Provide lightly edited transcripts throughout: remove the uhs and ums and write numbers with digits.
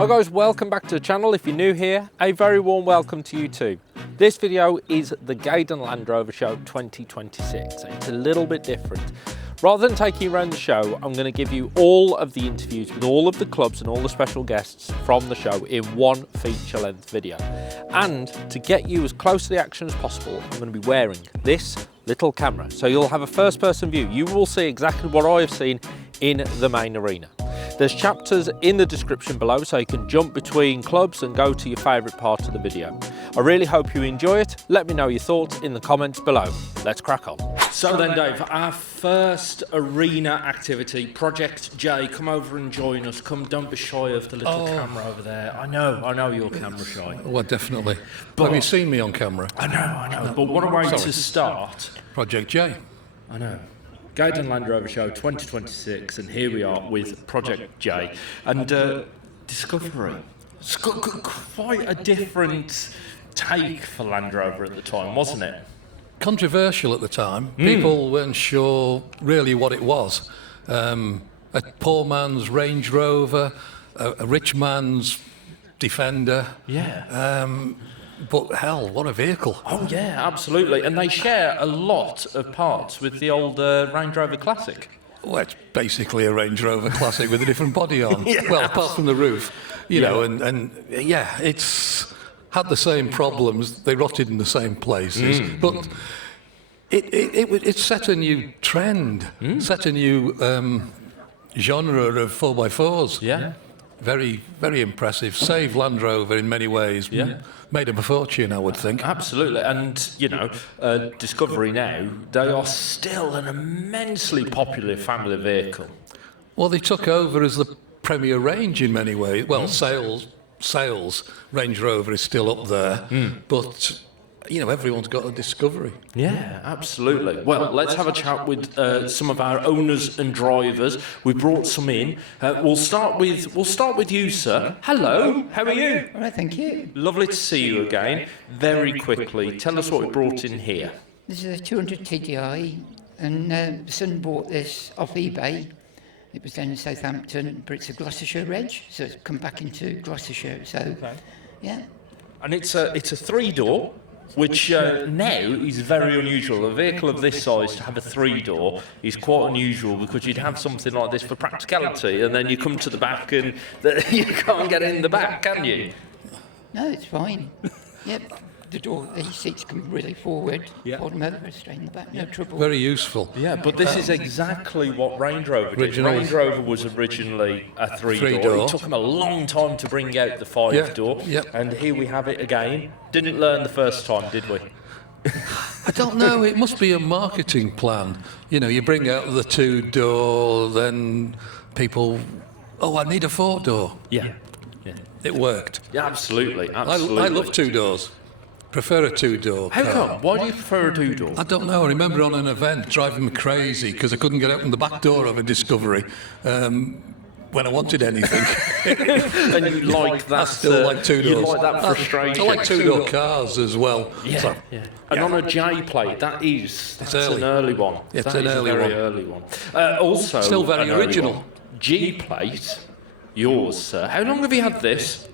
Hi guys, welcome back to the channel. If you're new here, a very warm welcome to you too. This video is the Gaydon Land Rover Show 2026. It's a little bit different. Rather than taking you around the show, I'm going to give you all of the interviews with all of the clubs and all the special guests from the show in one feature-length video. And to get you as close to the action as possible, I'm going to be wearing this little camera. So you'll have a first-person view. You will see exactly what I have seen in the main arena. There's chapters in the description below so you can jump between clubs and go to your favourite part of the video. I really hope you enjoy it. Let me know your thoughts in the comments below. Let's crack on. So then Dave, our first arena activity, Project J, come over and join us. Come, don't be shy of the little camera over there. I know you're camera shy. Well, definitely. But have you seen me on camera? I know. But what a way to start. Project J. I know. Gaydon Land Rover Show 2026, and here we are with Project J. And Discovery. It's got quite a different take for Land Rover at the time, wasn't it? Controversial at the time. People weren't sure really what it was. A poor man's Range Rover, a rich man's Defender. Yeah. But hell, what a vehicle. Oh yeah, absolutely. And they share a lot of parts with the old Range Rover Classic. Well, it's basically a Range Rover Classic with a different body on. Well, apart from the roof, you know, and yeah, it's had the same problems. They rotted in the same places, but it set a new trend, set a new genre of 4x4s. Yeah. Very, very impressive. Saved Land Rover in many ways. Yeah. Made him a fortune, I would think. Absolutely. And, you know, Discovery now, they are still an immensely popular family vehicle. Well, they took over as the premier range in many ways. Well, sales, Range Rover is still up there, but you know, everyone's got a Discovery. Yeah, absolutely. Well, let's have a chat with some of our owners and drivers. We brought some in. We'll start with you, sir. Hello, how are you? All right, thank you. Lovely to see you again. Very quickly, tell us what we brought in here. This is a 200 TDI, and the son bought this off eBay. It was down in Southampton, but it's a Gloucestershire reg, so it's come back into Gloucestershire. So, yeah. And it's a three-door. Which now is very unusual. A vehicle of this size to have a three-door is quite unusual because you'd have something like this for practicality, and then you come to the back and you can't get in the back, can you? No, it's fine. Yep, the seats come really forward, fold them over, straight in the back, no trouble. Very useful. Yeah, but this is exactly what Range Rover did. Range Rover was originally a three-door. It took them a long time to bring out the five-door, and here we have it again. Didn't learn the first time, did we? I don't know, it must be a marketing plan. You know, you bring out the two-door, then people, I need a four-door. Yeah. It worked. Yeah, absolutely. I love two-doors. Prefer a two-door car. How come? Why do you prefer a two-door? I don't know. I remember on an event driving me crazy because I couldn't get open the back door of a Discovery when I wanted anything. And you like that? I still like two-doors. You like that frustration? I like two-door cars as well. Yeah. And on a J plate, that's an early one. It's an early one. Also, still very original. G plate, yours, sir. How long have you had this?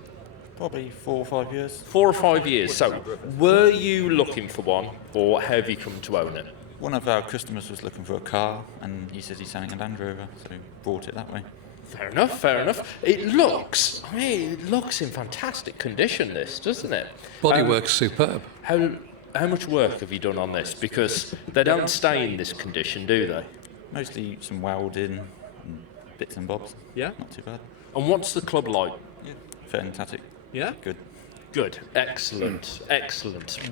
Probably 4 or 5 years. 4 or 5 years. So, were you looking for one, or have you come to own it? One of our customers was looking for a car, and he says he's selling a Land Rover, so we bought it that way. Fair enough. It looks in fantastic condition, this, doesn't it? Bodywork's superb. How much work have you done on this? Because they don't stay in this condition, do they? Mostly some welding and bits and bobs. Yeah? Not too bad. And what's the club like? Yeah. Fantastic. Yeah? Good. Excellent.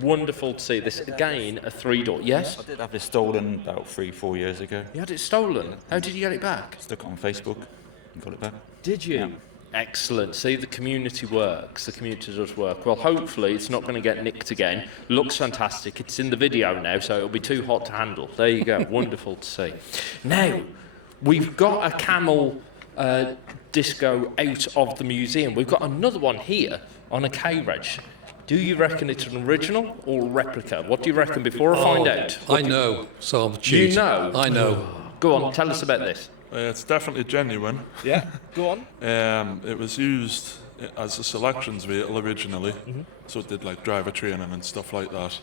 Wonderful to see this. Again, a three-door. Yes? I did have this stolen about 3-4 years ago. You had it stolen? How did you get it back? Stuck it on Facebook and got it back. Did you? Yeah. Excellent. See, the community works. The community does work. Well, hopefully it's not going to get nicked again. Looks fantastic. It's in the video now, so it'll be too hot to handle. There you go. Wonderful to see. Now, we've got a Camel disco out of the museum. We've got another one here on a K-Reg. Do you reckon it's an original or a replica? What do you reckon before I find out? I know, so I'll cheat. You know? I know. Go on, tell us about this. It's definitely genuine. Yeah, go on. It was used as a selections vehicle originally, so it did like driver training and stuff like that.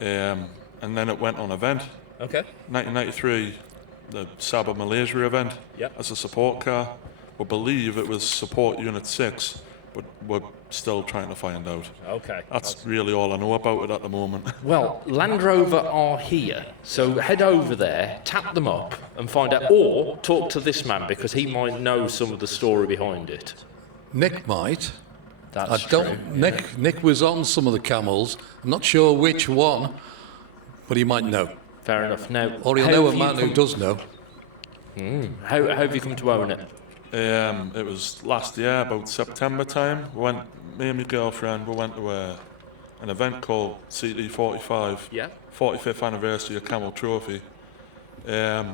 And then it went on event. Okay. 1993, the Sabah Malaysia event, as a support car. We believe it was support unit 6, but we're still trying to find out. Okay. That's really all I know about it at the moment. Well, Land Rover are here, so head over there, tap them up and find out, or talk to this man because he might know some of the story behind it. Nick might. That's I don't. true. Nick was on some of the Camels. I'm not sure which one, but he might know. Fair enough. Now, Or he'll how know a have you man who come- does know. How have you come to own it? It was last year, about September time. Me and my girlfriend, we went to an event called CT45, Yeah. 45th anniversary of Camel Trophy. I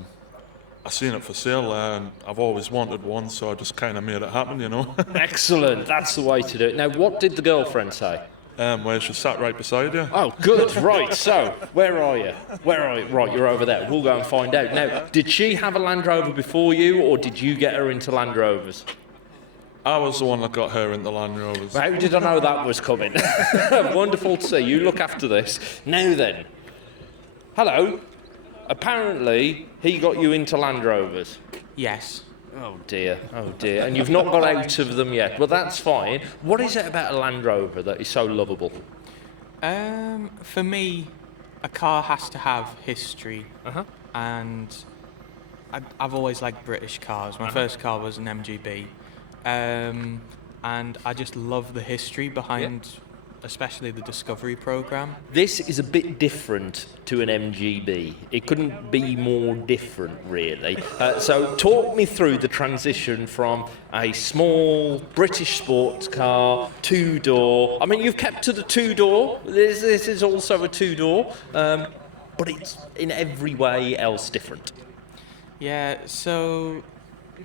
seen it for sale there, and I've always wanted one, so I just kind of made it happen, you know. Excellent. That's the way to do it. Now, what did the girlfriend say? Where she sat right beside you. Oh, good. Right. So, where are you? Right, you're over there. We'll go and find out. Now, did she have a Land Rover before you, or did you get her into Land Rovers? I was the one that got her into Land Rovers. How did I know that was coming? Wonderful to see. You look after this. Now then. Hello. Apparently, he got you into Land Rovers. Yes. Oh dear. And you've not got out of them yet. Well, that's fine. What is it about a Land Rover that is so lovable? For me, a car has to have history. And I've always liked British cars. My first car was an MGB. And I just love the history behind, especially the Discovery programme. This is a bit different to an MGB. It couldn't be more different, really. So talk me through the transition from a small British sports car, two-door. I mean, you've kept to the two-door. This is also a two-door, but it's in every way else different. Yeah, so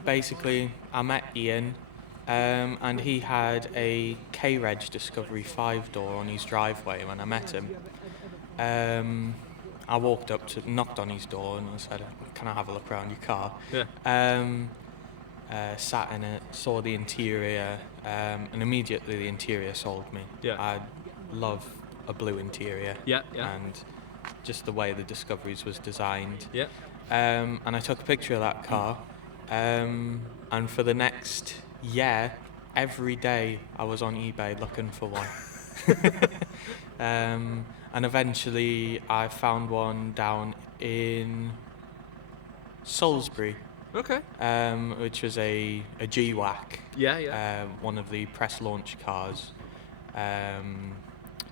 basically I met Ian, and he had a K-Reg Discovery 5-door on his driveway when I met him. I walked up to, knocked on his door and I said, "Can I have a look around your car?" Sat in it, saw the interior, and immediately the interior sold me. I love a blue interior, and just the way the Discoveries was designed. And I took a picture of that car, and for the next year, every day I was on eBay looking for one. And eventually I found one down in Salisbury, which was a G-Wac, one of the press launch cars,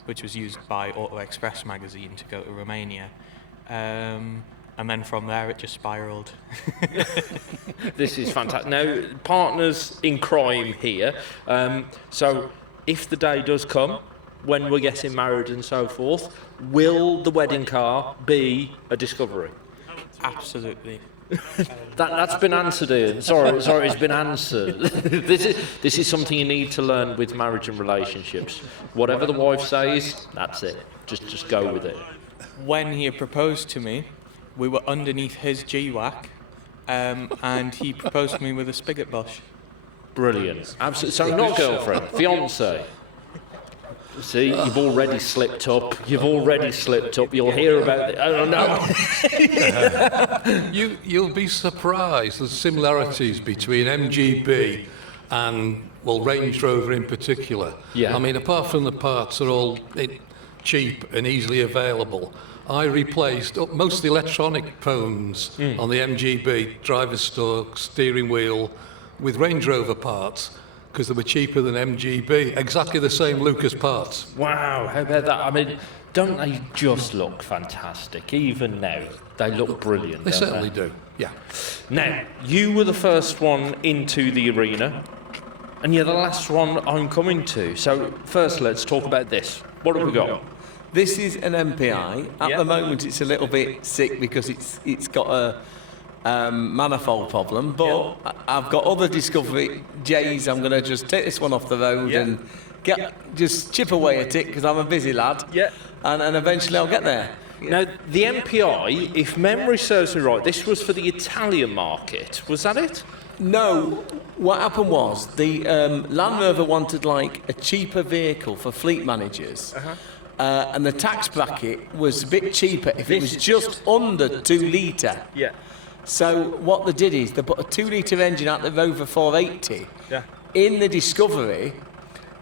which was used by Auto Express magazine to go to Romania. And then from there it just spiralled. This is fantastic. Now, partners in crime here. So, if the day does come, when we're getting married and so forth, will the wedding car be a Discovery? Absolutely. That's been answered, Ian. Sorry, it's been answered. This is something you need to learn with marriage and relationships. Whatever the wife says, that's it. Just go with it. When he had proposed to me, we were underneath his G-Wac, and he proposed to me with a spigot bush. Brilliant. Absolutely. So not girlfriend, fiance. See, you've already slipped up. You'll hear about it. I don't know. You'll be surprised. There's similarities between MGB and, well, Range Rover in particular. Yeah. I mean, apart from the parts are all cheap and easily available, I replaced most of the electronic phones on the MGB, driver stalk, steering wheel, with Range Rover parts, because they were cheaper than MGB. Exactly the same Lucas parts. Wow, how about that? I mean, don't they just look fantastic? Even now, they look brilliant. They don't certainly do, yeah. Now, you were the first one into the arena, and you're the last one I'm coming to. So, first, let's talk about this. What have we got? This is an MPI. At the moment, it's a little bit sick because it's got a manifold problem. But I've got other Discovery J's. I'm going to just take this one off the road and just chip away at it because I'm a busy lad. And eventually I'll get there. Now, the MPI, if memory serves me right, this was for the Italian market. Was that it? No, what happened was the Land Rover wanted like a cheaper vehicle for fleet managers, and the tax bracket was a bit cheaper if it was just under 2 litre. Yeah. So what they did is they put a 2 litre engine out the Rover 480 in the Discovery,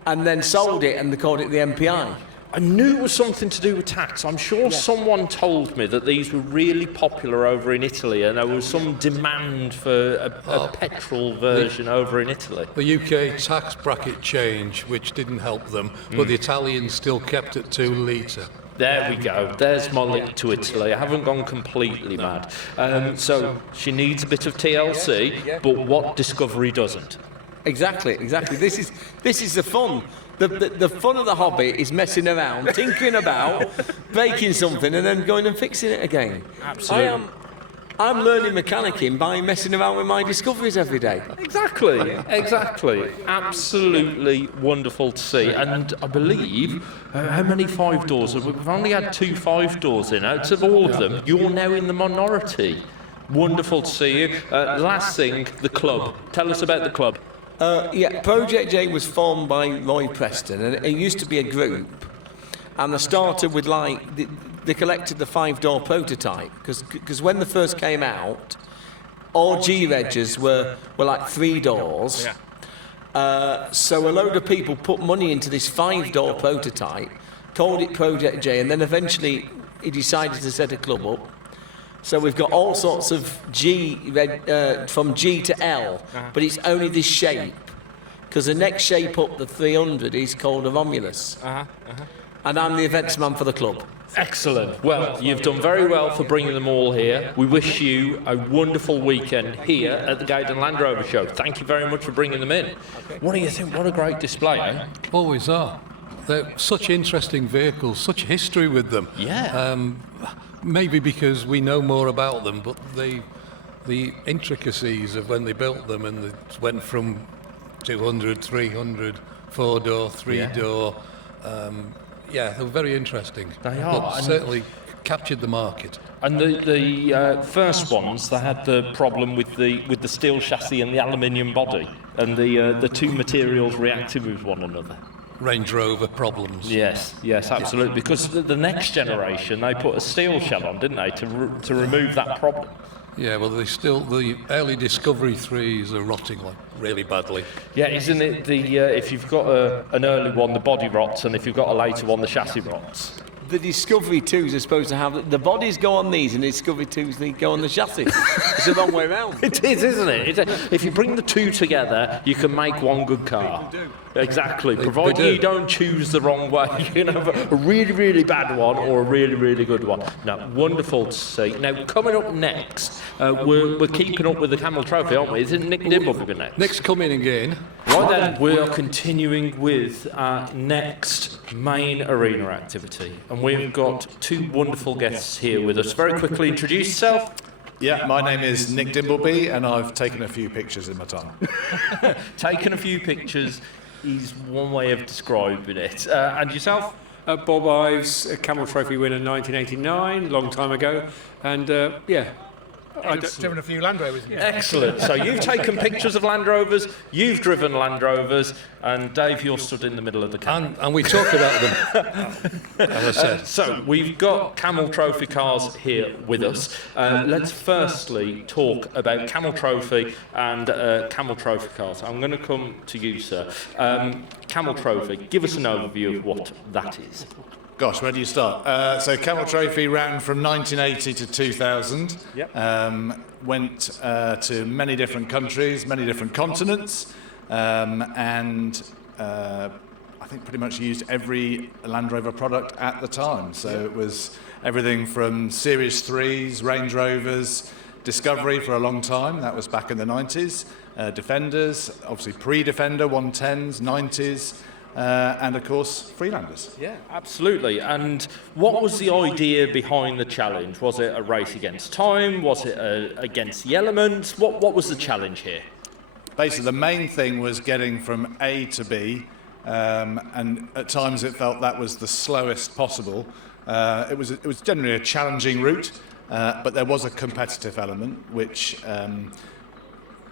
and then sold it, and they called it the MPI. I knew it was something to do with tax. I'm sure someone told me that these were really popular over in Italy, and there was some demand for a petrol version over in Italy. The UK tax bracket change, which didn't help them, but the Italians still kept it 2 litre. There we go. There's my link to Italy. I haven't gone completely mad. So she needs a bit of TLC, but what Discovery doesn't? Exactly. This is the fun. The fun of the hobby is messing around, tinkering about, breaking something, and then going and fixing it again. Absolutely. I'm learning mechanicking by messing around with my Discoveries every day. Exactly. Absolutely wonderful to see. And I believe, how many 5 doors? We've only had 2 5 doors in. Out of all of them, you're now in the minority. Wonderful to see you. Last thing, the club. Tell us about the club. Project J was formed by Roy Preston, and it used to be a group. And they started with they collected the 5-door prototype because when they first came out, all G-Regs were like 3 doors. So a load of people put money into this 5-door prototype, called it Project J, and then eventually he decided to set a club up. So we've got all sorts of from G to L, but it's only this shape, because the next shape up, the 300, is called a Romulus. And I'm the events man for the club. Excellent. Well, you've done very well for bringing them all here. We wish you a wonderful weekend here at the Gaydon Land Rover Show. Thank you very much for bringing them in. What do you think? What a great display, eh? Always are. They're such interesting vehicles, such history with them. Yeah. Maybe because we know more about them, but the intricacies of when they built them, and they went from 200, 300, 4-door, 3-door. They're very interesting. They are. But certainly captured the market. And the first ones, they had the problem with the steel chassis and the aluminium body, and the 2 materials reacting with one another. Range Rover problems. Yes, absolutely. Because the next generation, they put a steel shell on, didn't they, to remove that problem? Yeah, well, the early Discovery 3s are rotting like really badly. Yeah, isn't it if you've got an early one, the body rots, and if you've got a later one, the chassis rots? The Discovery 2s are supposed to have the bodies go on these, and the Discovery 2s they go on the chassis. It's the wrong way around. It is, isn't it? If you bring the 2 together, you can make one good car. Exactly. Provided you don't choose the wrong way, you can have a really, really bad one or a really, really good one. No, wonderful to see. Now, coming up next, we're keeping up with the Camel Trophy, aren't we? Isn't Nick Dimbelby next? Nick's coming again. Right then, we are continuing with our next main arena activity, and we've got 2 wonderful guests here with us. Very quickly, introduce yourself. Yeah, my name is Nick Dimbelby, and I've taken a few pictures in my time. Taken a few pictures is one way of describing it. And yourself? Bob Ives, a Camel Trophy winner in 1989, long time ago, and I've driven a few Land Rovers. Excellent. So you've taken pictures of Land Rovers, you've driven Land Rovers, and Dave, you're stood in the middle of the Camel. And we talk about them, as I said. So we've got Camel Trophy cars here with us. Let's firstly talk about Camel Trophy and Camel Trophy cars. I'm going to come to you, sir. Camel Trophy, give us an overview of what that is. Gosh, where do you start? So Camel Trophy ran from 1980 to 2000. Yep. Went to many different countries, many different continents, and I think pretty much used every Land Rover product at the time. So it was everything from Series 3s, Range Rovers, Discovery for a long time. That was back in the 90s. Defenders, obviously pre-Defender, 110s, 90s. And of course, Freelanders. Yeah, absolutely. And what was the idea behind the challenge? Was it a race against time? Was it against the elements? What was the challenge here? Basically, the main thing was getting from A to B, and at times it felt that was the slowest possible. It was generally a challenging route, but there was a competitive element, which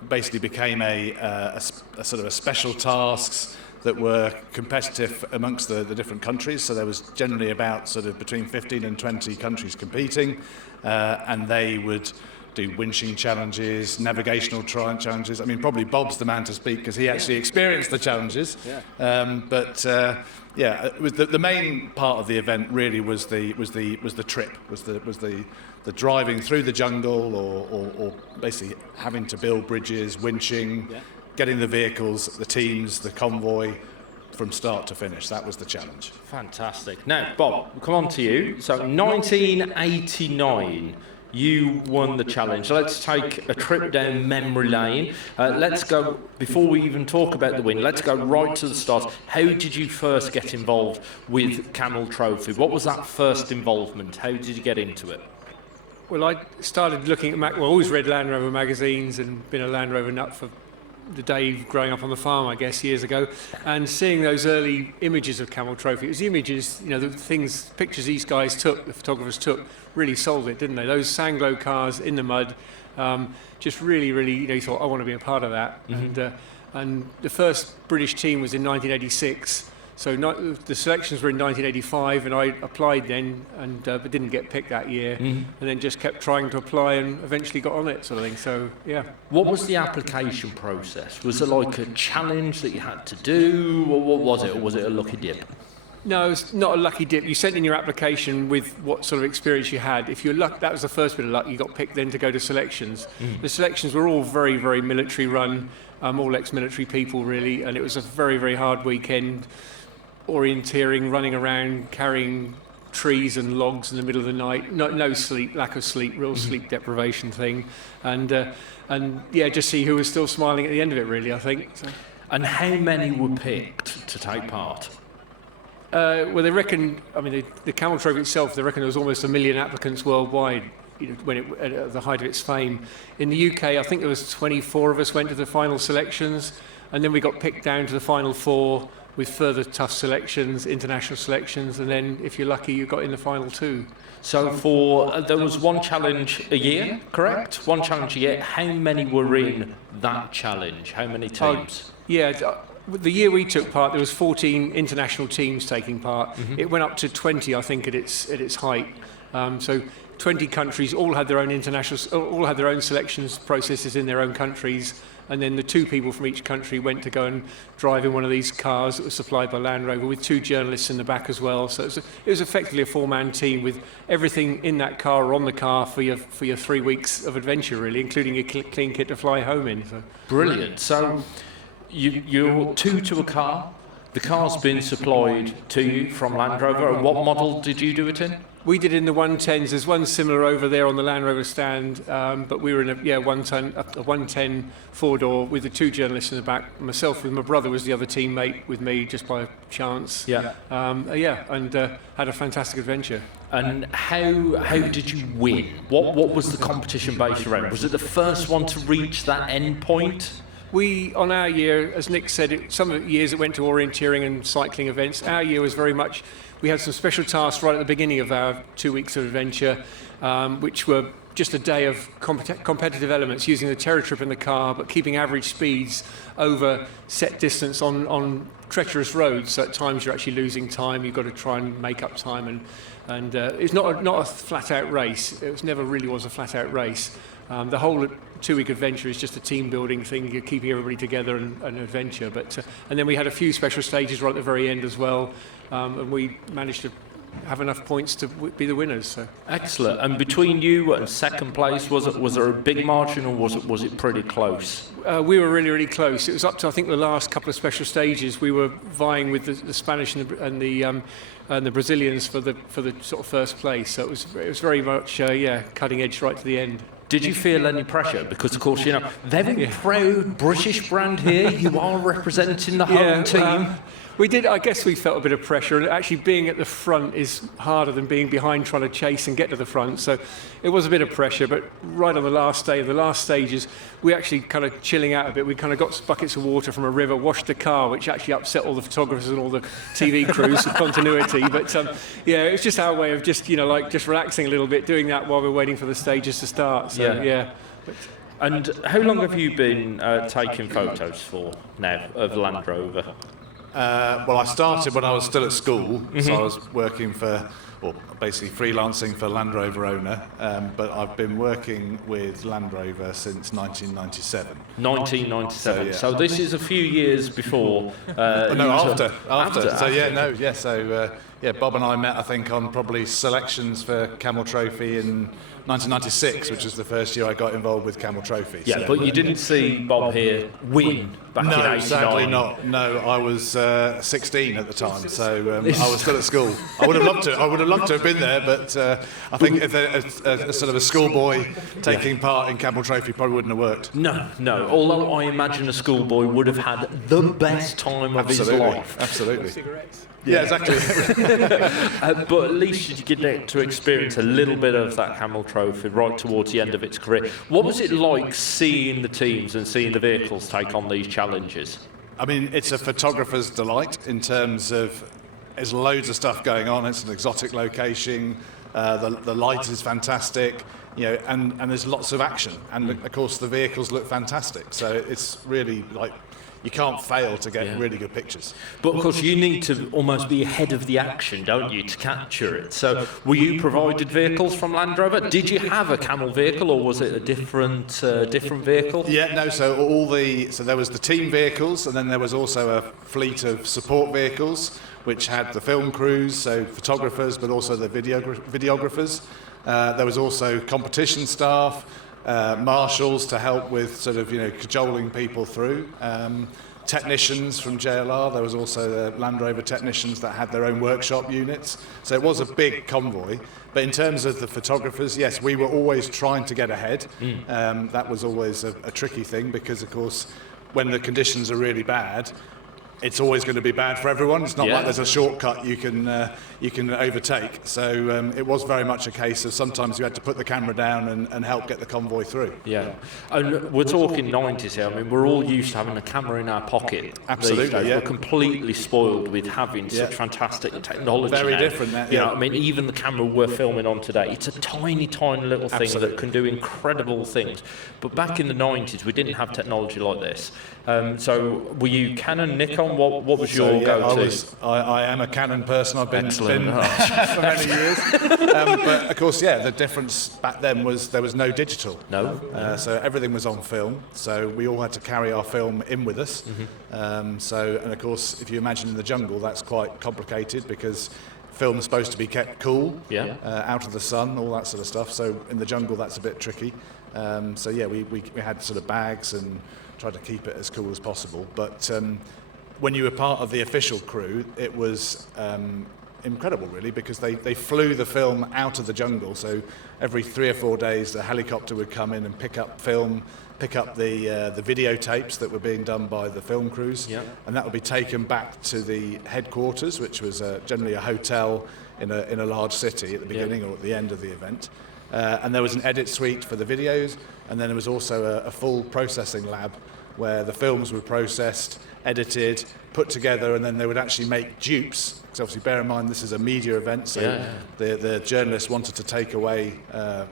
basically became a sort of a special tasks that were competitive amongst the different countries. So there was generally about sort of between 15 and 20 countries competing, and they would do winching challenges, navigational challenges. I mean, probably Bob's the man to speak because he actually experienced the challenges. Yeah, it was the main part of the event really was the trip, was the driving through the jungle or basically having to build bridges, winching, getting the vehicles, the teams, the convoy from start to finish. That was the challenge. Fantastic. Now, Bob, we'll come on to you. So 1989, you won the challenge. Let's take a trip down memory lane. Let's go, before we even talk about the win, let's go right to the start. How did you first get involved with Camel Trophy? What was that first involvement? How did you get into it? Well, I started looking at, I always read Land Rover magazines and been a Land Rover nut for the day growing up on the farm, I guess, years ago, and seeing those early images of Camel Trophy. It was the images, you know, the pictures these guys took, the photographers took, really sold it, didn't they? Those Sanglo cars in the mud, just really, you know, you thought, I want to be a part of that. And the first British team was in 1986. So the selections were in 1985, and I applied then, and but didn't get picked that year, and then just kept trying to apply and eventually got on it, sort of thing. So yeah. What was the application process? Was it like a challenge that you had to do, or what was it? Or was it a lucky dip? No, it's not a lucky dip. You sent in your application with what sort of experience you had. If you're lucky, that was the first bit of luck. You got picked then to go to selections. The selections were all very, very military run, all ex-military people really, and it was a very, very hard weekend. Orienteering, running around, carrying trees and logs in the middle of the night. No sleep, lack of sleep, real sleep deprivation thing, and yeah, just see who was still smiling at the end of it. Really, I think. So. And how many were picked to take part? Well, they reckon. I mean, the Camel Trophy itself, they reckon there was almost 1 million applicants worldwide. You know, when at the height of its fame. In the UK, I think there was 24 of us went to the final selections, and then we got picked down to the final 4. With further tough selections, international selections, and then if you're lucky, you got in the final 2. So there was one challenge a year, correct? One challenge a year. How many were in that challenge? How many teams? The year we took part, there was 14 international teams taking part. It went up to 20, I think, at its height. So 20 countries all had their own selections processes in their own countries. And then the 2 people from each country went to go and drive in one of these cars that was supplied by Land Rover with 2 journalists in the back as well. So it was effectively a 4-man team with everything in that car or on the car for your 3 weeks of adventure, really, including a clean kit to fly home in. So. Brilliant. So you're 2 to a car. The car's been supplied to you from Land Rover. And what model did you do it in? We did in the 110s. There's one similar over there on the Land Rover stand, but we were in a 110 4-door with the 2 journalists in the back. Myself with my brother was the other teammate with me just by chance. And had a fantastic adventure. And how did you win? What was the competition based around? Was it the first one to reach that end point? We, on our year, as Nick said, some of the years it went to orienteering and cycling events. Our year was very much, we had some special tasks right at the beginning of our 2 weeks of adventure, which were just a day of competitive elements, using the terror trip in the car, but keeping average speeds over set distance on treacherous roads. So at times you're actually losing time. You've got to try and make up time, and it's not a flat-out race. It never really was a flat-out race. The whole 2-week adventure is just a team-building thing. You're keeping everybody together and adventure. And then we had a few special stages right at the very end as well, and we managed to have enough points to be the winners. So. Excellent. And between you and second place, was there a big margin, or was it pretty close? We were really close. It was up to, I think, the last couple of special stages. We were vying with the Spanish and the Brazilians for the sort of first place. So it was very much cutting edge right to the end. Did you feel any pressure? Because, of course, you know, very proud British brand here. You are representing the home team. We did. I guess we felt a bit of pressure. And actually, being at the front is harder than being behind trying to chase and get to the front. So it was a bit of pressure. But right on the last day, the last stages, we actually kind of chilling out a bit. We kind of got buckets of water from a river, washed the car, which actually upset all the photographers and all the TV crews for continuity. But it was just our way of just relaxing a little bit, doing that while we're waiting for the stages to start. So, And how long have you been taking photos for now of Land Rover? Well, I started when I was still at school, so I was working for, or basically freelancing for Land Rover owner, but I've been working with Land Rover since 1997. 1997. So this is a few years before. After. Bob and I met, I think, on probably selections for Camel Trophy in 1996, which was the first year I got involved with Camel Trophy. Yeah, so. But you didn't see Bob here win back in 89. No, sadly not. No, I was 16 at the time, so I was still at school. I would have loved to. I would have loved to have been there, but I think if a sort of a schoolboy taking part in Camel Trophy probably wouldn't have worked. No. Although I imagine a schoolboy would have had the best time of his life. Absolutely. Cigarettes. Yeah, exactly. But at least you get to experience a little bit of that Camel Trophy right towards the end of its career. What was it like seeing the teams and seeing the vehicles take on these challenges? I mean, it's a photographer's delight in terms of there's loads of stuff going on. It's an exotic location. The light is fantastic, and there's lots of action. And of course, the vehicles look fantastic. So it's really like you can't fail to get really good pictures. But of course, you need to almost be ahead of the action, don't you, to capture it? So were you provided vehicles from Land Rover? Did you have a Camel vehicle, or was it a different vehicle? Yeah, no. So there was the team vehicles, and then there was also a fleet of support vehicles, which had the film crews, so photographers, but also the videographers. There was also competition staff. Marshals to help with sort of cajoling people through, technicians from JLR. There was also the Land Rover technicians that had their own workshop units. So it was a big convoy. But in terms of the photographers, yes, we were always trying to get ahead. That was always a tricky thing because, of course, when the conditions are really bad, it's always going to be bad for everyone. It's not like there's a shortcut you can overtake. So it was very much a case of sometimes you had to put the camera down and help get the convoy through. Yeah, and we're talking 90s here. I mean, we're all used to having a camera in our pocket. Absolutely, these days. We're completely spoiled with having such fantastic technology. Very now. different. I mean, even the camera we're filming on today, it's a tiny little thing that can do incredible things. But back in the 90s, we didn't have technology like this. So were you Canon, Nikon? What was your go-to? I am a Canon person. I've been for many years. But of course, the difference back then was there was no digital. No. So everything was on film. So we all had to carry our film in with us. And of course, if you imagine in the jungle, that's quite complicated because film's supposed to be kept cool, out of the sun, all that sort of stuff. So in the jungle, that's a bit tricky. We had sort of bags and tried to keep it as cool as possible. But when you were part of the official crew, it was incredible, really, because they flew the film out of the jungle. So every 3 or 4 days, the helicopter would come in and pick up film, pick up the videotapes that were being done by the film crews, and that would be taken back to the headquarters, which was generally a hotel in a large city at the beginning or at the end of the event. And there was an edit suite for the videos, and then there was also a full processing lab where the films were processed, edited, put together, and then they would actually make dupes. Because obviously, bear in mind, this is a media event, so the journalists wanted to take away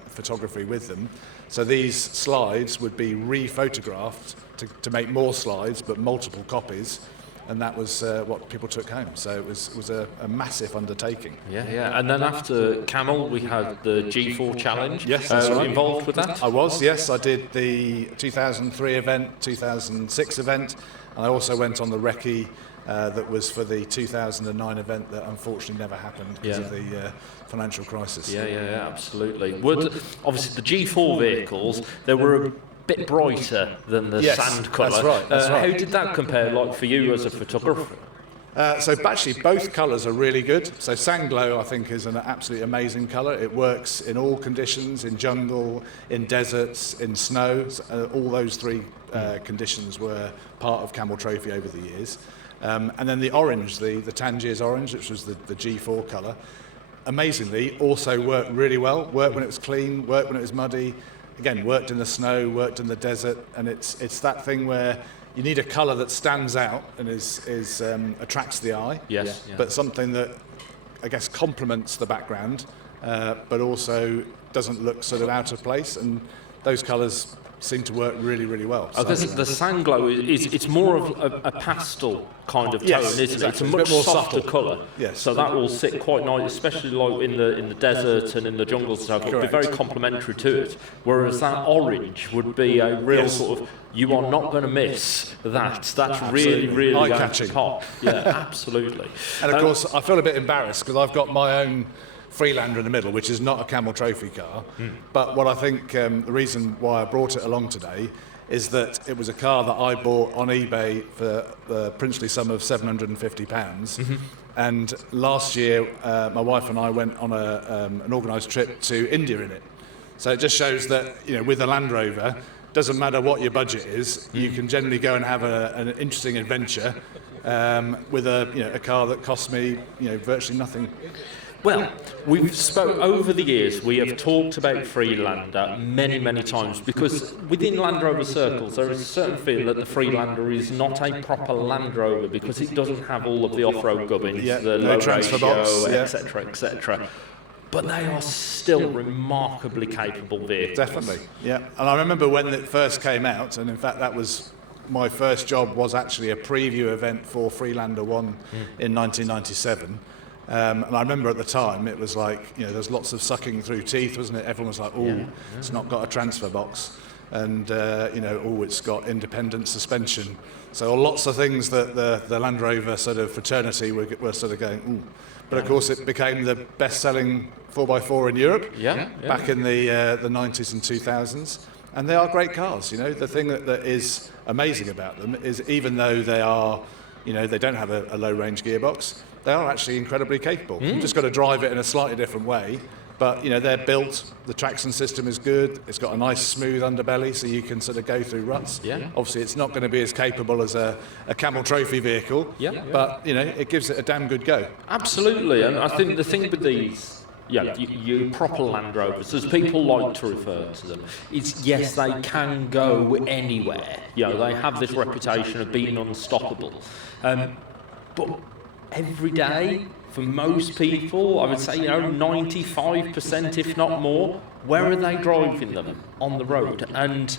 photography with them. So these slides would be re-photographed to make more slides, but multiple copies. And that was what people took home. So it was a massive undertaking. Yeah. And then after Camel, we had the G4 Challenge. Yes, that's right. Involved with that? I was, yes. I did the 2003 event, 2006 event, and I also went on the recce that was for the 2009 event that unfortunately never happened because of the financial crisis. Yeah, absolutely. Obviously, the G4 vehicles, they were a bit brighter than the sand colour. That's right. How did that compare, for you as a photographer? So actually, both colours are really good. So Sanglow, I think, is an absolutely amazing colour. It works in all conditions, in jungle, in deserts, in snow. All those three conditions were part of Camel Trophy over the years. And then the orange, the Tangiers orange, which was the G4 colour, amazingly also worked really well. Worked when it was clean, worked when it was muddy. Again, worked in the snow, worked in the desert, and it's that thing where you need a colour that stands out and attracts the eye. Yes. But something that, I guess, complements the background, but also doesn't look sort of out of place. And those colours seem to work really, really well. I guess the Sanglow it's more of a pastel kind of tone, Yes, isn't exactly. it? It's a It's a much bit more softer subtle. colour. Yes. So that will sit quite nice, especially like in the desert and in the jungles and stuff. It'll be very complementary to it. Whereas that orange would be a real sort of, you are not going to miss that. That's really, really going eye-catching. to pop. Yeah, absolutely. And of course, I feel a bit embarrassed because I've got my own Freelander in the middle, which is not a Camel Trophy car. But what I think the reason why I brought it along today is that it was a car that I bought on eBay for the princely sum of £750. And last year, my wife and I went on an organised trip to India in it. So it just shows that, you know, with a Land Rover, doesn't matter what your budget is, you can generally go and have an interesting adventure with a car that costs me, virtually nothing. Well, we've spoke over the years. We have talked about Freelander many, many times because within Land Rover circles there is a certain feel that the Freelander is not a proper Land Rover because it doesn't have all of the off-road gubbins, the low transfer ratio, box, etc., etc. But they are still remarkably capable vehicles. Definitely, yeah. And I remember when it first came out, and in fact that was my first job, was actually a preview event for Freelander 1 in 1997. And I remember at the time it was like, there's lots of sucking through teeth, wasn't it? Everyone was like, it's not got a transfer box. And, it's got independent suspension. So lots of things that the Land Rover sort of fraternity were sort of going, ooh. But of course it became the best-selling 4x4 in Europe back in the 90s and 2000s. And they are great cars, The thing that is amazing about them is even though they are, they don't have a low-range gearbox, they are actually incredibly capable. You've just got to drive it in a slightly different way. But, they're built, the traction system is good, it's got a nice smooth underbelly so you can sort of go through ruts. Obviously, it's not going to be as capable as a Camel Trophy vehicle, but, it gives it a damn good go. Absolutely, and I think the thing with these, you proper Land Rovers, as people like to refer to them, is yes, they can go anywhere. They have this reputation of being unstoppable. But every day, for most people, I would say, 95%, if not more, where are they driving them? On the road. And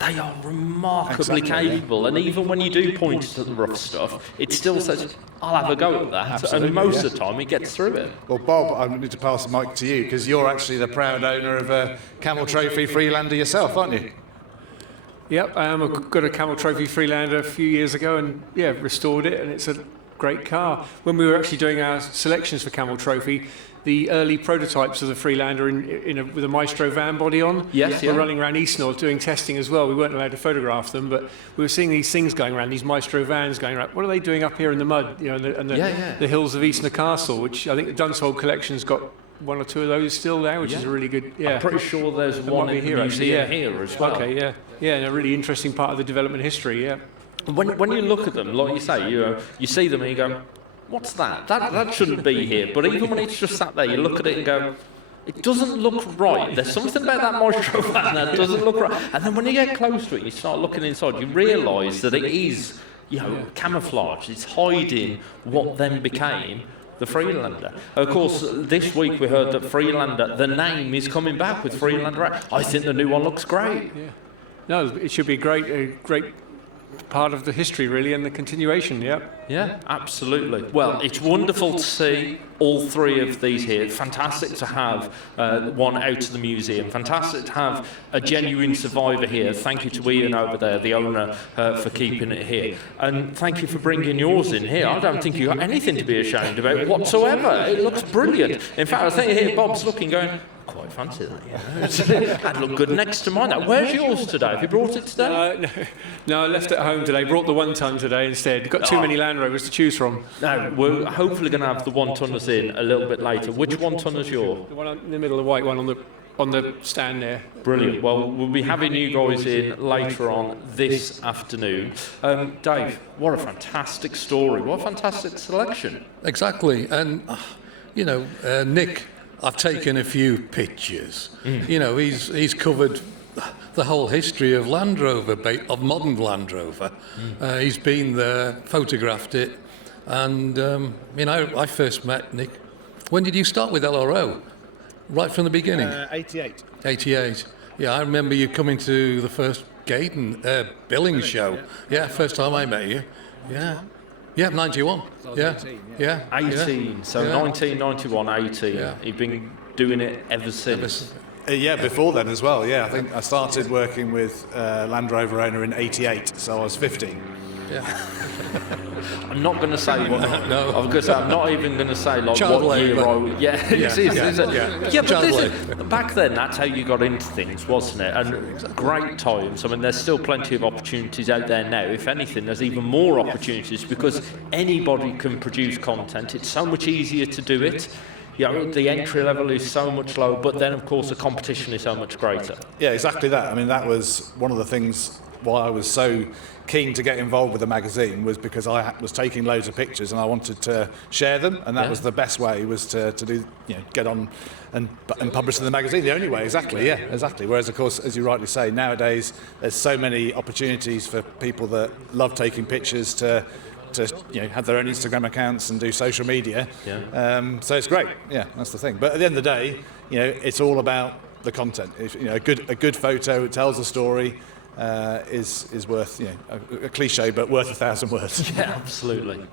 they are remarkably capable. And even when you do point to the rough stuff, it still says, I'll have a go at that. Absolutely, and most of the time, it gets through it. Well, Bob, I need to pass the mic to you, because you're actually the proud owner of a Camel Trophy Freelander yourself, aren't you? Yep, I got a Camel Trophy Freelander a few years ago and, restored it, and it's a great car. When we were actually doing our selections for Camel Trophy, the early prototypes of the Freelander with a Maestro van body on were running around Eastnor doing testing as well. We weren't allowed to photograph them, but we were seeing these things going around, these Maestro vans going around. What are they doing up here in the mud, the hills of Eastnor Castle, which I think the Dunsfold collection's got one or two of those still there, which is a really good. I'm pretty sure there's one in the museum here as well. Okay, and a really interesting part of the development history. When you look at them, like you say, you see them and you go, what's that? That shouldn't be here. But even when it's just sat there, you look at it and go, it doesn't look right. There's something about that Maestro van that doesn't look right. And then when you get close to it, you start looking inside, you realise that it is, camouflage. It's hiding what then became the Freelander. Of course, this week we heard that Freelander, the name is coming back with Freelander. I think the new one looks great. No, it should be a great part of the history, really, and the continuation, Yeah, absolutely. Well, it's wonderful to see all three of these here. Fantastic to have one out of the museum. Fantastic to have a genuine survivor here. Thank you to Ian over there, the owner, for keeping it here. And thank you for bringing yours in here. I don't think you've got anything to be ashamed about whatsoever. It looks brilliant. In fact, I think here Bob's looking, going, quite fancy that, That'd look good next to mine. Where's yours today? Have you brought it today? No, I left it at home today. Brought the 1 ton today instead. Got too many Land Rovers to choose from. No, we're hopefully going to have the 1 tonners in a little bit later. Which 1 tonner's yours? The one in the middle, the white one on the stand there. Brilliant. Well, we'll be having you guys in later on this afternoon. Dave, what a fantastic story. What a fantastic selection. Exactly. And, Nick, I've taken a few pictures. He's covered the whole history of Land Rover, of modern Land Rover. He's been there, photographed it, and I first met Nick. When did you start with LRO? Right from the beginning? 88. 88. Yeah, I remember you coming to the first Gaydon billing show. Yeah, first time I met you. Yeah. Yeah, 91. Yeah. 18. So 1991, 18. Yeah. You've been doing it ever since. Yeah, before then as well. Yeah, I think I started working with Land Rover owner in '88, so I was 15. Yeah. I'm not going to say what. No. I was going to say I'm not even going to say like Child what year labour. it is. Yeah, but Child this labour. back then that's how you got into things, wasn't it? And great times. I mean, there's still plenty of opportunities out there now. If anything, there's even more opportunities because anybody can produce content. It's so much easier to do it. You know, the entry level is so much lower, but then of course the competition is so much greater. Yeah, exactly that. I mean, that was one of the things why I was so keen to get involved with the magazine, was because I was taking loads of pictures and I wanted to share them, and that was the best way, was to do, get on and publish in the magazine. The only way, exactly. Whereas, of course, as you rightly say, nowadays there's so many opportunities for people that love taking pictures to have their own Instagram accounts and do social media. So it's great. Yeah, that's the thing. But at the end of the day, it's all about the content. If, a good photo, it tells a story. Is worth, a cliche, but worth 1,000 words. Yeah, absolutely.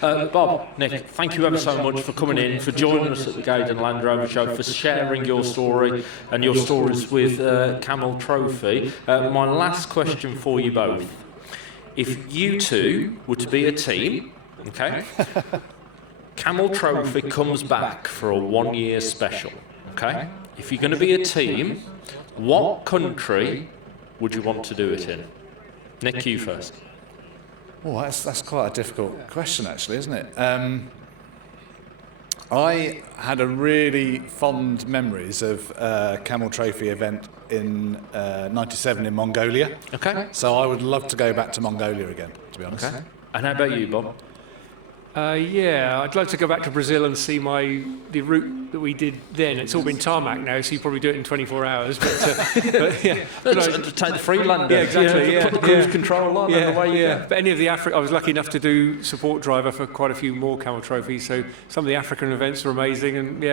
Bob, Nick, thank you ever so much for coming in, for joining us at the Gaydon Land Rover Show, for sharing your story and your stories with Camel Trophy. My last question for you both. If you two were to be a team, okay, Camel Trophy comes back for a 1-year special, okay? If you're going to be a team, what country would you want to do it in? Nick, you first. Oh, that's quite a difficult question, actually, isn't it? I had a really fond memories of Camel Trophy event in '97 in Mongolia. Okay. So I would love to go back to Mongolia again, to be honest. Okay. And how about you, Bob? Yeah, I'd like to go back to Brazil and see the route that we did then. It's all been tarmac now, so you probably do it in 24 hours. But yeah, take the Freelander. Yeah, exactly. Put the cruise control on and away you go. But any of the I was lucky enough to do support driver for quite a few more Camel Trophies. So some of the African events were amazing, and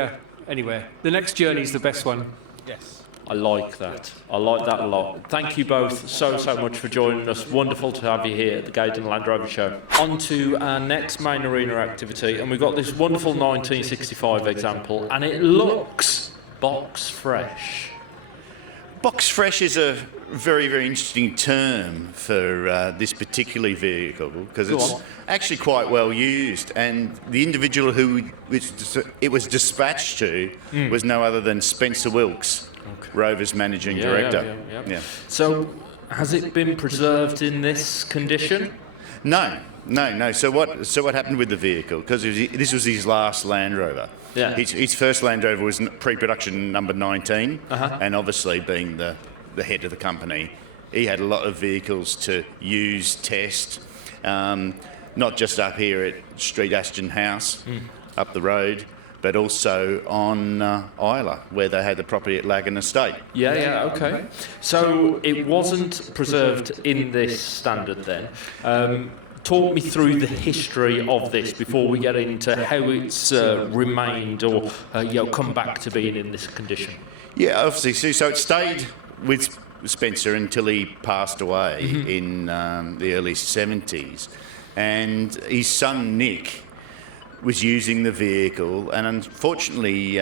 anywhere. The next journey is the best one. Yes. I like that. I like that a lot. Thank you both so much for joining us. Wonderful to have you here at the Gaydon Land Rover Show. On to our next main arena activity, and we've got this wonderful 1965 example, and it looks box fresh. Box fresh is a very, very interesting term for this particular vehicle, because it's actually quite well used, and the individual who it was dispatched to was no other than Spencer Wilkes, Rover's managing director. Yeah. So, has it been preserved in this condition? No. So what happened with the vehicle? Because this was his last Land Rover. Yeah. His first Land Rover was pre-production number 19, and obviously being the head of the company, he had a lot of vehicles to use, test, not just up here at Street Ashton House, up the road, but also on Isla, where they had the property at Lagan Estate. Okay. So it wasn't preserved in this standard then. Talk me through the history of this before we get into how it's remained or come back to being in this condition. Yeah, obviously. So it stayed with Spencer until he passed away in the early 70s. And his son, Nick, was using the vehicle and unfortunately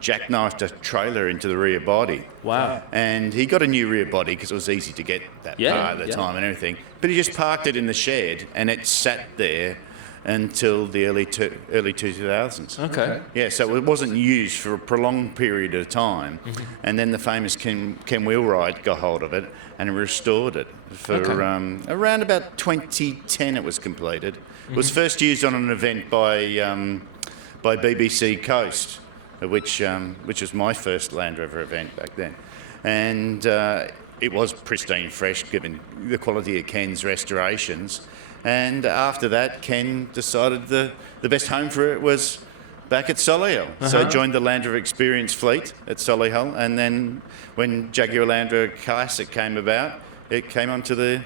jackknifed a trailer into the rear body. Wow. And he got a new rear body because it was easy to get that car at the time and everything. But he just parked it in the shed and it sat there until the early 2000s. Okay. Yeah, so it wasn't used for a prolonged period of time. And then the famous Ken Wheelwright got hold of it and restored it for around about 2010 it was completed. It was first used on an event by BBC Coast, which was my first Land Rover event back then. And it was pristine fresh, given the quality of Ken's restorations. And after that, Ken decided the best home for it was back at Solihull. So he joined the Land Rover Experience fleet at Solihull. And then when Jaguar Land Rover Classic came about, it came onto the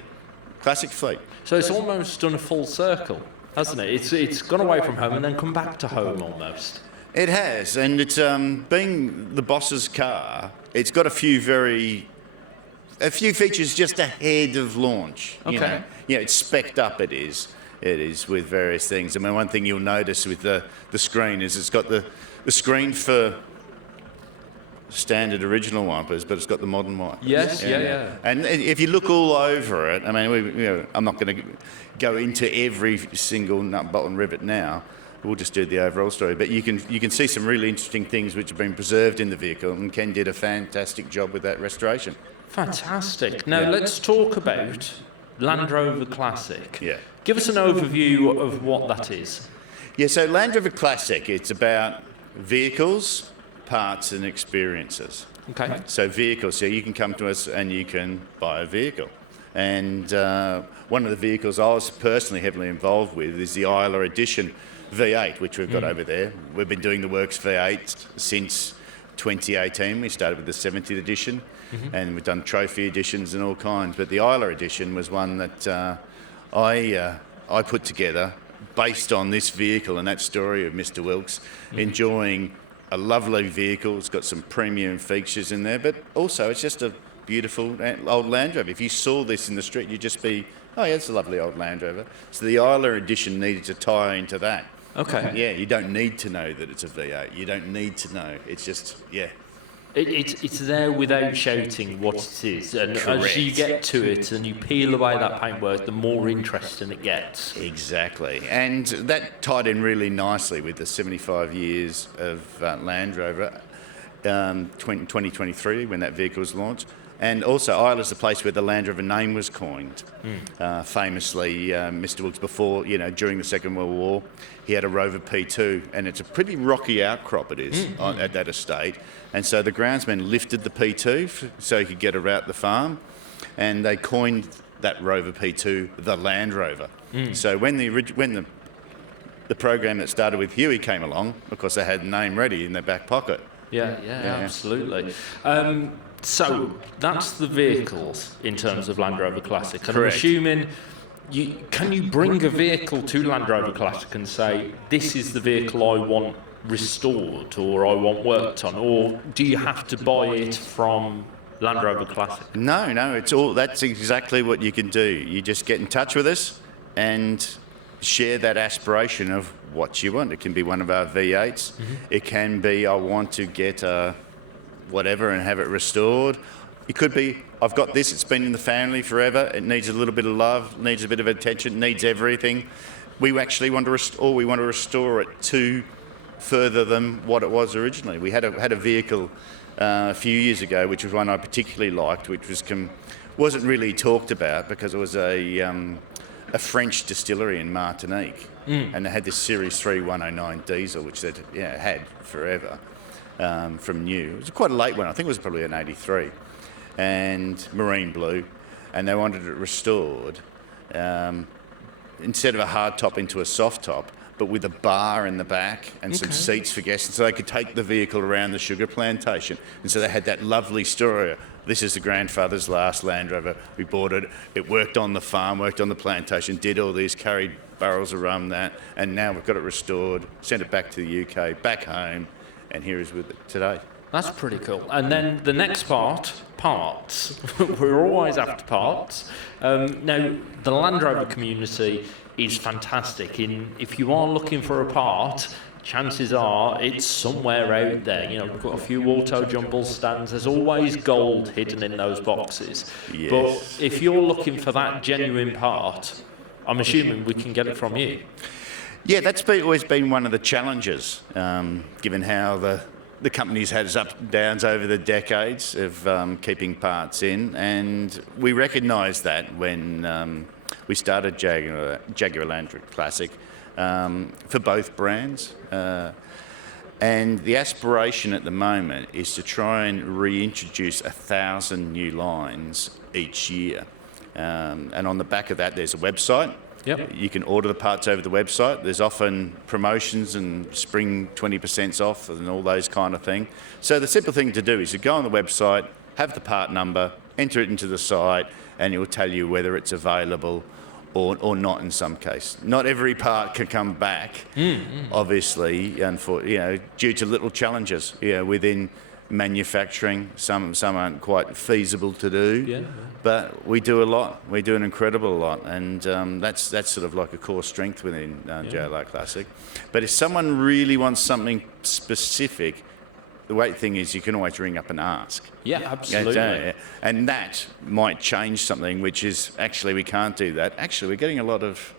Classic fleet. So it's almost done a full circle, hasn't it? It's gone away from home and then come back to home almost. It has, and it's being the boss's car. It's got a few features just ahead of launch. Okay. It's spec'd up. It is with various things. I mean, one thing you'll notice with the screen is it's got the screen for standard original wipers, but it's got the modern wipers. Yes, yeah. And if you look all over it, I mean, I'm not going to go into every single nut, bolt and rivet now. We'll just do the overall story. But you can see some really interesting things which have been preserved in the vehicle, and Ken did a fantastic job with that restoration. Fantastic. Now let's talk about Land Rover Classic. Yeah. Give us an overview of what that is. Yeah, so Land Rover Classic, it's about vehicles, parts and experiences. Okay. So vehicles, so you can come to us and you can buy a vehicle. And one of the vehicles I was personally heavily involved with is the Isla Edition V8, which we've got over there. We've been doing the Works V8 since 2018. We started with the 70th edition, and we've done trophy editions and all kinds. But the Isla Edition was one that I put together based on this vehicle and that story of Mr. Wilkes enjoying a lovely vehicle. It's got some premium features in there, but also it's just a beautiful old Land Rover. If you saw this in the street, you'd just be, oh yeah, it's a lovely old Land Rover. So the Isla Edition needed to tie into that. Okay. Yeah, you don't need to know that it's a V8. You don't need to know. It's just, yeah. It's there without shouting what it is. And Correct. as you get to it and you peel away that paintwork, the more interesting it gets. Exactly. And that tied in really nicely with the 75 years of Land Rover, 2023, when that vehicle was launched. And also, Isla's the place where the Land Rover name was coined. Famously, Mr. Wilkes, before, during the Second World War, he had a Rover P2, and it's a pretty rocky outcrop it is at that estate. And so the groundsmen lifted the P2 so he could get around the farm, and they coined that Rover P2 the Land Rover. So when the program that started with Huey came along, of course, they had the name ready in their back pocket. Yeah, absolutely. So that's the vehicles in terms of Land Rover Classic. And Correct. I'm assuming, can you bring a vehicle to Land Rover Classic and say, this is the vehicle I want restored or I want worked on, or do you have to buy it from Land Rover Classic? No, that's exactly what you can do. You just get in touch with us and share that aspiration of what you want. It can be one of our V8s. It can be, I want to get a whatever and have it restored. It could be, I've got this, it's been in the family forever, it needs a little bit of love, needs a bit of attention, needs everything. We actually want to restore it to further than what it was originally. We had a vehicle a few years ago, which was one I particularly liked, which wasn't really talked about because it was a French distillery in Martinique, and they had this Series 3 109 diesel, which they'd had forever. From new. It was quite a late one. I think it was probably an 83, and marine blue, and they wanted it restored instead of a hard top into a soft top, but with a bar in the back and some seats for guests, so they could take the vehicle around the sugar plantation. And so they had that lovely story. This is the grandfather's last Land Rover. We bought it. It worked on the farm, worked on the plantation, did all these, carried barrels of rum, and now we've got it restored, sent it back to the UK, back home, and here is with it today. That's pretty cool. And then the next parts. We're always after parts. Now, the Land Rover community is fantastic. If you are looking for a part, chances are it's somewhere out there. We've got a few auto jumble stands. There's always gold hidden in those boxes. Yes. But if you're looking for that genuine part, I'm assuming we can get it from you. Yeah, that's always been one of the challenges, given how the company's had its ups and downs over the decades of keeping parts in, and we recognised that when we started Jaguar Land Rover Classic for both brands. And the aspiration at the moment is to try and reintroduce 1,000 new lines each year. And on the back of that, there's a website. Yep. You can order the parts over the website. There's often promotions and spring 20% off and all those kind of things. So the simple thing to do is to go on the website, have the part number, enter it into the site, and it will tell you whether it's available or not in some case. Not every part can come back, obviously, and due to little challenges, within manufacturing. Some aren't quite feasible to do, but we do a lot. We do an incredible lot, and that's sort of like a core strength within JLR Classic. But if someone really wants something specific, the great thing is you can always ring up and ask. Yeah, absolutely. And that might change something, which is actually we can't do that. Actually, we're getting a lot of,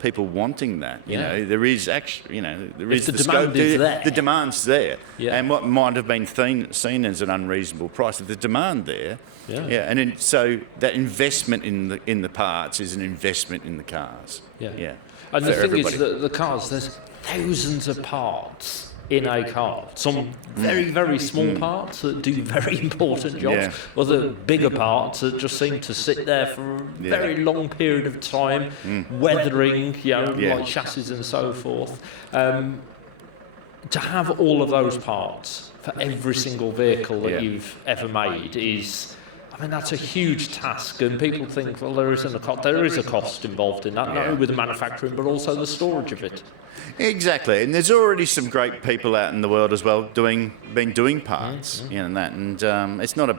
people wanting that. There is actually, there is the the demand scope. is there. The demand's there. Yeah. And what might have been seen as an unreasonable price, if the demand there. And so that investment in the parts is an investment in the cars. Yeah. And the thing is that the cars, there's thousands of parts in a car. Some very, very small parts that do very important jobs, other bigger parts that just seem to sit there for a very long period of time, weathering, like chassis and so forth. To have all of those parts for every single vehicle that you've ever made is... that's a huge task, and people think, well, there is a cost involved in that, not only with the manufacturing, but also the storage of it. Exactly, and there's already some great people out in the world as well been doing parts, and that, and it's not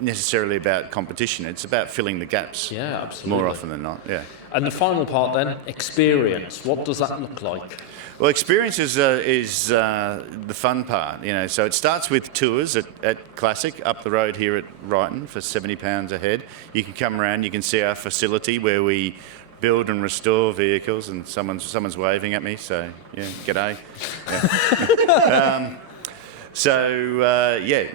necessarily about competition. It's about filling the gaps. Yeah, absolutely. More often than not. Yeah. And the final part then, experience. What does that look like? Well, experience is the fun part, So it starts with tours at Classic up the road here at Brighton for £70 a head. You can come around, you can see our facility where we build and restore vehicles, and someone's waving at me, so g'day.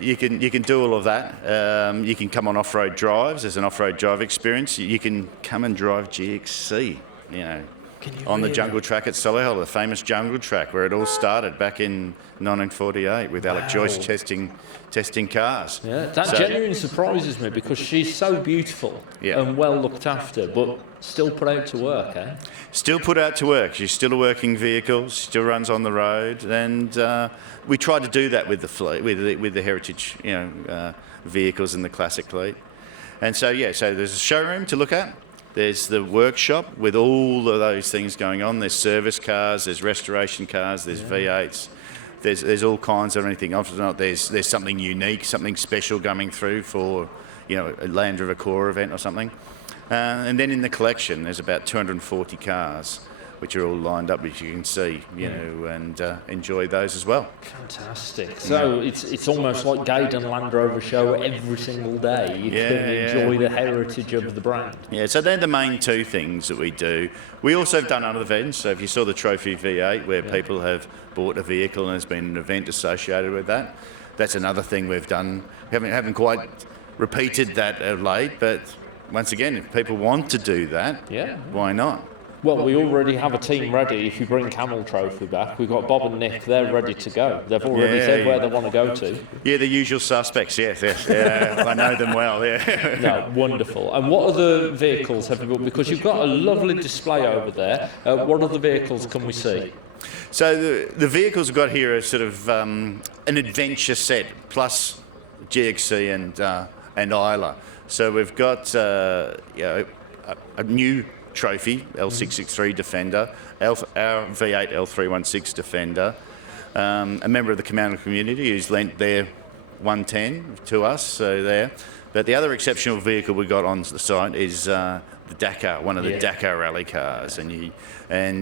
You can do all of that. You can come on off-road drives. There's an off-road drive experience. You can come and drive GXC, on the jungle track at Solihull, the famous jungle track where it all started back in 1948 with Alec Joyce testing cars. Yeah, that genuinely surprises me because she's so beautiful and well looked after, but still put out to work, eh? Still put out to work. She's still a working vehicle, still runs on the road, and we try to do that with the fleet, with the heritage, vehicles in the classic fleet. And so there's a showroom to look at. There's the workshop with all of those things going on. There's service cars, there's restoration cars, there's V8s. There's all kinds of anything. Often not, there's something unique, something special coming through for, a Land Rover Core event or something. And then in the collection, there's about 240 cars, which are all lined up, as you can see, and enjoy those as well. Fantastic. So it's almost like Gaydon Land Rover show every single day. You can enjoy the heritage of the brand. Yeah, so they're the main two things that we do. We also have done other events. So if you saw the Trophy V8, where people have bought a vehicle and there's been an event associated with that, that's another thing we've done. We haven't quite repeated that of late, but once again, if people want to do that, why not? Well, we already have a team ready. If you bring Camel Trophy back, we've got Bob and Nick. They're ready to go. They've already said where they want to go to. Yeah, the usual suspects. Yes. Yeah, I know them well. Yeah. No, wonderful. And what other vehicles have you got? Because you've got a lovely display over there. What other vehicles can we see? So the vehicles we've got here are sort of an adventure set plus GXC and Isla. So we've got a new Trophy L663 Defender, our V8 L316 Defender, a member of the Camel community who's lent their 110 to us, so there. But the other exceptional vehicle we got on the site is the Dakar, one of the Dakar rally cars. And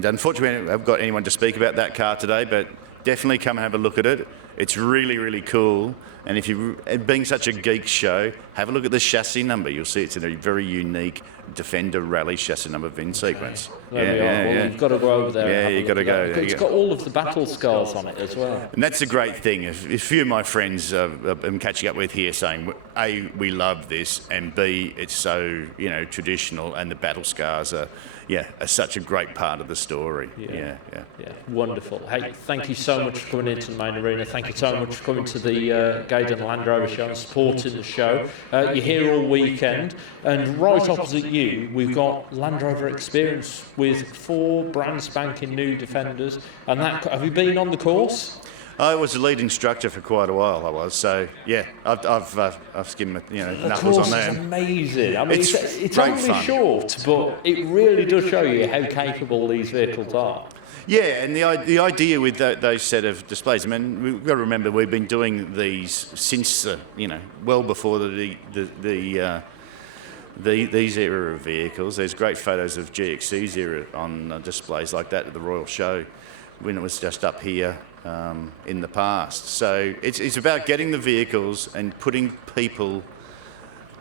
unfortunately, we haven't got anyone to speak about that car today, but definitely come and have a look at it. It's really, really cool. And if you, being such a geek show, have a look at the chassis number. You'll see it's in a very unique Defender Rally chassis number VIN sequence. There we are. Well, you've got to go over there. Yeah, you've got to go. It's got all of the battle scars on it as well. And that's a great thing. If a few of my friends I'm catching up with here saying, A, we love this, and B, it's so traditional, and the battle scars are such a great part of the story. Yeah. Wonderful. Hey, thank you so much for coming into the main arena. Thank you so much for coming to the Gaydon Land Rover show and supporting the show. You're here all weekend, and right opposite you, we've got Land Rover Experience with 4 brand spanking new Defenders. And that, have you been on the course? I was the lead instructor for quite a while. I was, so yeah, I've skimmed, knuckles on there. It's amazing. I mean, it's great only fun. short, but it really does show you how capable these vehicles are. Yeah, and the idea with those set of displays, I mean, we've got to remember we've been doing these since well before these era of vehicles. There's great photos of GXC's era on displays like that at the Royal Show when it was just up here in the past. So it's about getting the vehicles and putting people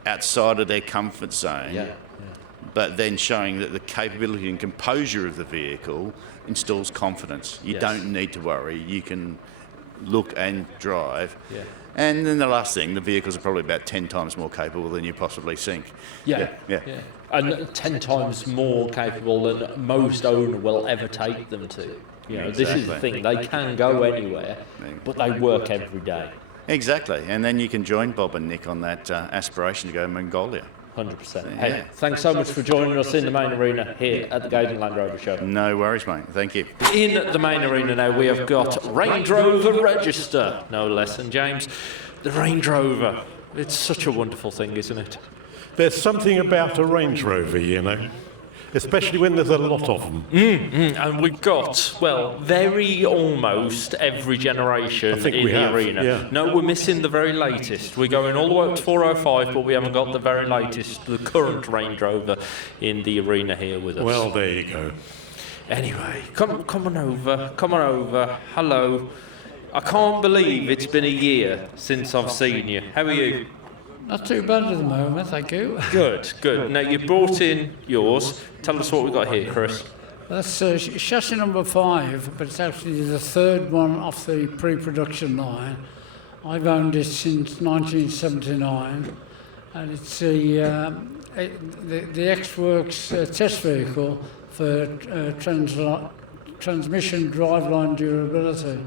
outside of their comfort zone, but then showing that the capability and composure of the vehicle installs confidence. You don't need to worry. You can look and drive. Yeah. And then the last thing, the vehicles are probably about 10 times more capable than you possibly think. Yeah. And 10 times more capable than most owner will ever take them to. This is the thing. They can go anywhere, but they work every day. Exactly. And then you can join Bob and Nick on that aspiration to go to Mongolia. 100%. Hey, thanks so much for joining us in the main arena here at the Gaydon Land Rover Show. No worries, mate. Thank you. In the main arena now, we have got Range Rover Register, no less than James. The Range Rover. It's such a wonderful thing, isn't it? There's something about a Range Rover, especially when there's a lot of them. And we've got, very almost every generation in the arena. Yeah. No, we're missing the very latest. We're going all the way up to 405, but we haven't got the very latest, the current Range Rover in the arena here with us. Well, there you go. Anyway, come on over. Hello. I can't believe it's been a year since I've seen you. How are you? Not too bad at the moment, thank you. Good. Now, you brought in yours. Tell us what we've got here, Chris. That's chassis number 5, but it's actually the third one off the pre-production line. I've owned it since 1979, and it's the X-Works test vehicle for transmission driveline durability.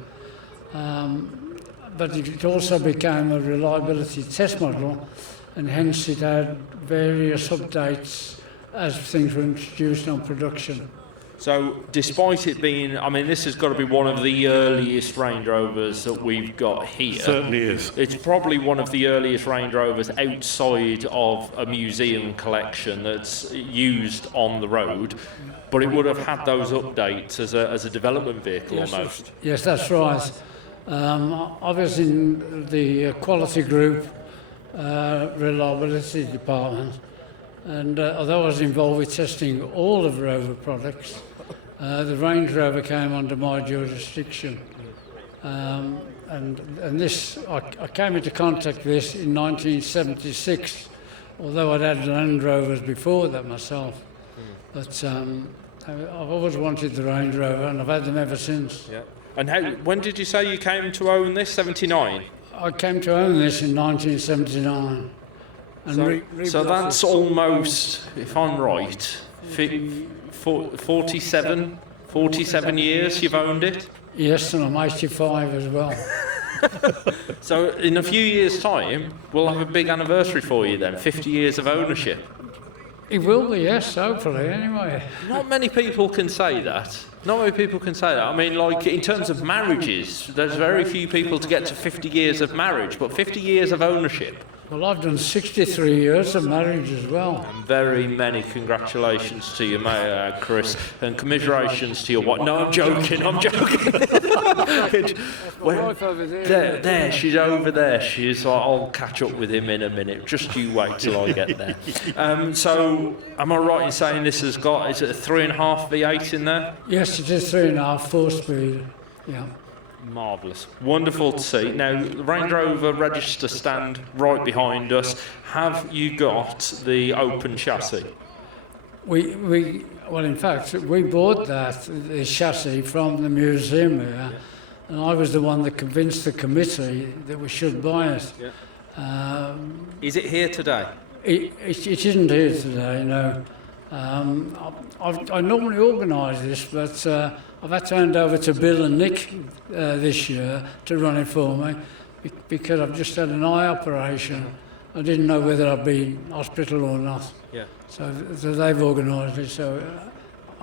But it also became a reliability test model, and hence it had various updates as things were introduced on production. So, despite it being, this has got to be one of the earliest Range Rovers that we've got here. Certainly is. It's probably one of the earliest Range Rovers outside of a museum collection that's used on the road, but it would have had those updates as a development vehicle almost. Yes, that's right. I was in the quality group reliability department, and although I was involved with testing all of Rover products, the Range Rover came under my jurisdiction. And this, I came into contact with this in 1976, although I'd had Land Rovers before that myself. But I've always wanted the Range Rover, and I've had them ever since. Yeah. And when did you say you came to own this? 79? I came to own this in 1979. And so that's almost, if I'm right, 47 years you've owned it? Yes, and I'm 85 as well. So in a few years' time, we'll have a big anniversary for you then, 50 years of ownership. It will be, yes, hopefully, anyway. Not many people can say that. In terms of marriages, there's very few people to get to 50 years of marriage, but 50 years of ownership. Well, I've done 63 years of marriage as well. And very many congratulations to you, Chris, and commiserations to your wife. No, I'm joking. There, she's over there. She's. I'll catch up with him in a minute. Just you wait till I get there. So, am I right in saying this has got? Is it a 3.5 V8 in there? Yes, it is 3.5 4-speed. Yeah. Marvellous. Wonderful to see. Now, the Range Rover Register stand right behind us. Have you got the open chassis? Well, in fact, we bought the chassis from the museum here, and I was the one that convinced the committee that we should buy it. Yeah. Is it here today? It isn't here today, no. I normally organise this, but I've had to hand over to Bill and Nick this year to run it for me because I've just had an eye operation. I didn't know whether I'd be in hospital or not. Yeah. So they've organised it. So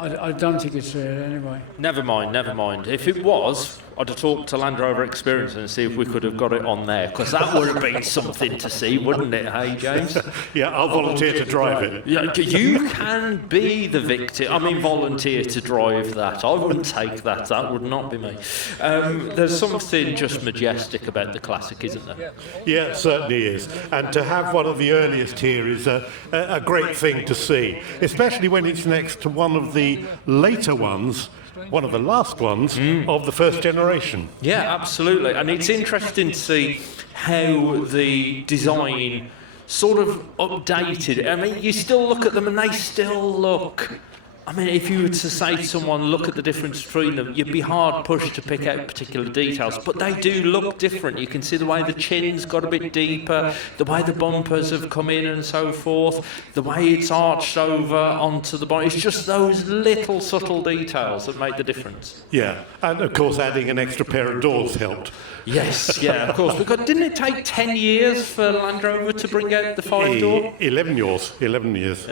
I don't think it's there anyway. Never mind, never mind. If it was, I'd have talked to Land Rover Experience and see if we could have got it on there, because that would have been something to see, wouldn't it, hey, James? Yeah, I'll volunteer to drive it. Yeah, you can be the victim. I mean, volunteer to drive that. I wouldn't take that. That would not be me. There's something just majestic about the Classic, isn't there? Yeah, it certainly is. And to have one of the earliest here is a great thing to see, especially when it's next to one of the later ones, one of the last ones of the first generation. Yeah, absolutely. And it's interesting to see how the design sort of updated. I mean, you still look at them and they still look... I mean, if you were to say to someone, look at the difference between them, you'd be hard pushed to pick out particular details, but they do look different. You can see the way the chin's got a bit deeper, the way the bumpers have come in and so forth, the way it's arched over onto the body. It's just those little subtle details that make the difference. Yeah, and of course adding an extra pair of doors helped. Yes, yeah, of course. Because didn't it take 10 years for Land Rover to bring out the 5-door? 11 years. 11 years,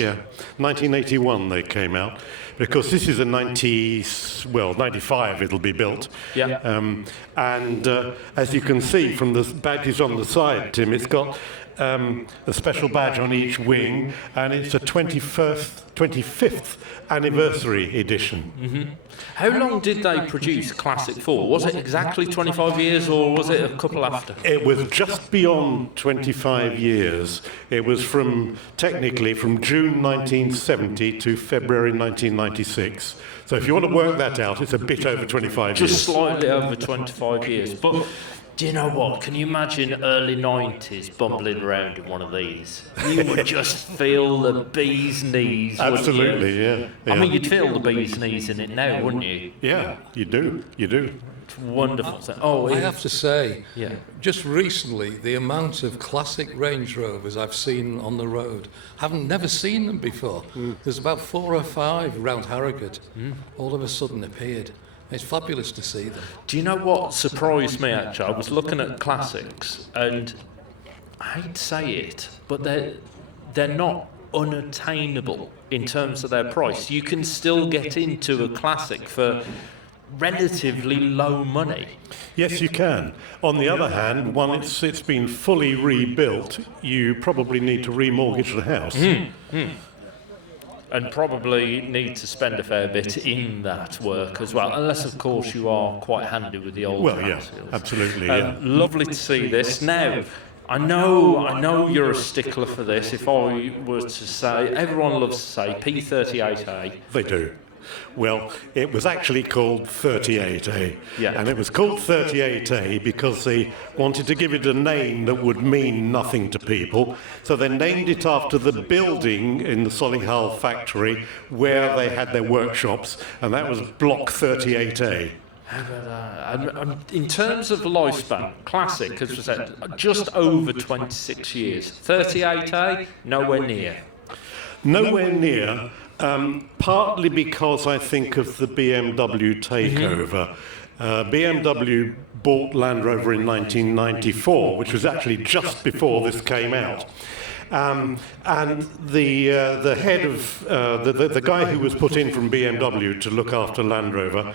yeah. 1981 they came out, because this is a 95 it'll be built. Yeah. And as you can see from the badges on the side, Tim, it's got a special badge on each wing, and it's a 25th anniversary edition. Mm-hmm. How long did they produce Classic for? Was it exactly 25 years, or was it a couple after? It was just beyond 25 years. It was technically from June 1970 to February 1996. So if you want to work that out, it's a bit over 25 years. Just slightly over 25 years. But do you know what? Can you imagine early 90s bumbling around in one of these? You would just feel the bee's knees, Absolutely, wouldn't you? I mean, you'd feel the bee's knees in it now, wouldn't you? Yeah, you do. It's wonderful. Oh, I have to say, yeah. Just recently, the amount of classic Range Rovers I've seen on the road, never seen them before. There's about 4 or 5 round Harrogate, all of a sudden appeared. It's fabulous to see them. Do you know what surprised me, actually? I was looking at Classics, and I hate to say it, but they're not unattainable in terms of their price. You can still get into a Classic for relatively low money. Yes, you can. On the other hand, once it's been fully rebuilt, you probably need to remortgage the house. And probably need to spend a fair bit in that work as well, unless, of course, you are quite handy with the old yeah, absolutely. Yeah. Lovely to see this. Now, I know you're a stickler for this. If I was to say, everyone loves to say P38A. They do. Well, it was actually called 38A. Yeah. And it was called 38A because they wanted to give it a name that would mean nothing to people. So they named it after the building in the Solihull factory where they had their workshops, and that was Block 38A. How about that? And in terms of lifespan, Classic, as we said, just over 26 years. 38A, nowhere near. Nowhere near. Partly because I think of the BMW takeover. BMW bought Land Rover in 1994, which was actually just before this came out. And the head of the guy who was put in from BMW to look after Land Rover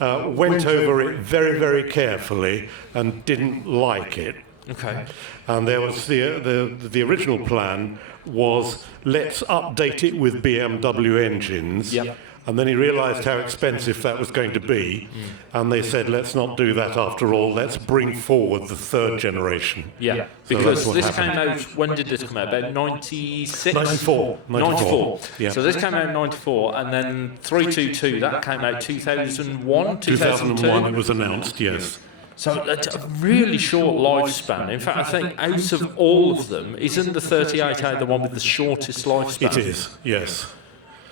went over it very, very carefully and didn't like it. Okay. And there was the original plan was let's update it with BMW engines. Yep. And then he realised how expensive that was going to be, and they said, let's not do that after all, let's bring forward the 3rd generation. Yeah, So because that's what this happened. came out, when did this come out? About 96? 94. 94. Yeah. So this came out in 94, and then 322, that came out 2001, 2001 it was announced, yes. So it's a really short lifespan. In fact, I think out of all of them, isn't the 38A the one with the shortest lifespan? It is, yes.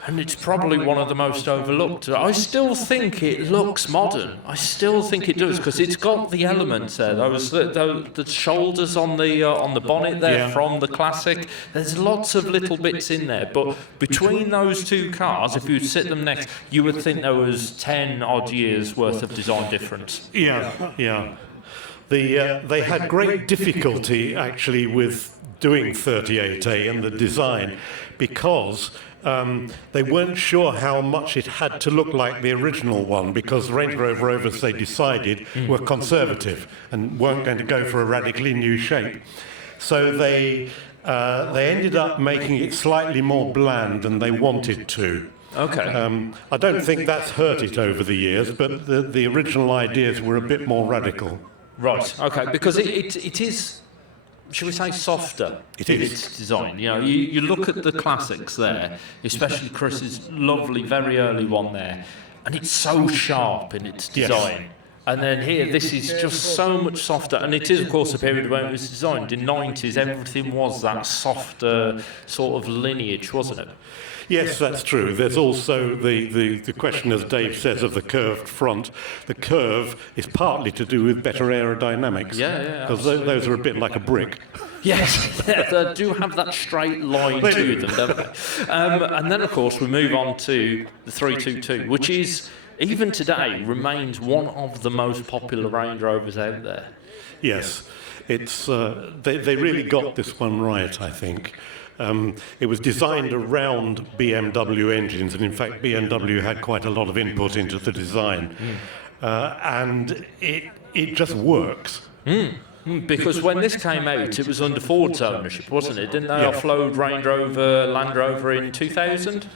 And it's probably one of the most overlooked. I still think it looks modern. I still think it does, because it's got the elements there. The shoulders on the bonnet there from the Classic. There's lots of little bits in there. But between those two cars, if you sit them next, you would think there was 10 odd years worth of design difference. Yeah. They had great difficulty actually with doing 38A and the design, because they weren't sure how much it had to look like the original one, because Range Rover Rovers, they decided, were conservative and weren't going to go for a radically new shape. So they ended up making it slightly more bland than they wanted to. Okay. I don't think that's hurt it over the years, but the original ideas were a bit more radical. Right. Okay. Because it is, shall we say, softer in its design. You know, you look at the classics there, especially Chris's lovely, very early one there, and it's so sharp in its design. Yes. And then here, this is just so much softer, and it is, of course, a period when it was designed. In the 90s, everything was that softer sort of lineage, wasn't it? Yes, that's true. There's also the question, as Dave says, of the curved front. The curve is partly to do with better aerodynamics. Yeah. Because those are a bit like a brick. Yes, they do have that straight line to them, don't they? And then, of course, we move on to the 322, which is, even today, remains one of the most popular Range Rovers out there. Yes, it's they really got this one right, I think. It was designed around BMW engines, and in fact BMW had quite a lot of input into the design. And it just works. Because when this came out, it was under Ford's ownership, wasn't it? Didn't they offload Range Rover, Land Rover in 2000?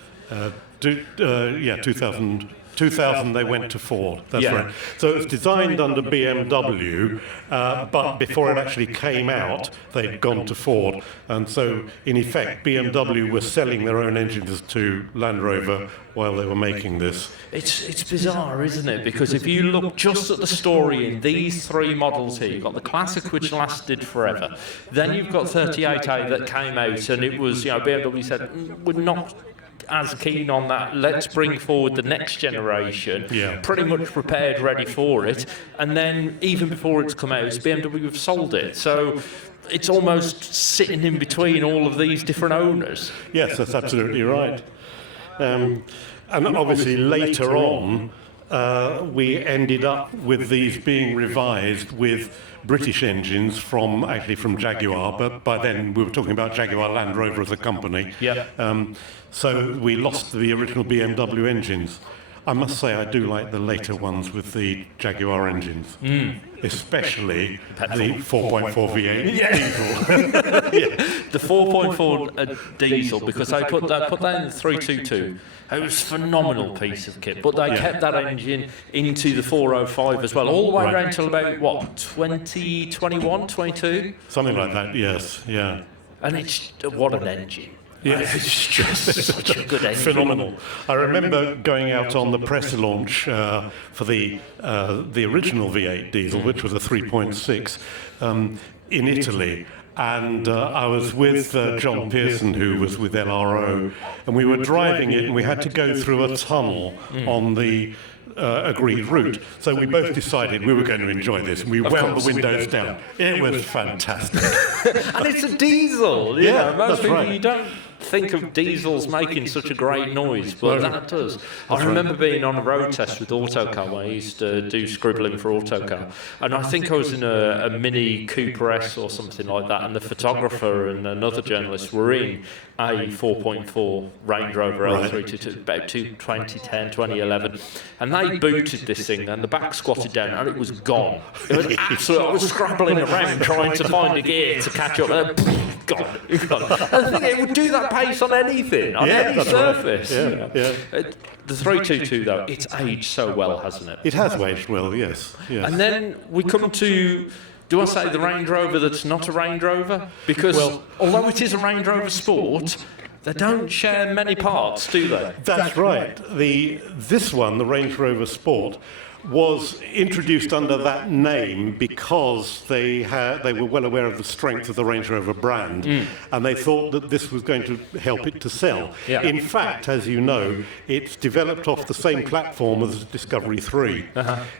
2000 they went to Ford, that's right. So it was designed under BMW, but before it actually came out, they'd gone to Ford. And so, in effect, BMW were selling their own engines to Land Rover while they were making this. It's bizarre, isn't it? Because if you look just at the story in these three models here, you've got the Classic, which lasted forever. Then you've got 38A that came out, and it was, BMW said, we're not as keen on that, let's bring forward the next generation, pretty much prepared, ready for it, and then even before it's come out, BMW have sold it, so it's almost sitting in between all of these different owners. Yes, that's absolutely right. And obviously later on, we ended up with these being revised with British engines from Jaguar, but by then we were talking about Jaguar Land Rover as a company. So we lost the original BMW engines. I must say I do like the later ones with the Jaguar engines, especially the 4.4 V8 diesel. The 4.4 diesel, because they put that in the 322. It was a phenomenal piece of kit, but they kept that engine into the 405 as well, all the way around till about, what, 2021, 22? Something like that, yes, yeah. And it's, what an engine. Yeah, it's just such a good engine. Phenomenal. I remember going out on the press launch for the original V8 diesel, which was a 3.6, in Italy. And I was with John Pearson, who was with LRO, and we were driving it, and we had to go through a tunnel on the agreed route. So we both decided we were going to enjoy this, and we wound the windows down. It was fantastic. And it's a diesel, you know. Most people, you don't think of diesels making such a great noise, but that does. I remember being on a road test with Autocar when I used to do scribbling for Autocar, and I think I was in a Mini Cooper S or something like that, and the photographer and another journalist were in a 4.4 Range Rover L322 about 2010, 2011, and they booted this thing, and the back squatted down, and it was gone. It was absolutely, I was scrabbling around trying to find a gear to catch up, and then gone. I think it would do that pace on anything, on any surface. The 322 though, it's aged so well, hasn't it? It has aged well, yes. And then we come to, do I say the Range Rover that's not a Range Rover? Because although it is a Range Rover Sport, they don't share many parts, do they? That's right. This one, the Range Rover Sport, was introduced under that name because they were well aware of the strength of the Range Rover brand, and they thought that this was going to help it to sell. In fact, as you know, it's developed off the same platform as Discovery 3.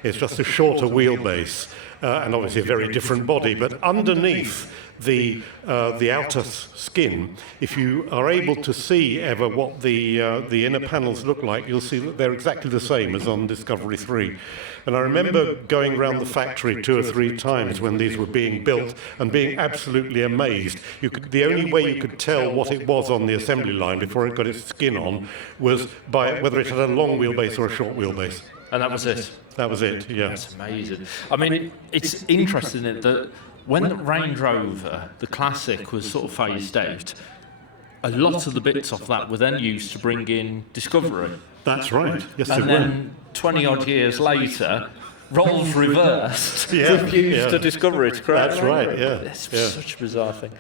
It's just a shorter wheelbase. and obviously a very different body, but underneath the outer skin, if you are able to see ever what the inner panels look like, you'll see that they're exactly the same as on Discovery 3. And I remember going around the factory 2 or 3 times when these were being built and being absolutely amazed. The only way you could tell what it was on the assembly line before it got its skin on was by whether it had a long wheelbase or a short wheelbase. And that was it? That was it, yeah. That's amazing. I mean, it's interesting that when the Range Rover, the Classic, was sort of phased out, a lot of the bits of that were then used to bring in Discovery. That's right. Yes, and then 20-odd years later, roles reversed from used to Discovery to create. That's right, yeah. It's such a bizarre thing.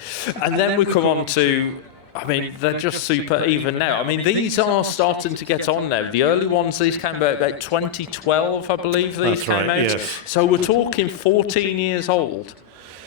And then we come on to, I mean, they're just super even now. I mean, these are starting to get on now. The early ones, these came out about 2012, I believe these came out. Yes. So we're talking 14 years old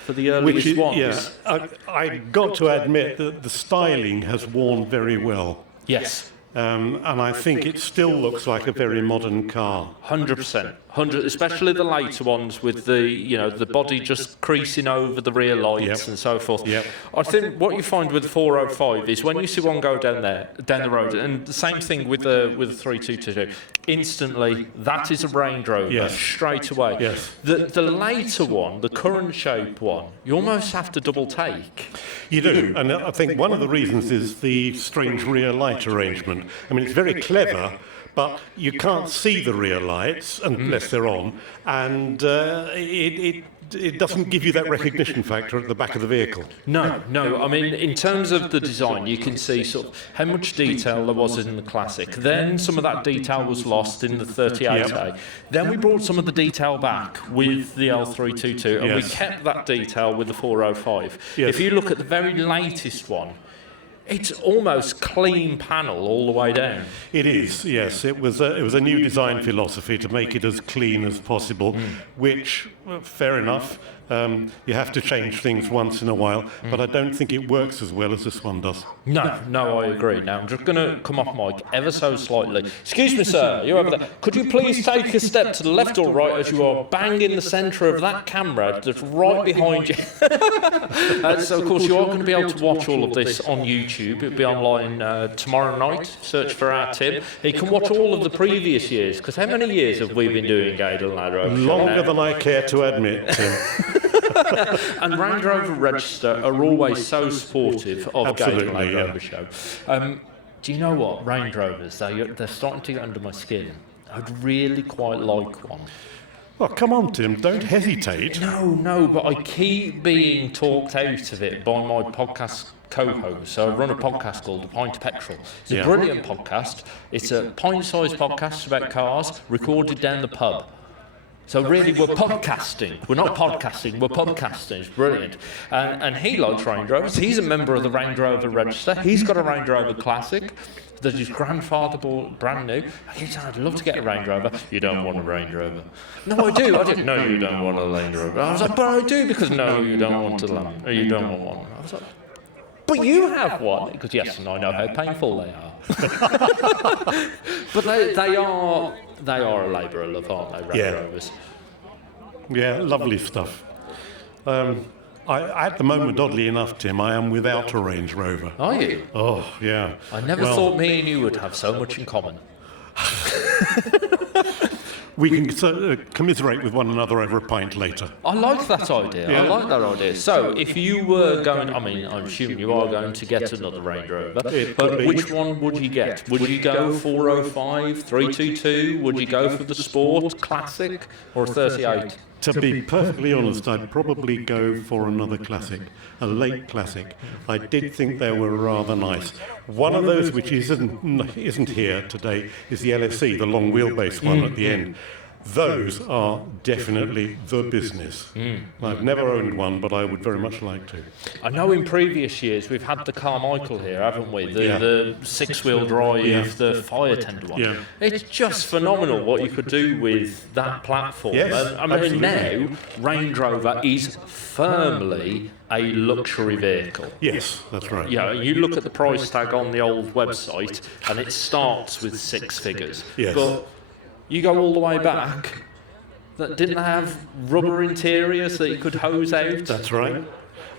for the earliest ones. Yeah, I got to admit that the styling has worn very well. Yes. And I think it still looks like a very modern car. 100%. Especially the later ones with the body just creasing over the rear lights and so forth. I think what you find with the 405 is when you see one go down the road, and the same thing with the 322, instantly that is a Range Rover straight away. Yes. The later one, the current shape one, you almost have to double take. You do, and I think one of the reasons is the strange rear light arrangement. I mean, it's very clever, but you can't see the rear lights unless they're on, and it doesn't give you that recognition factor at the back of the vehicle. No. I mean, in terms of the design, you can see sort of how much detail there was in the Classic. Then some of that detail was lost in the 38A. Then we brought some of the detail back with the L322, and we kept that detail with the 405. If you look at the very latest one, it's almost clean panel all the way down. It is, yes. It was a new design philosophy to make it as clean as possible, which, well, fair enough. You have to change things once in a while, but I don't think it works as well as this one does. No, I agree. Now, I'm just going to come off mic ever so slightly. Excuse me, sir, you over there. Could you please take a step to the left or right as you are bang in the centre of that camera that's right behind you? So, of course, you are going to be able to watch all of this on YouTube. It'll be online tomorrow night. Search for our Tim. You can watch all of the previous years, because how many years have we been doing Gaydon Land Rover? Longer than I care to admit, Tim. And Land Rover Register are always so supportive of Gaydon Land Rover Show. Do you know what? Range Rovers, they're starting to get under my skin. I'd really quite like one. Well, come on, Tim, don't hesitate. No, but I keep being talked out of it by my podcast co-host. So I run a podcast called The Pint of Petrol. It's a brilliant podcast. It's a pint-sized podcast about cars, recorded down the pub. So really, we're podcasting. We're not podcasting, we're podcasting. It's brilliant. And he likes Range Rovers. He's a member of the Range Rover Register. He's got a Range Rover Classic that his grandfather bought brand new. He said, I'd love to get a Range Rover. You don't want a Range Rover. No, I do. No, you don't want a Range Rover. I was like, but I do, because no, you don't want you don't want one. I was like, but you have one. Because yes, and I know how painful they are. But they are a labour of love, aren't they, Range Rovers? Yeah, lovely stuff. At the moment, oddly enough, Tim, I am without a Range Rover. Are you? Oh, yeah. I never thought me and you would have so much in common. We can commiserate with one another over a pint later. I like that idea. I like that idea. So, if you were going, I mean, I'm assuming you are going to get another Range Rover, but which one would you get? Would you go 405, 322? Would you go for the Sport, Classic, or a 38? To be perfectly honest, I'd probably go for another Classic, a late Classic. I did think they were rather nice. One of those which isn't here today is the LSE, the long wheelbase one at the end. Those are definitely the business. I've never owned one, but I would very much like to. I know in previous years we've had the Carmichael here, haven't we? The six-wheel drive, the fire tender one. It's just phenomenal what you could do with that platform. I mean, now Range Rover is firmly a luxury vehicle. Yes, that's right. Yeah, you look at the price tag on the old website, and it starts with 6 figures. Yes. But you go all the way back, that didn't have rubber interiors that you could hose out? That's right.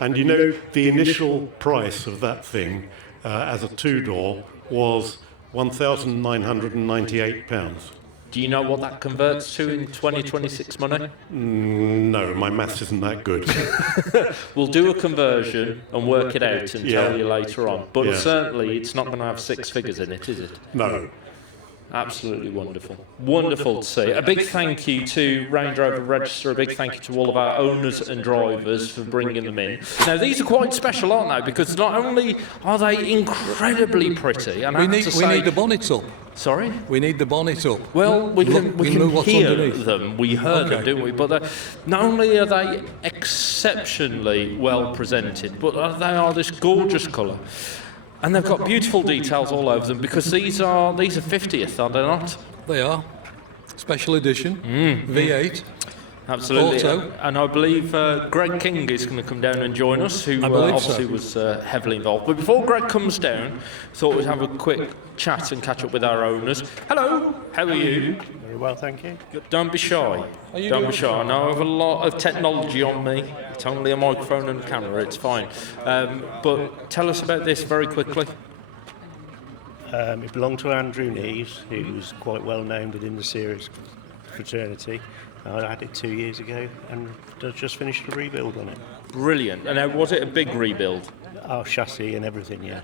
And you know, the initial price of that thing as a two-door was £1,998. Do you know what that converts to in 2026 money? No, my maths isn't that good. We'll do a conversion and work it out and tell you later on. But certainly it's not going to have 6 figures in it, is it? No. Absolutely wonderful. Wonderful to see. A big thank you to Range Rover Register, a big thank you to all of our owners and drivers for bringing them in. Now, these are quite special, aren't they? Because not only are they incredibly pretty, and we need the bonnets up. Sorry? We need the bonnet up. Well, we can hear underneath. them. We heard them, didn't we? But not only are they exceptionally well presented, but they are this gorgeous colour. And they've got beautiful details all over them because these are 50th, are they not? They are. Special edition, V8. Absolutely. Auto. And I believe Greg King is going to come down and join us, who obviously was heavily involved. But before Greg comes down, thought we'd have a quick chat and catch up with our owners. Hello, how are you? Very well, thank you. Don't be shy. Don't be shy. I know I have a lot of technology on me. It's only a microphone and a camera, it's fine. But tell us about this very quickly. It belonged to Andrew Ives, who's quite well known within the series fraternity. I had it 2 years ago and just finished a rebuild on it. Brilliant. And was it a big rebuild? Our chassis and everything, yeah.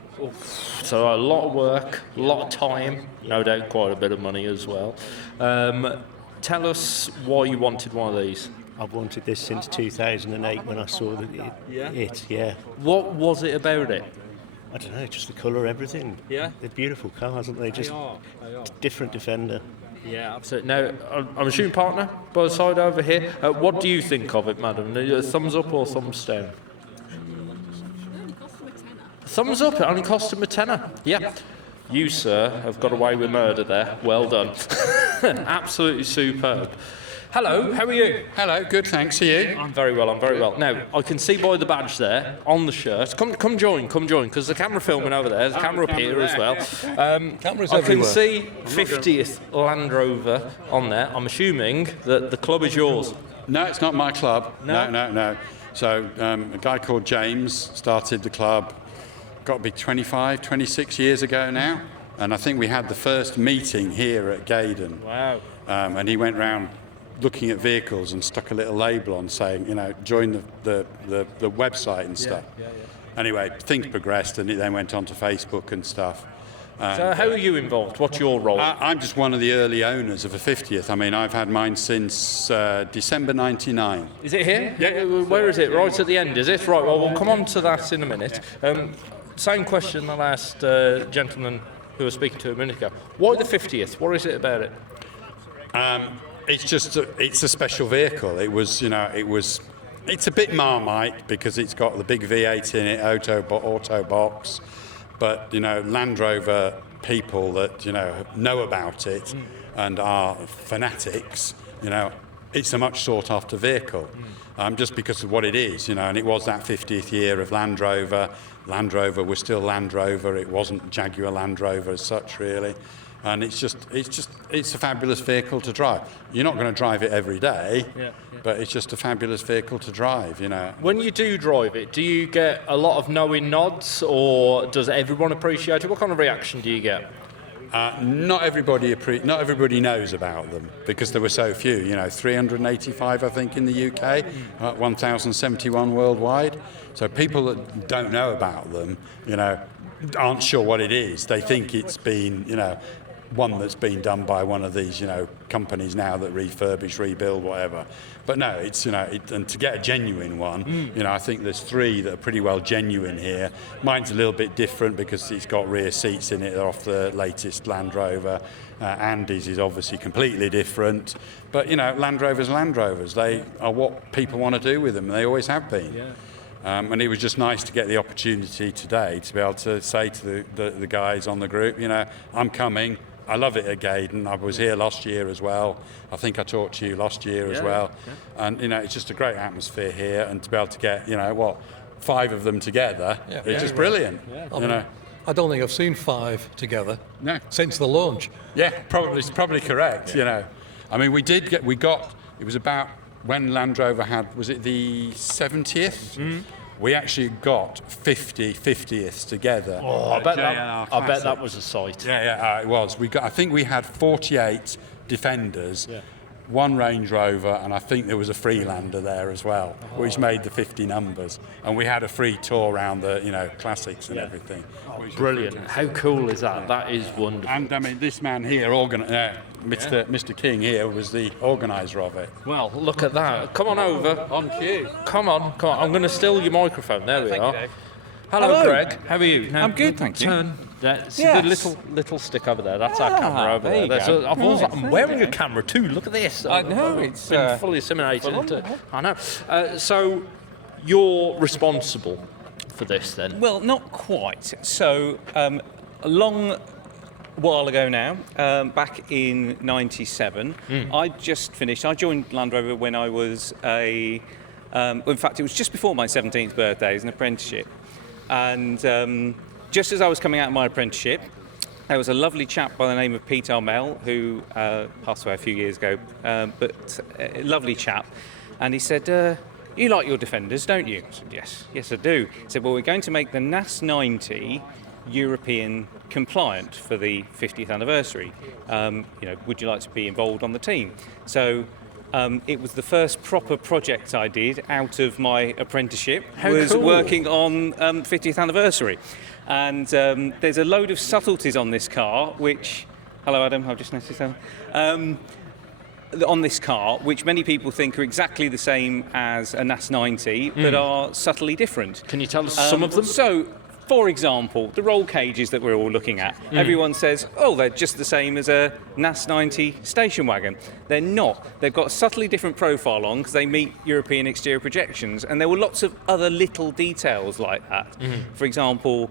So a lot of work, a lot of time, no doubt quite a bit of money as well. Tell us why you wanted one of these. I've wanted this since 2008 when I saw it. What was it about it? I don't know, just the colour, everything. Yeah? They're beautiful cars, aren't they? Just They are. different Defender. Yeah, absolutely. Now, I'm assuming partner by the side over here. What do you think of it, madam? Thumbs up or thumbs down? Thumbs up, it only cost him a tenner. Yeah. You, sir, have got away with murder there. Well done. Absolutely superb. Hello, how are you? Hello, good, thanks. Are you? I'm very well, I'm very well. Now, I can see by the badge there, on the shirt. Come join, because the camera filming over there. There's a camera up here as well. Cameras I everywhere. can see 50th Land Rover on there. I'm assuming that the club is yours. No, it's not my club. No? No. So, a guy called James started the club, got to be 25, 26 years ago now. And I think we had the first meeting here at Gaydon. Wow. And he went round looking at vehicles and stuck a little label on saying, join the website and stuff. Yeah. Anyway, things progressed and it then went on to Facebook and stuff. So how are you involved? What's your role? I'm just one of the early owners of a 50th. I mean, I've had mine since December 99. Is it here? Yeah. Where is it? Right at the end, is it? Right, well, we'll come on to that in a minute. Same question I asked gentleman who was speaking to a minute ago. Why the 50th? What is it about it? It's a special vehicle. It's a bit Marmite because it's got the big V8 in it, auto box. But, Land Rover people that, know about it and are fanatics, it's a much sought after vehicle. Just because of what it is, and it was that 50th year of Land Rover. Land Rover was still Land Rover. It wasn't Jaguar Land Rover as such, really. And it's a fabulous vehicle to drive. You're not going to drive it every day, but it's just a fabulous vehicle to drive, When you do drive it, do you get a lot of knowing nods, or does everyone appreciate it? What kind of reaction do you get? Not everybody knows about them because there were so few. 385, I think, in the UK, 1,071 worldwide. So people that don't know about them, aren't sure what it is. They think it's been, one that's been done by one of these, companies now that refurbish, rebuild, whatever. But no, it's, and to get a genuine one, I think there's 3 that are pretty well genuine here. Mine's a little bit different because it's got rear seats in it. They're off the latest Land Rover. Andy's is obviously completely different. But, Land Rovers, they are what people want to do with them. They always have been. Yeah. And it was just nice to get the opportunity today to be able to say to the guys on the group, I'm coming. I love it at Gaydon. I was here last year as well. I think I talked to you last year as well. Yeah. And, it's just a great atmosphere here. And to be able to get, 5 of them together, it's just brilliant. Yeah. I don't think I've seen 5 together since the launch. Yeah, it's probably correct, I mean, we got it was about when Land Rover had, was it the 70th? We actually got 50ths together. Oh, I bet that was a sight. Yeah, it was. I think we had 48 Defenders, one Range Rover, and I think there was a Freelander there as well, which made the 50 numbers. And we had a free tour around the, classics and everything. Brilliant. How cool is that? That is wonderful. And I mean, this man here, Mr. King here, was the organiser of it. Well, look at that. Come on over. On cue. Come on. I'm going to steal your microphone. There we are. Hello, Greg. How are you? I'm good, thank you. Turn. That's a good little stick over there. That's our camera over there. I'm wearing a camera too. Look at this. I know, it's been fully assimilated into. I know. So you're responsible for this then? Well, not quite. So a long while ago now, back in '97, I just finished. I joined Land Rover when I was in fact, it was just before my 17th birthday as an apprenticeship. And just as I was coming out of my apprenticeship, there was a lovely chap by the name of Camel who passed away a few years ago, but a lovely chap. And he said, you like your Defenders, don't you? I said, yes I do. He said, well, we're going to make the NAS 90 European compliant for the 50th anniversary. Would you like to be involved on the team? So it was the first proper project I did out of my apprenticeship. Working on 50th anniversary. And there's a load of subtleties on this car, which... Hello, Adam, I've just noticed that. On this car, which many people think are exactly the same as a NAS 90, but are subtly different. Can you tell us some of them? So, for example, the roll cages that we're all looking at. Everyone says, oh, they're just the same as a NAS 90 station wagon. They're not. They've got a subtly different profile on because they meet European exterior projections, and there were lots of other little details like that. For example,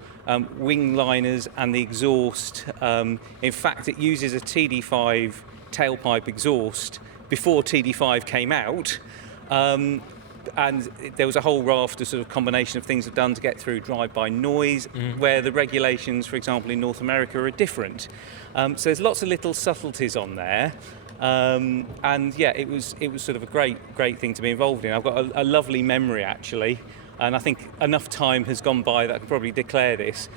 wing liners and the exhaust. In fact, it uses a TD5 tailpipe exhaust before TD5 came out. And there was a whole raft of sort of combination of things done to get through drive-by noise, where the regulations, for example, in North America are different. So there's lots of little subtleties on there. And yeah, it was sort of a great thing to be involved in. I've got a lovely memory, actually, and I think enough time has gone by that I could probably declare this.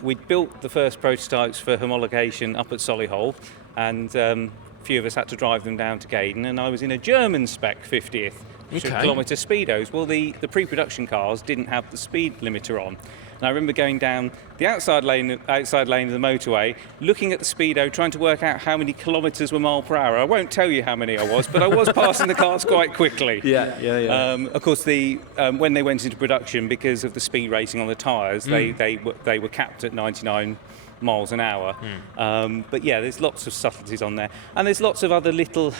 We'd built the first prototypes for homologation up at Solihull, and a few of us had to drive them down to Gaydon, and I was in a German spec 50th. Kilometre speedos. Well, the pre-production cars didn't have the speed limiter on. And I remember going down the outside lane of the motorway, looking at the speedo, trying to work out how many kilometres were mile per hour. I won't tell you how many I was, but I was passing the cars quite quickly. Yeah. Of course, when they went into production, because of the speed rating on the tyres, they were capped at 99 miles an hour. But yeah, there's lots of subtleties on there, and there's lots of other little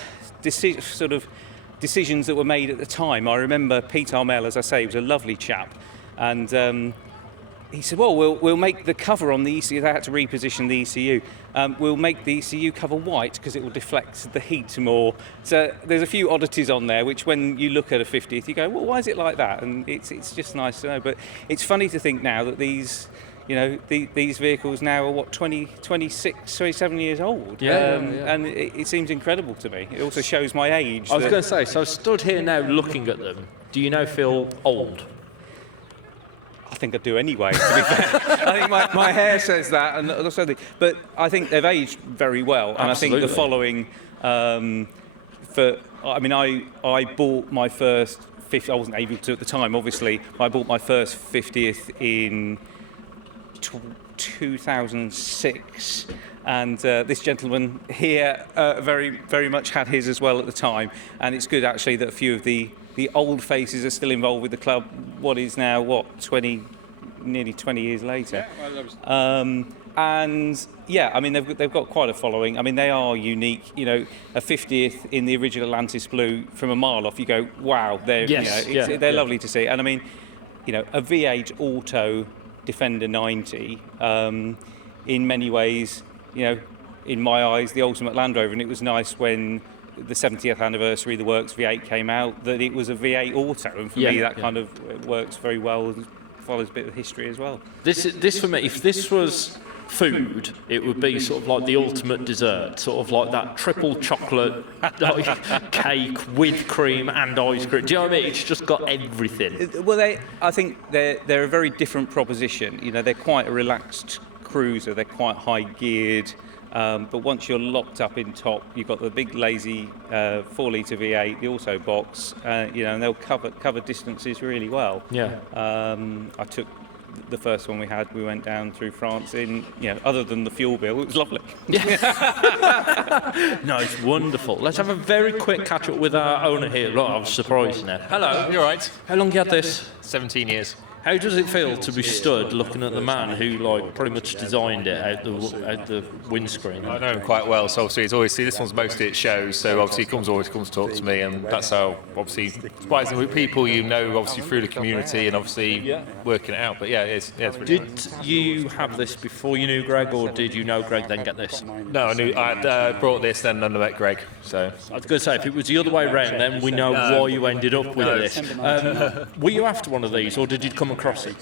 decisions that were made at the time. I remember Pete Armel, as I say, was a lovely chap, and he said, well, we'll make the cover on the ECU. They had to reposition the ECU. We'll make the ECU cover white because it will deflect the heat more. So there's a few oddities on there, which when you look at a 50th, you go, well, why is it like that? And it's just nice to know. But it's funny to think now that these vehicles now are 26, 27 years old. And it seems incredible to me. It also shows my age. I was going to say, so I stood here now looking at them. Do you now feel old? I think I do anyway, to be fair. I think my hair says that, but I think they've aged very well. And Absolutely. I think the following, I bought my first 50th, I wasn't able to at the time, obviously. I bought my first 50th in 2006, and this gentleman here very, very much had his as well at the time, and it's good actually that a few of the old faces are still involved with the club. What is now nearly 20 years later. And yeah, I mean they've got quite a following. I mean they are unique. A 50th in the original Atlantis blue from a mile off, you go, wow, they're lovely to see. And I mean, a V8 auto Defender 90, in many ways, in my eyes, the ultimate Land Rover. And it was nice when the 70th anniversary, the Works V8 came out, that it was a V8 auto. And for me, that kind of works very well and follows a bit of history as well. This for me, if this was food, it would be sort of like the ultimate dessert, sort of like that triple chocolate cake with cream and ice cream. Do you know what I mean? It's just got everything. Well, I think they're a very different proposition. You know, they're quite a relaxed cruiser. They're quite high geared. But once you're locked up in top, you've got the big lazy 4-litre V8, the auto box, you know, and they'll cover distances really well. Yeah. I took the first one we had. We went down through France in, you know, other than the fuel bill, it was lovely. No, it's wonderful. Let's have a very quick catch up with our owner here. Look, I was surprised now. Hello. You all right? How long you had this? 17 years. How does it feel to be stood looking at the man who, like, pretty much designed it out the windscreen? I know him quite well, so obviously it's always this one's mostly at shows, so obviously he always comes to talk to me, and that's how obviously surprisingly with people you know obviously through the community and obviously working it out. But yeah, it's really Did you have this before you knew Greg, or did you know Greg then get this? No, I brought this then and I met Greg. So I was going to say, if it was the other way around, then we know why you ended up with this. Were you after one of these, or did you come across it?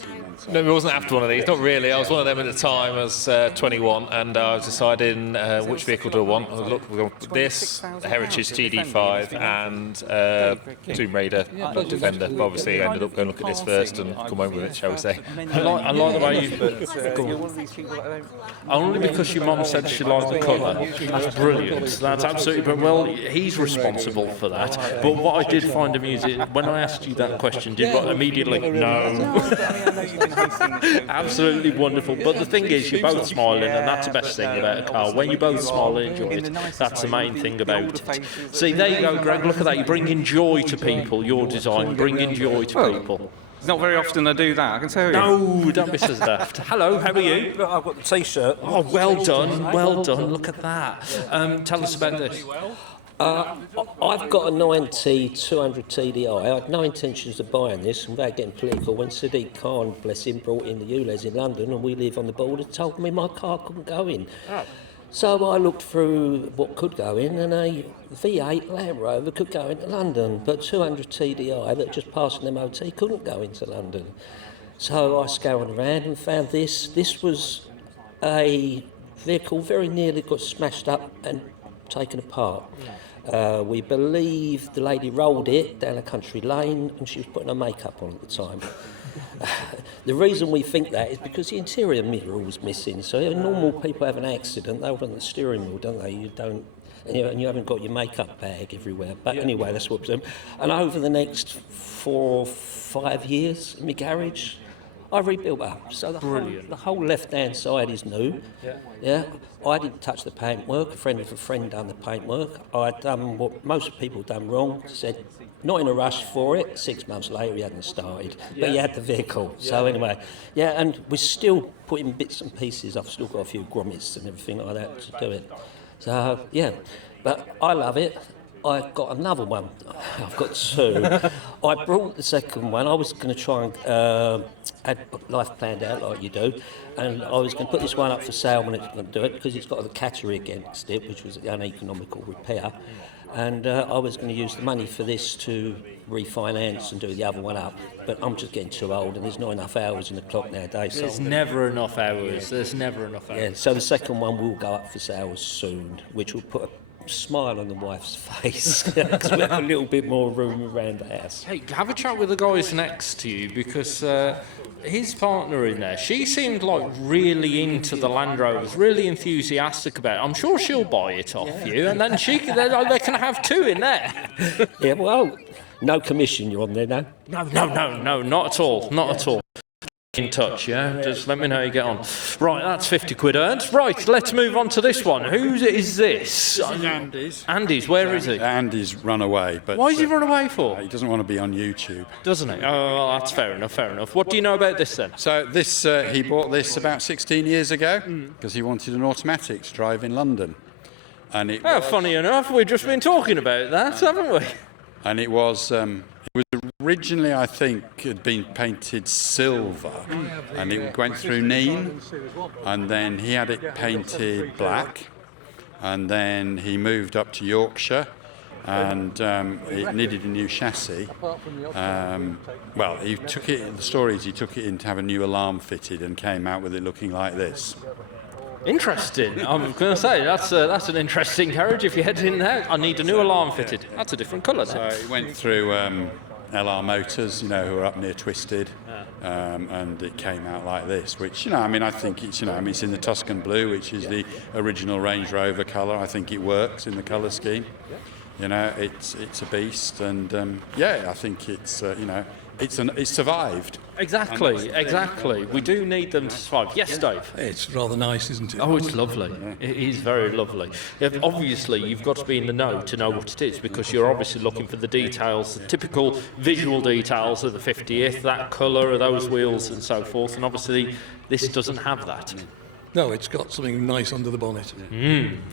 No, I wasn't after one of these, not really. I was one of them at the time. I was 21, and I was deciding which vehicle do I want. I looked at this, a Heritage TD5, and Tomb Raider Defender. But obviously, I ended up going to look at this first and come home with it, shall we say. I like the way you... Only because your mum said she liked the colour. That's brilliant. That's absolutely brilliant. Well, he's responsible for that. But what I did find amusing, when I asked you that question, did you immediately, no. Absolutely wonderful. But the thing is, you're both smiling, and that's the best thing about a car. When you both smile and enjoy it, that's the main thing about it. See, there you go, Greg. Look at that. You're bringing joy to people. Your design, bringing joy to people. It's not very often I do that, I can tell you. No, don't be so daft. Hello, how are you? Look, I've got the T-shirt. Oh, well done, well done. Look at that. Tell us about this. I've got a 90 200 TDI. I had no intentions of buying this, and without getting political, when Sadiq Khan, bless him, brought in the ULEZ in London, and we live on the border, told me my car couldn't go in. Oh. So I looked through what could go in, and a V8 Land Rover could go into London, but 200 TDI that just passed an MOT couldn't go into London. So I scoured around and found this. This was a vehicle very nearly got smashed up and taken apart. We believe the lady rolled it down a country lane and she was putting her makeup on at the time. The reason we think that is because the interior mirror was missing. So if normal people have an accident, they hold on the steering wheel, don't they? You don't, and you haven't got your makeup bag everywhere. But anyway, that's what I'm saying. And over the next 4 or 5 years in my garage, I rebuilt up. So the whole left-hand side is new. Yeah. I didn't touch the paintwork. A friend of a friend done the paintwork. I'd done what most people done wrong. Said, not in a rush for it. 6 months later, he hadn't started. But he had the vehicle. So anyway, and we're still putting bits and pieces. I've still got a few grommets and everything like that to do it. So, but I love it. I've got another one. I've got 2. I brought the second one. I was going to try and had life planned out like you do, and I was going to put this one up for sale when it's going to do it because it's got a category against it, which was the uneconomical repair. And I was going to use the money for this to refinance and do the other one up. But I'm just getting too old and there's not enough hours in the clock nowadays. There's never enough hours. There's never enough hours. Yeah, so the second one will go up for sale soon, which will put a smile on the wife's face because we have a little bit more room around the house. Hey, have a chat with the guys next to you because his partner in there, she seemed like really into the Land Rovers, really enthusiastic about it. I'm sure she'll buy it off you, and then they can have 2 in there. Yeah, well, no commission you're on there now? No, not at all, not at all. In touch, yeah? Just let me know how you get on. Right, that's 50 quid earned. Right, let's move on to this one. Whose is this? Andy's. Andy's, where is he? Andy's run away. But why has he run away for? He doesn't want to be on YouTube. Doesn't he? Oh, that's fair enough. What do you know about this then? So this, he bought this about 16 years ago because he wanted an automatic to drive in London. And it funny enough, we've just been talking about that, haven't we? And it was originally, I think, had been painted silver, and it went through Neen, and then he had it painted black, and then he moved up to Yorkshire, and it needed a new chassis. Well, he took it. The story is he took it in to have a new alarm fitted, and came out with it looking like this. Interesting. I'm going to say that's an interesting carriage. If you head in there, I need a new alarm fitted. That's a different colour. So it went through LR Motors, who are up near Twisted, and it came out like this. Which I think it's it's in the Tuscan blue, which is the original Range Rover colour. I think it works in the colour scheme. It's a beast, and I think it's it's survived. Exactly. We do need them to survive. Yes, Dave? It's rather nice, isn't it? Oh, it's lovely. It is very lovely. Obviously, you've got to be in the know to know what it is, because you're obviously looking for the details, the typical visual details of the 50th, that colour of those wheels and so forth, and obviously this doesn't have that. No, it's got something nice under the bonnet.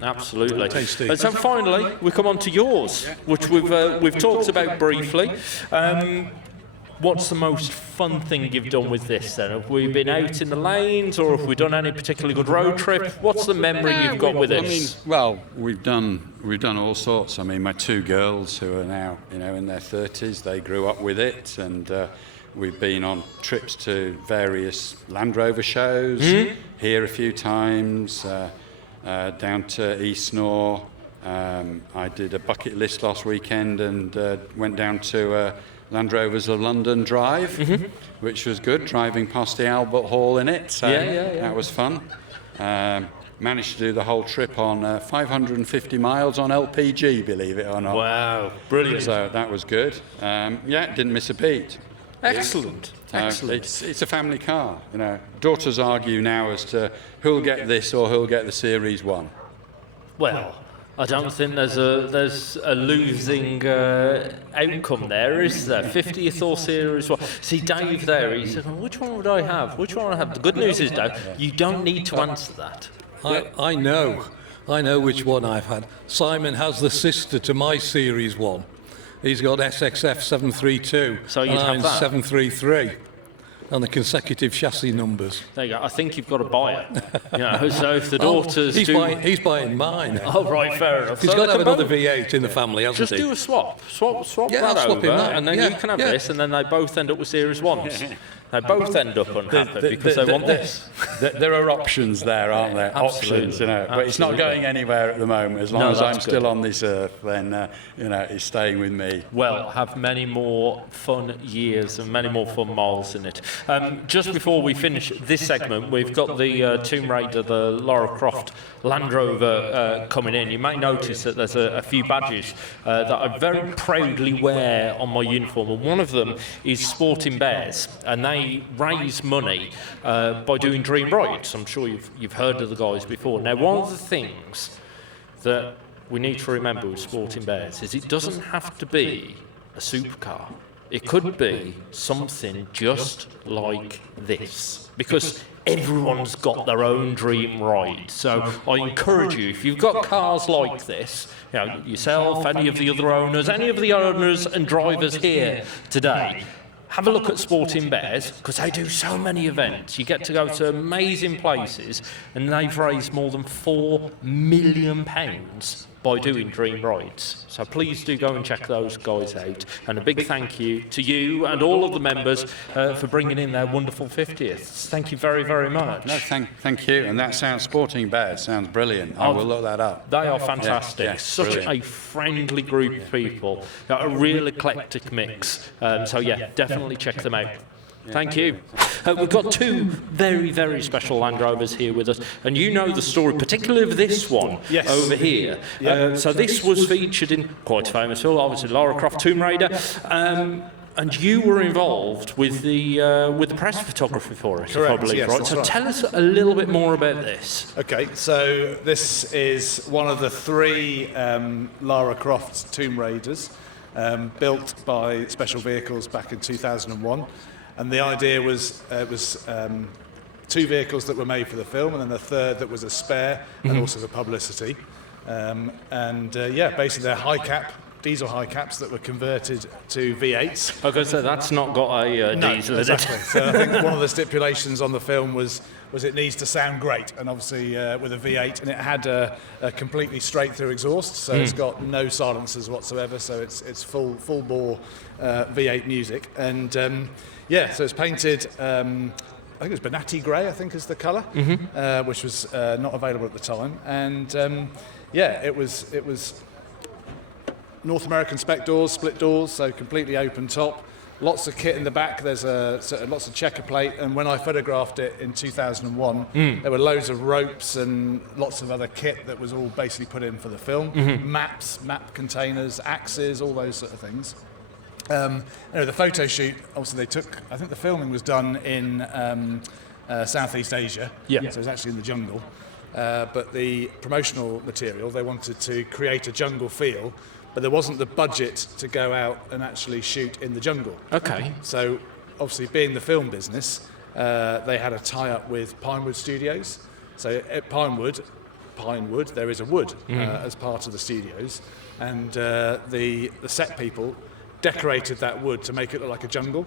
Absolutely. Tasty. And so finally, we come on to yours, which we've talked about briefly. What's the most fun thing you've done with this then? Have we been out in the lanes, or have we done any particularly good road trip? What's the memory you've got with this? We've done all sorts. My two girls, who are now in their 30s, they grew up with it, and we've been on trips to various Land Rover shows, here a few times, down to East Nor. I did a bucket list last weekend and went down to Land Rovers of London Drive, which was good, driving past the Albert Hall in it, so that was fun. Managed to do the whole trip on 550 miles on LPG, believe it or not. Wow, brilliant. So that was good. Didn't miss a beat. Excellent. It's a family car. Daughters argue now as to who'll get this or who'll get the Series 1. Well, I don't think there's a losing outcome there, is there? 50th or Series 1. See, Dave there, he said, which one would I have? Which one would I have? The good news is, Dave, you don't need to answer that. I know which one I've had. Simon has the sister to my Series 1. He's got SXF 732, so you'd and have I'm that. 733. And the consecutive chassis numbers. There you go. I think you've got to buy it. So if the daughters he's buying mine. Oh, right, fair enough. He's So got to they have can another both- V8 in the family, hasn't Just he? do a swap Yeah, that I'll swap over, him that. and then you can have this, and then they both end up with Series 1s. They both end up unhappy because they want this. There are options there, aren't there? Absolutely. Options, but it's not going anywhere at the moment. As long as I'm still on this earth, then it's staying with me. Well, have many more fun years and many more fun miles in it. Just before we finish this segment, we've got the Tomb Raider, the Lara Croft Land Rover coming in. You may notice that there's a few badges that I very proudly wear on my uniform, and one of them is Sporting Bears, and they raise money by doing dream rides. I'm sure you've heard of the guys before. Now, one of the things that we need to remember with Sporting Bears is it doesn't have to be a supercar. It could be something just like this, because everyone's got their own dream ride. So I encourage you, if you've got cars like this, yourself, any of the other owners, any of the owners and drivers here today, have a look at Sporting Bears, because they do so many events. You get to go to amazing places, and they've raised more than £4 million by doing dream rides. So please do go and check those guys out. And a big thank you to you and all of the members for bringing in their wonderful 50th. Thank you very, very much. No, thank you. And that sounds Sporting Bears. Sounds brilliant. I will look that up. They are fantastic. Yeah, Such brilliant. a friendly group of people. A real eclectic mix. So yeah, definitely check them out. Thank you. We've got two very, very special Land Rovers here with us, and you know the story, particularly of this one over here. So this was featured in quite a famous film, obviously Lara Croft Tomb Raider, and you were involved with the press photography for it, Correct, if I believe, yes, right? that's So right. tell us a little bit more about this. Okay, so this is one of the three Lara Croft Tomb Raiders built by Special Vehicles back in 2001. And the idea was it was two vehicles that were made for the film, and then the third that was a spare, and also for publicity. Basically they're high cap, diesel high caps that were converted to V8s. Okay, so that's not got a diesel, is exactly. it? So I think one of the stipulations on the film was it needs to sound great, and obviously with a V8, and it had a completely straight through exhaust, so it's got no silencers whatsoever, so it's full bore V8 music, and so it's painted think it was Bonatti Grey, I think is the colour, which was not available at the time. And it was North American spec doors, split doors, so completely open top. Lots of kit in the back. There's lots of checker plate, and when I photographed it in 2001, there were loads of ropes and lots of other kit that was all basically put in for the film. Maps, map containers, axes, all those sort of things. The photo shoot, obviously I think the filming was done in Southeast Asia, so it was actually in the jungle. But the promotional material, they wanted to create a jungle feel, but there wasn't the budget to go out and actually shoot in the jungle. Okay. So, obviously, being the film business, they had a tie-up with Pinewood Studios. So at Pinewood, there is a wood as part of the studios, and the set people decorated that wood to make it look like a jungle,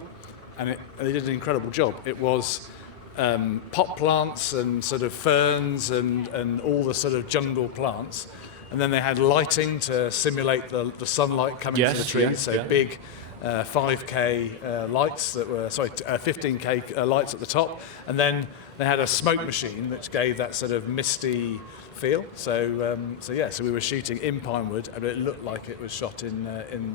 and they did an incredible job. It was pot plants and sort of ferns and all the sort of jungle plants. And then they had lighting to simulate the sunlight coming to the trees. Big 5K lights that were, 15K lights at the top. And then they had a smoke machine which gave that sort of misty feel. So we were shooting in Pinewood, and it looked like it was shot in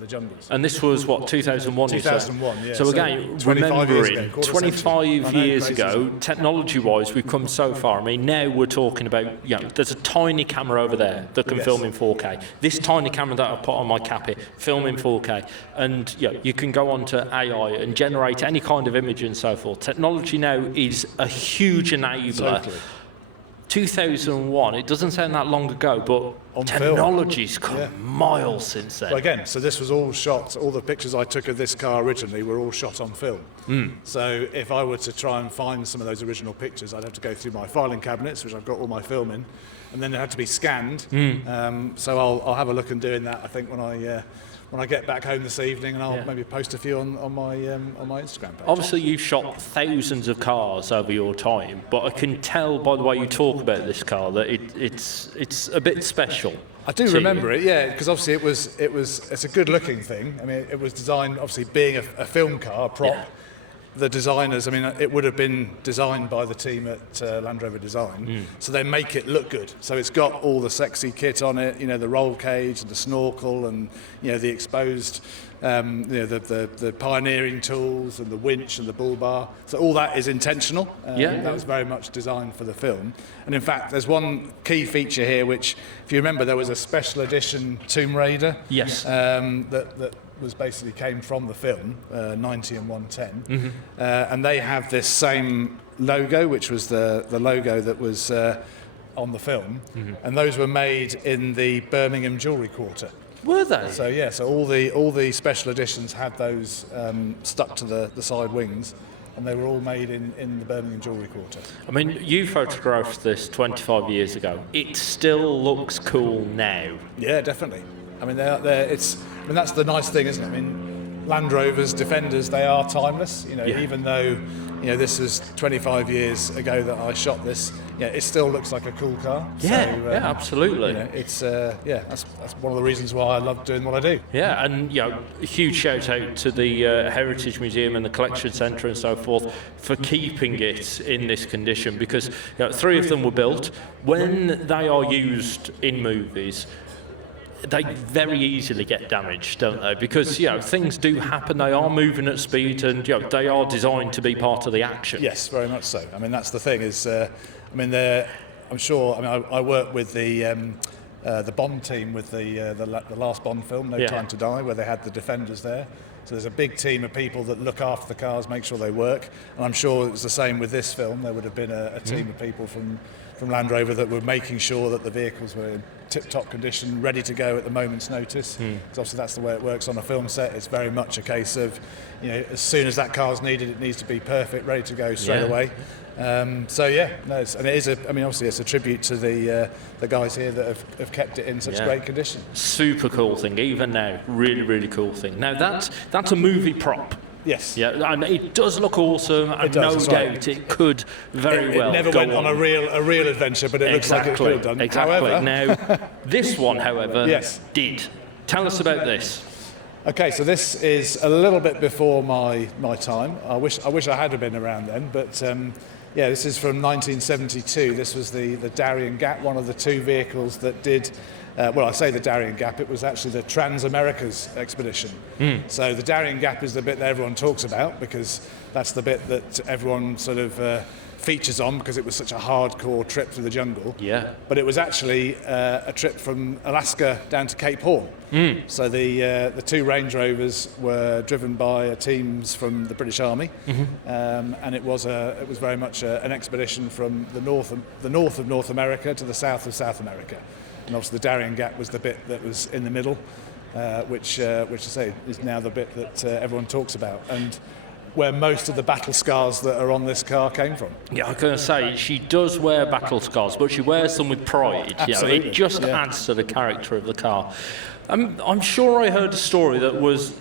the jungles. And this was what, 2001? 2001, yeah. So again, 25 years ago, technology-wise, we've come so far. I mean, now we're talking about, there's a tiny camera over there that can film in 4K. This tiny camera that I put on my Cappy, film in 4K, and you can go onto AI and generate any kind of image and so forth. Technology now is a huge enabler. Totally. 2001, it doesn't sound that long ago, but technology's come miles since then. Well, again, so this was all shot, all the pictures I took of this car originally were all shot on film. So if I were to try and find some of those original pictures, I'd have to go through my filing cabinets, which I've got all my film in, and then they had to be scanned. So I'll have a look and doing that, I think, when I get back home this evening, and I'll maybe post a few on my Instagram page. Obviously, you've shot thousands of cars over your time, but I can tell by the way you talk about this car that it's a bit special. I do remember it, because obviously it's a good-looking thing. I mean, it was designed, obviously, being a film car, a prop. Yeah. The designers, I mean, it would have been designed by the team at Land Rover Design, so they make it look good. So it's got all the sexy kit on it, the roll cage, and the snorkel, and the exposed, the pioneering tools, and the winch, and the bull bar. So all that is intentional. That was very much designed for the film. And in fact, there's one key feature here, which, if you remember, there was a special edition Tomb Raider. Yes. That was basically came from the film, 90 and 110, and they have this same logo, which was the logo that was on the film, and those were made in the Birmingham Jewellery Quarter. Were they? So all the special editions had those stuck to the side wings, and they were all made in the Birmingham Jewellery Quarter. I mean, you photographed this 25 years ago. It still looks cool now. Yeah, definitely. I mean, that's the nice thing, isn't it? I mean, Land Rovers, Defenders, they are timeless. Even though this was 25 years ago that I shot this, it still looks like a cool car. Absolutely. It's that's one of the reasons why I love doing what I do. Yeah, and a huge shout out to the Heritage Museum and the Collection Centre and so forth for keeping it in this condition, because 3 of them were built. When they are used in movies, they very easily get damaged, don't they? Because things do happen. They are moving at speed, and they are designed to be part of the action. Yes, very much so. I mean, that's the thing. I'm sure. I mean, I work with the Bond team with the last Bond film, No Time to Die, where they had the Defenders there. So there's a big team of people that look after the cars, make sure they work. And I'm sure it was the same with this film. There would have been a team of people from Land Rover that were making sure that the vehicles were in tip-top condition, ready to go at the moment's notice. Because obviously that's the way it works on a film set. It's very much a case of, as soon as that car's needed, it needs to be perfect, ready to go straight away. Obviously it's a tribute to the guys here that have kept it in such great condition. Super cool thing, even now. Really, really cool thing. Now that's a movie prop. Yes. Yeah, and it does look awesome, and no doubt it could very well. It never went on a real adventure, but it looks like it could have done. Exactly. However, now, this one, however, did. Tell us about this. Okay, so this is a little bit before my time. I wish I had been around then, but yeah, this is from 1972. This was the Darien Gap, one of the two vehicles that did. Well, I say the Darien Gap, it was actually the Trans-Americas expedition. So the Darien Gap is the bit that everyone talks about because that's the bit that everyone sort of features on because it was such a hardcore trip through the jungle. Yeah. But it was actually a trip from Alaska down to Cape Horn. So the two Range Rovers were driven by teams from the British Army, and it was very much an expedition from the north of North America to the south of South America. And obviously the Darien Gap was the bit that was in the middle, which I say is now the bit that everyone talks about, and where most of the battle scars that are on this car came from. Yeah, I was going to say, she does wear battle scars, but she wears them with pride. Absolutely. You know, it just adds to the character of the car. I'm sure I heard a story that was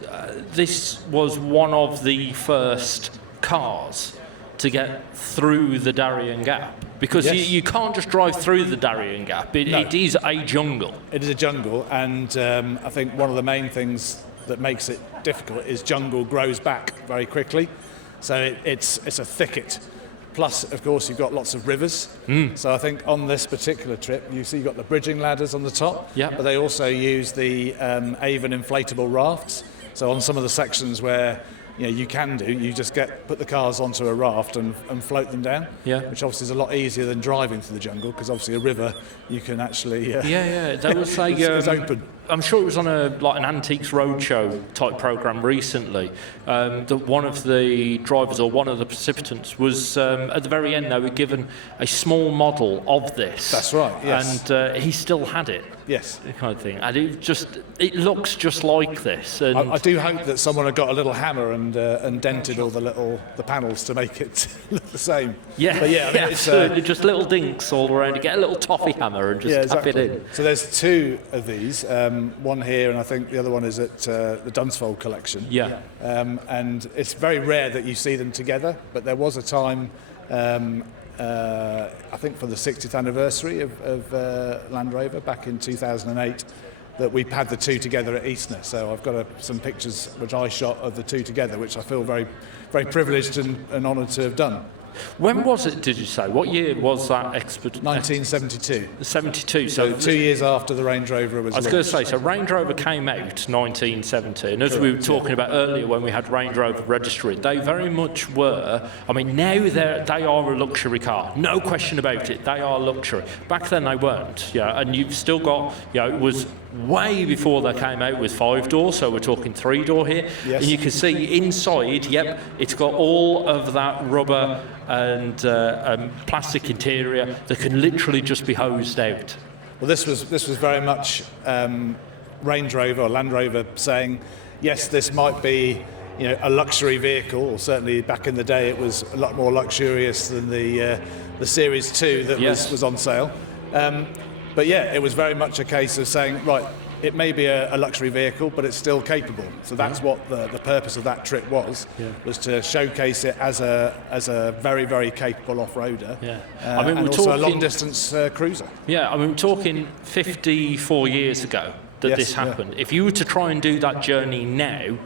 this was one of the first cars to get through the Darien Gap. Because you can't just drive through the Darien Gap. It is a jungle. It is a jungle, and I think one of the main things that makes it difficult is jungle grows back very quickly. So it's a thicket. Plus, of course, you've got lots of rivers. So I think on this particular trip, you see you've got the bridging ladders on the top, but they also use the Avon inflatable rafts. So on some of the sections where you just put the cars onto a raft and float them down, which obviously is a lot easier than driving through the jungle because obviously a river you can actually there was it's open. I'm sure it was on an Antiques Roadshow type programme recently. That one of the drivers or one of the participants was at the very end they were given a small model of this. That's right. Yes. And he still had it. Yes. Kind of thing, and it looks just like this. And I do hope that someone had got a little hammer and dented all the panels to make it look the same. Yeah, but yeah, I mean, absolutely. Just little dinks all around. You get a little toffee hammer and just tap it in. So there's two of these. One here, and I think the other one is at the Dunsfold collection. Yeah. And it's very rare that you see them together, but there was a time, I think for the 60th anniversary of Land Rover back in 2008, that we had the two together at Eastner. So I've got some pictures which I shot of the two together, which I feel very, very privileged and honoured to have done. When was it, did you say? What year was that expedition? 1972. 72. So 2 years after the Range Rover was I was going to say, so Range Rover came out 1970, and as we were talking about earlier when we had Range Rover Registry, they very much were, I mean, now they are a luxury car, no question about it, they are luxury. Back then they weren't, and you've still got, it was way before they came out with 5-door, so we're talking 3-door here. Yes. And you can see inside, it's got all of that rubber and plastic interior that can literally just be hosed out. Well, this was very much Range Rover or Land Rover saying, yes, this might be a luxury vehicle, or certainly back in the day it was a lot more luxurious than the Series 2 that was on sale. But yeah, it was very much a case of saying, right, it may be a luxury vehicle, but it's still capable. So that's what the purpose of that trip was to showcase it as a very, very capable off-roader. I mean, and also a long-distance cruiser. Yeah, I mean, we're talking 54 years ago that this happened. If you were to try and do that journey now,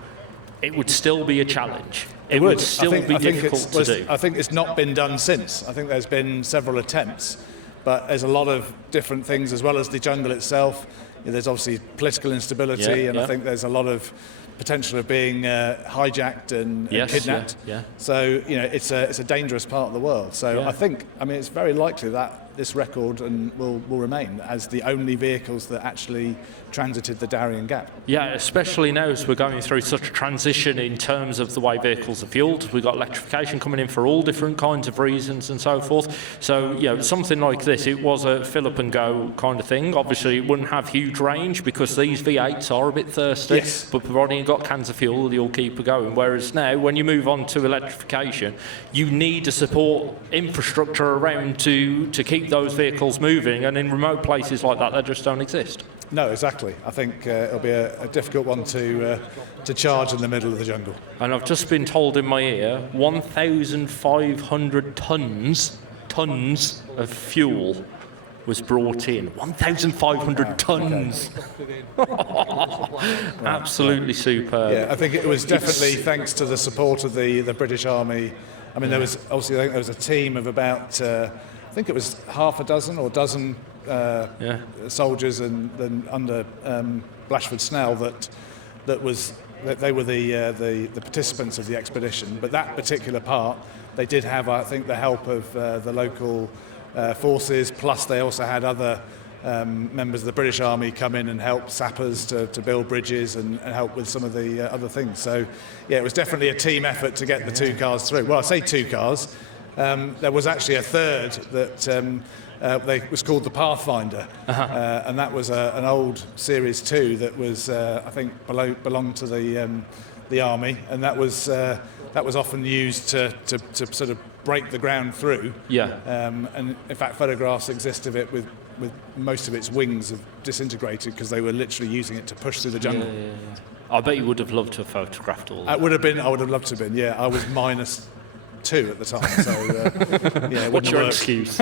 it would still be a challenge. It would still be difficult to do. I think it's not been done since. I think there's been several attempts. But there's a lot of different things, as well as the jungle itself. There's obviously political instability, and I think there's a lot of potential of being hijacked and kidnapped. So it's a dangerous part of the world. So I think, it's very likely that this record will remain as the only vehicles that actually transited the Darien Gap. Yeah, especially now as we're going through such a transition in terms of the way vehicles are fuelled. We've got electrification coming in for all different kinds of reasons and so forth. So, something like this, it was a fill up and go kind of thing. Obviously, it wouldn't have huge range because these V8s are a bit thirsty, but providing you've got cans of fuel, you'll keep it going. Whereas now, when you move on to electrification, you need a support infrastructure around to keep those vehicles moving, and in remote places like that, they just don't exist. No, exactly. I think it'll be a difficult one to charge in the middle of the jungle. And I've just been told in my ear, 1,500 tons of fuel was brought in. 1,500 tonnes. Absolutely superb. Yeah, I think it was definitely thanks to the support of the British Army. I mean, there was obviously there was a team of about I think it was half a dozen or dozen soldiers and under Blashford Snell that they were the participants of the expedition. But that particular part, they did have, I think, the help of the local forces. Plus, they also had other members of the British Army come in and help sappers to build bridges and help with some of the other things. So, yeah, it was definitely a team effort to get the two cars through. Well, I say two cars. There was actually a third that was called the Pathfinder, and that was an old Series 2 that was, I think, belonged to the Army, and that was often used to sort of break the ground through. Yeah. And in fact, photographs exist of it with most of its wings have disintegrated because they were literally using it to push through the jungle. Yeah. I bet you would have loved to have photographed all that. I would have loved to have been. Yeah, I was -2 at the time, so yeah. What's your excuse?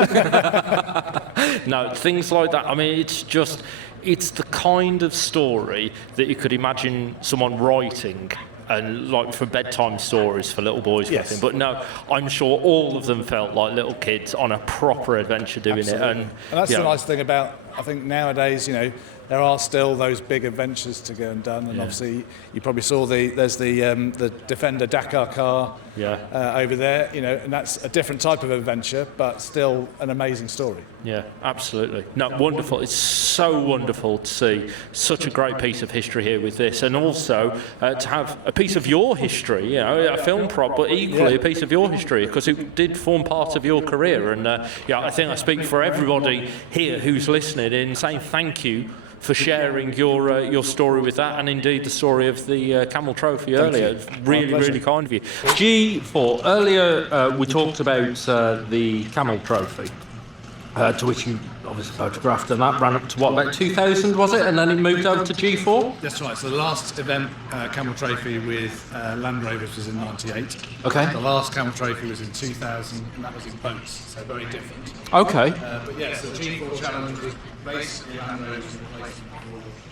No, things like that. I mean, it's the kind of story that you could imagine someone writing, and like for bedtime stories for little boys. Yes. But no, I'm sure all of them felt like little kids on a proper adventure doing Absolutely. it. And that's the nice thing about, I think nowadays, there are still those big adventures to go and done, and obviously you probably saw there's the Defender Dakar car over there, and that's a different type of adventure, but still an amazing story. Yeah, absolutely. No, wonderful. It's so wonderful to see such a great piece of history here with this, and also to have a piece of your history, a film prop, but equally a piece of your history, because it did form part of your career. And I think I speak for everybody here who's listening in saying thank you for sharing your story with that, and indeed the story of the Camel Trophy earlier. It's really kind of you. G4, earlier we talked about the Camel Trophy, to which you obviously photographed, and that ran up to about 2000, was it? And then it moved over to G4? That's right. So the last event, Camel Trophy with Land Rovers, was in '98. Okay. The last Camel Trophy was in 2000, and that was in boats, so very different. Okay. But yes, the G4 Challenge was basically Land Rovers replacement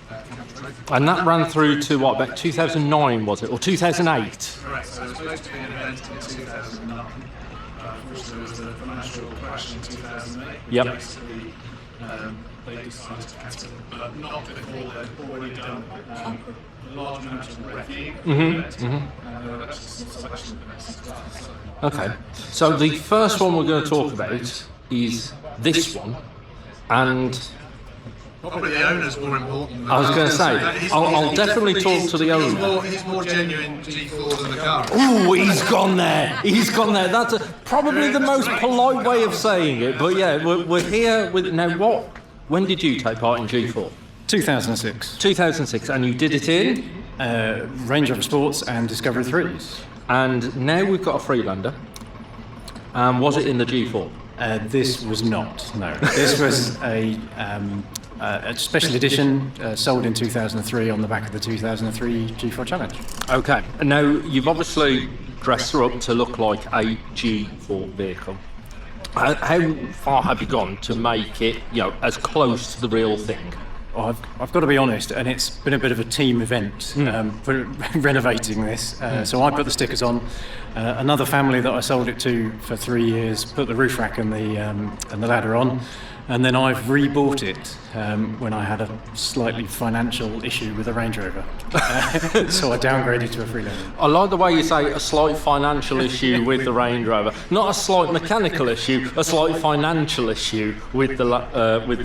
for Camel Trophy. And that ran through to what, about 2009, was it, or 2008? Correct. So it was supposed to be an event in 2009. Unfortunately, there was a financial crash in 2008. Yep. They decided to cancel, but not before they'd already done a large amount of review. Okay, so the first one we're going to talk about is this one, and probably the owner's more important. I was going to say, I'll definitely talk to the owner. He's more genuine G4 than the car. Oh, he's gone there. He's gone there. That's probably the most polite way of saying it. But yeah, we're here with now. When did you take part in G4? 2006. 2006, and you did it in Range Rover Sports and Discovery 3s. And now we've got a Freelander. Was it in the G4? This was not. No, this was a special edition sold in 2003 on the back of the 2003 G4 Challenge. Okay. Now you've obviously dressed her up to look like a G4 vehicle. How far have you gone to make it, as close to the real thing? Well, I've got to be honest, and it's been a bit of a team event for renovating this. So I put the stickers on. Another family that I sold it to for 3 years put the roof rack and the ladder on, and then I've rebought it when I had a slightly financial issue with a Range Rover. So I downgraded to a Freelander. I like the way you say a slight financial issue with the Range Rover, not a slight mechanical issue, a slight financial issue with the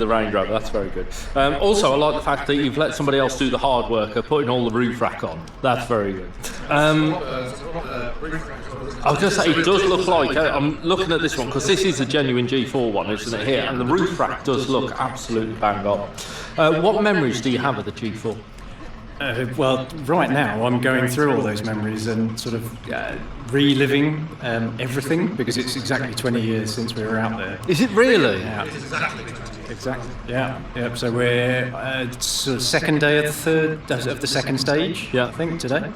Range Rover. That's very good. Also, I like the fact that you've let somebody else do the hard work of putting all the roof rack on. That's very good. I was going to say, it does look like, I'm looking at this one, because this is a genuine G4 one, isn't it, here? And the roof rack does look absolutely bang on. What memories do you have of the G4? Well, right now I'm going through all those memories and sort of reliving everything, because it's exactly 20 years since we were out there. Is it really? Yeah. Exactly. Yeah. Yep. So we're sort of second day of the second stage. Yeah. I think today.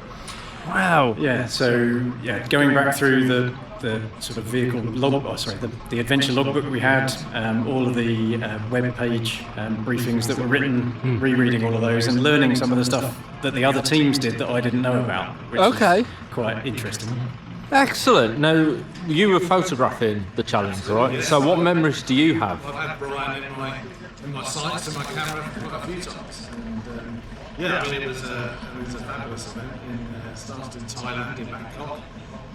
Wow. Yeah. So going back through the the sort of vehicle the adventure logbook we had, all of the web page briefings that were written, rereading all of those and learning some of the stuff that the other teams did that I didn't know about, which was quite interesting. Excellent. Now, you were photographing the challenge, right? So what memories do you have? I've had Brian in my sights and my camera quite a few times. And, I mean, it was a fabulous event. It started in Thailand, in Bangkok.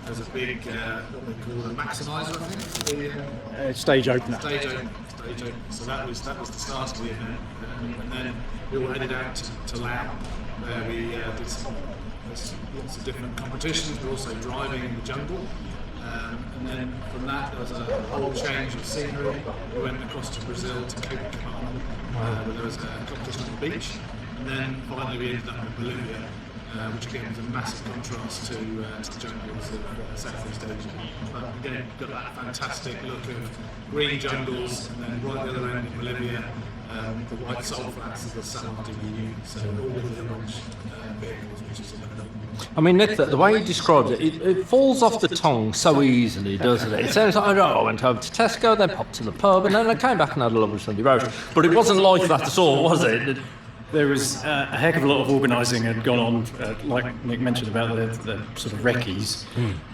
There was a big, what they call a maximizer, I think. Stage opener. Stage opener. So that was the start of the event. And then we all headed out to Laos, where we did lots of different competitions, but also driving in the jungle. And then from that there was a whole change of scenery. We went across to Brazil to Cape Town, where there was a competition on the beach. And then finally we ended up in Bolivia, which again was a massive contrast to the jungles of Southeast Asia. But again, got that fantastic look of green jungles, and then right the other end in Bolivia, the white salt flats of the Salar de Uyuni, so all of the orange vehicles, which is incredible. I mean, Nick, the way you described it falls off the tongue so easily, doesn't it? It sounds like, I went over to Tesco, then popped to the pub, and then I came back and had a lovely Sunday roast. But it wasn't like that at all, was it? There was a heck of a lot of organising had gone on, like Nick mentioned about the sort of recce's.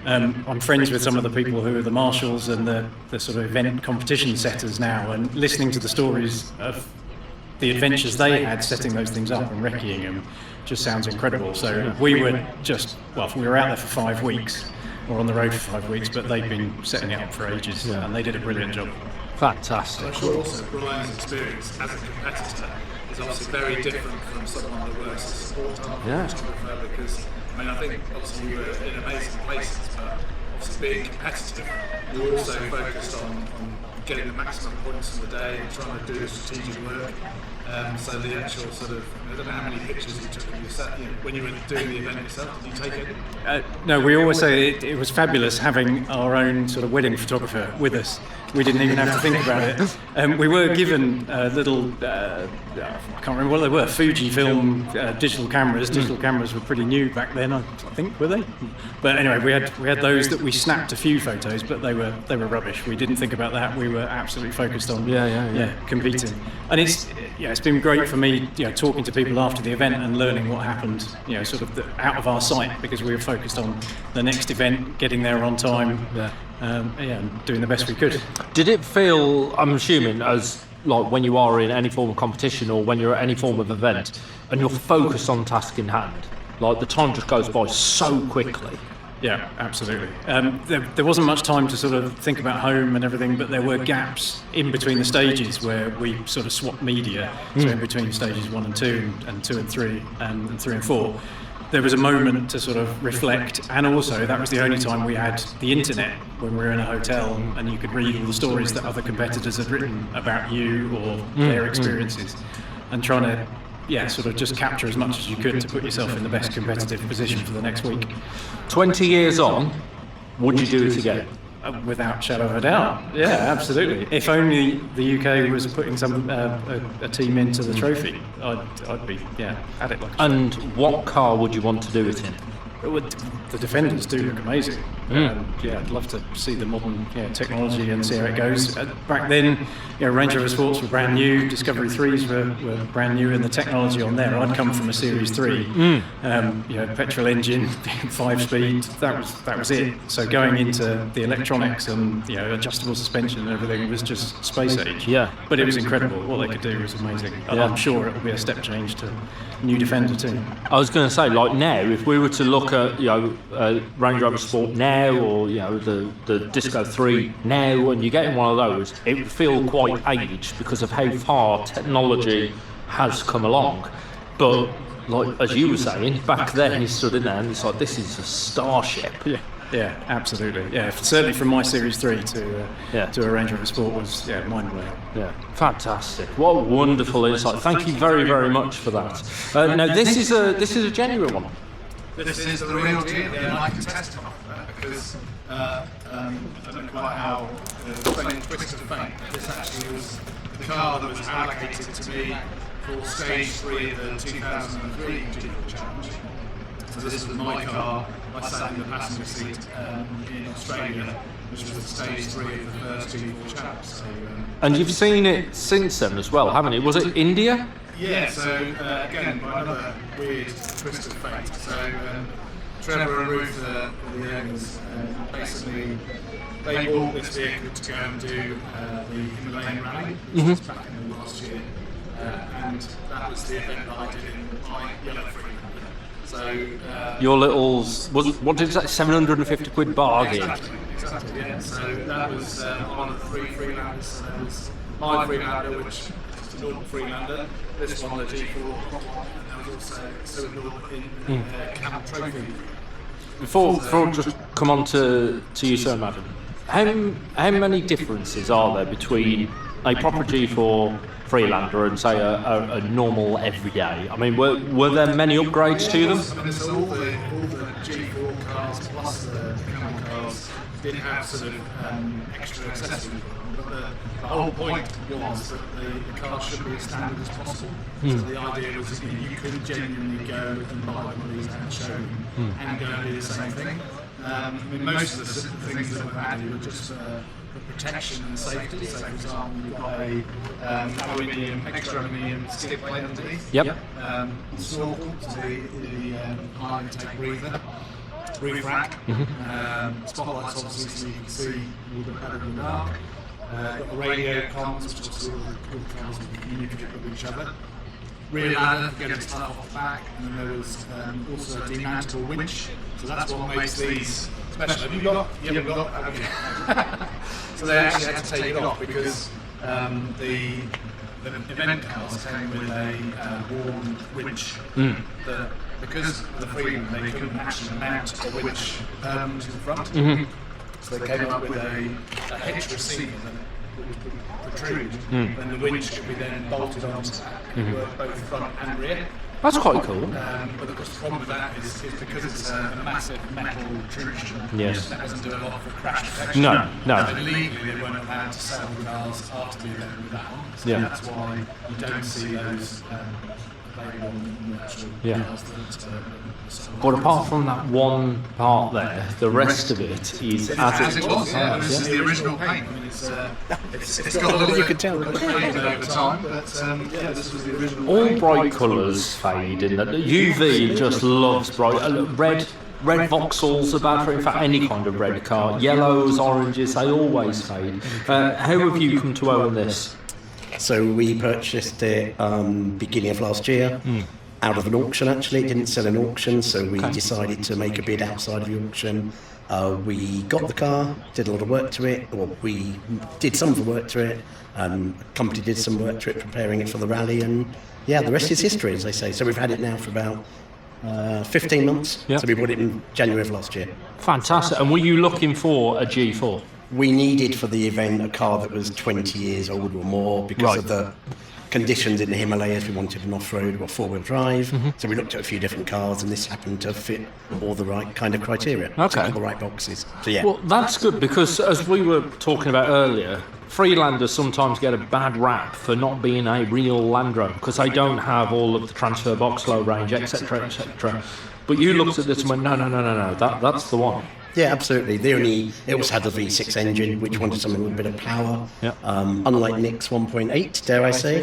I'm friends with some of the people who are the marshals and the sort of event competition setters now, and listening to the stories of the adventures they had setting those things up and recceing them just sounds incredible. So we were we were out there for 5 weeks, or on the road for 5 weeks, but they've been setting it up for ages, and they did a brilliant job. Fantastic. I'm sure also Brian's experience as a competitor is obviously very different from someone that works as a sport photographer, because I think obviously you were in amazing places, but obviously being competitive, you're also focused on getting the maximum points in the day and trying to do the strategic work. So the actual sort of, I don't know how many pictures you took of yourself when you were doing the event yourself. Did you take it? No, we always say it was fabulous having our own sort of wedding photographer with us. We didn't even have to think about it. We were given little, I can't remember what they were, Fujifilm digital cameras. Digital cameras were pretty new back then, I think, were they? But anyway, we had those that we snapped a few photos, but they were rubbish. We didn't think about that. We were absolutely focused on competing. And it's been great for me, talking to people after the event and learning what happened, sort of out of our sight, because we were focused on the next event, getting there on time, and doing the best we could. Did it feel, I'm assuming, as like when you are in any form of competition or when you're at any form of event and you're focused on task in hand, like the time just goes by so quickly? Yeah, absolutely. There wasn't much time to sort of think about home and everything, but there were gaps in between the stages where we sort of swapped media. So in between stages 1 and 2 and 2 and 3 and 3 and 4, there was a moment to sort of reflect, and also that was the only time we had the internet, when we were in a hotel and you could read all the stories that other competitors had written about you or their experiences, and trying to sort of just capture as much as you could to put yourself in the best competitive position for the next week. 20 years on, would you do it again? Without shadow of a doubt, yeah, absolutely. If only the UK was putting some a team into the trophy, I'd be at it like. And what car would you want to do it in? The Defenders do look amazing. I'd love to see the modern technology and see how it goes. Back then, Range Rover Sports were brand new, Discovery 3s were brand new, and the technology on there, I'd come from a Series 3, petrol engine, 5-speed, that was it. So going into the electronics and adjustable suspension and everything was just space age. Yeah. But it was incredible. What they could do was amazing. And I'm sure it will be a step change to new Defender too. I was going to say, like now, if we were to look at Range Rover Sport now, or the Disco 3 now, and you get in one of those, it would feel quite aged because of how far technology has come along. But like as you were saying, back then you stood in there and it's like, this is a starship. Yeah, absolutely. Yeah, certainly from my Series 3 to a Range Rover Sport was mind blowing. Yeah, fantastic. What a wonderful insight. Thank you very, very much for that. Now this is a genuine one. This is the real deal, and I can testify for that because I don't know quite how the twist of fate. This actually was the car that was allocated to me for Stage 3 of the 2003 Digital Challenge. So this was my car. I sat in the passenger seat in Australia, which was the stage 3 of the first G4 Champs. So, and you've seen it since then as well, haven't you? Was it India? Yeah, so again, by another weird twist of fate. So Trevor and Ruth, the owners, basically they bought this vehicle to go and do the Himalayan Rally, which was back in the last year. And that was the event that I did in my yellow Freelander. So Your littles, what did you say, 750 quid bargain? Exactly, yeah. So that was one of the 3 Freelanders. So there was my Freelander, which is just a normal Freelander. This one, the G4, and there was also Cyril in Camel Trophy. Before I just come on to you, sir, madam, how many differences are there between a proper G4 Freelander and say a normal everyday? I mean, were there many upgrades to them? I mean, so all the G4 cars plus the Camel cars did have sort of extra accessories, but the whole point was that the car should be as standard as possible. So the idea was that you could genuinely go and buy one of these at the showroom and go and do the same thing. I mean, most of the things that were added were just for protection and safety. So, for example, you've got a extra aluminium skid plate underneath. Yep. Snorkel, so the high intake breather. Roof rack. Spotlights, obviously, so you can see a little bit better in the dark. Got the radio comms, which obviously all the cars will communicate with each other. Rear ladder for getting stuff off the back, and then there was also a demountable winch. So that's what makes these special. Have you got? You haven't got? So they actually had to take it off because the event cars came with a worn winch. That because of the freedom, they couldn't actually mount a winch to the front. So they came up with a hitch receiver that would protrude, and the winch could be then bolted onto that and work both front and rear. That's quite cool. But of course the problem with that is because it's a massive metal intrusion, Yes. that doesn't do a lot for crash protection. No. So legally they weren't allowed to sell the cars after the event with that one. So that's why you don't see those available in the actual cars that But apart from that one part there, the rest of it is as it was. Yeah, this is the original paint. I mean, it's got a little bit, you could tell faded over time, but yeah, this was the original. All bright colours fade in that. UV just loves bright red Vauxhalls are bad for, in fact, any kind of red car. Yellows, oranges, they always fade. How have you come to own this? So we purchased it beginning of last year. Out of an auction, actually. It didn't sell in auction, so we decided to make a bid outside of the auction. We got the car, did a lot of work to it, or we did some of the work to it. The company did some work to it, preparing it for the rally, and yeah, the rest is history, as they say. So we've had it now for about 15 months. So we bought it in January of last year. Fantastic. And were you looking for a G4? We needed for the event a car that was 20 years old or more because of the conditions in the Himalayas. We wanted an off-road or four-wheel drive, so we looked at a few different cars, and this happened to fit all the right kind of criteria, all the right boxes. So yeah. Well, that's good, because as we were talking about earlier, Freelanders sometimes get a bad rap for not being a real Land Rover because they don't have all of the transfer box, low range, etc., etc. But you looked at this and went, no, that's the one. Yeah, absolutely. It also had the V6 engine, which wanted something with a bit of power. Unlike Nick's 1.8, dare I say.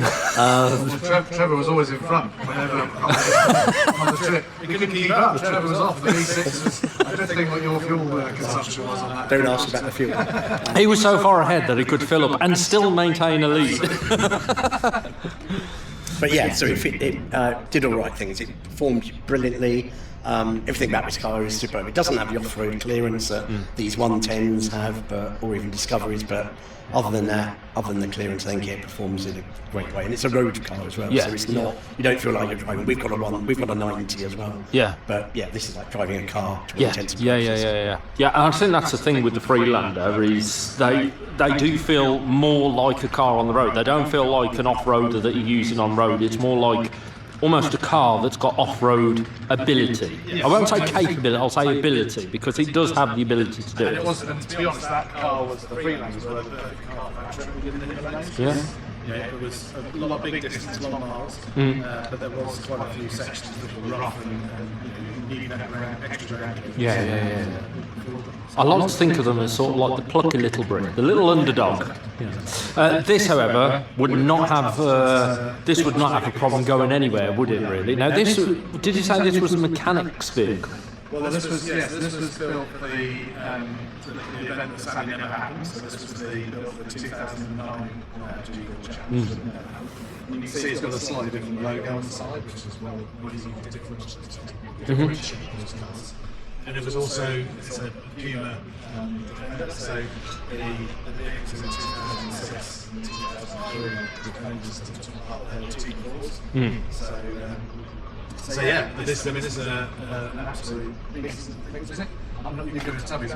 Trevor was always in front whenever on the trip. He couldn't keep up. Trevor was off. The V6 was, I don't think what your fuel consumption was on that. Don't ask about the fuel. He was so far ahead that he could fill up and still maintain a lead. But yeah, so it did all right things. It performed brilliantly. Everything about this car is superb. It doesn't have the off-road clearance that these 110s have, or even Discoveries, but other than that, other than the clearance, I think it performs in a great way. And it's a road car as well, so it's not, you don't feel like you're driving. We've got a 90 as well. Yeah. But yeah, this is like driving a car. Yeah, and I think that's the thing with the Freelander is they do feel more like a car on the road. They don't feel like an off-roader that you're using on road. It's more like almost a car that's got off-road ability. I won't say capability, I'll say ability, because it does have the ability to do it. And to be honest, that car was the Freelanders were the perfect car for that trip we did in the Himalayas. Yeah, it was a lot big distance, long miles, but there was quite a few sections that were rough and need extra ground. Yeah. I like to think of them as sort of like the plucky little brick, the little underdog. This, however, would not have a problem going anywhere, would it? Really? Now, did you say this was a mechanic's vehicle? Well, this was built for the event that sadly never happened. So this was built for the 2009 Jaguar Challenge. You can see it's got a slightly different logo on the side, which is well easy to differentiate those cars. And it was also it's a Puma Defender, so the vehicles in 2006 and 2003 were Defenders to top up their T4s. So yeah, this is an absolute beast. I'm not going to tell you.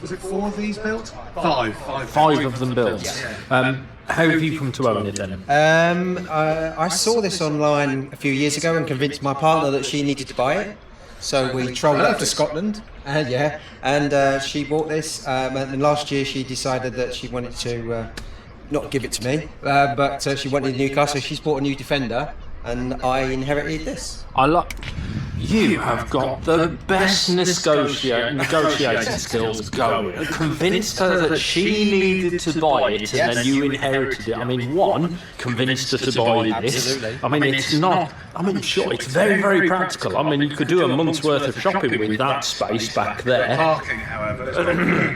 Was it 4 of these built? 5 of them built. How have you come to own it then? I saw this online a few years ago and convinced my partner that she needed to buy it. So we trolled up to Scotland, and she bought this. And last year she decided that she wanted to not give it to me, but she wanted a new car, so she's bought a new Defender, and I inherited this. You have got the best negotiating skills going. Convinced her that she needed to buy it, and then you inherited it. I mean, convinced her to buy this. Absolutely. I mean, it's not. I mean, sure, it's very, very practical. I mean, you could do a month's worth of shopping with that space back there. Parking, however,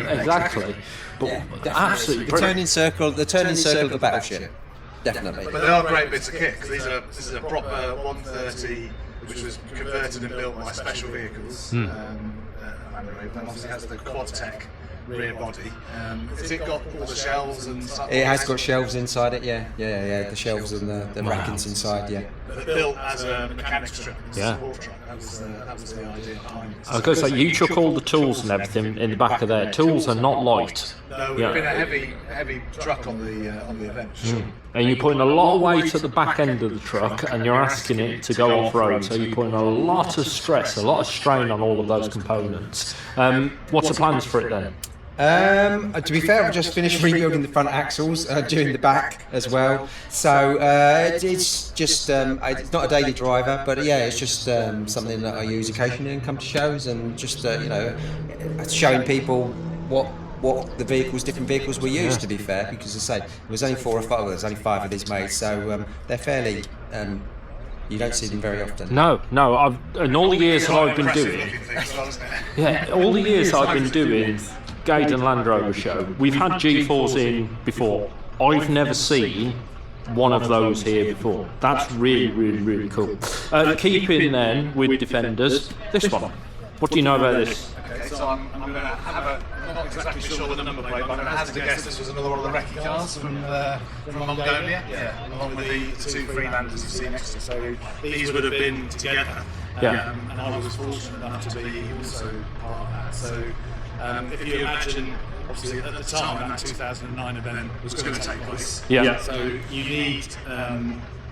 exactly. But absolutely, the turning circle of the battleship. Definitely. But they are great bits of kit, because this is a proper 130, which was converted and built by Special Vehicles. And obviously has the Quad-Tech rear body. Has it got all the shelves and stuff? It has got shelves inside it, yeah. The shelves and the rackings inside, yeah. But they're built as a mechanics trip, support truck. That was the idea behind it. I was going to say, you took all the tools and everything in the back of there. Tools are not light. No, we've been a heavy truck on the event, for sure. And you're putting a lot of weight at the back end of the truck, and you're asking it to go off-road, so you're putting a lot of stress, a lot of strain on all of those components. What's the plans for it then? To be fair, I've just finished rebuilding the front axles, doing the back as well. So it's just it's not a daily driver, but yeah, it's just something that I use occasionally and come to shows and just showing people what the different vehicles we use. To be fair, because as I say, there was only 4 or 5. Well, there's only 5 of these made, so they're fairly. You don't see them very often. No. In all the years that I've been doing, all the years I've been doing Gaydon Land Rover show, we've had G4s in before. I've never seen one of those here before. That's really, really, really cool. Keeping then with Defenders, this one. What do you know about this? Okay, so I'm going to have I'm not exactly sure what the number plate, but I'm going to hazard a guess this was another one of the recce cars from Mongolia. Yeah, along with the 2 Freelanders you see next to. So these would have been together. And I was fortunate enough to be also part of that. So if you imagine, obviously at the time that 2009 event was going to take place. So you need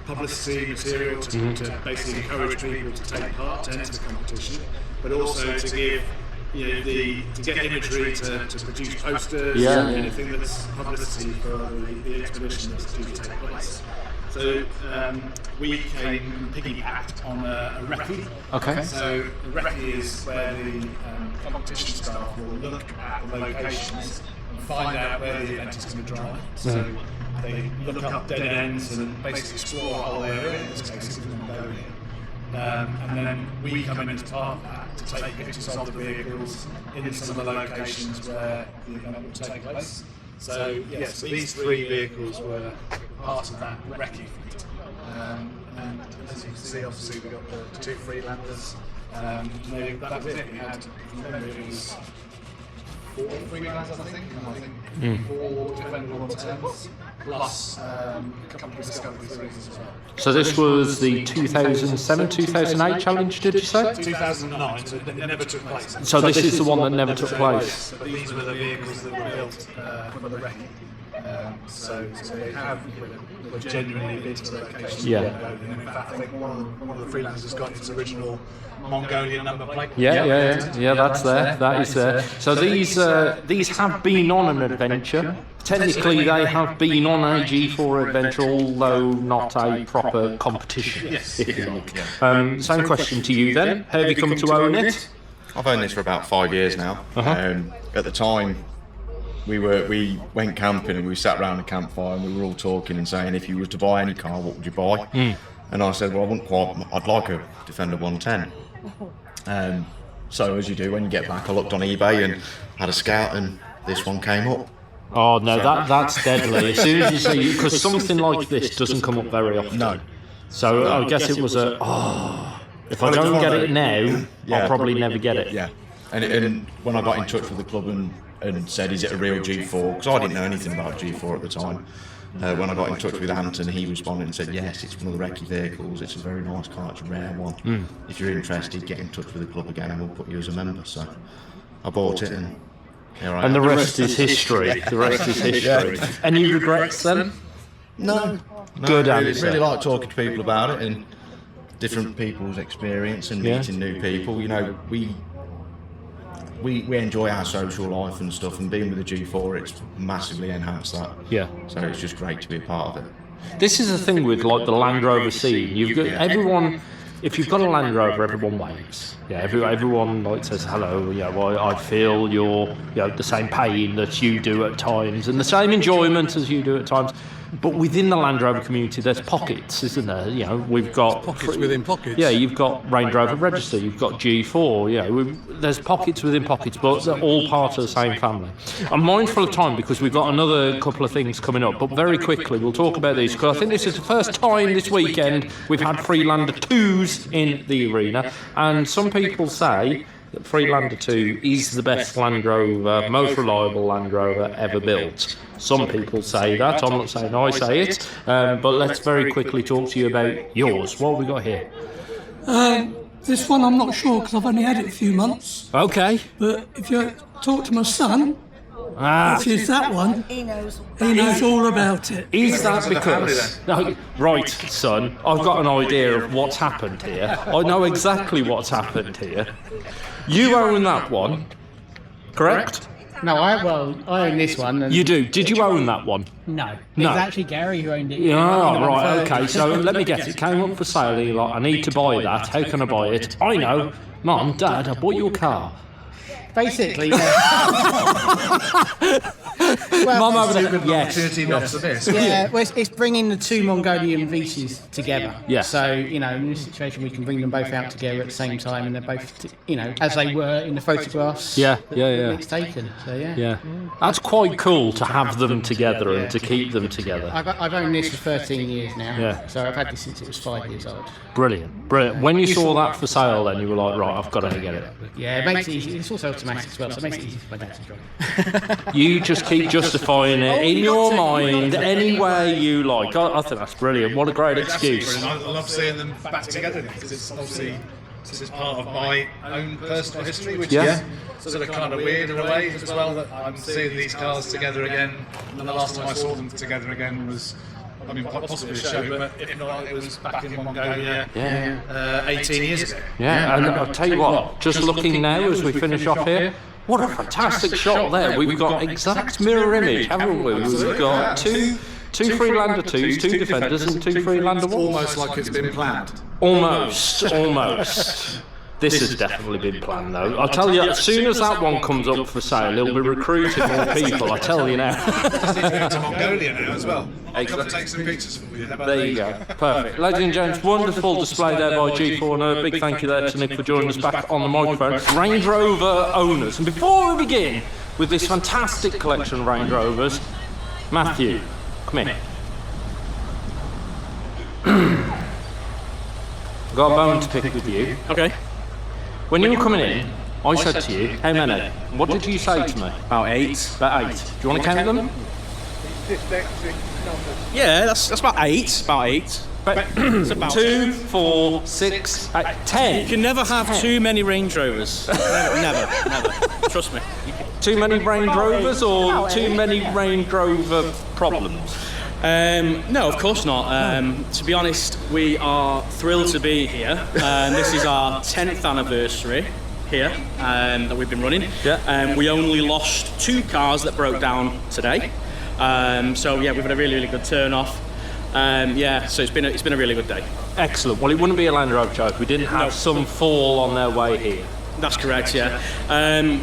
publicity material to basically encourage people to take part, to enter the competition, but also to give to get imagery to produce posters and anything that's publicity for the expedition that's due to take place. So we came piggybacked on a recce. Okay. So the recce is where the competition staff will look at the locations and find out where the event is going to drive. So they look up dead ends and basically explore the whole area. In this case, it's Mongolia. And then we come in as part of that to take pictures of the vehicles in some of the locations where the event will take place. So yes, so these 3 vehicles were part of that recce fleet. And as you can see, obviously we got the 2 Freelanders. That was it. We had, it was 4 Freelanders, I think, 4 Defender 110s, plus a couple of Discovery 3s as well. So this was the 2007-2008 challenge, did you say? 2009, so it never took place. So this is the one that never took place. But these were the vehicles that were built for the recce. So they have genuinely been to locations. Yeah. In fact, I think one of the Freelanders has got its original Mongolian number plate. Yeah, that's there. That is there. So these have been on an adventure. Technically, they have been on a G4 adventure, although not a proper competition. Yes. If you like. Same question to you then. Have you come to own it? I've owned this for about 5 years now. At the time, we went camping and we sat around a campfire and we were all talking and saying, if you were to buy any car, what would you buy? And I said, well, I'd like a Defender 110. So as you do when you get back, I looked on eBay and had a scout, and this one came up. Oh no, that's deadly. As soon as you see, because something like this doesn't come up very often. No. So I guess it was if I don't get it now, I'll probably never get it. Yeah. And when I got in touch with the club and said, is it a real G4? Because I didn't know anything about G4 at the time. When I got in touch with Anton, he responded and said, yes, it's one of the recce vehicles, it's a very nice car, it's a rare one. If you're interested, get in touch with the club again and we'll put you as a member. So I bought it, and here I am. And the rest is history. The rest is history. Any regrets then? No. Good answer. Really like talking to people about it and different people's experience and meeting new people. You know, we enjoy our social life and stuff, and being with the G4, it's massively enhanced that. Yeah. So it's just great to be a part of it. This is the thing with like the Land Rover scene. You've got everyone. If you've got a Land Rover, everyone waves. Yeah, everyone like says hello. Yeah, well, I feel you're the same pain that you do at times, and the same enjoyment as you do at times. But within the Land Rover community, there's pockets, isn't there? You know, we've got pockets within pockets. Yeah, you've got Range Rover Register, you've got G4. Yeah, there's pockets within pockets, but they're all part of the same family. I'm mindful of time because we've got another couple of things coming up, but very quickly we'll talk about these because I think this is the first time this weekend we've had Freelander 2s in the arena, and some people say that Freelander 2 is the best Land Rover, most reliable Land Rover ever built. Some people say that, I'm not saying I say it, but let's very quickly talk to you about yours. What have we got here? This one I'm not sure because I've only had it a few months. Okay. But if you talk to my son, which is that one, he knows all about it. Is that because... No, right, son, I've got an idea of what's happened here. I know exactly what's happened here. You own that one, correct? No, I own this one. And you do. Did you own that one? No. It was actually Gary who owned it. Yeah, right, okay. So let me guess. It came up for sale. You're like, I need to buy that. How can I buy it? I know. Mum, Dad, I bought you a car. Basically, Mum over there. Yes. Yeah, well, it's bringing the two Mongolian Vices together. Yeah. So, in this situation, we can bring them both out together at the same time, and they're both, as they were in the photographs. Yeah. It's taken. So, yeah. Yeah. That's quite cool to have them together and to keep them together. I've owned this for 13 years now. Yeah. So I've had this since it was 5 years old. Brilliant. When you saw that for sale, then you were like, right, I've got to get it. Yeah, it makes it easy. It's also automatic as well, so it makes it easy for my dad to drive. You just keep justifying it in your mind any way you like. I think that's brilliant. What a great excuse. I love seeing them back together because it's obviously this is part of my own personal history, which is sort of kind of weird in a way as well, that I'm seeing these cars together again. And the last time I saw them together again was, possibly a show, but if not, it was back in Mongolia 18 years ago. Yeah, and I'll tell you what, just looking now as we finish off here, what a fantastic shot there. We've got exact mirror image, haven't we? We've got two Freelander 2s, two Defenders and two Freelander 1s. Almost like it's been planned. Almost. This has definitely been planned, though. I'll tell you, as soon as that one comes up for sale, it'll be recruiting more people, I tell you now. Just need to go to Mongolia now as well. I'll come and take some pictures for you. There you go. Perfect. Ladies and gents, wonderful display there by G4, and a big thank you there to Nick for joining us back on the microphone. Range Rover owners. And before we begin with this fantastic collection of Range Rovers, Matthew, come here. Got a bone to pick with you. Okay. When you were coming in, I said to you, how many? What did you say to me? About 8. About 8. Do you want to count them? Yeah, that's about 8. About 8. It's about 2, 4, 6, 8, 10. You can never have too many Range Rovers. never. Trust me. Too many Range Rovers or too many Range Rover problems? No, of course not. To be honest, we are thrilled to be here. This is our 10th anniversary here that we've been running. Yeah. We only lost 2 cars that broke down today. So yeah, we've had a really good turn off. So it's been a really good day. Excellent. Well, it wouldn't be a Land Rover show if we didn't have some fall on their way here. That's correct, yeah.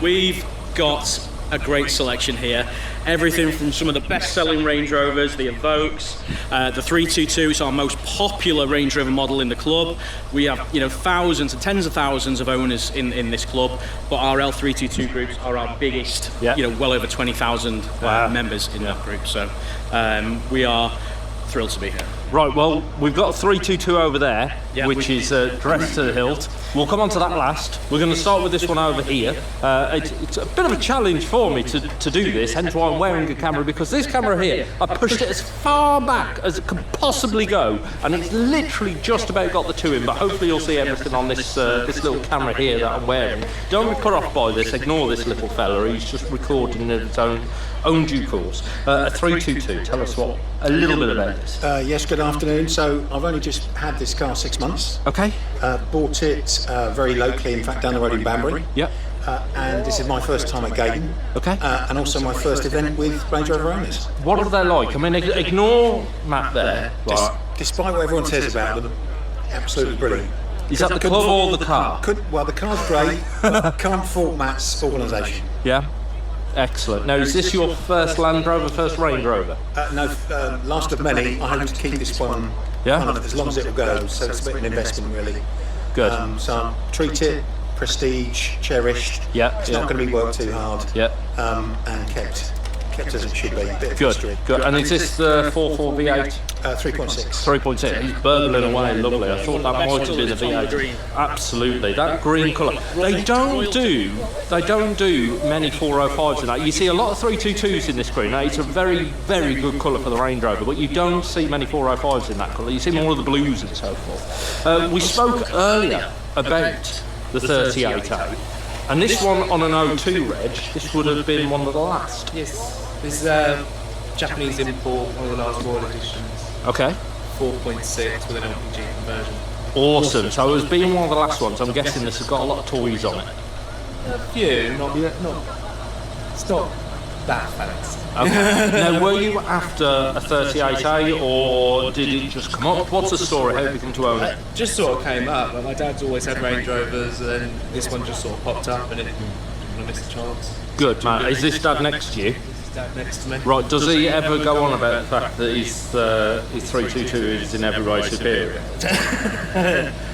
We've got a great selection here. Everything from some of the best-selling Range Rovers, the Evokes, the 322 is our most popular Range Rover model in the club. We have, thousands and tens of thousands of owners in this club, but our L322 groups are our biggest. Well over 20,000 members in that group. So we are thrilled to be here. Right, well, we've got a 322 over there, which is dressed to the hilt. We'll come on to that last. We're going to start with this one over here. It's a bit of a challenge for me to do this, hence why I'm wearing a camera, because this camera here, I pushed it as far back as it could possibly go, and it's literally just about got the 2 in, but hopefully you'll see everything on this little camera here that I'm wearing. Don't be put off by this, ignore this little fella, he's just recording in its own due course. A 322, tell us a little bit about this. Yes, good afternoon. So I've only just had this car 6 months. Okay. Bought it very locally, in fact down the road in Banbury. Yeah. And this is my first time at Gaydon. Okay. And also my first event with Range Rover owners. What are they like? I mean, ignore Matt there. Despite what everyone says about them, absolutely brilliant. Is that the club or the car? Well, the car's great, but can't fault Matt's organisation. Yeah. Excellent. Now, is this your first Land Rover, first Range Rover? No, last of many. I hope to keep this one kind of as long as it will go. So it's a bit of an investment, really. Good. So treat it, prestige, cherished. Yeah. It's not going to be worked too hard. Yeah. And kept as it should be. Bit of Good. history. Good. And is this the 4.4 V8? 3.6. 3.6. He's burbling away, lovely. I thought that might have been the V8. Absolutely, that green colour. They don't do many 405s in that. You see a lot of 322s in this green. Now, it's a very, very good colour for the Range Rover, but you don't see many 405s in that colour. You see more of the blues and so forth. We spoke earlier about the 38A, and this one on an 02 reg, this would have been one of the last. Yes, this is Japanese import, one of the last Royal editions. Okay. 4.6 with an LPG conversion. Awesome. So as being one of the last ones, I'm guessing this has got a lot of toys on it. A few, not. It's not that fancy. Okay. Now, were you after a 38A or did it just come up? What's the story? How did you come to own it? Just sort of came up. Like my dad's always had Range Rovers, and this one just sort of popped up, and I missed the chance. Good, man. Is this dad next to you? Next to me. Right, does he ever go on about the fact that his 322 is in every way superior?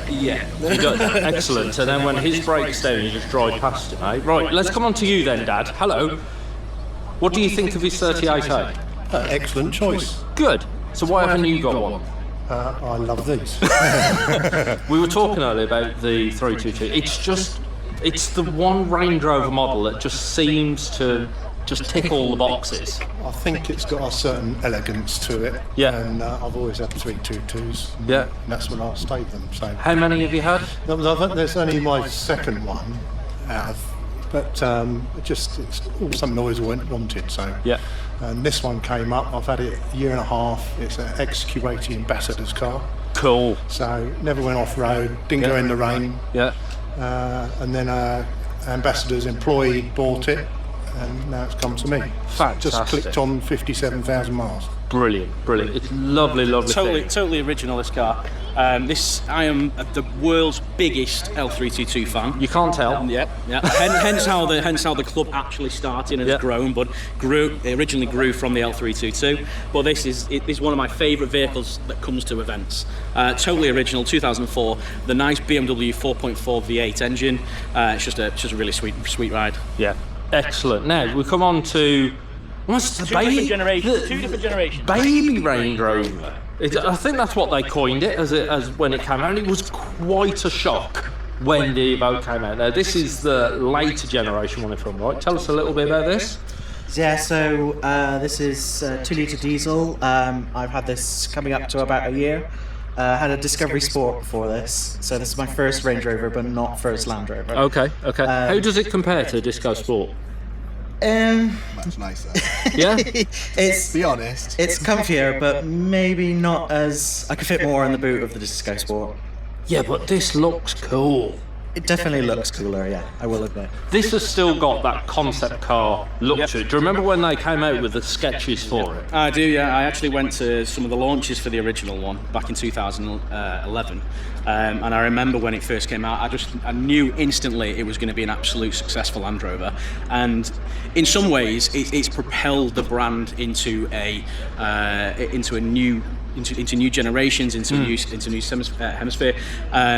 Yeah. He does. Excellent. And then when his breaks down, you just drive past him, eh? Right, let's come on to you then, Dad. Hello. What do you think of his 38A? Excellent choice. Good. So why haven't you got one? I love these. We were talking earlier about the 322. It's the one Range Rover model that just seems to just tick all the boxes. I think it's got a certain elegance to it. Yeah. And I've always had 322s. Yeah. And that's when I stayed them. So. How many have you had? I think there's only my second one out of, but it's something I always wanted. So. Yeah. And this one came up. I've had it a year and a half. It's an XQ80 Ambassador's car. Cool. So never went off road. Didn't go in the rain. Yeah. And then Ambassador's employee bought it. And now it's come to me. Fantastic. Just clicked on 57,000 miles. Brilliant. It's lovely. Totally original, this car. I am the world's biggest L322 fan. You can't tell. Yeah. hence how the club actually started and has grown, but it originally grew from the L322. But this is one of my favourite vehicles that comes to events. Totally original, 2004. The nice BMW 4.4 V8 engine. It's just a really sweet ride. Yeah. Excellent. Now we come on to two different generations. Baby Range Rover. I think that's what they coined it as when it came out. And it was quite a shock when the Evoque came out. Now this is the later generation one from, right? Tell us a little bit about this. Yeah, so this is 2 litre diesel. I've had this coming up to about a year. Had a Discovery Sport before this, so this is my first Range Rover, but not first Land Rover. Okay. How does it compare to Disco Sport? Much nicer. Yeah? Be honest. It's comfier, but maybe not as... I could fit more in the boot of the Disco Sport. Yeah, but this looks cool. It definitely looks cooler, yeah, I will admit. This has still got that concept car look to it. Do you remember when they came out with the sketches for it? I do, yeah. I actually went to some of the launches for the original one back in 2011. And I remember when it first came out, I knew instantly it was going to be an absolute successful Land Rover. And in some ways, it's propelled the brand into new generations, into new hemisphere,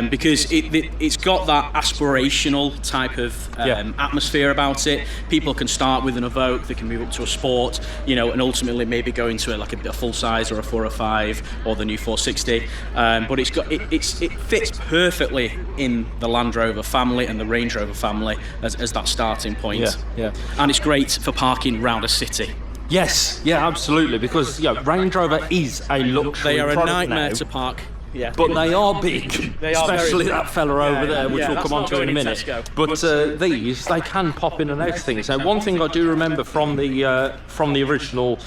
because it's got that aspirational type of atmosphere about it. People can start with an Evoque, they can move up to a Sport, and ultimately maybe go into a full size or a 405 or the new 460. But it fits perfectly in the Land Rover family and the Range Rover family as that starting point. Yeah. And it's great for parking round a city. Yes, yeah, absolutely, because Range Rover is a luxury They are a product nightmare now, to park. Yeah. but they are big, They are especially very that big. fella over there, which we'll that's come on not to in a going in minute. Tesco. But these, they can pop in and out of things. Now, one thing I do remember from the original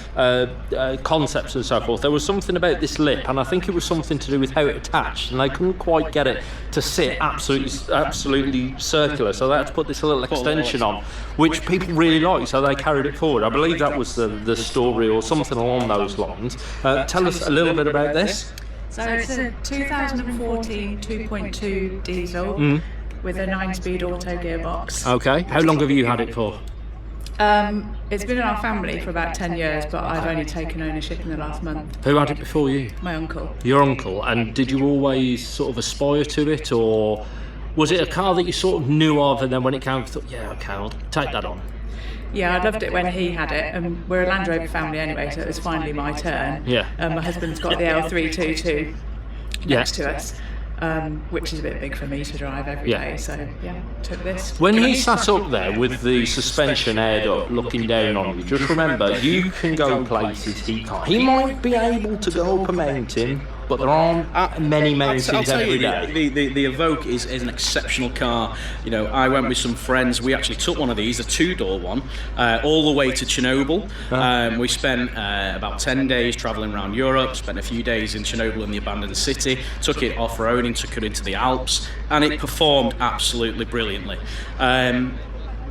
concepts and so forth, there was something about this lip, and I think it was something to do with how it attached, and they couldn't quite get it to sit absolutely circular, so they had to put this little extension on, which people really liked, so they carried it forward. I believe that was the story or something along those lines. Tell us a little bit about this. So it's a 2014 2.2 diesel with a 9-speed auto gearbox. Okay, how long have you had it for? It's been in our family for about 10 years, but I've only taken ownership in the last month. Who had it before you? My uncle. Your uncle, and did you always sort of aspire to it, or was it a car that you sort of knew of, and then when it came, you thought, yeah, okay, I'll take that on? Yeah, I loved it when he had it, and we're a Land Rover family anyway, so it was finally my turn. Yeah. My husband's got the L322 next to us, which is a bit big for me to drive every day, so yeah, took this. When he sat up there with the suspension aired up, looking down on you, just remember, you can go places he can't. He might be able to go up a mountain, but there aren't many mountains every day. The Evoque is an exceptional car. I went with some friends. We actually took one of these, a 2-door one, all the way to Chernobyl. We spent about 10 days travelling around Europe, spent a few days in Chernobyl in the abandoned city, took it off-roading, took it into the Alps, and it performed absolutely brilliantly.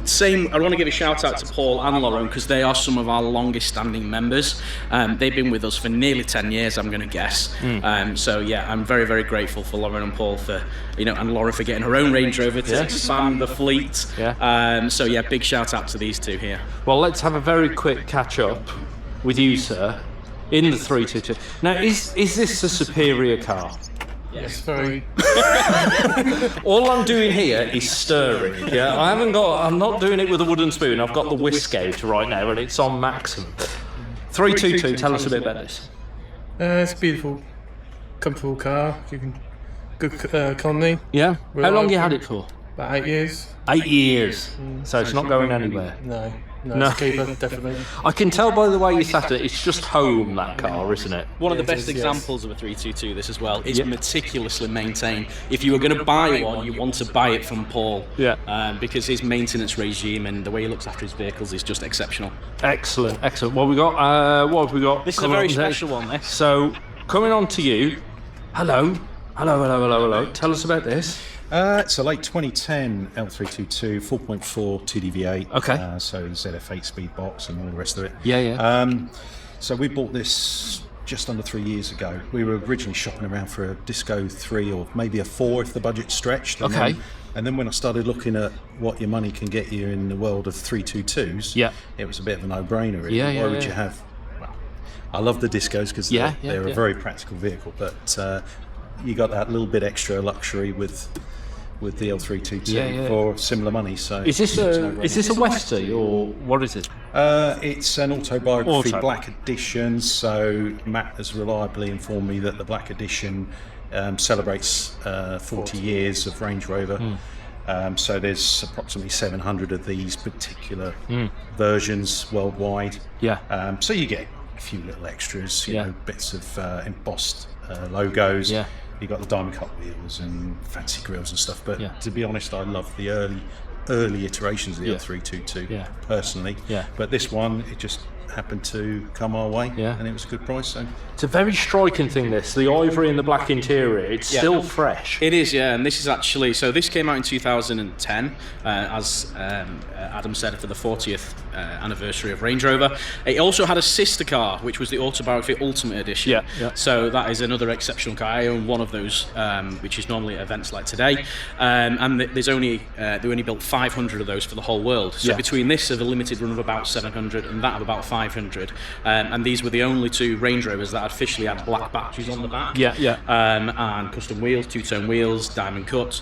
I want to give a shout out to Paul and Lauren, because they are some of our longest standing members. They've been with us for nearly 10 years, I'm going to guess. So yeah, I'm very, very grateful for Lauren and Paul for, and Laura for getting her own Range Rover to expand the fleet. So yeah, big shout out to these two here. Well, let's have a very quick catch up with you, sir, in the 322. Now, is this a superior car? Yes, very. All I'm doing here is stirring. Yeah, I'm not doing it with a wooden spoon. I've got the whisk out right now, and it's on maximum. 322. Tell us a bit about this. It's a beautiful, comfortable car. Good economy. Yeah. How long you had it for? About 8 years. 8 years. So it's not going anywhere. No. No, it's a keeper, definitely. I can tell by the way you sat it, it's just home, that car, isn't it? One of the best examples of a 322, this as well. It's meticulously maintained. If you were going to buy one, you want to buy it from Paul. Because his maintenance regime and the way he looks after his vehicles is just exceptional. Excellent. What have we got? This is a very special one, this. So, coming on to you. Hello. Tell us about this. It's a late 2010 L322 4.4 TDV8. Okay. So ZF8 speed box and all the rest of it. Yeah. So we bought this just under 3 years ago. We were originally shopping around for a Disco 3 or maybe a 4 if the budget stretched. And then when I started looking at what your money can get you in the world of 322s, it was a bit of a no-brainer. Really. Why would you have? Well, I love the Discos because they're a very practical vehicle, but you got that little bit extra luxury with the L322 for similar money. So is this a Westie or what is it? It's an autobiography black edition. So Matt has reliably informed me that the black edition celebrates 40 years of Range Rover. So there's approximately 700 of these particular versions worldwide. So you get a few little extras, you know, bits of embossed logos. Yeah. You got the diamond cut wheels and fancy grills and stuff. But to be honest, I love the early iterations of the L322 personally. Yeah. But this one, it just happened to come our way, and it was a good price. So it's a very striking thing. The ivory and the black interior. It's still fresh. It is, and this is actually this came out in 2010, as Adam said, for the 40th anniversary of Range Rover. It also had a sister car, which was the Autobiography Ultimate Edition. Yeah. So that is another exceptional car. I own one of those, which is normally at events like today, and there's only they only built 500 of those for the whole world. So between this of a limited run of about 700 and that of about 500, and these were the only two Range Rovers that officially had black batteries on the back. And custom wheels, two-tone wheels, diamond cut,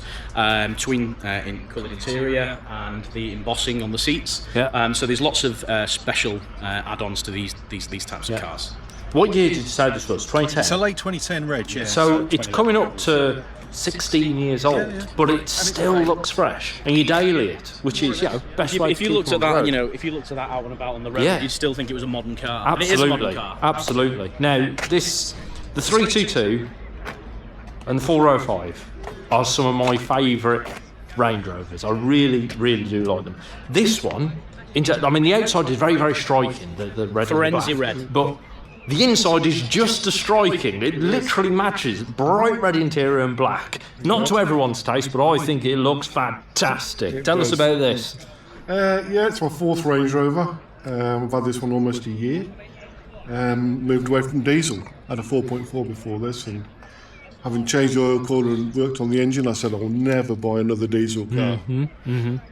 twin in coloured interior, and the embossing on the seats. So there's lots of special add-ons to these types of cars. What year did you say this was? 2010? It's a late 2010 reg, So it's coming up to 16 years old, but it still looks fresh, and you daily it, which is best way. If you looked at that, if you looked at that out and about on the road, you'd still think it was a modern car. Absolutely, it is a modern car. Absolutely. Now, the 322 and the 405 are some of my favourite Range Rovers. I really, really do like them. This one, the outside is very, very striking. The red, Firenze red, but the inside is just as striking. It literally matches bright red interior and black. Not to everyone's taste, but I think it looks fantastic. Tell us about this. It's my fourth Range Rover. I've had this one almost a year. Moved away from diesel. Had a 4.4 before this, and having changed the oil cooler and worked on the engine, I said I'll never buy another diesel car.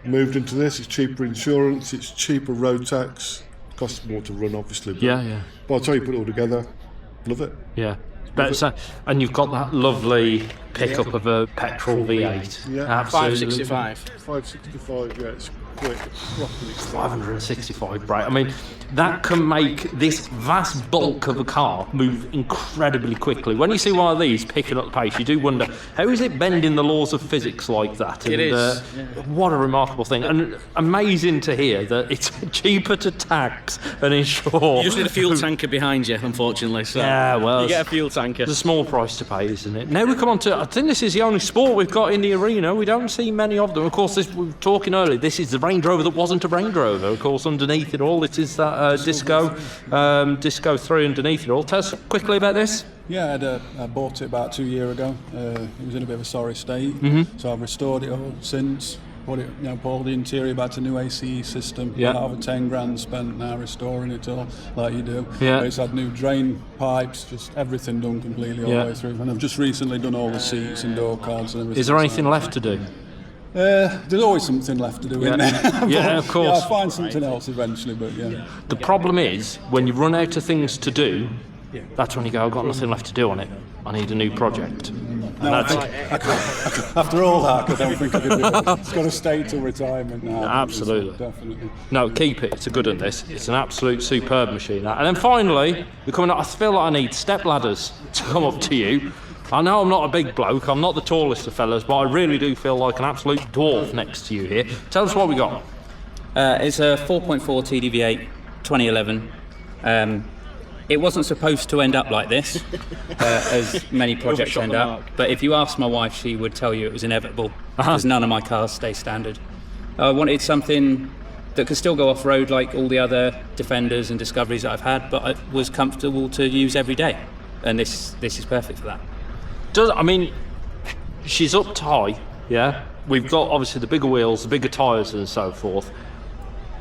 Moved into this. It's cheaper insurance. It's cheaper road tax. Costs more to run, obviously. But by the time you put it all together, love it. Yeah. And you've got that lovely pickup of a petrol V8. Yeah. Absolutely. 565, it's quick. 565 brake. That can make this vast bulk of a car move incredibly quickly. When you see one of these picking up the pace, you do wonder, how is it bending the laws of physics like that? It is. What a remarkable thing. And amazing to hear that it's cheaper to tax and insure. You just need a fuel tanker behind you, unfortunately. So you get a fuel tanker. It's a small price to pay, isn't it? Now we come on to, I think this is the only sport we've got in the arena. We don't see many of them. Of course, we were talking earlier, this is the Range Rover that wasn't a Range Rover. Of course, underneath it all, it is that Disco 3 underneath it all. Tell us quickly about this. Yeah, I bought it about 2 years ago. It was in a bit of a sorry state, so I've restored it all since. Put all the interior back to new ACE system. Over 10 grand spent now restoring it all, like you do. It's had new drain pipes, just everything done completely all the way through. And I've just recently done all the seats and door cards and everything. Is there anything left to do? There's always something left to do in there. Of course. I'll find something else eventually, but The problem is, when you run out of things to do, that's when you go, I've got nothing left to do on it. I need a new project. After all that, I don't think I can do it. It's got to stay till retirement now. Absolutely. Definitely. No, keep it. It's a good one, this. It's an absolute superb machine. And then finally, we're coming up, I feel like I need step ladders to come up to you. I know I'm not a big bloke, I'm not the tallest of fellas, but I really do feel like an absolute dwarf next to you here. Tell us what we got. It's a 4.4 TDV8 2011. It wasn't supposed to end up like this, as many projects end up, but if you asked my wife, she would tell you it was inevitable, because none of my cars stay standard. I wanted something that could still go off-road like all the other Defenders and Discoveries that I've had, but it was comfortable to use every day, and this is perfect for that. She's up high, We've got obviously the bigger wheels, the bigger tyres and so forth.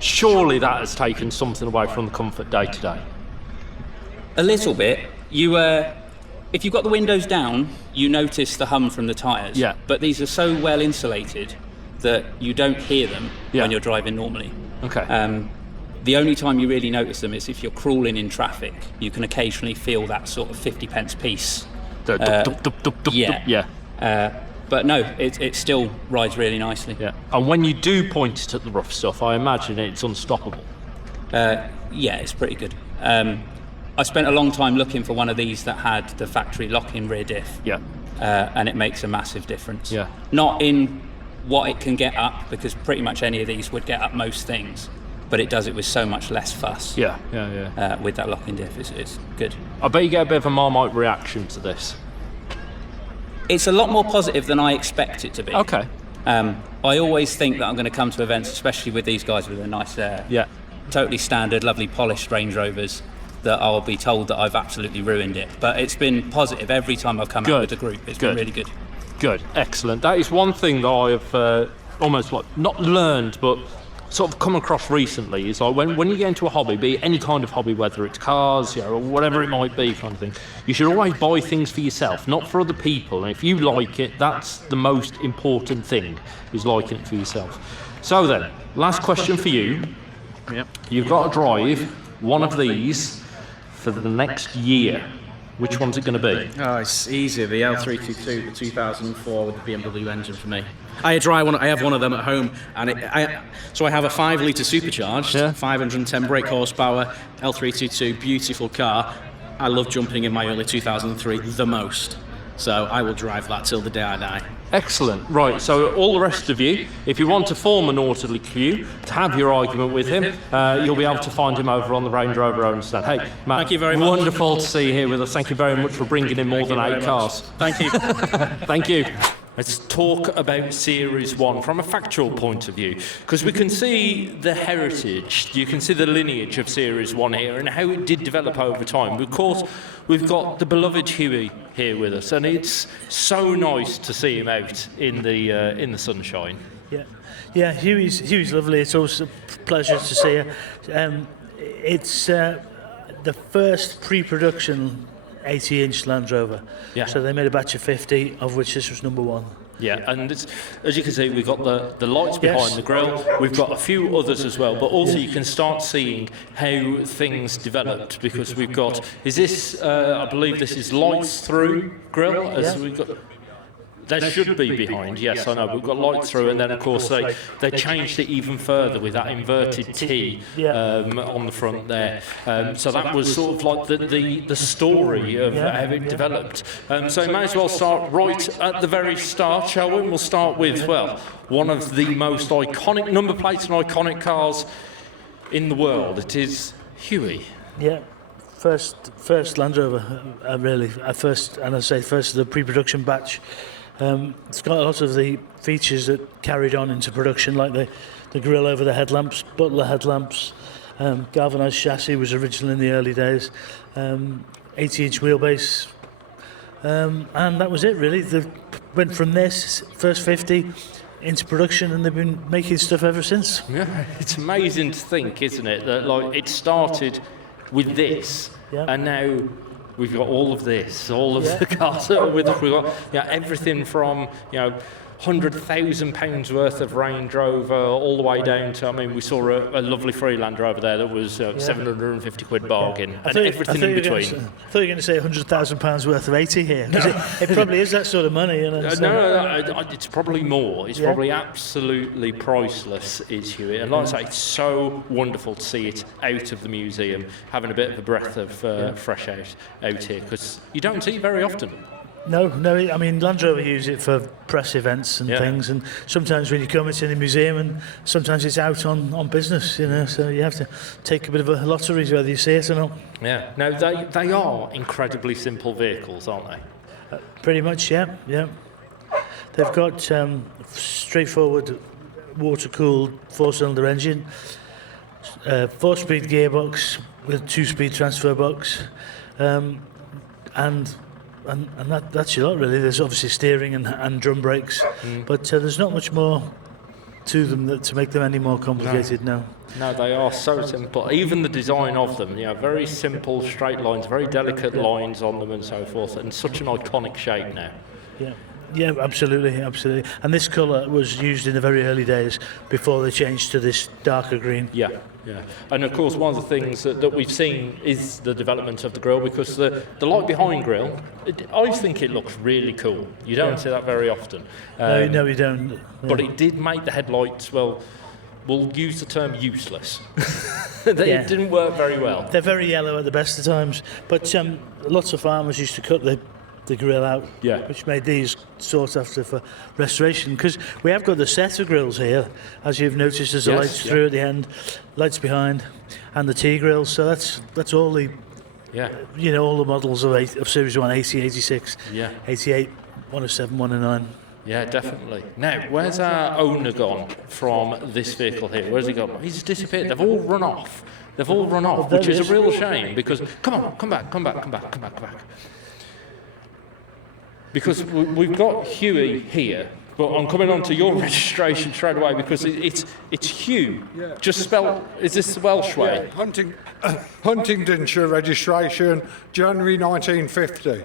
Surely that has taken something away from the comfort day to day. A little bit. If you've got the windows down, you notice the hum from the tyres. But these are so well insulated that you don't hear them when you're driving normally. Okay. The only time you really notice them is if you're crawling in traffic. You can occasionally feel that sort of 50p piece. But no, it still rides really nicely. And when you do point it at the rough stuff, I imagine it's unstoppable. It's pretty good. I spent a long time looking for one of these that had the factory lock-in rear diff. And it makes a massive difference. Not in what it can get up, because pretty much any of these would get up most things, but it does it with so much less fuss. Yeah. With that locking diff, it's good. I bet you get a bit of a Marmite reaction to this. It's a lot more positive than I expect it to be. Okay. I always think that I'm going to come to events, especially with these guys with a nice, totally standard, lovely polished Range Rovers, that I'll be told that I've absolutely ruined it. But it's been positive every time I've come out with the group. It's been really good. Good, excellent. That is one thing that I've almost like not learned, but sort of come across recently. Is like when you get into a hobby, be it any kind of hobby, whether it's cars, or whatever it might be, kind of thing. You should always buy things for yourself, not for other people. And if you like it, that's the most important thing, is liking it for yourself. So then, last question for you. Yep. You've got to drive one of these for the next year. Which one's it going to be? Oh, it's easy. The L322, the 2004 with the BMW engine for me. I have one of them at home, and so I have a 5-litre supercharged, 510 brake horsepower L322, beautiful car. I love jumping in my early 2003 the most, so I will drive that till the day I die. Excellent. Right, so all the rest of you, if you want to form an orderly queue to have your argument with him, you'll be able to find him over on the Range Rover owner stand. Hey, Matt, thank you very much. Wonderful to see you here with us. Thank you very much for bringing in more than 8 cars. Thank you. Thank you. Let's talk about Series 1 from a factual point of view, because we can see the heritage, you can see the lineage of Series 1 here and how it did develop over time. Of course, we've got the beloved Huey here with us, and it's so nice to see him out in the sunshine. Yeah, Huey's lovely. It's always a pleasure to see you. It's the first pre-production 80-inch Land Rover. Yeah. So they made a batch of 50, of which this was number 1. Yeah, and it's, as you can see, we've got the lights behind the grille. We've got a few others as well, but also you can start seeing how things developed, because we've got, is this, I believe this is lights through grille, as we've got. There should be behind, yes, I know. We've got lights through, and then of course they changed it even further with that inverted T on the front there. So that was sort of like the story of how it developed. So we may as well start right at the very start, shall we? We'll start with, well, one of the most iconic number plates and iconic in the world. It is Huey. Yeah. First Land Rover, really. First of the pre-production batch. It's got a lot of the features that carried on into production, like the grille over the headlamps, butler headlamps, galvanised chassis was original in the early days, 80-inch wheelbase, and that was it really. They went from this first 50 into production, and they've been making stuff ever since. Yeah, it's amazing to think, isn't it, that like it started with this, and now we've got all of this, all of the cars that are with us. We've got everything from £100,000 worth of Range Rover all the way down to, I mean, we saw a lovely Freelander over there that was £750 bargain, and everything in between. I thought you were going to say £100,000 worth of 80 here, because it probably is that sort of money. No, it's probably more. It's probably absolutely priceless, is Huey. And like I say, it's so wonderful to see it out of the museum, having a bit of a breath of fresh air out here, because you don't see it very often. No, I mean, Land Rover use it for press events and things, and sometimes when you come, it's in a museum, and sometimes it's out on business, so you have to take a bit of a lottery whether you see it or not. Yeah, now they are incredibly simple vehicles, aren't they? Pretty much, yeah. They've got straightforward water-cooled 4-cylinder engine, 4-speed gearbox with 2-speed transfer box, and that's your lot really. There's obviously steering and drum brakes, but there's not much more to them to make them any more complicated now. No, they are so simple. Even the design of them, very simple straight lines, very delicate lines on them and so forth, and such an iconic shape now. Yeah, absolutely. And this colour was used in the very early days before they changed to this darker green. Yeah. And of course, one of the things that we've seen is the development of the grille, because the light behind grille, I think it looks really cool. You don't see that very often. No, you don't. But it did make the headlights, well, we'll use the term useless. It didn't work very well. They're very yellow at the best of times, but lots of farmers used to cut the the grill out, which made these sought after for restoration. Because we have got the set of grills here, as you've noticed. There's the lights through at the end, lights behind, and the T-grills. So that's all the, all the models of Series 1, 80, 86, 88, 107, 109. Yeah, definitely. Now, where's our owner gone from this vehicle here? Where's he gone? He's disappeared. They've all run off. Which is a real shame, because come back. Because we've got Huey here, but I'm coming on to your registration straight away, because it's Hugh. Just spelled, is this the Welsh way? Huntingdonshire registration, January 1950.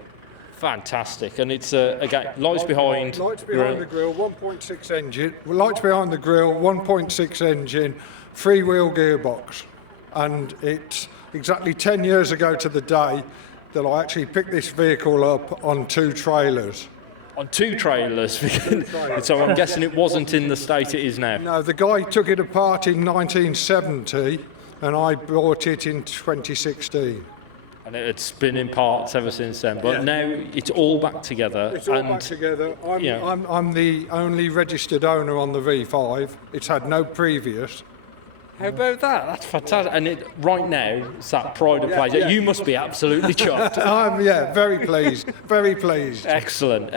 Fantastic, and it's again lights behind. Lights behind the grill, 1.6 engine. Lights behind the grill, 1.6 engine, three-wheel gearbox, and it's exactly 10 years ago to the day that I actually picked this vehicle up on 2 trailers. On 2 trailers, so I'm guessing it wasn't in the state it is now. No, the guy took it apart in 1970, and I bought it in 2016. And it's been in parts ever since then, but now it's all back together. It's all back together. I'm the only registered owner on the V5. It's had no previous. How about that? That's fantastic. And right now, it's that pride of place. You must be absolutely chuffed. Very pleased. Very pleased. Excellent.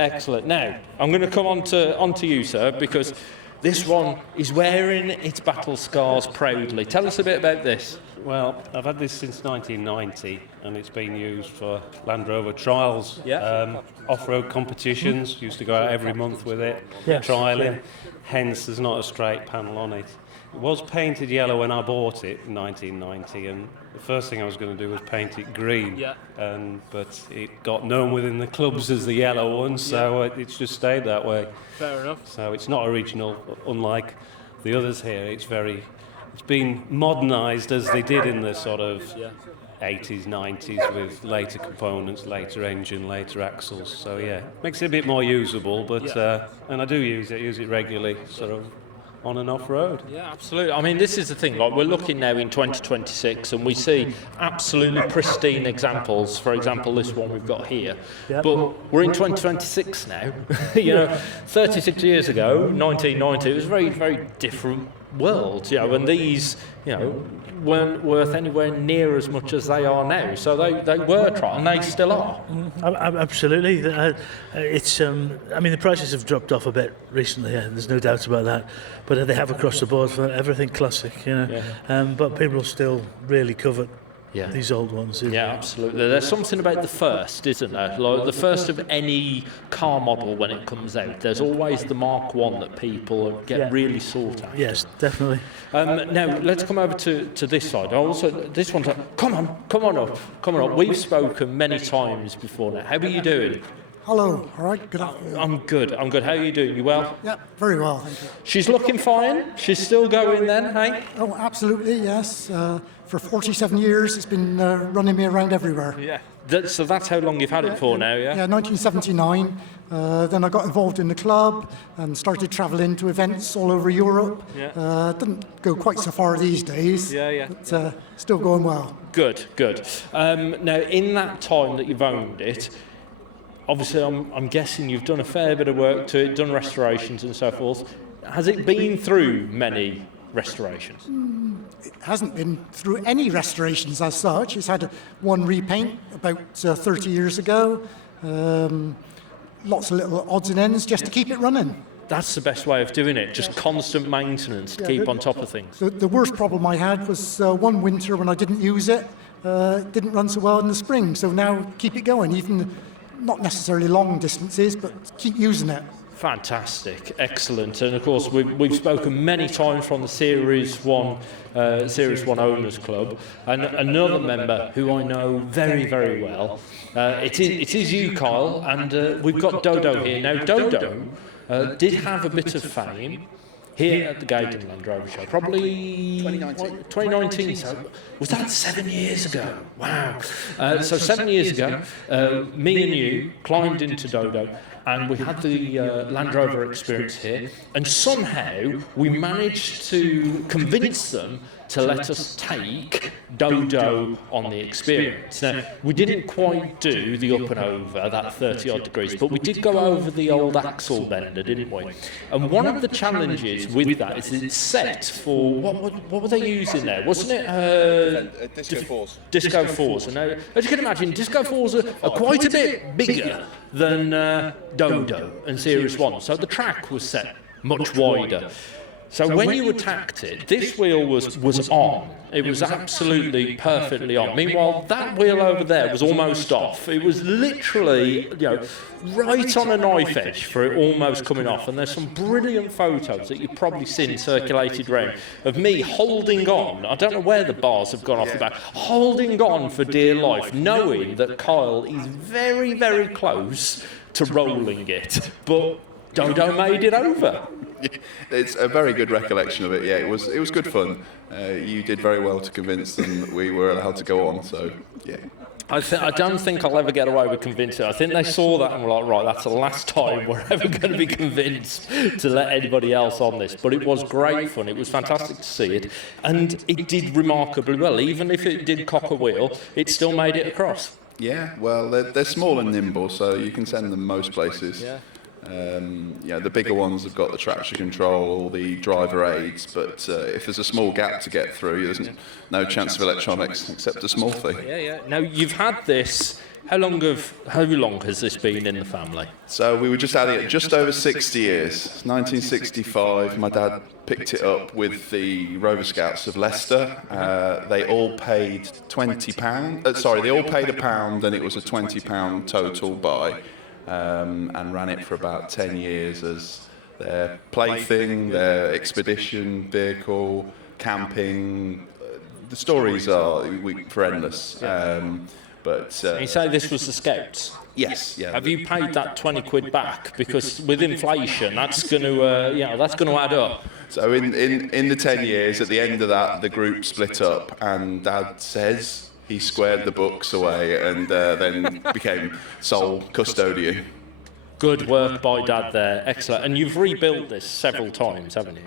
Now, I'm going to come on to you, sir, because this one is wearing its battle scars proudly. Tell us a bit about this. Well, I've had this since 1990, and it's been used for Land Rover trials, off-road competitions. Used to go out every month with it, trialling. Hence, there's not a straight panel on it. It was painted yellow when I bought it in 1990, and the first thing I was going to do was paint it green. But it got known within the clubs as the yellow one, so it's just stayed that way. Fair enough. So it's not original, unlike the others here. It's been modernised as they did in the sort of 80s, 90s, with later components, later engine, later axles. So makes it a bit more usable. But and I do use it regularly, sort of on and off road. Yeah, absolutely. I mean, this is the thing. Like, we're looking now in 2026, and we see absolutely pristine examples. For example, this one we've got here. But we're in 2026 now. 36 years ago, 1990, it was a very, very different world. And these, weren't worth anywhere near as much as they are now. So they were trial, and they still are. Absolutely. It's. I mean, the prices have dropped off a bit recently. There's no doubt about that. But they have across the board for everything classic. But people still really covet these old ones. Yeah, absolutely. There's something about the first, isn't there? Like the first of any car model when it comes out. There's always the Mark 1 that people get really sought after. Yes, definitely. Now let's come over to this side. Also, this one's like, come on up. We've spoken many times before now. How are you doing? Hello, all right, good afternoon. I'm good. How are you doing? You well? Yeah, very well, thank you. She's looking fine? She's still going then, hey? Oh, absolutely, yes. For 47 years, it's been running me around everywhere. Yeah. So that's how long you've had it for now, yeah? Yeah, 1979. Then I got involved in the club and started travelling to events all over Europe. Didn't go quite so far these days. But still going well. Good. Now, in that time that you've owned it, obviously, I'm guessing you've done a fair bit of work to it, done restorations and so forth. Has it been through many restorations? It hasn't been through any restorations as such. It's had one repaint about 30 years ago. Lots of little odds and ends just to keep it running. That's the best way of doing it, just constant maintenance to keep on top of things. The worst problem I had was one winter when I didn't use it. It didn't run so well in the spring, so now keep it going, even not necessarily long distances, but keep using it. Fantastic, excellent, and of course we've spoken many times from the Series 1 Owners Club, and another member who I know very, very well. It is you, Kyle, and we've got Dodo here. Now, Dodo did have a bit of fame here at the Gaydon Land Rover show, probably 2019. So was that 7 years ago? Wow. So 7 years ago, me and you climbed into Dodo, and we had the Land Rover experience here, and somehow we managed to convince them to let us take Dodo on the experience. Now, we didn't quite do the up and over, that 30 odd degrees, but we did go over the old axle bender, didn't we? And one of the challenges with that is it's set for, what were they using there? Wasn't it? Disco 4s. Disco 4s. And as you can imagine, Disco 4s are quite a bit bigger than Dodo and Series 1, so the track was set much wider. So when you attacked it, this wheel was on. It was absolutely perfectly on. Meanwhile, that wheel over there was almost off. It was literally, right on a knife edge for it almost coming off. And there's some brilliant photos that you've probably seen circulated around of me holding on. I don't know where the bars have gone off the back. Holding on for dear life, knowing that Kyle is very, very close to rolling it. But Dodo made it over. It's a very good recollection of it. Yeah, it was good fun. You did very well to convince them that we were allowed to go on. So yeah. I don't think I'll ever get away with convincing. I think they saw that and were like, right, that's the last time we're ever going to be convinced to let anybody else on this. But it was great fun. It was fantastic to see it, and it did remarkably well. Even if it did cock a wheel, it still made it across. Yeah, well, they're small and nimble, so you can send them most places. Yeah. The bigger ones have got the traction control, all the driver aids, but if there's a small gap to get through, there's no chance of electronics except a small thing. Yeah. Now, you've had this, how long has this been in the family? So we were just at it just over 60 years. 1965, my dad picked it up with the Rover Scouts of Leicester. They all paid £20. They all paid £1 and it was a £20 total buy. And ran it for about 10 years as their plaything, their expedition vehicle, camping. The stories are endless. You say this was the Scouts? Yes. Yeah. Have you paid that 20 quid back? Because with inflation, that's going to add up. So in the 10 years, at the end of that, the group split up, and Dad says he squared the books away and then became sole custodian. Good work by Dad there, excellent. And you've rebuilt this several times, haven't you?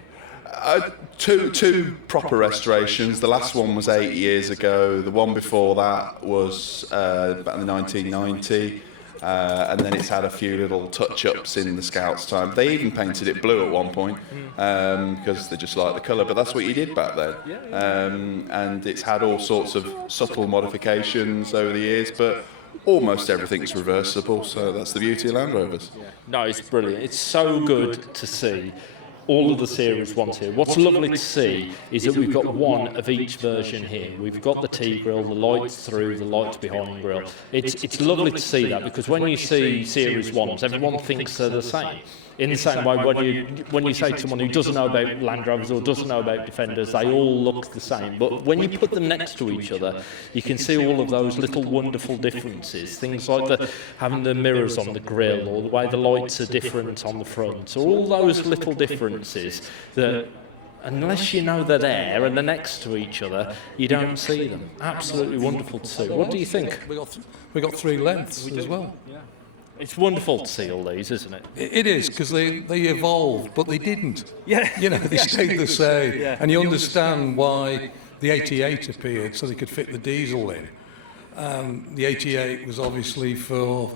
Two proper restorations. The last one was 8 years ago. The one before that was about in 1990. And then it's had a few little touch-ups in the Scouts' time. They even painted it blue at one point because they just like the colour, but that's what you did back then. And it's had all sorts of subtle modifications over the years, but almost everything's reversible, so that's the beauty of Land Rovers. No, it's brilliant. It's so good to see all of the Series 1s here. What's lovely to see is that we've got one of each version here. We've got the T-grille, the lights through, the lights behind grille. It's lovely to see that, because when you see Series 1s, everyone thinks they're the same. In the same way, when you say to someone who doesn't know about Land Rovers or doesn't know about Defenders, they all look the same. But when you put them next to each other, you can see all of those little wonderful differences. Things like having the mirrors on the grille, or the way the lights are different on the front, or all those little differences that, unless you know they're there and they're next to each other, you don't see them. Absolutely wonderful to see. What do you think? We got 3 lengths as well. Yeah. It's wonderful to see all these, isn't it? It is, because they evolved, but they didn't. Yeah. They stayed the same. Yeah. And you understand why the 88 appeared, so they could fit the diesel in. The 88 was obviously for,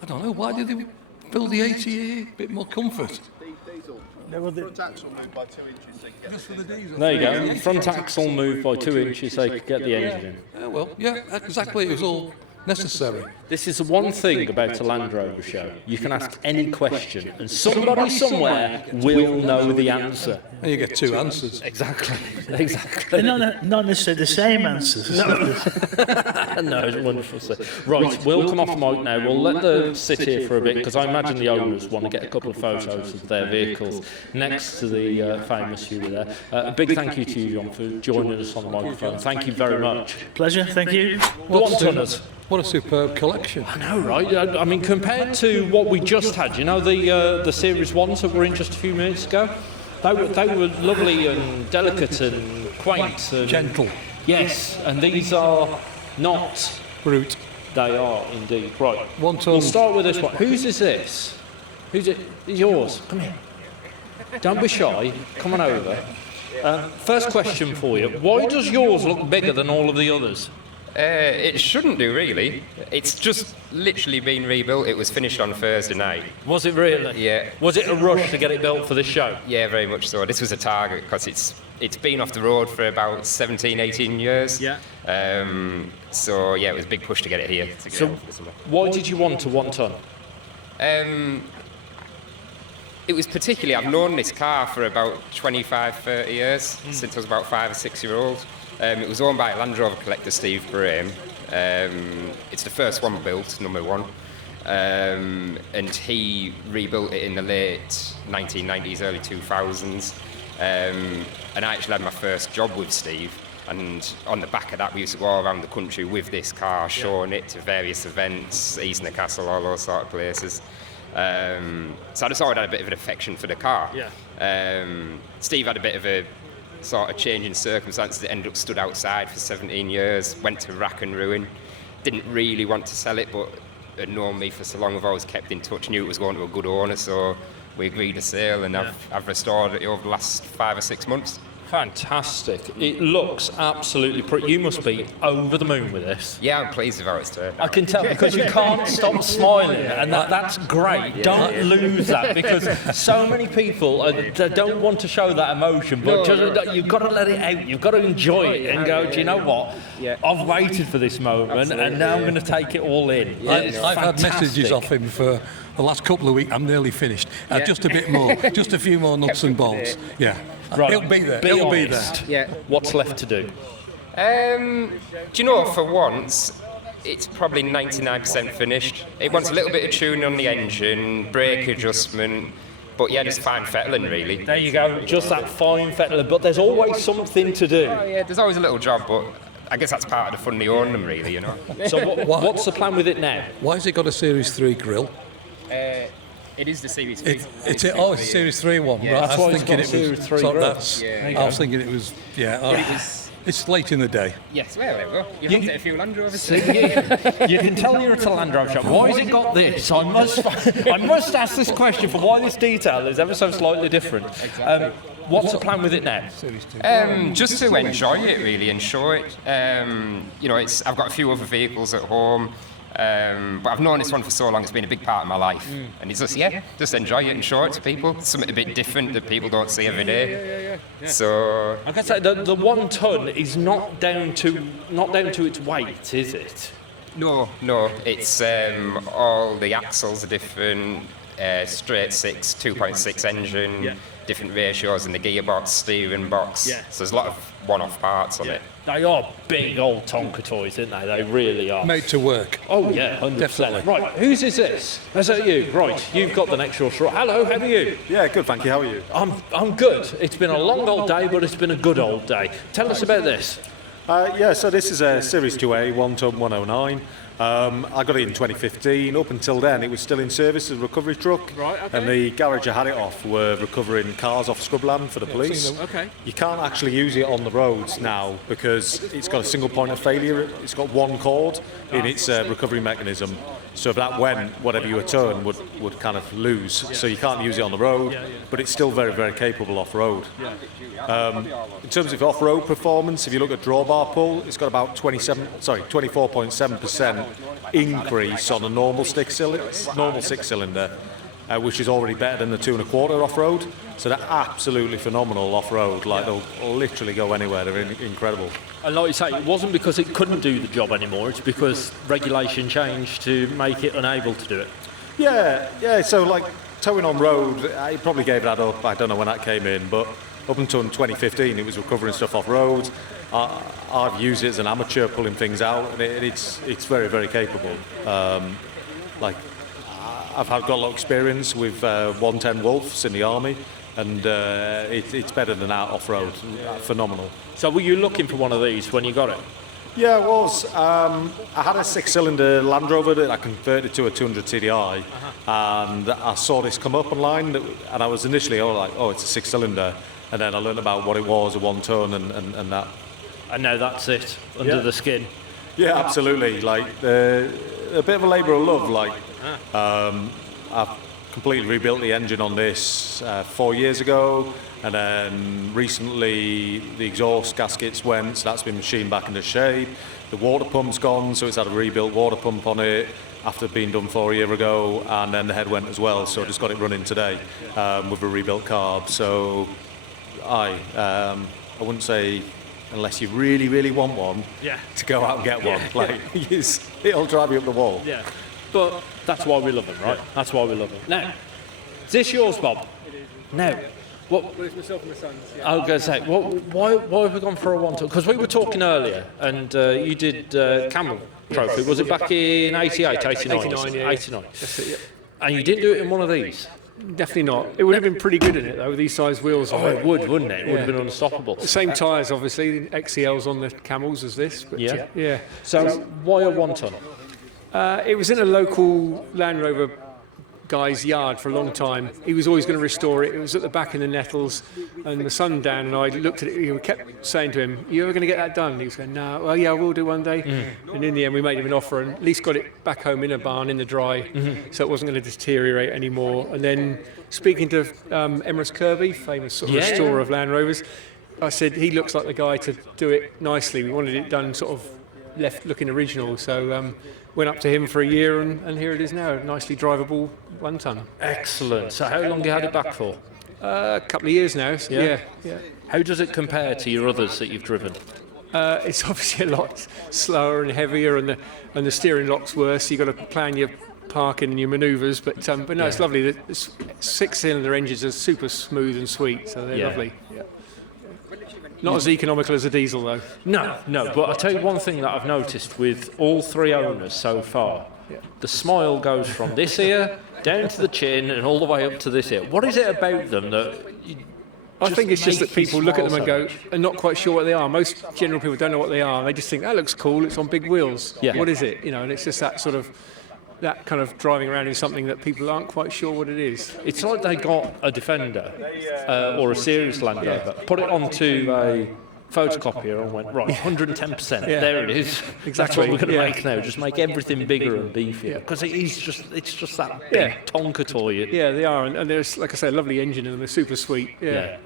I don't know, why did they build the 88? A bit more comfort. Front axle moved by 2 inches. Just for the diesel. There you go. Front axle moved by 2 inches, so they could get the engine in. Yeah, exactly. It was all necessary. This is the one thing about a Land Rover show. You can ask any question, and somebody somewhere will know the answer. And you get 2 answers. Exactly. They're not necessarily the same answers. No, it's wonderful. Right, we'll come off mic now. We'll let them sit here for a bit, because I imagine the owners want to get a couple of photos of their vehicles next to the famous Huey there. A big thank you to you, John, for joining us on the microphone. Thank you very much. Pleasure, thank you. Go on, Tunners. What a superb collection. I know, right? I mean, compared to what we just had, the Series 1s that were in just a few minutes ago, they were lovely and delicate and quaint. And gentle. Yes, and these are not... brute. They are indeed. Right. 1 ton. We'll start with this one. Whose is this? Who's it? It's yours. Come here. Don't be shy. Come on over. First question for you. Why does yours look bigger than all of the others? It shouldn't do, really. It's just literally been rebuilt. It was finished on Thursday night. Was it really? Yeah. Was it a rush to get it built for this show? Yeah, very much so. This was a target because it's been off the road for about 17, 18 years. Yeah. So, yeah, it was a big push to get it here. Why did you want a 1 ton? It was particularly, I've known this car for about 25, 30 years, since I was about 5 or 6 year old. It was owned by a Land Rover collector, Steve Graham. It's the first one built, number 1. And he rebuilt it in the late 1990s, early 2000s. And I actually had my first job with Steve. And on the back of that, we used to go all around the country with this car, showing it to various events, East Newcastle, all those sort of places. So I just always had a bit of an affection for the car. Steve had a bit of a sort of change in circumstances. It ended up stood outside for 17 years, went to rack and ruin. Didn't really want to sell it, but had known me for so long, I've always kept in touch, knew it was going to a good owner, so we agreed a sale, and I've restored it over the last 5 or 6 months. Fantastic. It looks absolutely pretty. You must be over the moon with this. Yeah, I'm pleased with how it's turned out. I can tell, because you can't stop smiling, and that's great. Don't lose that, because so many people don't want to show that emotion, but you've got to let it out. You've got to enjoy it and go, do you know what? I've waited for this moment, and now I'm going to take it all in. I've had messages off him for the last couple of weeks. I'm nearly finished. Just a bit more, just a few more nuts and bolts. Yeah. Right. It'll be there. It'll be there. Yeah. What's left to do? Do you know, for once, it's probably 99% finished. It wants a little bit of tuning on the engine, brake adjustment, but yeah, just fine fettling, really. There you go, just that fine fettling, but there's always something to do. Oh, yeah, there's always a little job, but I guess that's part of the fun they own them, really, you know. So what's the plan with it now? Why has it got a Series 3 grille? It is the Series 3. It's a Series 3 one. Yeah. Right. That's why it's got a Series 3 grille. I was thinking it was, it's late in the day. Yes, well, there we go. You looked at a few Land Rovers. You can tell you're at a Land Rover shop. Why has it got this? I must ask this question for why this detail is ever so slightly different. What's the plan with it now? Just to enjoy it, really, and show it. You know, I've got a few other vehicles at home. But I've known this one for so long, it's been a big part of my life. And it's just enjoy it and show it to people. It's something a bit different that people don't see every day. So I can say the 1 ton is not down to its weight, is it? No. It's all the axles are different, straight 6, 2.6 engine, different ratios in the gearbox, steering box. So there's a lot of one-off parts on it. They are big old Tonka toys, aren't they? They really are. Made to work. Oh yeah, 100%. Definitely. Right, whose is this? Is that you? Right, you've got the next short straw. Hello, how are you? Yeah, good, thank you. How are you? I'm good. It's been a long old day, but it's been a good old day. Tell us about this. So this is a Series 2A, 1 ton 109. I got it in 2015. Up until then, it was still in service as a recovery truck. Right, okay. And the garage I had it off were recovering cars off scrubland for the police. Okay. You can't actually use it on the roads now because it's got a single point of failure. It's got one cord in its recovery mechanism. So if that went, whatever you turn would kind of lose. So you can't use it on the road, but it's still very, very capable off-road. In terms of off-road performance, if you look at drawbar pull, it's got about 24.7% increase on a normal six-cylinder, which is already better than the 2 1/4 off-road. So they're absolutely phenomenal off-road. Like they'll literally go anywhere. They're incredible. And like you say, it wasn't because it couldn't do the job anymore. It's because regulation changed to make it unable to do it. Yeah. So like towing on road, I probably gave that up. I don't know when that came in, but up until 2015, it was recovering stuff off road. I've used it as an amateur, pulling things out, and it's very, very capable. I've got a lot of experience with 110 Wolves in the army, and it's better than that off-road. Phenomenal. So were you looking for one of these when you got it? Yeah, I was. I had a 6-cylinder Land Rover that I converted to a 200 TDI, and I saw this come up online, and I was initially like, oh, it's a 6-cylinder, and then I learned about what it was, a 1 ton, and that. And now that's it, under the skin. Yeah, absolutely. Like a bit of a labour of love. Like I've completely rebuilt the engine on this 4 years ago, and then recently the exhaust gaskets went, so that's been machined back into shape. The water pump's gone, so it's had a rebuilt water pump on it after being done 4 years ago, and then the head went as well, so I just got it running today with a rebuilt carb. So I wouldn't say, unless you really, really want one, to go out and get one. Like, it'll drive you up the wall. Yeah, but that's why we love them, right? That's why we love them. Now, is this yours, Bob? It is. No. What? Well, it's myself and my sons. Yeah. I was going to say, why have we gone for a one-ton? Because we were talking earlier, and you did Camel Trophy. Was it back in 88, 89? 89, yeah. 89. That's it, yeah. And you didn't do it in one of these? Definitely not. It would have been pretty good in it, though, with these size wheels on it. It would, wouldn't it? It would have been unstoppable. The same tyres, obviously, the XCLs on the Camels as this. But, yeah. So why a one-ton? It was in a local Land Rover guy's yard for a long time. He was always going to restore it. It was at the back in the nettles, and the son Dan and I looked at it. We kept saying to him, "You ever going to get that done?" And he was going, "No, well, yeah, I will do one day." And in the end, we made him an offer and at least got it back home in a barn in the dry, so it wasn't going to deteriorate anymore. And then speaking to Emrys Kirby, famous sort of restorer of Land Rovers, I said he looks like the guy to do it nicely. We wanted it done sort of left-looking original, so went up to him for a year, and here it is now, a nicely drivable one-ton. Excellent. So how long have you had it back for? A couple of years now. Yeah. How does it compare to your others that you've driven? It's obviously a lot slower and heavier, and the steering lock's worse. You've got to plan your parking and your manoeuvres, but no, it's lovely. The six-cylinder engines are super smooth and sweet, so they're lovely. Yeah. Not as economical as a diesel, though. No, but I'll tell you one thing that I've noticed with all three owners so far. The smile goes from this ear down to the chin and all the way up to this ear. What is it about them that... I think it's just that people look at them and go, are not quite sure what they are. Most general people don't know what they are. They just think, that looks cool, it's on big wheels. Yeah. What is it? And it's just that sort of... that kind of driving around in something that people aren't quite sure what it is. It's like they got a Defender or a Series Land Rover, put it onto a photocopier and went, right, 110%, there it is. Exactly. That's what we're going to make now, just make everything bigger and beefier. Because it's just that big Tonka toy. Yeah, they are, and there's, like I say, a lovely engine in them, they're super sweet. Yeah.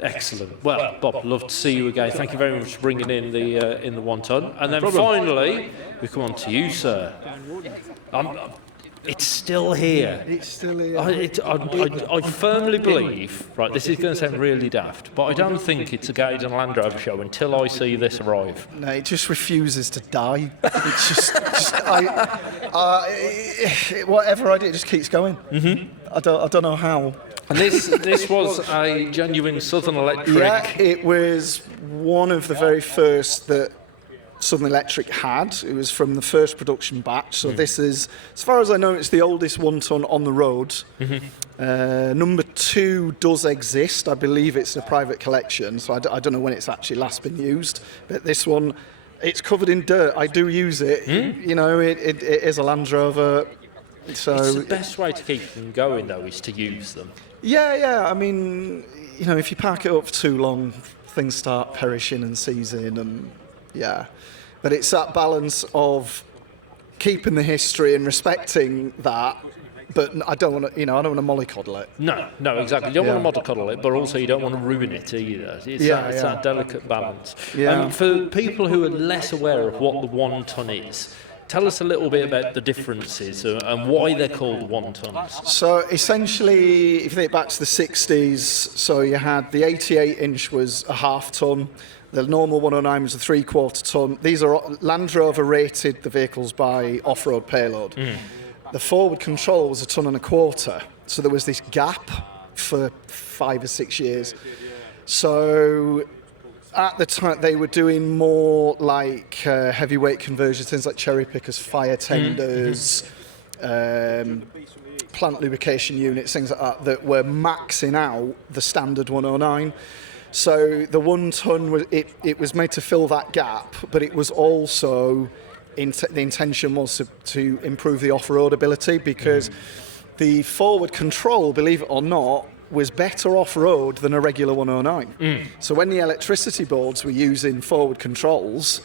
Excellent. Well, Bob, love to see you again. Thank you very much for bringing in the one-ton. And then finally, we come on to you, sir. It's still here. It's still here. I firmly believe, right, this is going to sound really daft, but I don't think it's a Gaydon Land Rover show until I see this arrive. No, it just refuses to die. It's whatever I do, it just keeps going. I don't know how. And this was a genuine Southern Electric. Yeah, it was one of the very first that Southern Electric had. It was from the first production batch. So this is, as far as I know, it's the oldest one-ton on the road. Number 2 does exist. I believe it's a private collection, so I don't know when it's actually last been used. But this one, it's covered in dirt. I do use it. It is a Land Rover. So it's the best way to keep them going, though, is to use them. Yeah. I mean, if you park it up for too long, things start perishing and seizing, and But it's that balance of keeping the history and respecting that, but I don't want to, I don't want to mollycoddle it. No, exactly. You don't want to mollycoddle it, but also you don't want to ruin it either. It's that delicate balance. For people who are less aware of what the one-ton is, tell us a little bit about the differences and why they're called one-tons. So essentially, if you think back to the 60s, so you had the 88-inch was a half-ton. The normal 109 was a 3/4 ton. These are Land Rover rated the vehicles by off-road payload. The forward control was a 1.25 tons. So there was this gap for 5 or 6 years. So at the time, they were doing more like heavyweight conversions, things like cherry pickers, fire tenders, plant lubrication units, things like that were maxing out the standard 109. So the 1-ton was it was made to fill that gap, but it was also the intention was to improve the off-road ability, because the forward control, believe it or not, was better off-road than a regular 109. So when the electricity boards were using forward controls,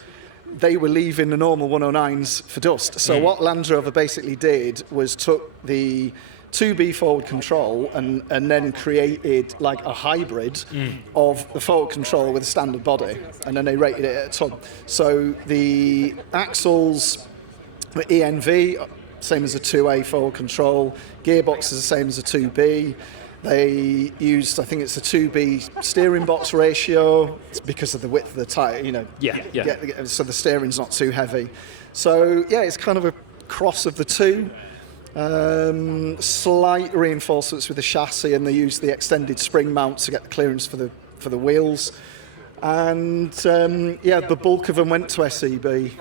they were leaving the normal 109s for dust. So what Land Rover basically did was took the 2B forward control and then created like a hybrid of the forward control with a standard body, and then they rated it at a ton. So the axles were ENV, same as a 2A forward control. Gearbox is the same as a 2B. They used, I think it's a 2B steering box ratio. It's because of the width of the tyre, you know. So the steering's not too heavy. So yeah, it's kind of a cross of the two. Slight reinforcements with the chassis, and they used the extended spring mount to get the clearance for the wheels. And the bulk of them went to SEB.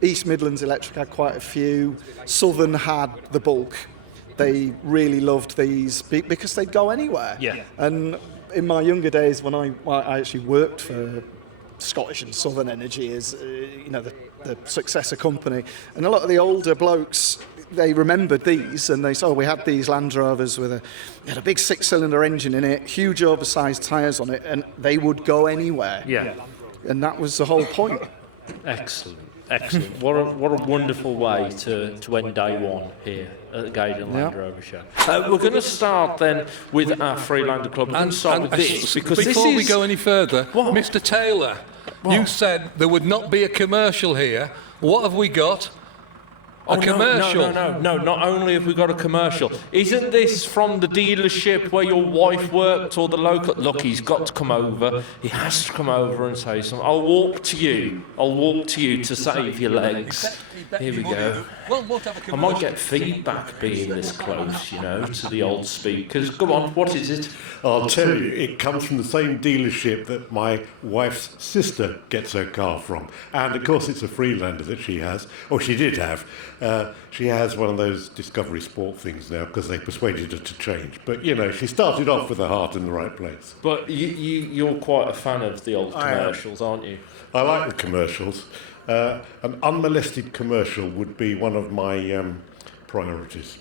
East Midlands Electric had quite a few. Southern had the bulk. They really loved these because they'd go anywhere. Yeah. And in my younger days, when I actually worked for Scottish and Southern Energy as the successor company, and a lot of the older blokes, they remembered these, and they said, we had these Land Rovers with had a big 6-cylinder engine in it, huge oversized tyres on it, and they would go anywhere. Yeah. And that was the whole point. Excellent. What a wonderful way to end day one here at the Gaydon Land Rover Show. We're going to start then with our Freelander Club. And start with this, because before we go any further, Mr. Taylor, you said there would not be a commercial here. What have we got? A commercial? No, not only have we got a commercial. Isn't this from the dealership where your wife worked, or the local... Look, he's got to come over. He has to come over and say something. I'll walk to you to save your legs. Here we go. I might get feedback being this close, to the old speakers. Go on, what is it? I'll tell you, it comes from the same dealership that my wife's sister gets her car from. And, of course, it's a Freelander that she has, or she did have. She has one of those Discovery Sport things now because they persuaded her to change. But, she started off with her heart in the right place. But you're quite a fan of the old commercials, aren't you? I like the commercials. An unmolested commercial would be one of my priorities.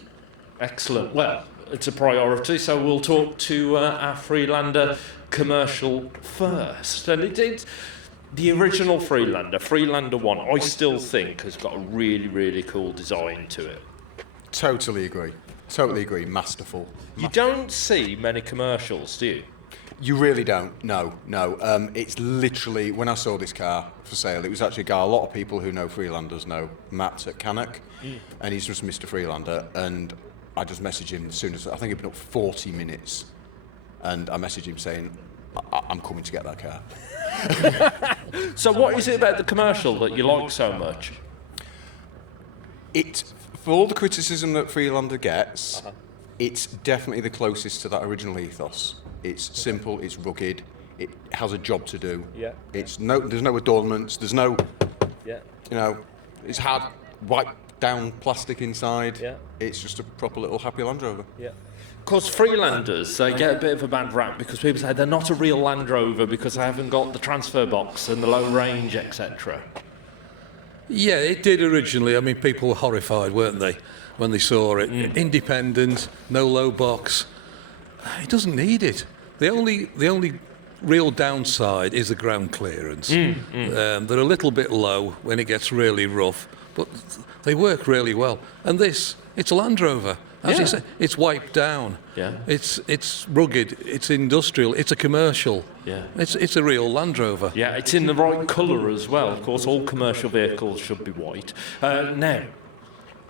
Excellent. Well, it's a priority, so we'll talk to our Freelander commercial first. And it's the original Freelander 1, I still think has got a really, really cool design to it. Totally agree. Masterful. You don't see many commercials, do you? You really don't. No. It's literally, when I saw this car for sale, it was actually a guy a lot of people who know Freelanders know, Matt at Cannock, and he's just Mr. Freelander, and I just messaged him as soon as, I think it'd been up 40 minutes, and I messaged him saying, I'm coming to get that car. So what is it about the commercial that you like so much? For all the criticism that Freelander gets, it's definitely the closest to that original ethos. It's simple, it's rugged, it has a job to do. Yeah. There's no adornments, there's no, it's hard, wiped down plastic inside. Yeah. It's just a proper little happy Land Rover. Yeah. Of course, Freelanders, they get a bit of a bad rap because people say they're not a real Land Rover because they haven't got the transfer box and the low range, etc. Yeah, it did originally. I mean, people were horrified, weren't they, when they saw it. Independent, no low box. It doesn't need it. The only real downside is the ground clearance. They're a little bit low when it gets really rough, but they work really well. And it's a Land Rover. As you say, it's wiped down. Yeah. It's rugged. It's industrial. It's a commercial. Yeah. It's a real Land Rover. Yeah, it's in the right colour as well. Of course, all commercial vehicles should be white. Now,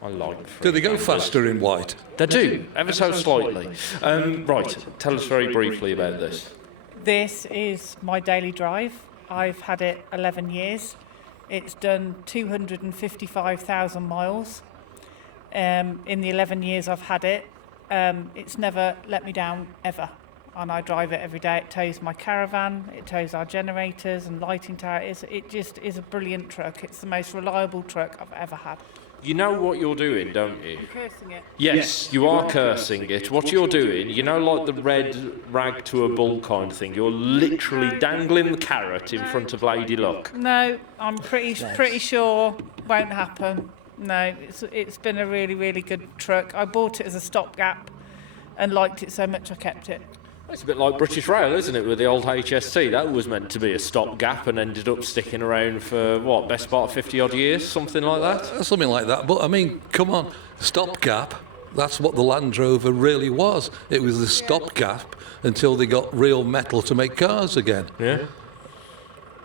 I like. Do they go faster in white? They do, ever so slightly. Right, tell us very briefly about this. This is my daily drive. I've had it 11 years. It's done 255,000 miles. In the 11 years I've had it, it's never let me down, ever. And I drive it every day. It tows my caravan, it tows our generators and lighting tower. It just is a brilliant truck. It's the most reliable truck I've ever had. You know what you're doing, don't you? I'm cursing it. Yes, you are cursing it. What you're doing, like the red rag to a bull kind of thing. You're literally dangling the carrot in front of Lady Luck. No, I'm pretty sure won't happen. No, it's been a really, really good truck. I bought it as a stopgap and liked it so much I kept it. It's a bit like British Rail, isn't it, with the old HST? That was meant to be a stopgap and ended up sticking around for, best part of 50-odd years, something like that? Something like that. But, I mean, come on, stopgap. That's what the Land Rover really was. It was the stopgap until they got real metal to make cars again. Yeah.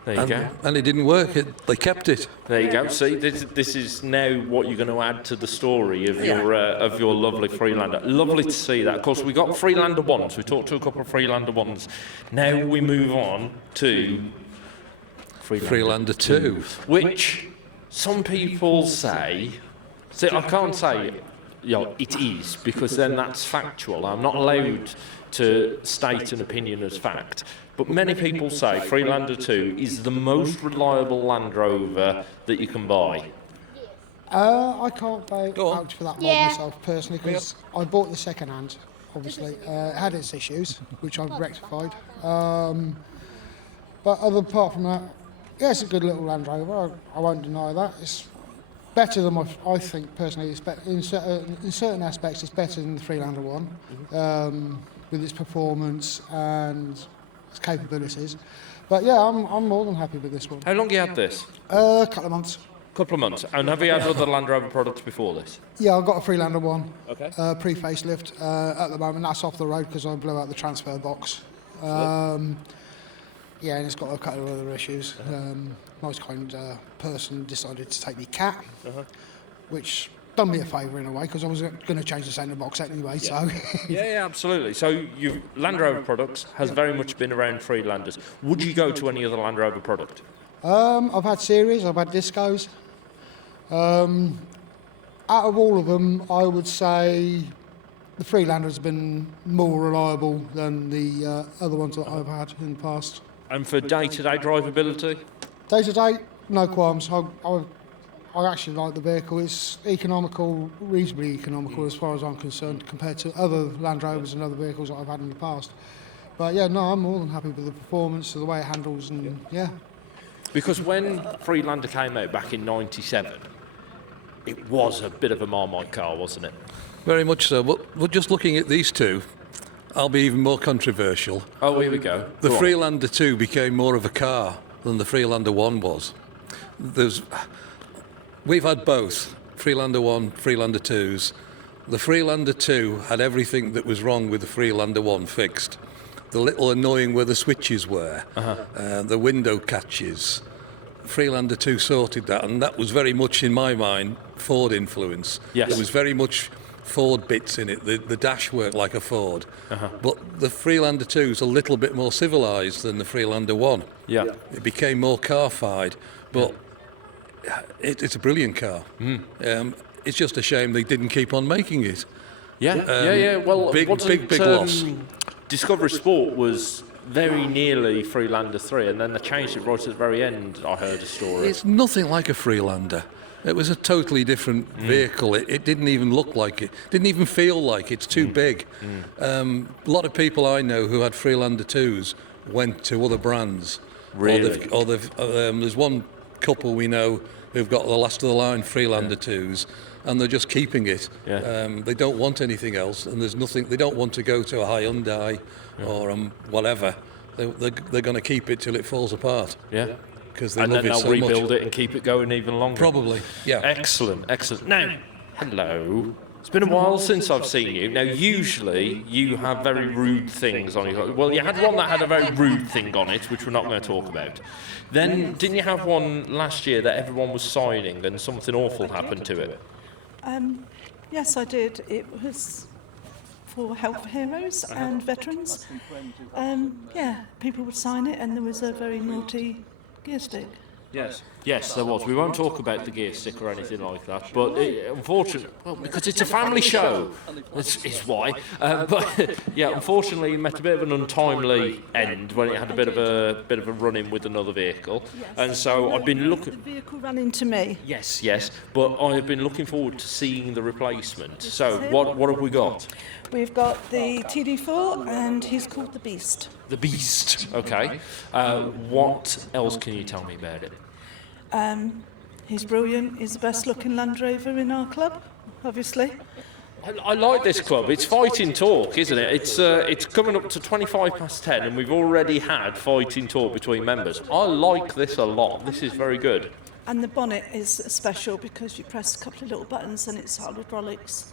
There you go. And it didn't work. They kept it. There you go. See, this is now what you're going to add to the story of your lovely Freelander. Lovely to see that. Of course, we got Freelander 1s. We talked to a couple of Freelander 1s. Now we move on to Freelander 2. Which some people say... See, I can't say, it is, because then that's factual. I'm not allowed to state an opinion as fact. But many people say Freelander 2 is the most reliable Land Rover that you can buy. I can't vouch for that one myself personally, because I bought the second hand, obviously. It had its issues, which I've rectified. But apart from that, yeah, it's a good little Land Rover. I won't deny that. It's better than I think personally. It's in certain aspects, it's better than the Freelander 1, with its performance and its capabilities. But yeah, I'm more than happy with this one. How long have you had this? A couple of months. Couple of months. And have you had other Land Rover products before this? Yeah, I've got a Freelander 1. Okay. Pre-facelift at the moment. That's off the road because I blew out the transfer box. Yeah, and it's got a couple of other issues. Nice kind person decided to take me cat, which done me a favour in a way because I was going to change the centre box anyway. So yeah, absolutely. So Land Rover products has very much been around Freelanders. Would you go to any other Land Rover product? I've had series, I've had discos. Out of all of them, I would say the Freelander's been more reliable than the other ones that I've had in the past. And for day-to-day drivability? Day-to-day, no qualms. I actually like the vehicle. It's economical, reasonably economical as far as I'm concerned, compared to other Land Rovers and other vehicles that I've had in the past. But yeah, no, I'm more than happy with the performance, the way it handles, and yeah. Because when Freelander came out back in '97, it was a bit of a Marmite car, wasn't it? Very much so. But just looking at these two, I'll be even more controversial. Oh, here we go. The Freelander 2 became more of a car than the Freelander 1 was. We've had both, Freelander 1, Freelander 2s. The Freelander 2 had everything that was wrong with the Freelander 1 fixed. The little annoying where the switches were, the window catches. Freelander 2 sorted that, and that was very much, in my mind, Ford influence. Yes. There was very much Ford bits in it. The dash worked like a Ford. But the Freelander 2 is a little bit more civilised than the Freelander 1. Yeah. It became more car-fied, but it's a brilliant car. It's just a shame they didn't keep on making it. Yeah. Well, big loss. Discovery Sport was very nearly Freelander 3, and then they changed it right at the very end. I heard a story. It's nothing like a Freelander. It was a totally different vehicle. It didn't even look like it. Didn't even feel like it. It's too big. A lot of people I know who had Freelander 2s went to other brands. Really? There's one couple we know who've got the last of the line Freelander 2s, and they're just keeping it. They don't want anything else, and there's nothing. They don't want to go to a Hyundai or whatever. They're going to keep it till it falls apart. Yeah. Because they and love then it they'll so rebuild much. it and keep it going even longer. Probably, yeah. Excellent. Now, hello. It's been a while since I've seen you. Now, usually you have very rude things on your... Well, you had one that had a very rude thing on it, which we're not going to talk about. Then, didn't you have one last year that everyone was signing and something awful happened to it? Yes, I did. It was for Help for Heroes and veterans. People would sign it, and there was a very naughty gear stick. Yes, there was. We won't talk about the gear stick or anything like that, but unfortunately, because it's a family show, it's why. But yeah, unfortunately, it met a bit of an untimely end when it had a bit of a run-in with another vehicle, and so I've been looking. The vehicle ran into me. Yes, but I've been looking forward to seeing the replacement. So what have we got? We've got the TD4, and he's called the Beast. The Beast. Okay. What else can you tell me about it? He's brilliant. He's the best looking Land Rover in our club, obviously. I like this club. It's fighting talk, isn't it? It's coming up to 10:25, and we've already had fighting talk between members. I like this a lot. This is very good. And the bonnet is special because you press a couple of little buttons and it's hydraulics.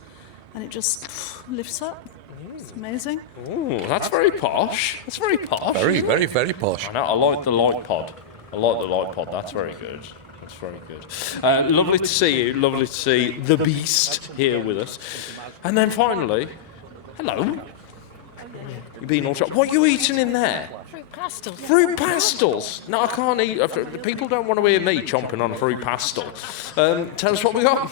and it just lifts up. It's amazing. Ooh, that's very posh. That's very posh. Very, very, very posh. I know. I like the light pod. That's very good. That's very good. Lovely to see you. Lovely to see the beast here with us. And then finally, hello. You've been all shot. What are you eating in there? Fruit pastels. Fruit pastels. No, I can't eat. People don't want to hear me chomping on a fruit pastel. Tell us what we got.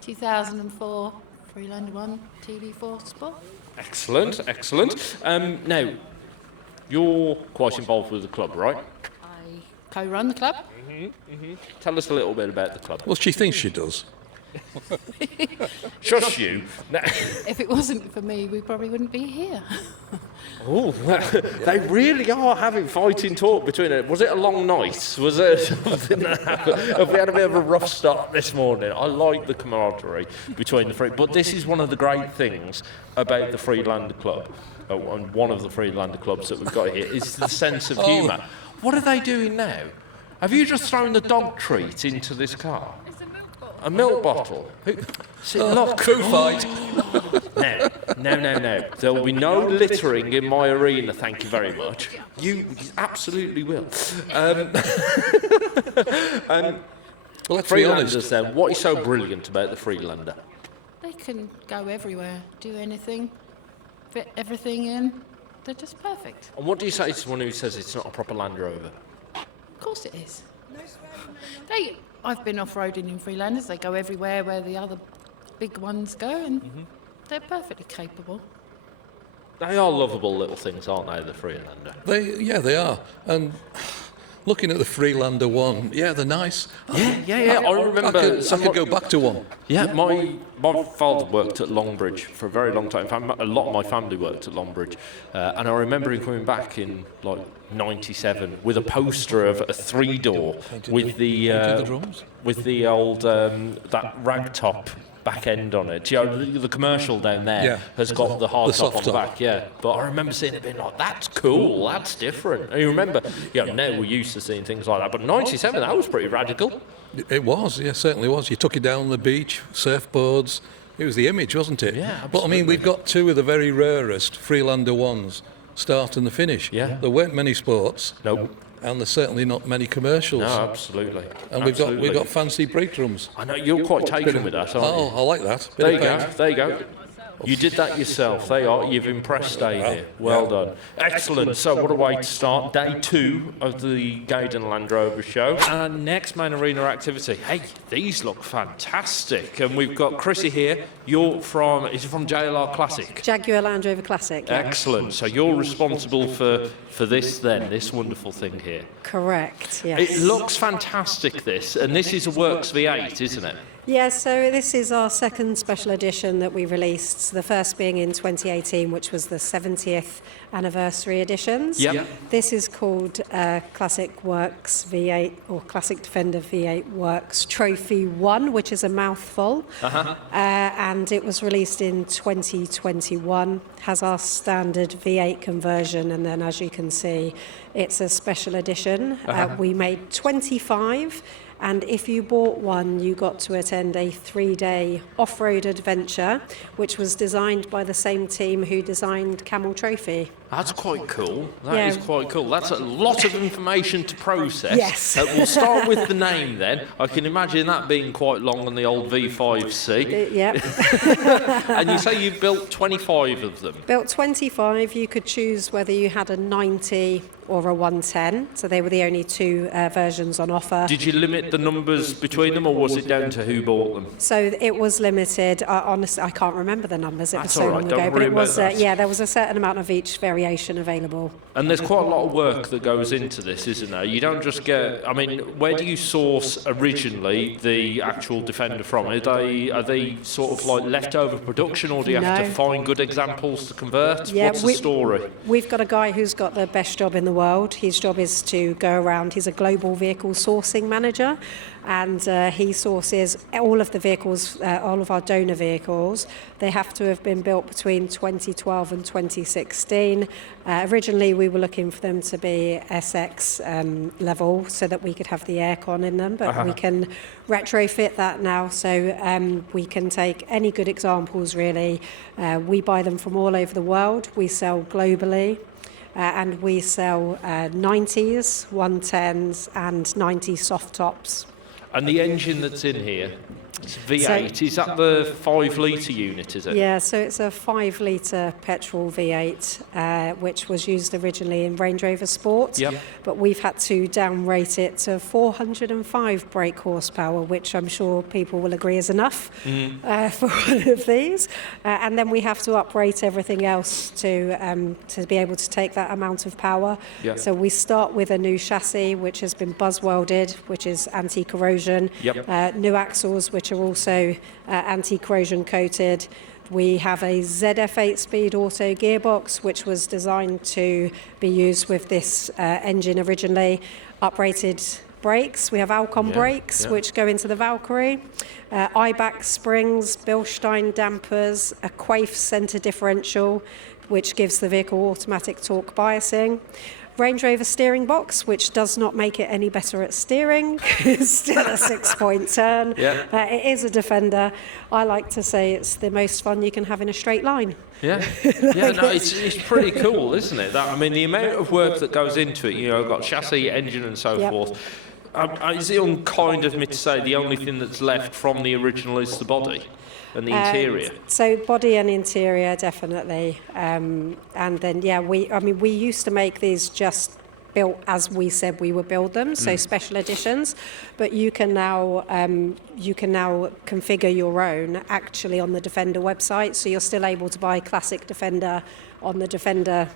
2004 Freelander 1 TV4 Sport. Excellent, excellent. Now, you're quite involved with the club, right? I co-run the club. Tell us a little bit about the club. Well, she thinks she does. Shush you. No. If it wasn't for me, we probably wouldn't be here. Oh, they really are having fighting talk between it. Was it a long night? Was it something that happened? Have we had a bit of a rough start this morning? I like the camaraderie between the three. But this is one of the great things about the Freelander Club, and one of the Freelander clubs that we've got here, is the sense of humour. What are they doing now? Have you just thrown the dog treat into this car? A milk bottle. Look, food fight. No. There will be no littering in my arena, thank you very much. You absolutely will. Well, let's be honest. Freelanders then, what is so brilliant about the Freelander? They can go everywhere, do anything, fit everything in. They're just perfect. And what do you say to someone who says it's not a proper Land Rover? Of course it is. I've been off-roading in Freelanders. They go everywhere where the other big ones go, and they're perfectly capable. They are lovable little things, aren't they, the Freelander? They are. And looking at the Freelander 1, they're nice. Yeah. I remember. I could go back to one. Yeah, my father worked at Longbridge for a very long time. In fact, a lot of my family worked at Longbridge, and I remember him coming back in like '97 with a poster of a 3-door with the old that ragtop back end on it. You know, the commercial down there has got the hard top on the back. Yeah, but I remember seeing it being like, that's cool, that's different. And you remember, now we're used to seeing things like that, but '97 that was pretty radical. It was, certainly was. You took it down the beach, surfboards. It was the image, wasn't it? Yeah, absolutely. But I mean, we've got two of the very rarest Freelander 1s, start and the finish. Yeah. There weren't many sports. Nope. And there's certainly not many commercials. No, absolutely. And we've got fancy brake drums. I know you're quite taken with that, aren't you? I like that. There you go. You did that yourself. You've impressed Dave here. Well done. Excellent. So what a way to start day 2 of the Gaydon Land Rover show. And next main arena activity. Hey, these look fantastic. And we've got Chrissy here. You're from JLR Classic? Jaguar Land Rover Classic. Yeah. Excellent. So you're responsible for this then, this wonderful thing here. Correct, yes. It looks fantastic, this. And this is a Works V8, isn't it? Yeah, so this is our second special edition that we released, the first being in 2018, which was the 70th anniversary editions. Yep. This is called Classic Works V8, or Classic Defender V8 Works Trophy 1, which is a mouthful. And it was released in 2021, has our standard V8 conversion, and then as you can see, it's a special edition. We made 25. And if you bought one, you got to attend a 3-day off-road adventure, which was designed by the same team who designed Camel Trophy. That's quite cool. That is quite cool. That's a lot of information to process. Yes. We'll start with the name then. I can imagine that being quite long on the old V5C. Yep. And you say you've built 25 of them? Built 25. You could choose whether you had a 90 or a 110. So they were the only two versions on offer. Did you limit the numbers between them, or was it down to who bought them? So it was limited. Honestly, I can't remember the numbers. It was That's so all right. long Don't ago. But worry it was, about that. there was a certain amount of each variation available. And there's quite a lot of work that goes into this, isn't there? You don't just get... I mean, where do you source originally the actual Defender from? Are they sort of like leftover production, or do you have to find good examples to convert? Yeah, What's the story? We've got a guy who's got the best job in the world. His job is to go around. He's a global vehicle sourcing manager, and he sources all of the vehicles, all of our donor vehicles. They have to have been built between 2012 and 2016. Originally, we were looking for them to be SX level so that we could have the aircon in them, but we can retrofit that now, so we can take any good examples, really. We buy them from all over the world. We sell globally. And we sell 90s, 110s and 90 soft tops. And the engine that's in here, it's V8, is that the 5-litre unit, is it? Yeah, so it's a 5-litre petrol V8, which was used originally in Range Rover Sport. Yep. But we've had to down-rate it to 405 brake horsepower, which I'm sure people will agree is enough for one of these. And then we have to uprate everything else to be able to take that amount of power. Yep. So we start with a new chassis, which has been buzz-welded, which is anti-corrosion. Yep. New axles, which are also anti-corrosion coated. We have a ZF 8-speed auto gearbox, which was designed to be used with this engine originally. Uprated brakes. We have Alcon brakes, which go into the Valkyrie. IBAC springs, Bilstein dampers, a Quaife centre differential, which gives the vehicle automatic torque biasing. Range Rover steering box, which does not make it any better at steering. It's still a 6-point turn. It is a Defender. I like to say it's the most fun you can have in a straight line. Yeah, no, it's pretty cool, isn't it? That, I mean, the amount of work that goes into it, you know, got chassis, engine and so forth. Is it unkind of me to say the only thing that's left from the original is the body and the interior? So body and interior, definitely. And then, we used to make these just built as we said we would build them, so special editions. But you can now configure your own actually on the Defender website. So you're still able to buy classic Defender on the Defender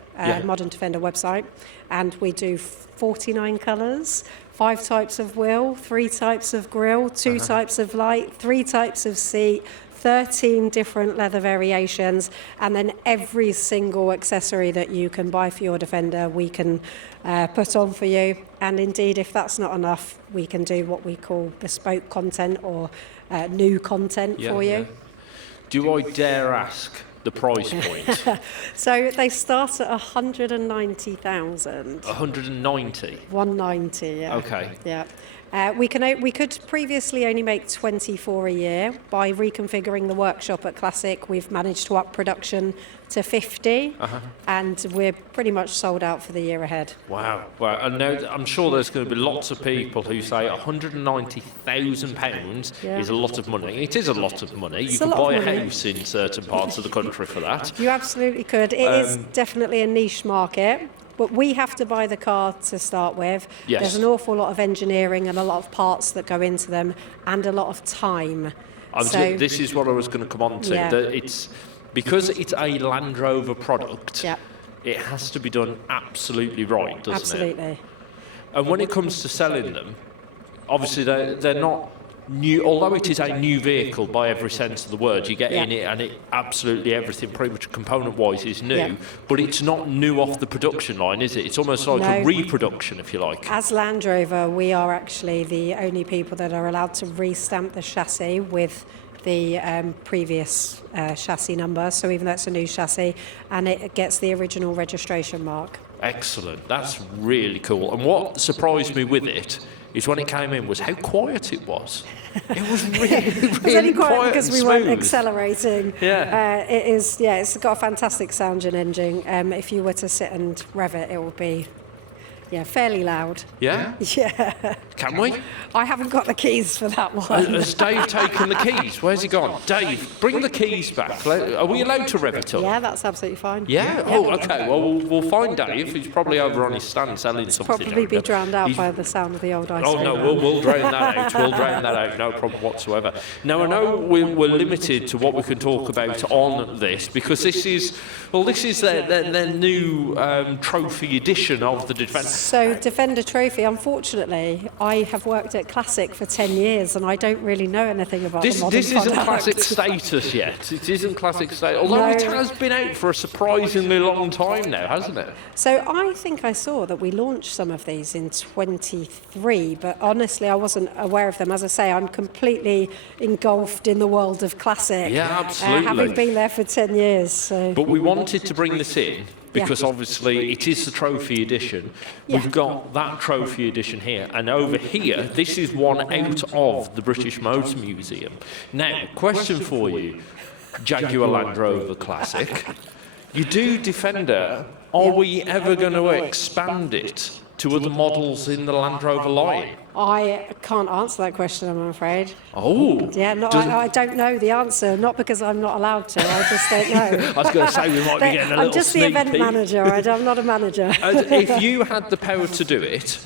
modern Defender website, and we do 49 colours. 5 types of wheel, 3 types of grille, 2 types of light, 3 types of seat, 13 different leather variations, and then every single accessory that you can buy for your Defender we can put on for you. And indeed, if that's not enough, we can do what we call bespoke content or new content for you. Do I dare ask the price point? So they start at 190,000. 190? 190, yeah. Okay. Yeah. We could previously only make 24 a year. By reconfiguring the workshop at Classic, we've managed to up production to 50, and we're pretty much sold out for the year ahead. Wow. Well, and now I'm sure there's going to be lots of people who say £190,000 is a lot of money. It is a lot of money. You could buy a house in certain parts of the country for that. You absolutely could. It is definitely a niche market. But we have to buy the car to start with. Yes. There's an awful lot of engineering and a lot of parts that go into them, and a lot of time. This is what I was going to come on to. That it's because it's a Land Rover product. It has to be done absolutely right, doesn't it? Absolutely. And when it comes to selling them, obviously they're not new. Although it is a new vehicle by every sense of the word, you get in it and it absolutely everything, pretty much component-wise, is new. But it's not new off the production line, is it? It's almost like a reproduction, if you like. As Land Rover, we are actually the only people that are allowed to re-stamp the chassis with the previous chassis number. So even though it's a new chassis, and it gets the original registration mark. Excellent. That's really cool. And what surprised me with it is when it came in was how quiet it was. It was really, really only quiet because we and weren't smooth. accelerating. It is. It's got a fantastic sounding engine. If you were to sit and rev it, it would be fairly loud. Yeah? Yeah. Can we? I haven't got the keys for that one. Has Dave taken the keys? Where's he gone? Dave, bring the keys back. Are we allowed to rev it up? Yeah, that's absolutely fine. Yeah? Oh, okay. Well, we'll find Dave. He's probably over on his stand selling something. Probably be drowned out by the sound of the old ice. Oh, no, we'll drain that out. We'll drain that out. No problem whatsoever. Now, I know we're limited to what we can talk about on this, because this is their new trophy edition of the Defender. So Defender Trophy, unfortunately, I have worked at Classic for 10 years and I don't really know anything about the modern This isn't product. Classic status yet. It isn't Classic status, although No. it has been out for a surprisingly long time now, hasn't it? So I think I saw that we launched some of these in 23, but honestly I wasn't aware of them. As I say, I'm completely engulfed in the world of Classic. Yeah, absolutely. Having been there for 10 years. So. But we wanted to bring this in because obviously it is the trophy edition. We've got that trophy edition here, and over here, this is one out of the British Motor Museum. Now, question for you, Jaguar Land Rover Classic. You do Defender. Are we ever going to expand it to other models in the Land Rover line? I can't answer that question, I'm afraid. Oh. Yeah, no, I don't know the answer, not because I'm not allowed to, I just don't know. I was going to say we might be getting a little I'm just the sneak event peek. manager, I'm not a manager. If you had the power to do it,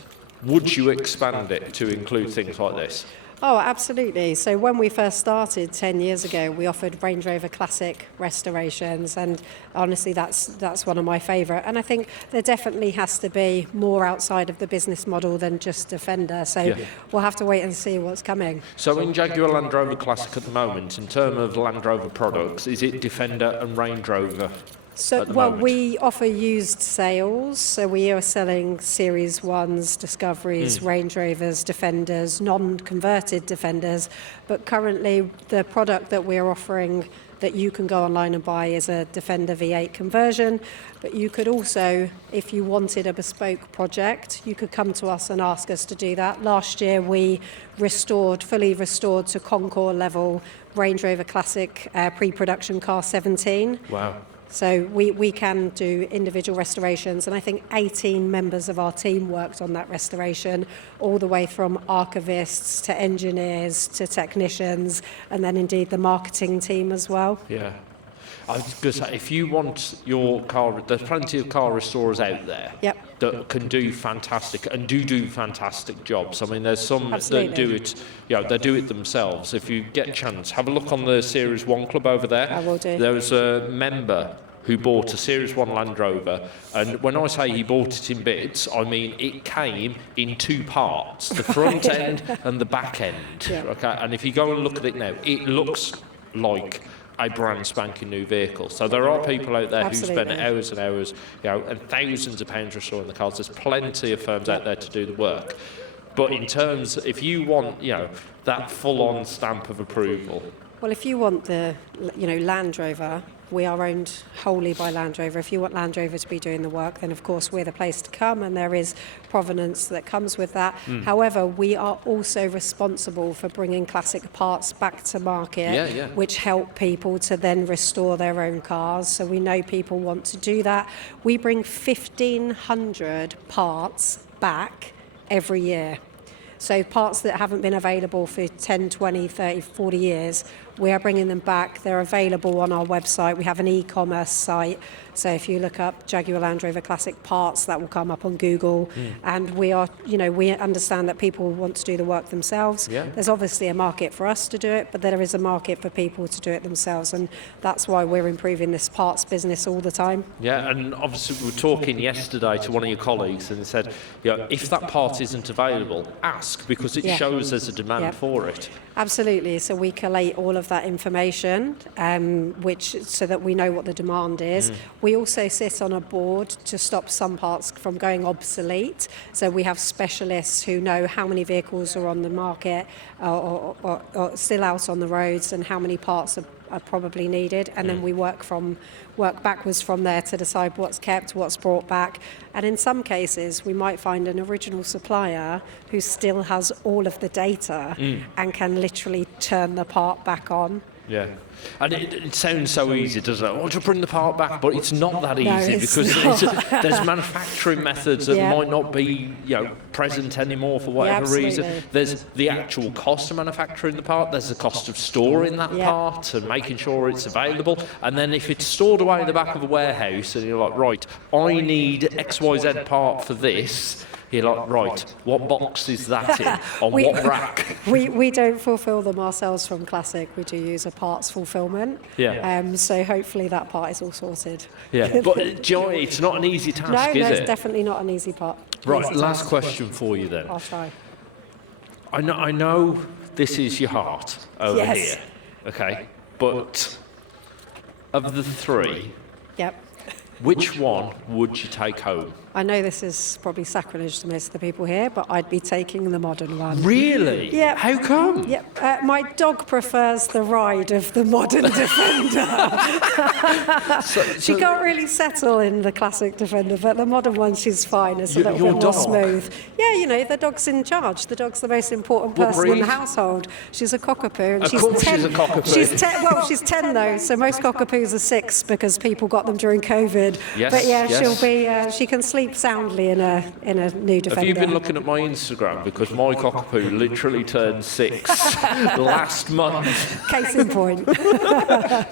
would you expand it to include things like this? Oh, absolutely. So when we first started 10 years ago, we offered Range Rover Classic restorations, and honestly, that's one of my favourite. And I think there definitely has to be more outside of the business model than just Defender. So we'll have to wait and see what's coming. So in Jaguar Land Rover Classic at the moment, in terms of Land Rover products, is it Defender and Range Rover? So, we offer used sales. So we are selling Series 1s, Discoveries, Range Rovers, Defenders, non-converted Defenders. But currently, the product that we're offering that you can go online and buy is a Defender V8 conversion. But you could also, if you wanted a bespoke project, you could come to us and ask us to do that. Last year, we fully restored to Concours level Range Rover Classic pre-production car 17. Wow. So we can do individual restorations, and I think 18 members of our team worked on that restoration, all the way from archivists to engineers to technicians, and then indeed the marketing team as well. Yeah. I was going to say, if you want your car, there's plenty of car restorers out there that can do fantastic and do fantastic jobs. I mean, there's some that do it, they do it themselves. If you get a chance, have a look on the Series 1 Club over there. I will do. There was a member who bought a Series 1 Land Rover, and when I say he bought it in bits, I mean it came in two parts, the front end and the back end. Okay, and if you go and look at it now, it looks like a brand spanking new vehicle. So there are people out there who spend hours and hours, and thousands of pounds restoring the cars. There's plenty of firms out there to do the work. But in terms, if you want, that full-on stamp of approval. Well, if you want the, Land Rover, we are owned wholly by Land Rover. If you want Land Rover to be doing the work, then of course we're the place to come, and there is provenance that comes with that. However, we are also responsible for bringing classic parts back to market, which help people to then restore their own cars. So we know people want to do that. We bring 1,500 parts back every year. So parts that haven't been available for 10, 20, 30, 40 years, we are bringing them back. They're available on our website. We have an e-commerce site. So if you look up Jaguar Land Rover Classic Parts, that will come up on Google. And we are, we understand that people want to do the work themselves. There's obviously a market for us to do it, but there is a market for people to do it themselves. And that's why we're improving this parts business all the time. Yeah, and obviously we were talking yesterday to one of your colleagues, and they said, if that part isn't available, ask, because it shows there's a demand for it. Absolutely. So we collate all of that information, so that we know what the demand is. We also sit on a board to stop some parts from going obsolete. So we have specialists who know how many vehicles are on the market or still out on the roads and how many parts are probably needed. And then we work backwards from there to decide what's kept, what's brought back. And in some cases, we might find an original supplier who still has all of the data and can literally turn the part back on. Yeah, and it sounds so easy, doesn't it? I want to bring the part back, but it's not that easy because there's manufacturing methods that might not be present anymore for whatever reason. There's the actual cost of manufacturing the part. There's the cost of storing that part and making sure it's available. And then if it's stored away in the back of a warehouse, and you're like, right, I need XYZ part for this. You're like, right, what box is that in? On what rack? We don't fulfil them ourselves from Classic. We do use a parts fulfillment. So hopefully that part is all sorted. Yeah, but it's not an easy task, is it? No, it's definitely not an easy part. Right, last question for you then. I'll try. I know this is your heart over Yes. here, okay? But of the three, Yep. which one would you take home? I know this is probably sacrilege to most of the people here, but I'd be taking the modern one. Really? Yeah. How come? Yep. My dog prefers the ride of the modern Defender. She can't really settle in the classic Defender, but the modern one, she's fine. It's a little Your bit more dog? smooth. Yeah, you know, the dog's in charge. The dog's the most important What person in the breed? household. She's a cockapoo. And Of course she's a cockapoo. She's 10 though, so most cockapoos are 6 because people got them during COVID. Yes, But yeah, yes. she'll be. She can sleep soundly in a new Defender. Have you been looking at my Instagram? Because my cockapoo literally turned 6 last month. Case in point.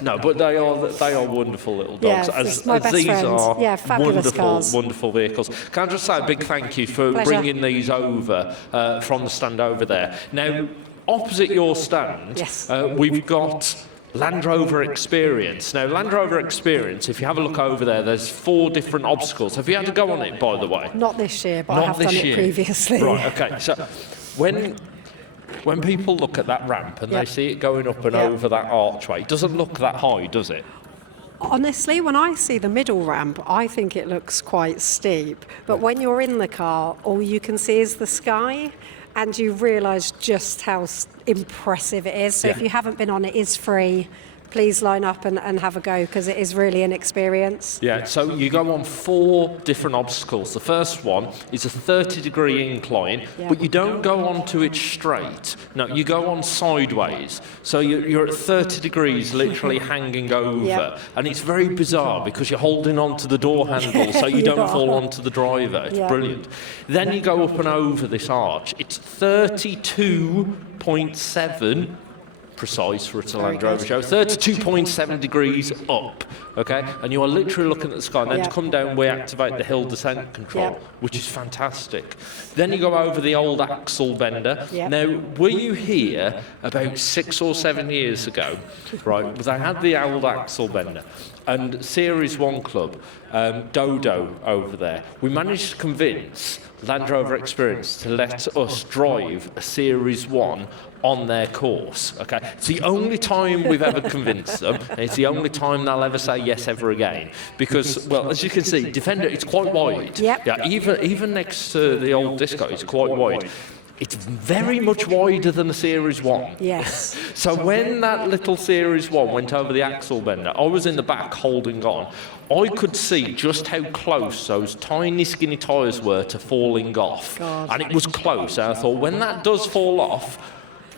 No, but they are wonderful little Yeah, dogs. it's my best these friend. are Yeah, fabulous cars. wonderful vehicles. Can I just say a big thank you for Pleasure. bringing these over from the stand over there. Now, opposite your stand, Yes. we've got Land Rover Experience. Now, Land Rover Experience, if you have a look over there, there's 4 different obstacles. Have you had to go on it, by the way? Not this year, but I Not have this done it year. previously. Right, okay. So when people look at that ramp and they Yep. see it going up and Yep. over that archway, it doesn't look that high, does it? Honestly, when I see the middle ramp, I think it looks quite steep. But when you're in the car, all you can see is the sky, and you realise just how impressive it is. So if Yeah. you haven't been on it, is free. Please line up and have a go, because it is really an experience. Yeah, so you go on 4 different obstacles. The first one is a 30-degree incline, Yeah. but you don't go onto it straight. No, you go on sideways. So you're at 30 degrees, literally hanging over. Yeah. And it's very bizarre because you're holding onto the door handle so you You don't are. fall onto the driver. It's Yeah. brilliant. Then you go up and over this arch. It's 32.7 precise for a Land Rover show, 32.7 degrees up, okay? And you are literally looking at the sky. And then Yeah. to come down, we activate the hill descent control, Yeah. which is fantastic. Then you go over the old axle bender. Yeah. Now, were you here about 6 or 7 years ago? Right, they had the old axle bender. And Series 1 Club, Dodo over there, we managed to convince Land Rover Experience to let us drive a Series 1 on their course, okay? It's the only time we've ever convinced them, and it's the only time they'll ever say yes ever again. Because, well, as you can see, Defender, it's quite wide. Yep. Yeah, even next to the old Disco, it's quite wide. It's very much wider than a Series 1. Yes. So when that little Series 1 went over the axle bender, I was in the back holding on. I could see just how close those tiny skinny tyres were to falling off. God. And it was close. And I thought, when that does fall off,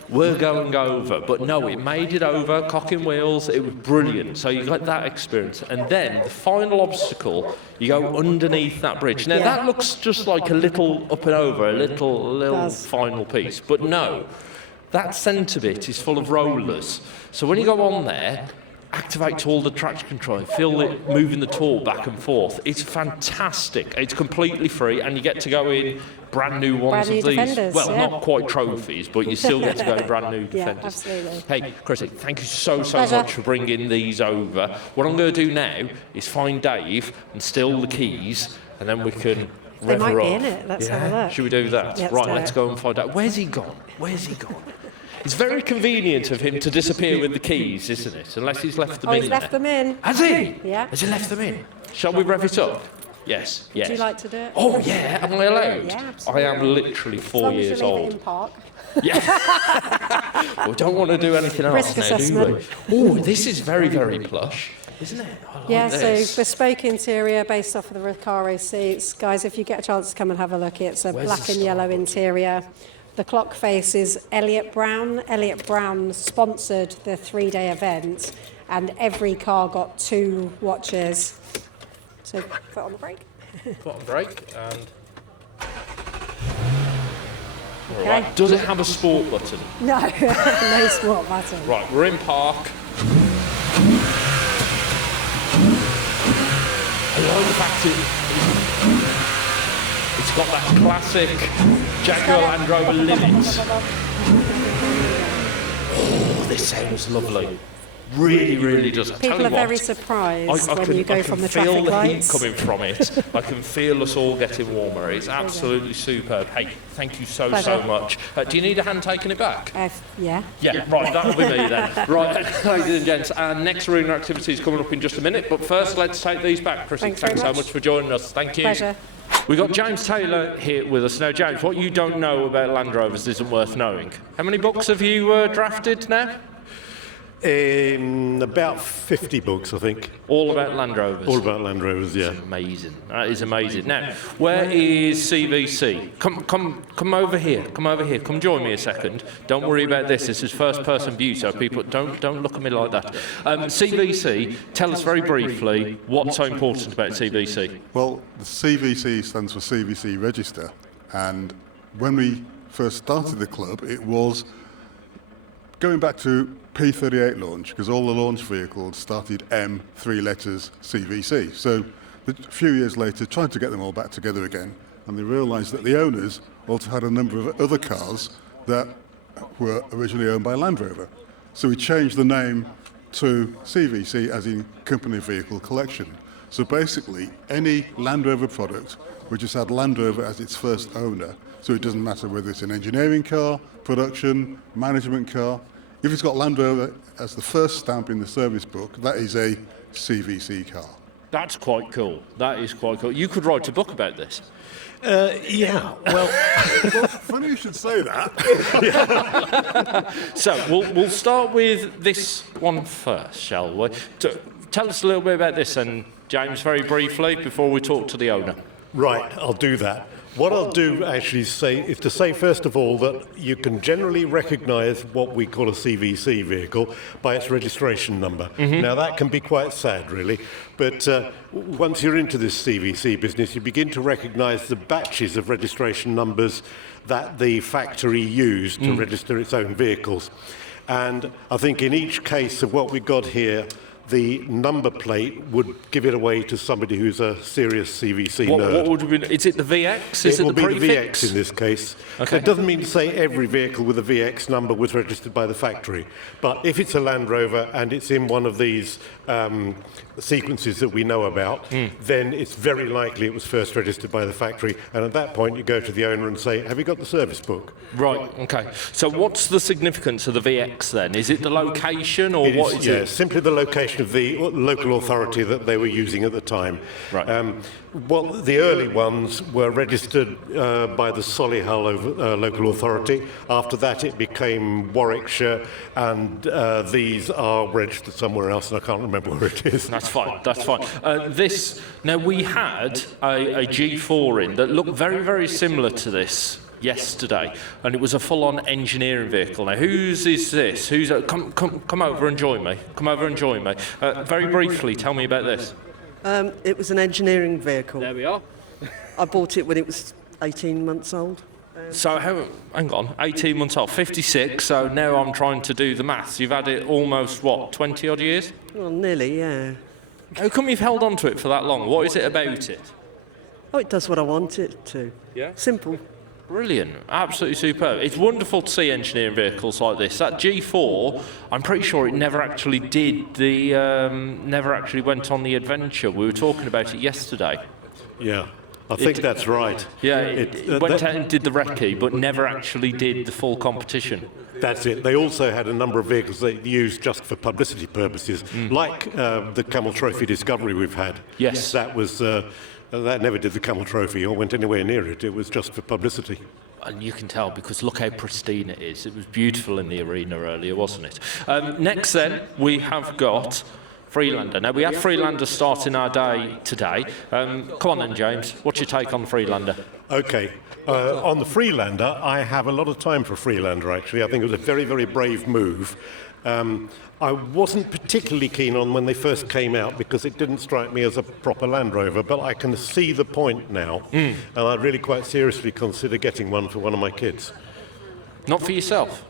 we're going over. But no, it made it over, cocking wheels, it was brilliant. So you got that experience. And then the final obstacle, you go underneath that bridge. Now, Yeah. that looks just like a little up and over, a little does. final piece. But no, that centre bit is full of rollers. So when you go on there, activate all the traction control, feel it moving the tool back and forth. It's fantastic. It's completely free, and you get to go in brand new ones Brand new of these. Defenders, Well, yeah. not quite trophies, but you still get to go brand new Yeah, Defenders. absolutely. Hey, Chrissy, thank you so Pleasure. much for bringing these over. What I'm going to do now is find Dave and steal the keys, and then we can They rev might her be up. in it. Let's have a look. Should we do that? Let's Right, do let's it. go and find out. Where's he gone? Where's he gone? It's very convenient of him to disappear with the keys, isn't it? Unless he's left them Oh, in he's left there. them in. Has he? Yeah. Has he left them in? Shall we rev it up? Yes, yes. Would you like to do it? Oh, yeah. Am I allowed? Yeah, I absolutely. am literally As 4 long as years you leave old. it in park. We don't want to do anything else Risk now, assessment. do we? Oh, this is very, very plush, isn't it? I like Yeah, this. so bespoke interior based off of the Recaro seats. Guys, if you get a chance to come and have a look, it's a Where's black the and yellow interior. The clock face is Elliott Brown. Elliott Brown sponsored the 3-day event, and every car got 2 watches. So foot on the brake. Bottom brake and... Okay. Right. Does it have a sport button? No, no sport button. Right, we're in park. I like the fact it's got that classic Jaguar Land Rover limit. Oh, this sounds lovely. Really, really does. I tell People you are very what, surprised I when can, you go I can from the feel traffic the lights. heat coming from it. I can feel us all getting warmer. It's absolutely superb. Hey, thank you so Pleasure. much. Do you need a hand taking it back? Yeah. Yeah, right, that'll be me then. Right, ladies and gents, our next arena activity is coming up in just a minute, but first let's take these back. Chrissy, thanks so much for joining us. Thank you. Pleasure. We've got James Taylor here with us. Now, James, what you don't know about Land Rovers isn't worth knowing. How many books have you drafted now? About 50 books, I think. All about Land Rovers? All about Land Rovers, yeah. That's amazing. That is amazing. Now, where is CVC? Come over here. Come over here. Come join me a second. Don't worry about this. This is first-person view, so people don't look at me like that. CVC, tell us very briefly what's so important about CVC. Well, the CVC stands for CVC Register, and when we first started the club, it was going back to P38 launch, because all the launch vehicles started M, 3 letters, CVC. So a few years later, tried to get them all back together again, and they realised that the owners also had a number of other cars that were originally owned by Land Rover. So we changed the name to CVC, as in Company Vehicle Collection. So basically, any Land Rover product, we just had Land Rover as its first owner. So it doesn't matter whether it's an engineering car, production, management car. If it's got Land Rover as the first stamp in the service book, that is a CVC car. That's quite cool. That is quite cool. You could write a book about this. Yeah, well, funny you should say that. So we'll start with this one first, shall we? Tell us a little bit about this, and James, very briefly, before we talk to the owner. Right, I'll do that. What I'll do actually is to say first of all that you can generally recognise what we call a CVC vehicle by its registration number. Mm-hmm. Now that can be quite sad really, but once you're into this CVC business you begin to recognise the batches of registration numbers that the factory used to register its own vehicles. And I think in each case of what we got here, the number plate would give it away to somebody who's a serious CVC nerd. What would be, is it the VX? Is it will the be the prefix? VX in this case. Okay. It doesn't mean to say every vehicle with a VX number was registered by the factory, but if it's a Land Rover and it's in one of these sequences that we know about, then it's very likely it was first registered by the factory, and at that point you go to the owner and say, have you got the service book? Right, okay. So what's the significance of the VX then? Is it the location or what is it? Simply the location of the local authority that they were using at the time. Right. Well, the early ones were registered by the Solihull local authority. After that it became Warwickshire, and these are registered somewhere else and I can't remember where it is. That's fine, that's fine. Now we had a G4 in that looked very, very similar to this yesterday, and it was a full-on engineering vehicle. Now, whose is this? Come over and join me. Come over and join me. Very briefly, tell me about this. It was an engineering vehicle. There we are. I bought it when it was 18 months old. So, hang on, 18 months old, 56, so now I'm trying to do the maths. You've had it almost, what, 20-odd years? Well, nearly, yeah. How come you've held on to it for that long? What is it about it? Oh, it does what I want it to. Yeah? Simple. Brilliant, absolutely superb. It's wonderful to see engineering vehicles like this. That G4, I'm pretty sure it never actually did never actually went on the adventure. We were talking about it yesterday. Yeah, I think that's right. Yeah, it went out and did the recce, but never actually did the full competition. That's it. They also had a number of vehicles they used just for publicity purposes, like the Camel Trophy Discovery we've had. Yes. That was... that never did the Camel Trophy or went anywhere near it. It was just for publicity. And you can tell because look how pristine it is. It was beautiful in the arena earlier, wasn't it? Next then, we have got Freelander. Now, we had Freelander starting our day today. Come on then, James. What's your take on Freelander? OK. On the Freelander, I have a lot of time for Freelander, actually. I think it was a very, very brave move. I wasn't particularly keen on when they first came out because it didn't strike me as a proper Land Rover, but I can see the point now, and I really quite seriously consider getting one for one of my kids. Not for yourself?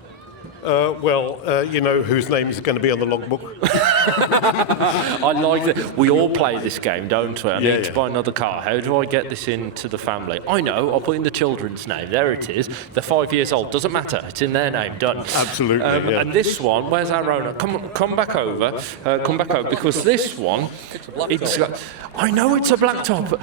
You know whose name is going to be on the logbook? I like that. We all play this game, don't we? I need to buy another car. How do I get this into the family? I know. I'll put in the children's name. There it is. They're 5 years old. Doesn't matter. It's in their name. Done. Absolutely. And this one, where's our owner? Come back over. Come back over, because this one, it's. I know it's a blacktop.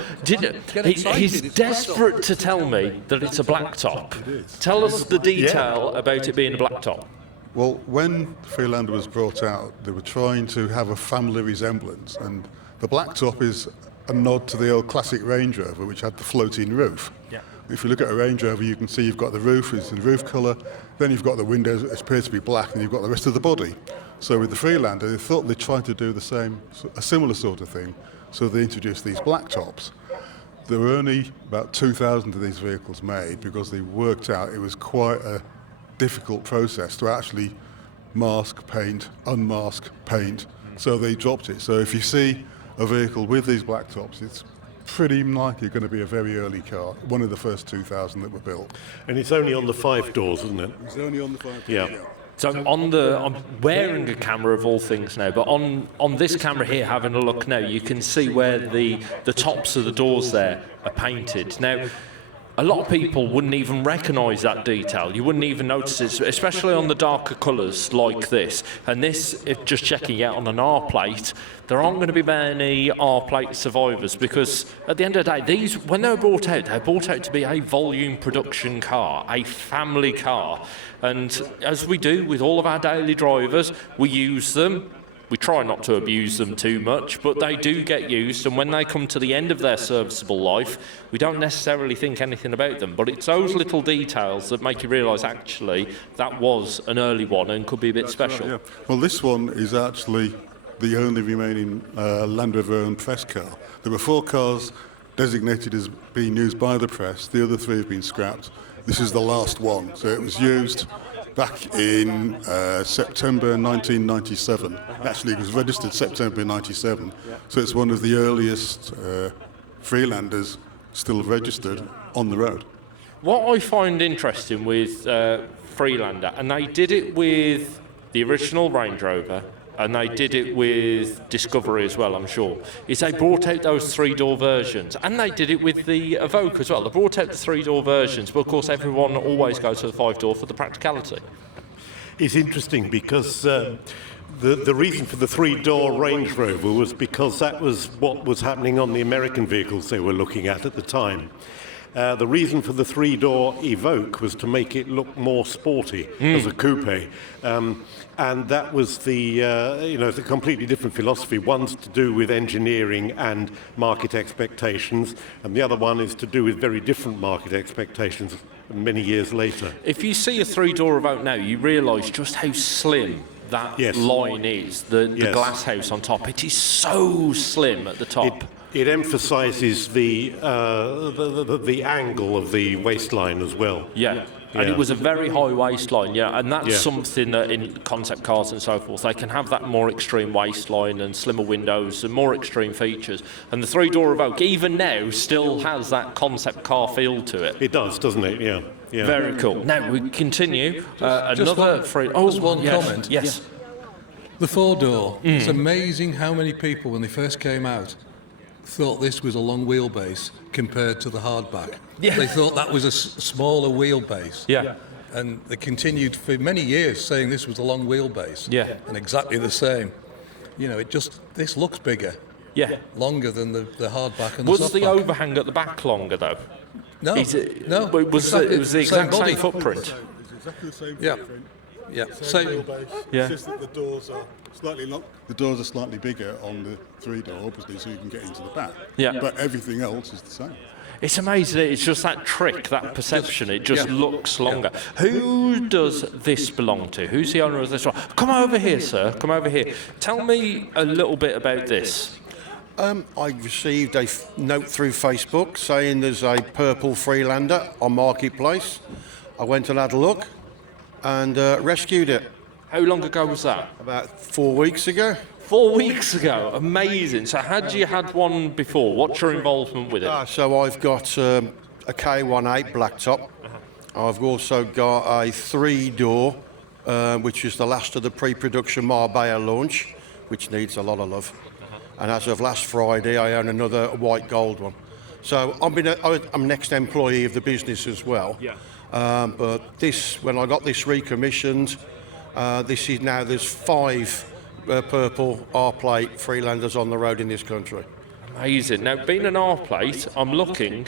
He's desperate to tell me that it's a blacktop. Tell us the detail about it being a blacktop. Well, when Freelander was brought out, they were trying to have a family resemblance, and the blacktop is a nod to the old classic Range Rover, which had the floating roof. Yeah. If you look at a Range Rover, you can see you've got the roof, it's the roof colour, then you've got the windows, it appears to be black, and you've got the rest of the body. So with the Freelander, they thought they'd try to do a similar sort of thing, so they introduced these blacktops. There were only about 2,000 of these vehicles made because they worked out it was quite a difficult process to actually mask, paint, unmask, paint. So they dropped it. So if you see a vehicle with these blacktops, it's pretty likely going to be a very early car, one of the first 2,000 that were built. And it's only on the 5 doors, isn't it? It's only on the 5 doors. Yeah. So I'm wearing a camera of all things now, but on this camera here, having a look now, you can see where the tops of the doors there are painted. Now, a lot of people wouldn't even recognise that detail. You wouldn't even notice it, especially on the darker colours like this. And this, if just checking out on an R plate, there aren't going to be many R plate survivors, because at the end of the day, these, when they're brought out to be a volume production car, a family car. And as we do with all of our daily drivers, we use them. We try not to abuse them too much, but they do get used, and when they come to the end of their serviceable life, we don't necessarily think anything about them. But it's those little details that make you realise, actually, that was an early one and could be a bit special. Right, yeah. Well, this one is actually the only remaining Land Rover owned press car. There were 4 cars designated as being used by the press. The other 3 have been scrapped. This is the last one. So it was used back in September 1997. Actually, it was registered September 97. So it's one of the earliest Freelanders still registered on the road. What I find interesting with Freelander, and they did it with the original Range Rover, and they did it with Discovery as well, I'm sure, is they brought out those 3-door versions. And they did it with the Evoque as well. They brought out the 3-door versions, but of course everyone always goes for the 5-door for the practicality. It's interesting because the reason for the 3-door Range Rover was because that was what was happening on the American vehicles they were looking at the time. The reason for the 3-door Evoque was to make it look more sporty as a coupe. And that was the completely different philosophy. One's to do with engineering and market expectations, and the other one is to do with very different market expectations many years later. If you see a 3-door Evoque now, you realise just how slim that line is, the glass house on top. It is so slim at the top. It emphasises the angle of the waistline as well. Yeah. And it was a very high waistline, and that's something that in concept cars and so forth, they can have that more extreme waistline and slimmer windows and more extreme features. And the 3-door Evoque, even now, still has that concept car feel to it. It does, doesn't it? Yeah. Very cool. Now, we continue. Just one comment. Yes. The 4-door. It's amazing how many people, when they first came out, thought this was a long wheelbase compared to the hardback. Yeah. They thought that was a smaller wheelbase. Yeah. And they continued for many years saying this was a long wheelbase. Yeah. And exactly the same. You know, this looks bigger. Yeah. Longer than the hardback and was the softback. the overhang at the back longer, though? No. No. It was the exact same footprint. It's exactly the same Yeah. footprint. Yeah. Same wheelbase. Yeah. It's just that the doors are slightly long. The doors are slightly bigger on the 3-door, obviously, so you can get into the back. Yeah. But everything else is the same. It's amazing. It's just that trick, that perception. It just looks longer. Who does this belong to? Who's the owner of this one? Come over here, sir. Come over here. Tell me a little bit about this. I received a note through Facebook saying there's a purple Freelander on Marketplace. I went and had a look and rescued it. How long ago was that? About 4 weeks ago. 4 weeks ago? Amazing. So had you had one before? What's your involvement with it? So I've got a K18 blacktop. I've also got a 3-door, which is the last of the pre-production Marbella launch, which needs a lot of love. And as of last Friday, I own another white gold one. So I'm an ex-employee of the business as well. Yeah. But when I got this recommissioned, there's 5 purple R-plate Freelanders on the road in this country. Amazing. Now, being an R-plate, I'm looking,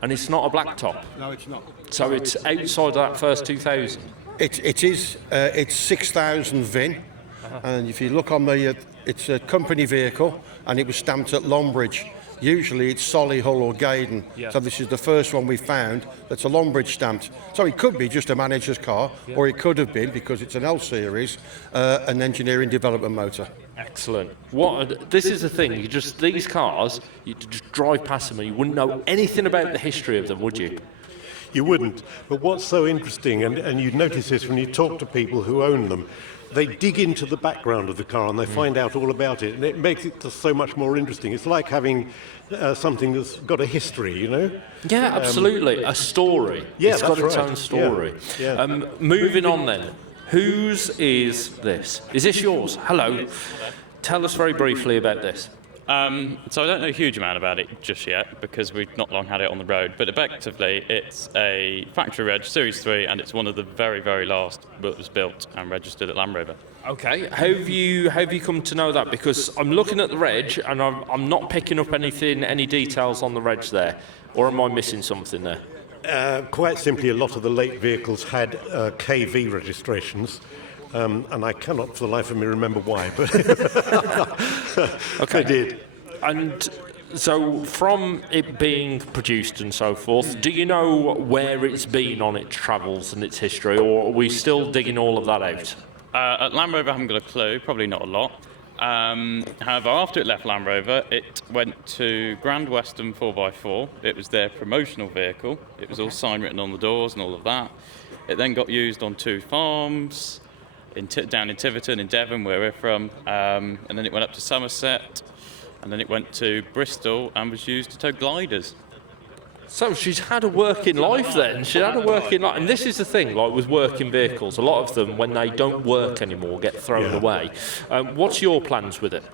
and it's not a black top. No, it's not. So it's outside of that first 2000. It is. It's 6,000 VIN, and if you look on it's a company vehicle, and it was stamped at Longbridge. Usually it's Solihull or Gaydon. Yeah. So this is the first one we found that's a Longbridge stamped. So it could be just a manager's car, or it could have been, because it's an L series, an engineering development motor. Excellent. This is the thing. These cars, you just drive past them and you wouldn't know anything about the history of them, would you? You wouldn't. But what's so interesting, and you notice this when you talk to people who own them, they dig into the background of the car and they find out all about it, and it makes it just so much more interesting. It's like having something that's got a history, you know? Yeah, absolutely. A story. Yeah, it's got its own story. Yeah. Moving on then. Whose is this? Is this yours? Hello. Tell us very briefly about this. So I don't know a huge amount about it just yet because we've not long had it on the road, but effectively it's a factory reg Series 3 and it's one of the very, very last that was built and registered at Land Rover. Okay, how have you come to know that? Because I'm looking at the reg and I'm not picking up any details on the reg there, or am I missing something there? Quite simply, a lot of the late vehicles had KV registrations. And I cannot for the life of me remember why, but okay. They did. And so from it being produced and so forth, do you know where it's been on its travels and its history, or are we still digging all of that out? At Land Rover I haven't got a clue, probably not a lot. However, after it left Land Rover, it went to Grand Western 4x4. It was their promotional vehicle. It was all sign written on the doors and all of that. It then got used on 2 farms, down in Tiverton, in Devon, where we're from, and then it went up to Somerset, and then it went to Bristol and was used to tow gliders. So she's had a working life then. She had a working life, and this is the thing, like with working vehicles, a lot of them, when they don't work anymore, get thrown away. What's your plans with it?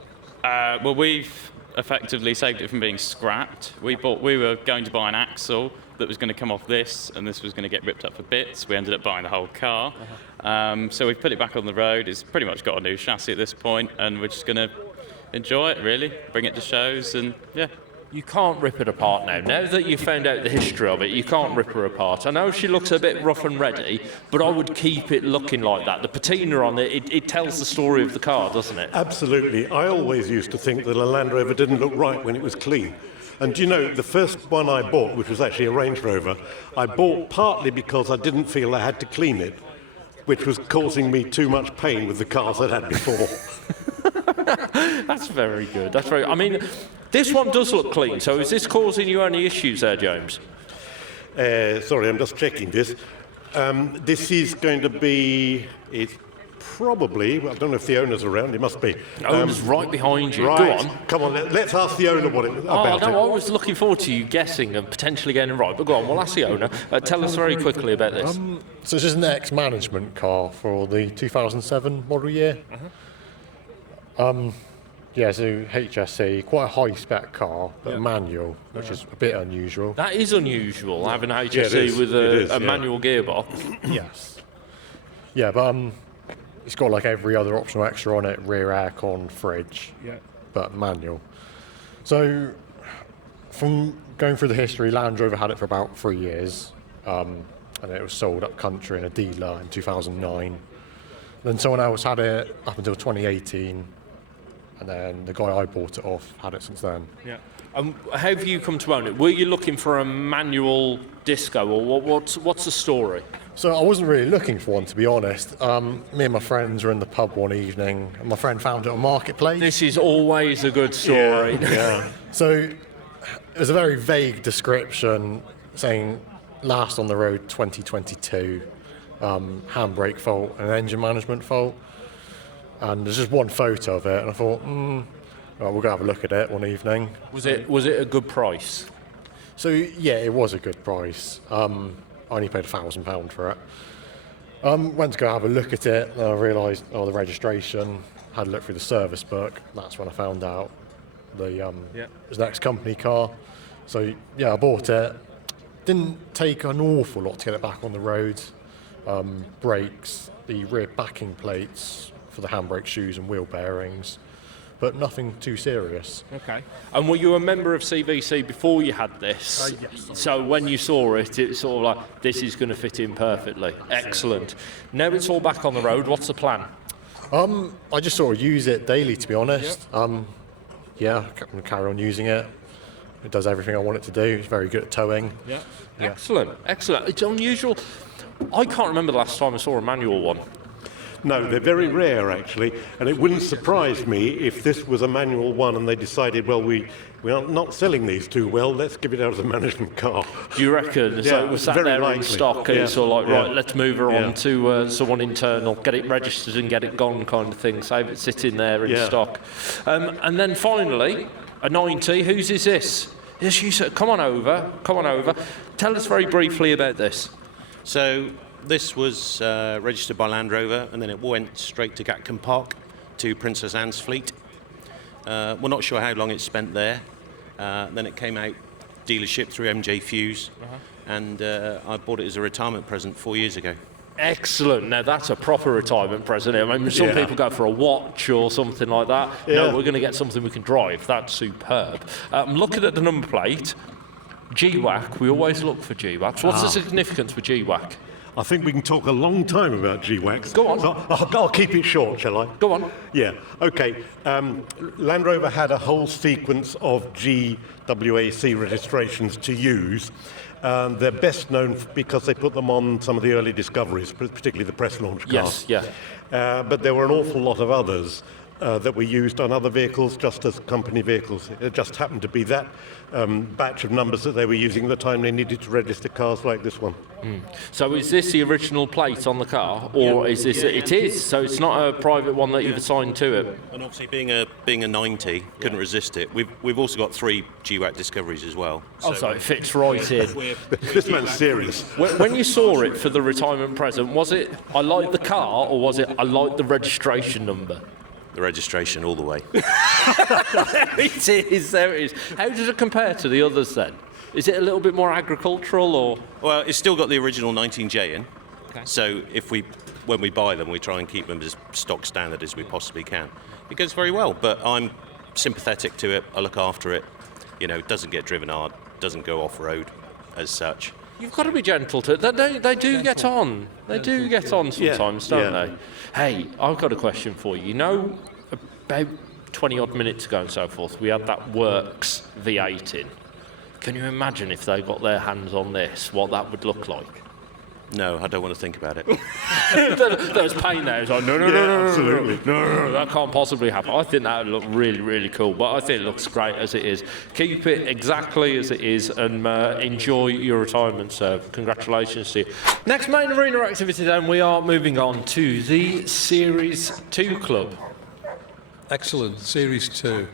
Well, we've effectively saved it from being scrapped. We were going to buy an axle that was going to come off this, and this was going to get ripped up for bits. We ended up buying the whole car. So we've put it back on the road. It's pretty much got a new chassis at this point, and we're just going to enjoy it, really. Bring it to shows, and yeah. You can't rip it apart now. Now that you've found out the history of it, you can't rip her apart. I know she looks a bit rough and ready, but I would keep it looking like that. The patina on it tells the story of the car, doesn't it? Absolutely. I always used to think that a Land Rover didn't look right when it was clean. And do you know, the first one I bought, which was actually a Range Rover, I bought partly because I didn't feel I had to clean it, which was causing me too much pain with the cars I'd had before. That's very good. That's very. I mean, this one does look clean. So is this causing you any issues there, James? Sorry, I'm just checking this. This is going to be. It's probably. I don't know if the owner's around. It must be. The owner's right behind you. Right. Go on. Come on. Let's ask the owner about it. I was looking forward to you guessing and potentially getting it right. But go on. We'll ask the owner. Tell us very quickly about this. So this is an ex-management car for the 2007 model year. Yeah, so HSE, quite a high-spec car, but manual, which is a bit unusual. That is unusual, having a HSE with a manual gearbox. Yes. Yeah, but it's got like every other optional extra on it, rear aircon, fridge, but manual. So from going through the history, Land Rover had it for about 3 years, and it was sold up country in a dealer in 2009. Then someone else had it up until 2018. And then the guy I bought it off had it since then. Yeah. How have you come to own it? Were you looking for a manual disco, or what's the story? So I wasn't really looking for one, to be honest. Me and my friends were in the pub one evening, and my friend found it on Marketplace. This is always a good story. Yeah. So it was a very vague description saying last on the road 2022, handbrake fault and engine management fault. And there's just one photo of it, and I thought, well, we'll go have a look at it one evening. Was it a good price? So yeah, it was a good price. I only paid £1,000 for it. Went to go have a look at it, and I realised, the registration, had a look through the service book. That's when I found out it was an ex-company car. So yeah, I bought it. Didn't take an awful lot to get it back on the road. Brakes, the rear backing plates for the handbrake shoes and wheel bearings, but nothing too serious. Okay. And were you a member of CVC before you had this? Yes. So when you saw it, it was sort of like, this is going to fit in perfectly. Excellent. Now it's all back on the road. What's the plan? I just sort of use it daily, to be honest. I'm going to carry on using it. It does everything I want it to do. It's very good at towing. Yeah. Excellent. Excellent. It's unusual. I can't remember the last time I saw a manual one. No, they're very rare, actually, and it wouldn't surprise me if this was a manual one and they decided, well, we are not selling these too well, let's give it out as a management car. Do you reckon? So it was sat there in stock and it's all like, right, let's move her on to someone internal, get it registered and get it gone kind of thing, save it sitting there in stock. And then finally, a 90, whose is this? Yes, you said, come on over. Tell us very briefly about this. So this was registered by Land Rover, and then it went straight to Gatcombe Park to Princess Anne's fleet. We're not sure how long it spent there. Then it came out dealership through MJ Fuse, and I bought it as a retirement present 4 years ago. Excellent. Now that's a proper retirement present. I mean, some people go for a watch or something like that. No, we're going to get something we can drive. That's superb. I'm looking at the number plate. GWAC. We always look for GWACs. What's the significance for GWAC? I think we can talk a long time about GWACs. Go on. So I'll keep it short, shall I? Go on. Yeah, OK. Land Rover had a whole sequence of GWAC registrations to use. They're best known because they put them on some of the early discoveries, particularly the press launch cars. Yes, but there were an awful lot of others that were used on other vehicles, just as company vehicles. It just happened to be that batch of numbers that they were using at the time they needed to register cars like this one. So is this the original plate on the car, or is this? It is. So it's not a private one that you've assigned to it. And obviously, being a 90, couldn't resist it. We've also got 3 GWAC discoveries as well. So it fits right in. This man's serious. When you saw it for the retirement present, was it I like the car, or was it I like the registration number? The registration all the way. There it is. How does it compare to the others then? Is it a little bit more agricultural, or? Well, it's still got the original 19J in. Okay. So when we buy them, we try and keep them as stock standard as we possibly can. It goes very well, but I'm sympathetic to it. I look after it. You know, it doesn't get driven hard, doesn't go off road as such. You've got to be gentle to it. They do get on. They do get on sometimes, don't they? Hey, I've got a question for you. You know, about 20-odd minutes ago and so forth, we had that Works V8 in. Can you imagine if they got their hands on this, what that would look like? No, I don't want to think about it. There's pain there. It's like, no, absolutely. No, that can't possibly happen. I think that would look really, really cool, but I think it looks great as it is. Keep it exactly as it is and enjoy your retirement, sir. Congratulations to you. Next main arena activity then, we are moving on to the Series 2 Club. Excellent, Series 2.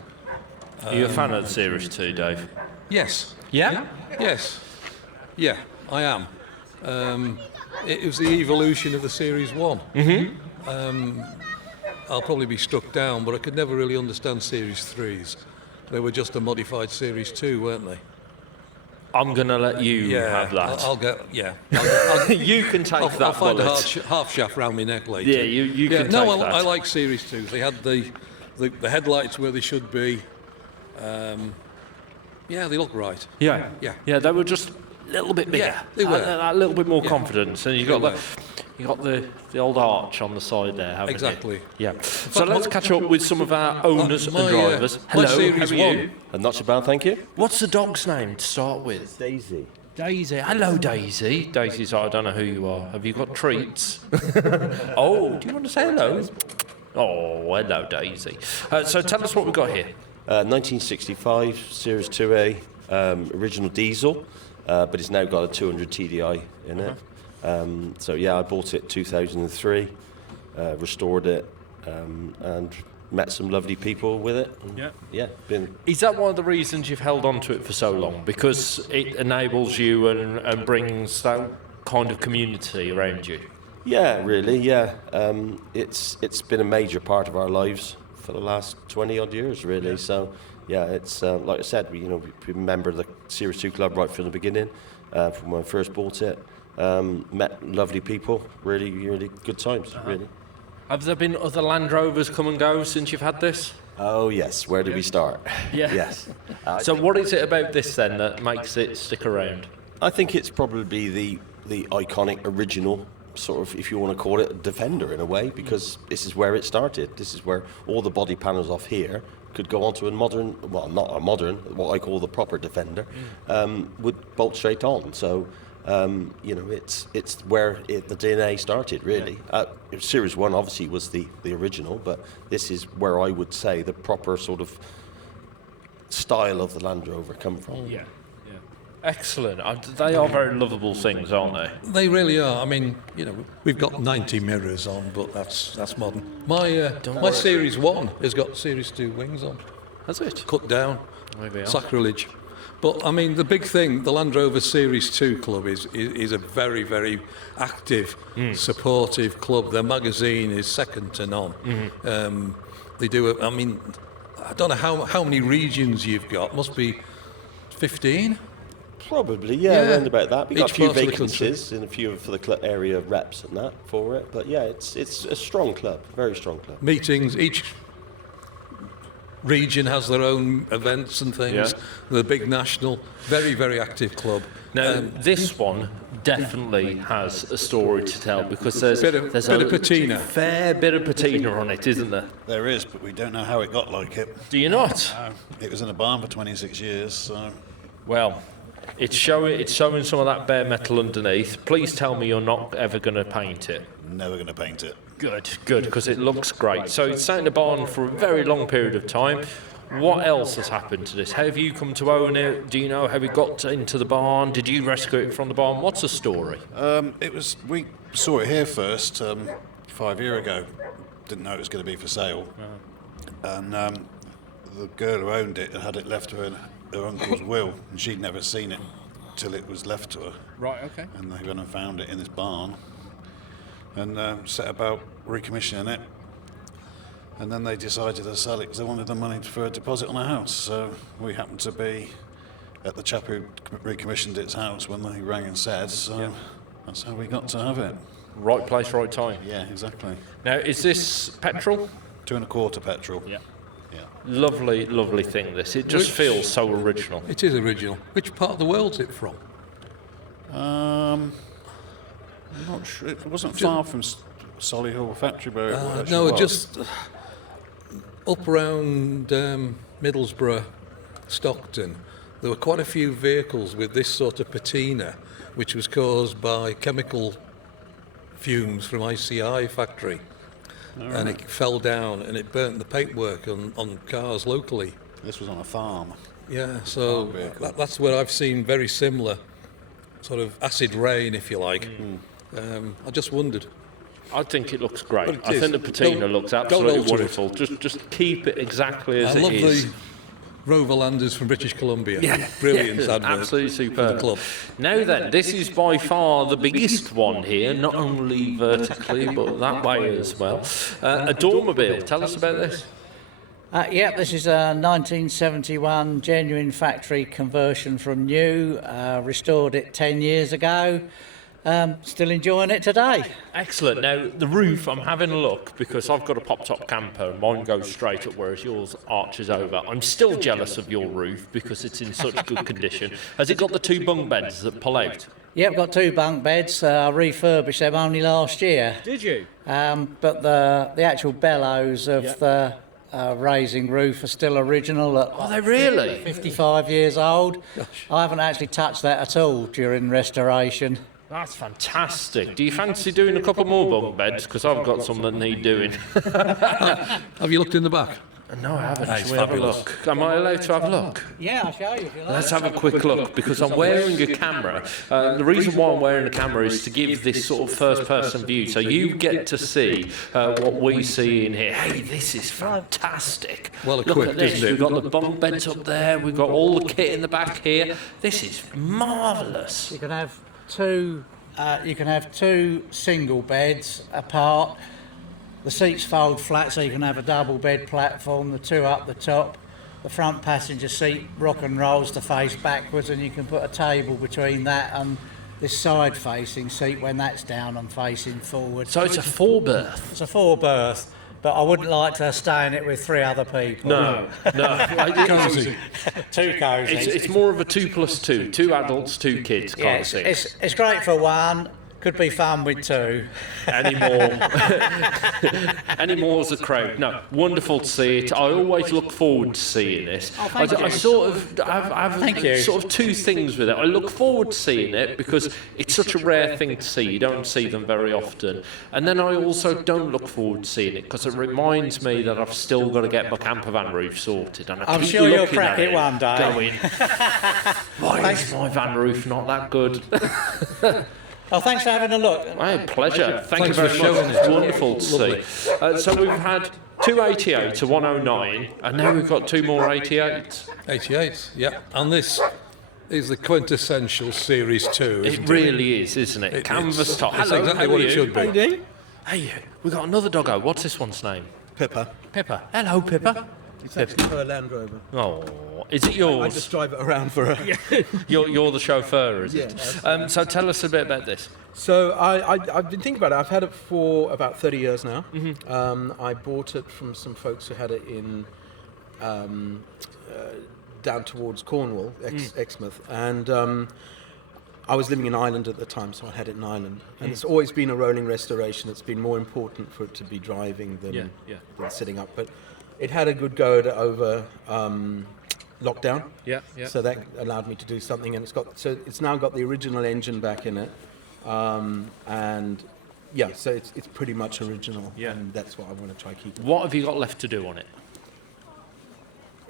Are you a fan of the Series 2, Dave? Yes. Yeah? Yes. Yeah, I am. It was the evolution of the Series 1. I'll probably be struck down, but I could never really understand Series 3s. They were just a modified Series 2, weren't they? I'm going to let you have that. I'll get, you can take that I'll find bullet. a half shaft round my neck later. Yeah, you can take that. I like Series 2s. They had the headlights where they should be. Yeah, they look right. Yeah, they were just a little bit bigger. Yeah, they were. A little bit more confidence, and you got the old arch on the side there, haven't Exactly. you? Yeah. So let's catch up with some of our owners and drivers. Hello, Series how are you? Not so bad, thank you. What's the dog's name to start with? Daisy. Daisy. Hello, Daisy. Daisy's, I don't know who you are. Have you got treats? Oh, do you want to say hello? Oh, hello, Daisy. So tell us what we've got here. 1965 Series 2A, original diesel, but it's now got a 200 TDI in it. So yeah, I bought it 2003, restored it, and met some lovely people with it. Is that one of the reasons you've held on to it for so long? Because it enables you and brings that kind of community around you? Yeah, really, yeah. It's been a major part of our lives for the last 20 odd years, really. Yeah. So, yeah, it's like I said, we remember the Series 2 club right from the beginning, from when I first bought it. Met lovely people, really, really good times, really. Have there been other Land Rovers come and go since you've had this? Oh yes, where did we start? Yeah. Yes. So what is it about this then that makes it stick around? I think it's probably the iconic original sort of, if you want to call it, a Defender in a way, because this is where it started. This is where all the body panels off here could go onto a modern, well, not a modern, what I call the proper Defender, would bolt straight on. So, it's where the DNA started, really. Series 1 obviously was the original, but this is where I would say the proper sort of style of the Land Rover come from. Yeah. Excellent. They are very lovable things, aren't they? They really are. I mean, we've got 90 mirrors on, but that's modern. My Series 1 has got Series 2 wings on. Has it? Cut down. Maybe. Sacrilege. But, I mean, the big thing, the Land Rover Series 2 club is a very, very active, supportive club. Their magazine is second to none. They do, I don't know how many regions you've got. Must be 15? Probably, yeah, around about that. We've got a few part of the vacancies and a few for the area reps and that for it. But yeah, it's a strong club, very strong club. Meetings, each region has their own events and things. Yeah. The big national, very, very active club. Now, this one definitely has a story to tell, because there's a patina. Fair bit of patina on it, isn't there? There is, but we don't know how it got like it. Do you not? No, it was in a barn for 26 years, so... Well, it's showing some of that bare metal underneath. Please tell me you're not ever going to paint it. Never going to paint it. Good, because it looks great. So it's sat in the barn for a very long period of time. What else has happened to this? How have you come to own it? Do you know how it got into the barn? Did you rescue it from the barn? What's the story? We saw it here first 5 years ago. Didn't know it was going to be for sale. And the girl who owned it had it left to her uncle's will, and she'd never seen it till it was left to her. Right, okay. And they went and found it in this barn and set about recommissioning it. And then they decided to sell it because they wanted the money for a deposit on a house. So we happened to be at the chap who recommissioned its house when they rang and said, so that's how we got to have it. Right place, right time. Yeah, exactly. Now, is this petrol? 2.25 petrol. Yeah. Lovely, lovely thing, this. It just feels so original. It is original. Which part of the world's it from? I'm not sure. It wasn't far from Solihull factory where it actually no, was. just up around Middlesbrough, Stockton. There were quite a few vehicles with this sort of patina, which was caused by chemical fumes from ICI factory. And it fell down and it burnt the paintwork on cars locally. This was on a farm. Yeah, so that's where I've seen very similar sort of acid rain, if you like. I just wondered. I think it looks great. I think the patina looks absolutely wonderful. Just keep it exactly as it is. I love the Roverlanders from British Columbia. Yeah. Brilliant advert. Absolutely superb. For the club. Now then, this is by far the biggest one here, not only vertically, but that way as well. A Dormobile. Tell us about this. This is a 1971 genuine factory conversion from new. Restored it 10 years ago. Still enjoying it today. Excellent. Now, the roof, I'm having a look because I've got a pop-top camper and mine goes straight up, whereas yours arches over. I'm still jealous of your roof because it's in such good condition. Has it got the 2 bunk beds that pull out? Yep, got 2 bunk beds. I refurbished them only last year. Did you? But the actual bellows of the raising roof are still original. Are they really? 55 years old. Gosh. I haven't actually touched that at all during restoration. That's fantastic. Do you fancy doing a couple more bunk beds? Because I've got some that need doing. Have you looked in the back? No, I haven't. Shall we have a look? Am I allowed to have a look? Yeah, I'll show you if you like. Let's have a quick look, because I'm wearing a camera. The reason why I'm wearing a camera is to give this sort of first-person view, so you get to see what we see in here. Hey, this is fantastic. Well Look equipped, at this. isn't it? We've got the bunk beds up there. We've got all the kit in the back here. This is marvellous. You can have 2 You can have 2 single beds apart. The seats fold flat so you can have a double bed platform, the 2 up the top. The front passenger seat rock and rolls to face backwards, and you can put a table between that and this side facing seat when that's down and facing forward. So it's a 4-berth? It's a 4-berth, but I wouldn't like to stay in it with 3 other people. No. Cosy. Too cosy. It's more of a 2+2, 2 adults, 2 kids kind of thing. It's great for 1. Could be fun with 2. Any more's a crowd. No, wonderful to see it. I always look forward to seeing this. I sort of have sort of 2 things with it. I look forward to seeing it because it's such a rare thing to see. You don't see them very often. And then I also don't look forward to seeing it because it reminds me that I've still got to get my camper van roof sorted. And I'm sure you'll crack it one day. Going, why is my van roof not that good? Oh, thanks for having a look. My pleasure. Thank you very much. It's wonderful to see. So we've had 2 88, a 109, and now we've got 2 more 88s. 88, yeah. And this is the quintessential Series 2. It really is, isn't it? Canvas top. It's exactly what it should be. How do you do? Hey, we've got another doggo. What's this one's name? Pippa. Pippa. Hello, Pippa. It's actually her Land Rover. Oh, is it yours? I just drive it around for her. You're the chauffeur, is it? Yeah. So tell us a bit about this. So I've been thinking about it. I've had it for about 30 years now. I bought it from some folks who had it in down towards Cornwall, Exmouth, and I was living in Ireland at the time, so I had it in Ireland. And it's always been a rolling restoration. It's been more important for it to be driving than sitting up. But it had a good go over lockdown. Yeah. So that allowed me to do something, and it's now got the original engine back in it, and so it's pretty much original. Yeah. And that's what I want to try keep. What have you got left to do on it?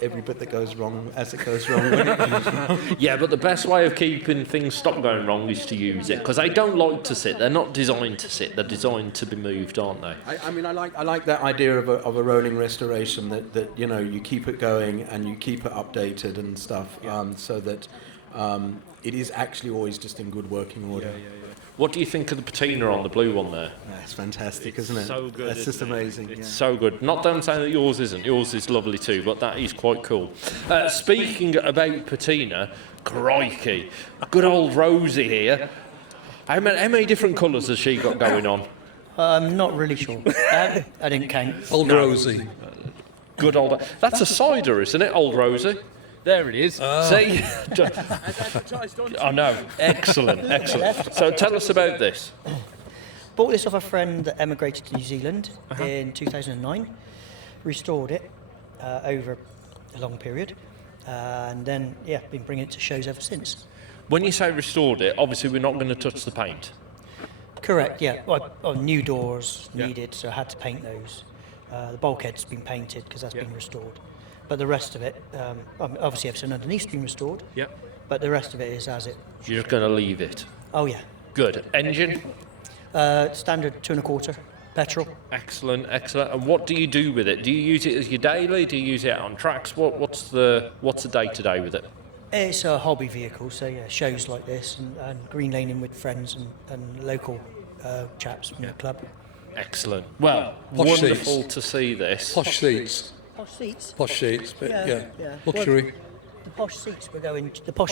Every bit that goes wrong as it goes wrong. Yeah, but the best way of keeping things stop going wrong is to use it, because they don't like to sit. They're not designed to sit. They're designed to be moved, aren't they? I like that idea of a rolling restoration that you keep it going and you keep it updated and stuff, so that it is actually always just in good working order. What do you think of the patina on the blue one there? It's fantastic, isn't it? So good. It's just amazing. It's so good. Not that I'm saying that yours isn't. Yours is lovely too, but that is quite cool. Speaking about patina, crikey, good old Rosie here. How many different colours has she got going on? I'm not really sure. I didn't count. Old Rosie. Good old. That's a cider, isn't it, Old Rosie? There it is. See? I know. Excellent. So tell us about this. Bought this off a friend that emigrated to New Zealand in 2009. Restored it over a long period. And then, been bringing it to shows ever since. When you say restored it, obviously we're not going to touch the paint. Correct, yeah. Well, new doors needed, so I had to paint those. The bulkhead's been painted because that's been restored. But the rest of it, obviously everything underneath's been restored. Yeah. But the rest of it is as it. You're just going to leave it? Oh, yeah. Good. Engine? Standard 2.25 petrol. Excellent. And what do you do with it? Do you use it as your daily? Do you use it on tracks? What's the day-to-day with it? It's a hobby vehicle, so shows like this and green laning with friends and local chaps from the club. Excellent. Well, Posh wonderful seats. to see this. Posh seats. Posh seats. Posh seats, but Yeah. luxury. Well, the posh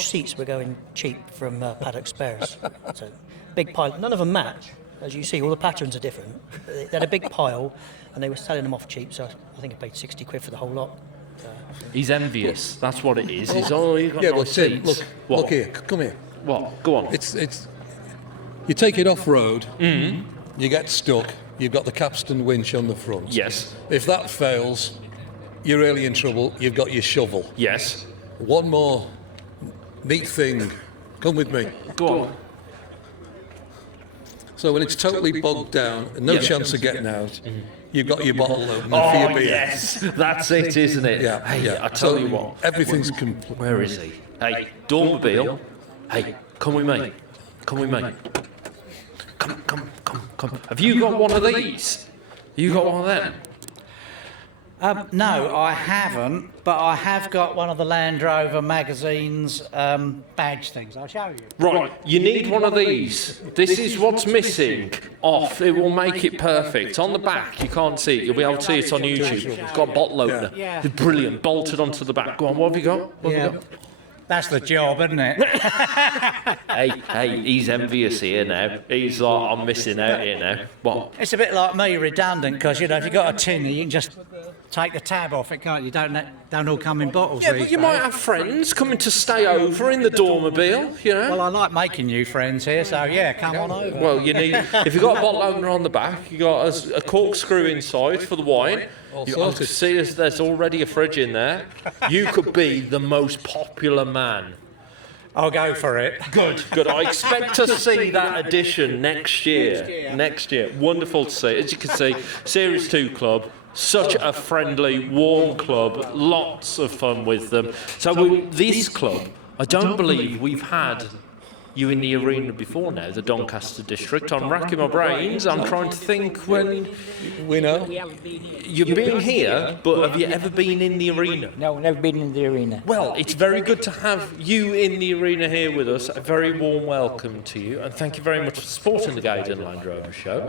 seats were going cheap from Paddock Spares. So big pile. None of them match, as you see. All the patterns are different. They had a big pile, and they were selling them off cheap. So I think I paid £60 for the whole lot. He's envious. That's what it is. He's you got Tim, nice seats. look here. Come here. What? Go on. It's. You take it off road. You get stuck. You've got the capstan winch on the front. Yes. If that fails, you're really in trouble. You've got your shovel. Yes. One more neat thing. Come with me. Go on. So when it's totally bogged down and no chance of getting out, you've got your bottle opener for your beer. Yes, that's it, isn't it? Yeah. Hey, I tell you what. Everything's complete. Where is he? Hey, Dormobile. Hey, come with me. Come. Have you got one of these? You got one of them? No, I haven't, but I have got one of the Land Rover magazine's badge things. I'll show you. Right, you need one of these. This is what's missing off. It will make it perfect. On the back, you can't see it. You'll be able to see it on YouTube. It's got a bottle opener. Yeah. It's brilliant. Bolted onto the back. Go on, what have you got? What have you got? That's the job, isn't it? Hey, he's envious here now. He's like, I'm missing out here now. What? It's a bit like me, redundant, because, you know, if you've got a tinny, you can just take the tab off it, can't you? Don't all come in bottles. Yeah, but you might have friends coming to stay over in the dormobile, you know? Well, I like making new friends here, so yeah, come on over. Well, you need, if you've got a bottle opener on the back, you've got a corkscrew inside for the wine. You can see there's already a fridge in there. You could be the most popular man. I'll go for it. Good. I expect to see that edition next year. Next year. Wonderful to see. As you can see, Series 2 Club, such a friendly, warm club. Lots of fun with them. So this club, I don't believe we've had you in the arena before now, the Doncaster district. I'm racking my brains. I'm trying to think when... We know. You've been here, but have you ever been in the arena? No, never been in the arena. Well, it's very good to have you in the arena here with us. A very warm welcome to you, and thank you very much for supporting the Gaydon Land Rover show.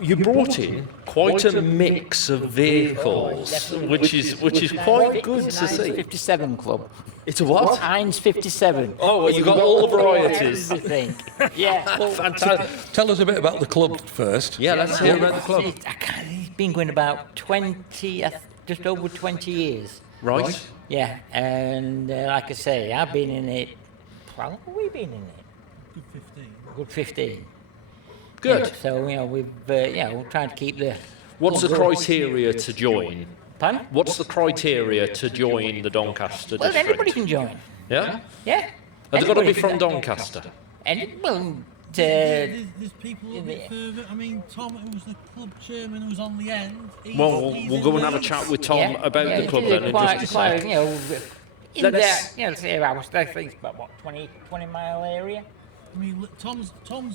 You brought in quite a mix of vehicles, which is quite good to see. 57 Club. It's a what? Heinz 57. Oh, well, you've got all the varieties. Everything. Yeah. Well, fantastic. Tell us a bit about the club first. Yeah, let's hear about the club. It's been going about 20, just over 20 years. Right. Yeah, and like I say, I've been in it. How long have we been in it? Good 15. Good. Yeah, so, you know, we're trying to keep the... What's the criteria to join? Pardon? What's the criteria to join the Doncaster Well, district? anybody can join. Yeah? Yeah. Have they got to be from Doncaster? There's people a bit further. I mean, Tom, who was the club chairman, who was on the end. Well, we'll go and have a chat with Tom about the club then in just a sec. You know, let's say I think about what, 20-mile area. I mean, Tom's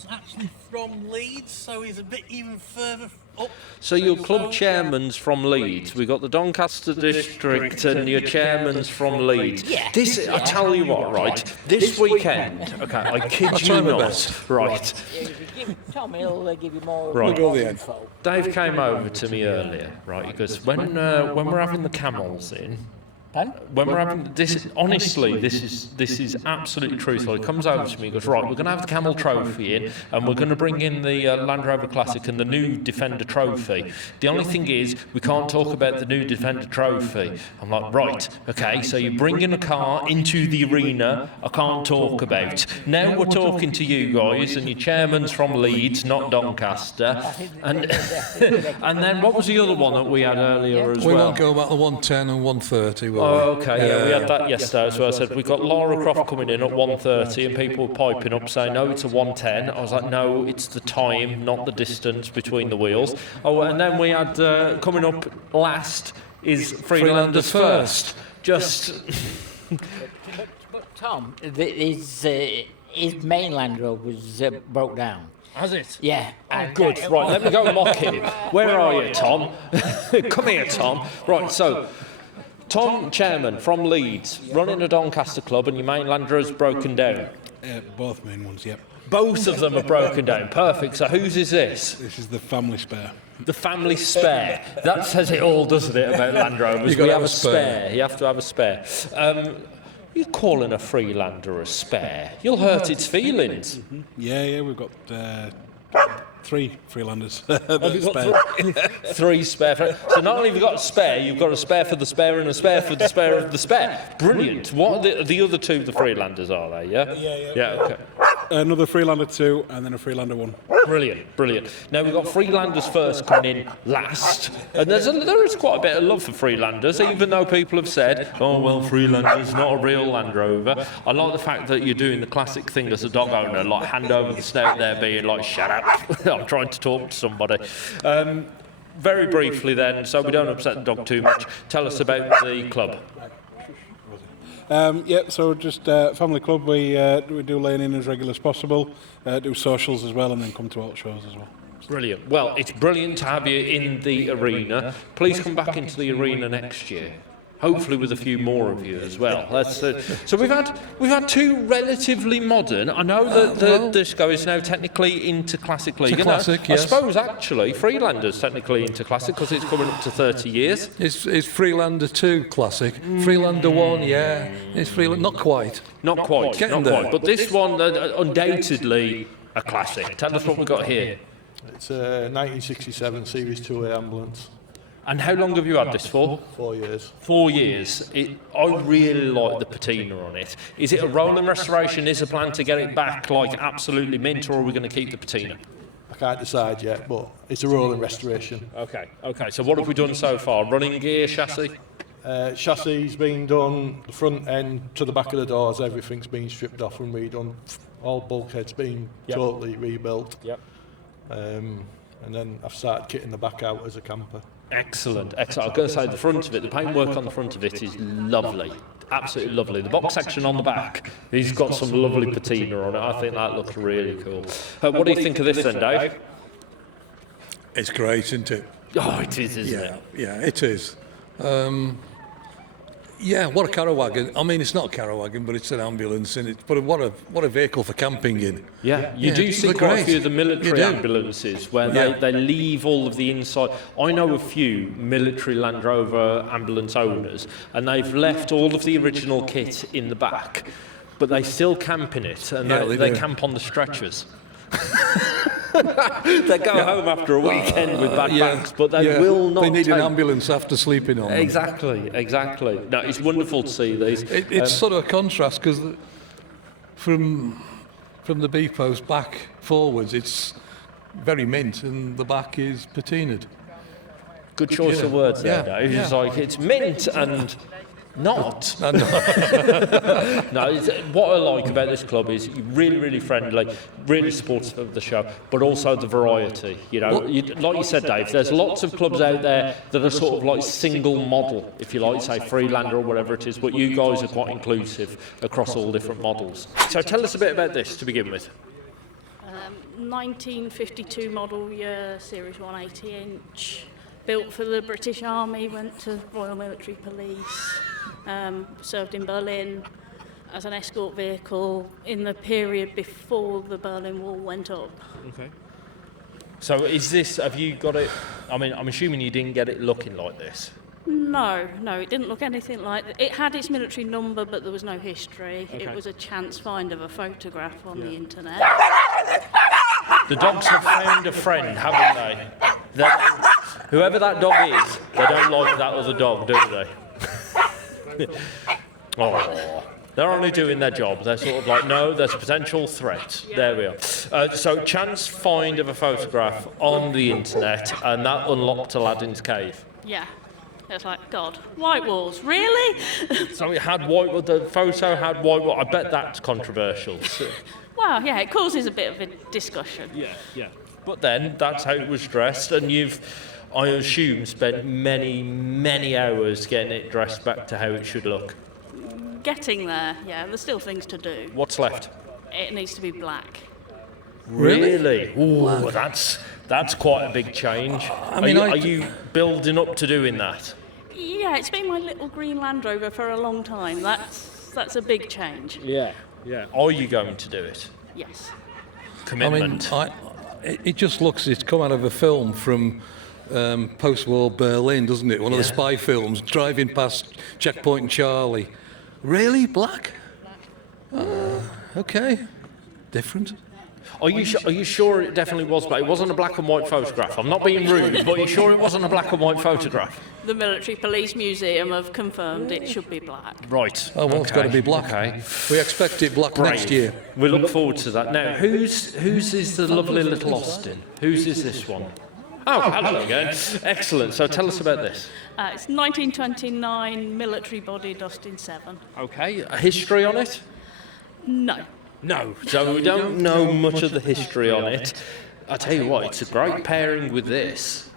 actually from Leeds, so he's a bit even further up. So your club chairman's from Leeds. We've got the Doncaster district and your chairman's from Leeds. Yeah. This, I tell you what, right, this weekend, okay, I kid you not, right. Tom, he'll give you more. Right. Info. Dave came over to me earlier, right, because when we're having the Camels in, when we're having this, honestly, this is absolutely truthful. He comes over to me and goes, right, we're going to have the Camel Trophy in, and we're going to bring in the Land Rover Classic and the new Defender Trophy. The only thing is, we can't talk about the new Defender Trophy. I'm like, right, okay, so you bring in a car into the arena, I can't talk about. Now we're talking to you guys, and your chairman's from Leeds, not Doncaster. And and then what was the other one that we had earlier as well? We won't go about the 110 and 130, will we? Oh, okay, yeah, we had that yesterday as well. I said, we've got Laura Croft coming in at 1:30 and people were piping up saying, no, it's a 110. I was like, no, it's the time, not the distance between the wheels. Oh, and then we had, coming up last is Freelander's first. Just... But Tom, his main Land Rover was broke down. Has it? Yeah. Oh, good. Right, let me go mock him. Where are you, Tom? Come here, Tom. Right, so... Tom, chairman from Leeds, running a Doncaster club, and your main Land Rover's broken down. Both main ones, yep. Both of them are broken down. Perfect. So whose is this? This is the family spare. The family spare. That says it all, doesn't it, about Land Rovers? We have a spare. You have to have a spare. You're calling a Freelander a spare. You'll hurt its feelings. Mm-hmm. Yeah, we've got 3 Freelanders. Three spare. So not only have you got a spare, you've got a spare for the spare and a spare for the spare of the spare. Brilliant. What are the other 2 the Freelanders, are they, yeah? Yeah, okay. Another Freelander 2 and then a Freelander 1. Brilliant. Now we've got Freelanders first coming in last. And there is quite a bit of love for Freelanders, even though people have said, oh, well, Freelander's not a real Land Rover. I like the fact that you're doing the classic thing as a dog owner, like hand over the snout there, being like, shut up, I'm trying to talk to somebody. Very briefly then, so we don't upset the dog too much, tell us about the club. So just family club, we do laying in as regular as possible, do socials as well, and then come to alt shows as well. Brilliant. Well, it's brilliant to have you in the arena. Please come back into the arena next year. Hopefully with a few more of you as well. So we've had two relatively modern. I know that the Disco is now technically into Classic League. Classic, I yes. suppose actually Freelander's technically into Classic because it's coming up to 30 years. Is Freelander 2 Classic? Freelander 1, yeah. It's Freelander, not quite. Not quite, Getting not there. quite. But this one, undoubtedly a classic. Tell us what we've got here. It's a 1967 Series 2A ambulance. And how long have you had this for? 4 years. 4 years. I really like the patina on it. Is it a rolling restoration? Is the plan to get it back like absolutely mint, or are we going to keep the patina? I can't decide yet, but it's a rolling restoration. Okay. So what have we done so far? Running gear, chassis? Chassis's been done, the front end to the back of the doors, everything's been stripped off and redone. All bulkheads been totally rebuilt. Yep. And then I've started kitting the back out as a camper. Excellent. I was going to say the front of it, the paintwork on the front of it is lovely. Absolutely lovely. The box section on the back, he's got some lovely patina on it. I think that looks really cool. What do you think of this then, Dave? It's great, isn't it? Oh, it is, isn't it? Yeah, it is. Yeah, what a carawagon. I mean, it's not a carawagon, but it's an ambulance, and but what a vehicle for camping in. Yeah, you do see quite a few of the military ambulances where they leave all of the inside. I know a few military Land Rover ambulance owners, and they've left all of the original kit in the back, but they still camp in it, and they camp on the stretchers. They go home after a weekend with bad backs, but they will not. They need an ambulance after sleeping on them. Exactly. No, it's wonderful to see these. It's sort of a contrast because from the B post back forwards, it's very mint, and the back is patinaed. Good choice of words there, Dave. It's like it's mint and not. No, what I like about this club is you're really, really friendly, really supportive of the show, but also the variety. You know, like you said, Dave, there's lots of clubs out there that are sort of like single model, if you like, say Freelander or whatever it is, but you guys are quite inclusive across all different models. So tell us a bit about this to begin with. 1952 model year, Series 1 80-inch, built for the British Army, went to Royal Military Police. Served in Berlin as an escort vehicle in the period before the Berlin Wall went up. Okay. So is this, have you got it, I mean, I'm assuming you didn't get it looking like this? No, it didn't look anything like that. It had its military number, but there was no history. Okay. It was a chance find of a photograph on the internet. The dogs have found a friend, haven't they? Whoever that dog is, they don't like that other dog, do they? Oh, they're only doing their job. They're sort of like, no, there's a potential threat. There we are. So chance find of a photograph on the internet, and that unlocked Aladdin's cave. Yeah. It's like, God, white walls, really? So it had white, the photo had white walls. I bet that's controversial. Well, yeah, it causes a bit of a discussion. Yeah. But then that's how it was dressed, and you've, I assume, spent many, many hours getting it dressed back to how it should look. Getting there, yeah, there's still things to do. What's left? It needs to be black. Really? Ooh, that's quite a big change. Are you building up to doing that? Yeah, it's been my little green Land Rover for a long time. That's a big change. Yeah. Are you going to do it? Yes. Commitment. It just looks, it's come out of a film from post-war Berlin, doesn't it? One of the spy films, driving past Checkpoint Charlie. Really? Black? Okay. Different. Are you sure it definitely was black? It wasn't a black and white photograph. I'm not being rude, but are you sure it wasn't a black and white photograph? The Military Police Museum have confirmed it should be black. Right. Oh, well, it's got to be black. Okay. We expect it black next year. We look forward to that. Now, whose is the lovely little Austin? Whose is this one? Oh, hello again. Excellent. So tell us about this. It's 1929 military body Austin 7. Okay. A history on it? No. So we don't know much of the history on it. I tell you what, it's a great pairing with this.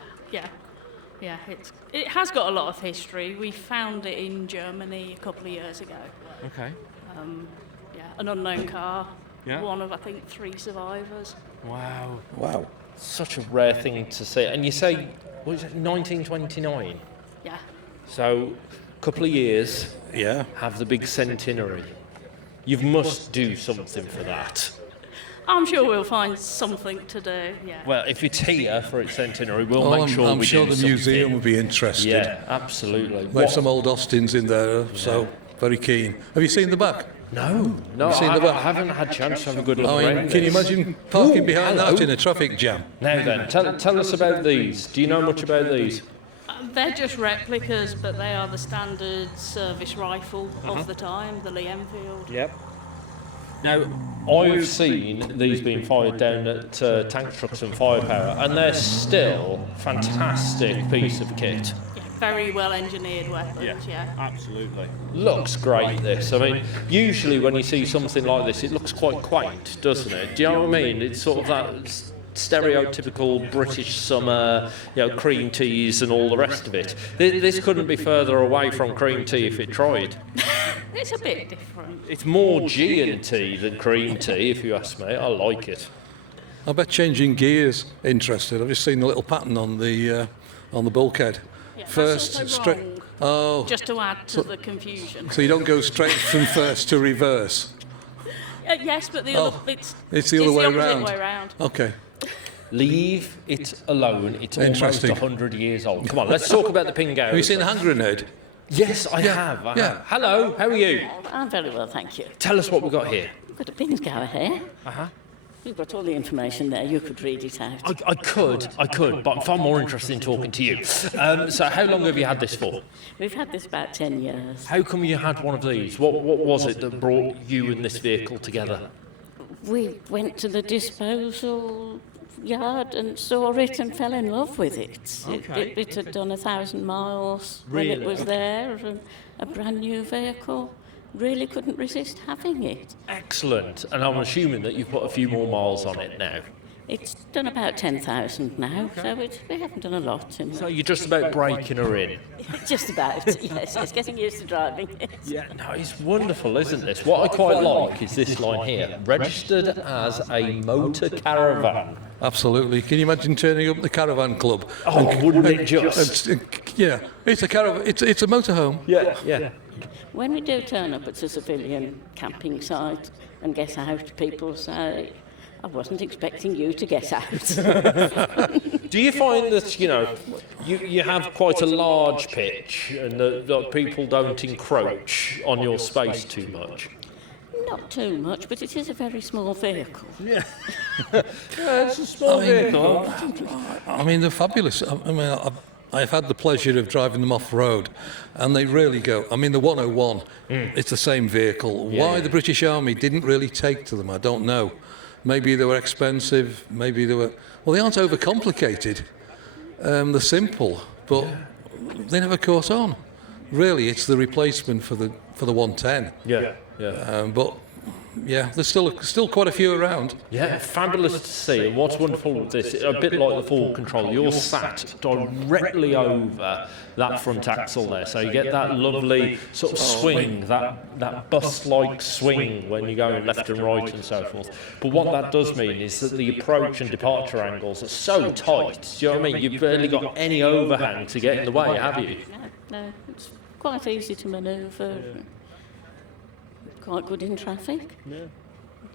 Yeah, it has got a lot of history. We found it in Germany a couple of years ago. Okay. An unknown car. Yeah. One of, I think, 3 survivors. Wow. such a rare thing to see. And you say, what is it, 1929? Yeah. So, a couple of years, yeah, have the big centenary. You must do something for that. I'm sure we'll find something to do, yeah. Well, if it's here for its centenary, we'll make sure I'm we sure do the museum something. will be interested. Yeah, absolutely. There's some old Austins in there, so very keen. Have you seen the back? No, Have you seen the back? I haven't had a chance to have a good look I mean, around can you this. imagine parking Ooh, behind hello. that in a traffic jam? Now then, tell us about these. Do you know much about these? They're just replicas, but they are the standard service rifle of the time, the Lee Enfield. Yep. Now, I've seen these being fired down at tank trucks and firepower, and they're still fantastic piece of kit. Very well engineered weapons, yeah. Absolutely. Looks great, this. I mean, usually when you see something like this, it looks quite quaint, doesn't it? Do you know what I mean? It's sort of that stereotypical British summer, cream teas and all the rest of it. This couldn't be further away from cream tea if it tried. It's a bit different. It's more G&T than cream tea, if you ask me. I like it. I bet changing gears interested. I've just seen the little pattern on the bulkhead. Yeah, first that's also straight. wrong, Oh. just to add to the confusion. So you don't go straight from first to reverse. Yes, but the Oh, other, it's the other way opposite round. way round. Okay. Leave it alone. It's almost Interesting. 100 years old. Come on, let's talk about the ping Have you seen the hand grenade? Yes, I have. I have. Hello, how are you? I'm very well, thank you. Tell us what we've got here. We've got a pins gower here. Uh-huh. You've got all the information there. You could read it out. I could, but I'm far more interested in talking to you. So how long have you had this for? We've had this about 10 years. How come you had one of these? What was it that brought you and this vehicle together? We went to the disposal yard and saw it and fell in love with it. Okay. It had done 1,000 miles Really? when it was there, and a brand new vehicle. Really couldn't resist having it. Excellent. And I'm assuming that you've put a few more miles on it now. It's done about 10,000 now, so we haven't done a lot. So you're just about breaking her in. Just about, yes. It's getting used to driving it. Yeah, no, it's wonderful, isn't this? What I quite like is this line here, registered as a motor caravan. Absolutely. Can you imagine turning up at the caravan club? Oh, wouldn't it just? Yeah, it's a caravan. It's a motorhome. Yeah. When we do turn up at a civilian camping site and get out, people say, I wasn't expecting you to get out. Do you find that, you have quite a large pitch and that people don't encroach on your space too much? Not too much, but it is a very small vehicle. Yeah. It's a small vehicle. I mean, they're fabulous. I've had the pleasure of driving them off-road, and they really go. I mean, the 101, it's the same vehicle. Yeah. Why the British Army didn't really take to them, I don't know. Maybe they were expensive, maybe they were... Well, they aren't overcomplicated. They're simple, but they never caught on. Really, it's the replacement for the 110. Yeah. But yeah, there's still quite a few around. Yeah, fabulous to see. And what's wonderful with this, a bit like the Ford Control, you're sat directly over that front axle there, so you get that lovely sort of swing, that bus-like swing when you're going left and right and so forth. But what that does mean is that the approach and departure angles are so tight. Do you know what I mean? You've barely got any overhang to get in the way, have you? No, it's quite easy to manoeuvre. Quite good in traffic. Yeah.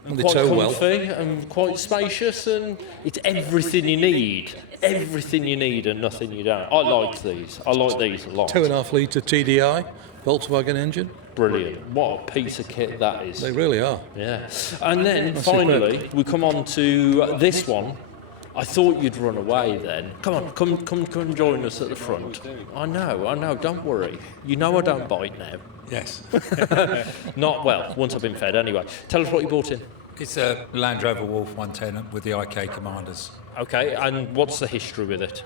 And they quite tow well. comfy and quite spacious, and it's everything you need. Everything you need and nothing you don't. I like these. I like these a lot. 2.5 litre TDI, Volkswagen engine. Brilliant. What a piece of kit that is. They really are. Yeah. And then finally, we come on to this one. I thought you'd run away then. Come on, come join us at the front. I know, don't worry. You know I don't bite now. Yes. Not well, once I've been fed anyway. Tell us what you brought in. It's a Land Rover Wolf 110 with the IK Commanders. Okay, and what's the history with it?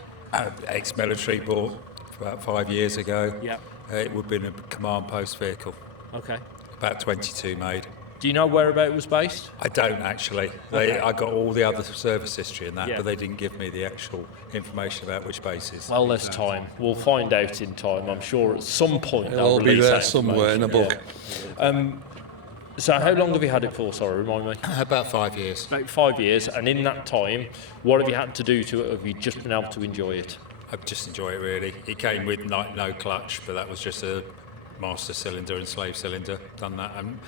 Ex-military, bought about 5 years ago. Yep. It would have been a command post vehicle. Okay. About 22 made. Do you know whereabout it was based? I don't actually. Okay. I got all the other service history and that, Yeah. but they didn't give me the actual information about which bases. Well, there's time. We'll find out in time. I'm sure at some point It'll all be release there that somewhere in a information. book. Yeah. So how long have you had it for, sorry, remind me? About 5 years. About 5 years, and in that time, what have you had to do to it? Have you just been able to enjoy it? I just enjoy it really. It came with no clutch, but that was just a master cylinder and slave cylinder. Done that and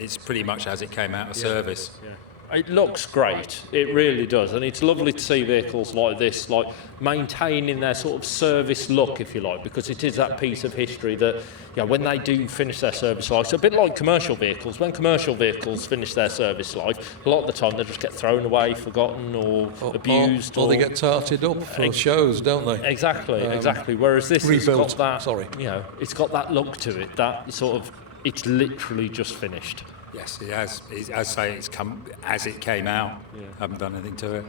it's pretty much as it came out of service. Yeah. It looks great, it really does, and it's lovely to see vehicles like this, like maintaining their sort of service look, if you like, because it is that piece of history that, when they do finish their service life, it's a bit like commercial vehicles. When commercial vehicles finish their service life, a lot of the time they just get thrown away, forgotten, or abused, or they get tarted up for shows, don't they? Exactly. Whereas this rebuilt. has got that, it's got that look to it. That sort of, it's literally just finished. Yes, it has. I say it's come as it came out. Haven't done anything to it.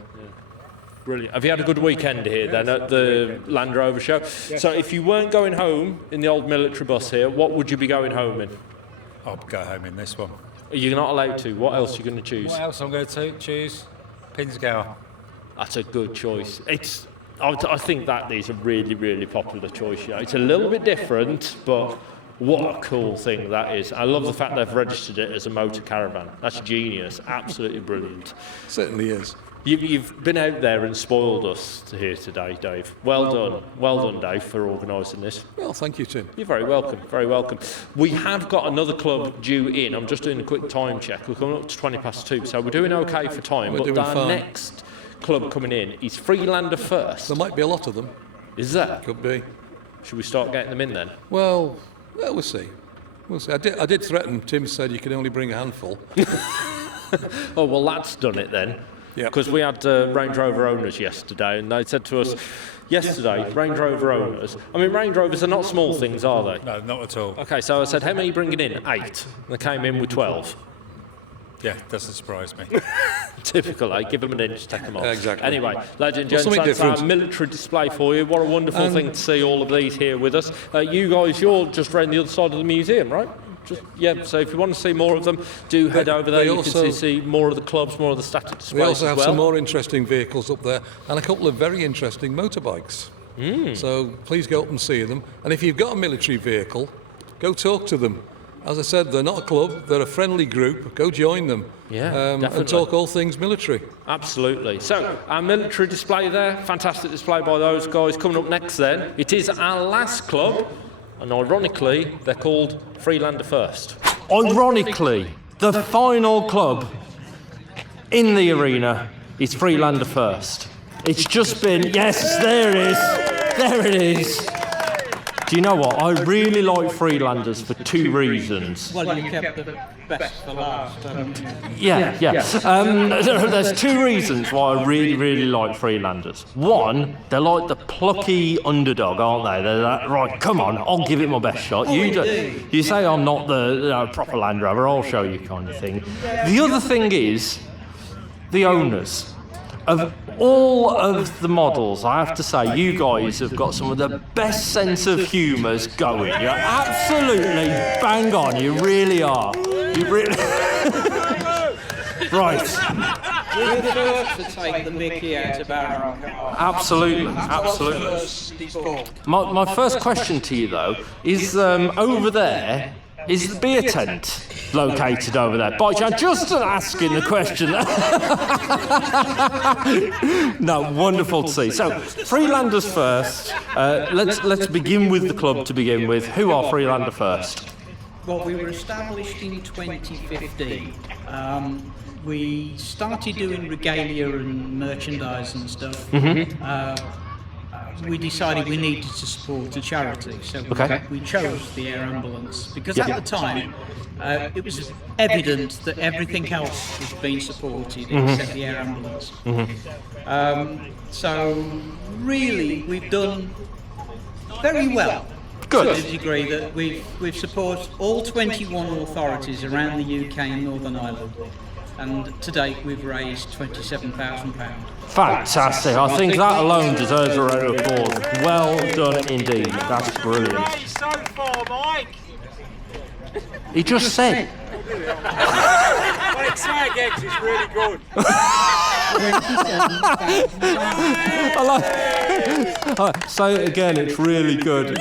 Brilliant. Have you had a good weekend here then at the Land Rover show? So if you weren't going home in the old military bus here, what would you be going home in? I'll go home in this one. You're not allowed to. What else are you going to choose? What else I'm going to choose? Pinsgauer. That's a good choice. I think that is a really, really popular choice. It's a little bit different, but what a cool thing that is. I love the fact they've registered it as a motor caravan. That's genius. Absolutely brilliant. Certainly is. You've been out there and spoiled us here today, Dave. Well done. Well done, Dave, for organising this. Well, thank you, Tim. You're very welcome. Very welcome. We have got another club due in. I'm just doing a quick time check. We're coming up to 2:20, so we're doing okay for time. We're doing our fine. Next club coming in is Freelander first. There might be a lot of them. Is there? Could be. Should we start getting them in then? Well, we'll see. We'll see. I did threaten. Tim said you can only bring a handful. Oh, well, that's done it then. Because we had Range Rover owners yesterday, and they said to us yesterday, Range Rover owners, Range Rovers are not small things, are they? No, not at all. Okay, so I said, how many are you bringing in? 8. They came in with 12. Yeah, doesn't surprise me. Typical, eh? Give them an inch, take them off. Exactly. Anyway, ladies and gents, that's our military display for you. What a wonderful thing to see all of these here with us. You guys, you're just around the other side of the museum, right? So if you want to see more of them, do head over there. You can see more of the clubs, more of the static displays. We also have some more interesting vehicles up there and a couple of very interesting motorbikes. So please go up and see them. And if you've got a military vehicle, go talk to them. As I said, they're not a club, they're a friendly group. Go join them and talk all things military. Absolutely. So, our military display there, fantastic display by those guys. Coming up next then, it is our last club, and ironically, they're called Freelander First. Ironically, the final club in the arena is Freelander First. It's just been, yes, there it is. There it is. Do you know what? I really like Freelanders for 2 reasons. Well, you kept the best for last. Yeah. There's 2 reasons why I really, really like Freelanders. One, they're like the plucky underdog, aren't they? They're like, right, come on, I'll give it my best shot. You say I'm not the proper Land Rover, I'll show you kind of thing. The other thing is the owners. Of all of the models, I have to say, you guys have got some of the best sense of humours going. You're absolutely bang on, you really are. You really... Right. We're the first to take the mickey out of our own car. Absolutely. My first question to you, though, is over there, is the beer tent located over there? By chance, just asking the question. No, wonderful to see. So, Freelanders First. Let's begin with the club to begin with. Who are Freelander First? Well, we were established in 2015. We started doing regalia and merchandise and stuff. We decided we needed to support a charity, so we chose the air ambulance because at the time it was evident that everything else was being supported except the air ambulance. So really we've done very well. Good. To the degree that we've supported all 21 authorities around the UK and Northern Ireland, and to date we've raised £27,000. Fantastic. I think that alone deserves a round of applause. Well done indeed. That's brilliant. So far, Mike. He just said. Well, try again, 'cause it's really good. Say it again, it's really good.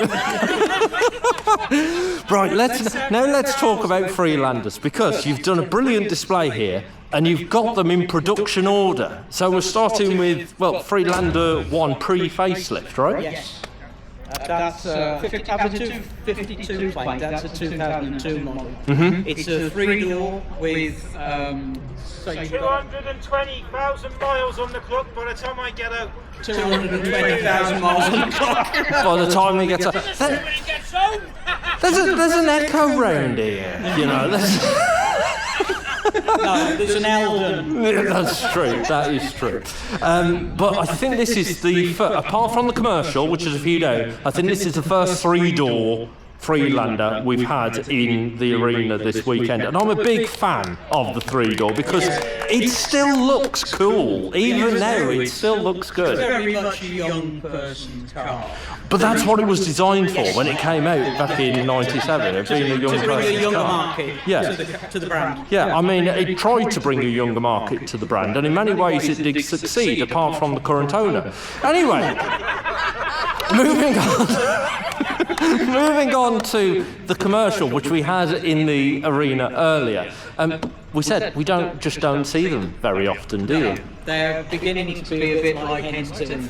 Right, let's talk about Freelanders, because you've done a brilliant display here and you've got them in production order. So we're starting with, well, Freelander 1 pre-facelift, right? Yes. That's 52 plate, that's a 2002 model. It's a 3-door with 220,000 miles on the clock by the time I get out. 220,000 miles on the clock. By the time we get to... There's an echo round here, you know. No, there's an Eldon. Yeah, that's true, that is true. But I think this is apart from the commercial, which is a few down, I think this is the first 3-door Freelander we've had in the arena this weekend. And I'm a big fan of the 3-door because it still looks cool. Even now, it still looks good. It's very much a young person's car. But that's what it was designed for when it came out back in '97. It being a young to bring a person's younger car. market to the brand. Yeah, I mean, it tried to bring a younger market to the brand, and in many ways it did succeed, apart from the current owner. Anyway, moving on to the commercial, which we had in the arena earlier. We said we don't see them very often, do you? They're beginning to be a bit like Henson.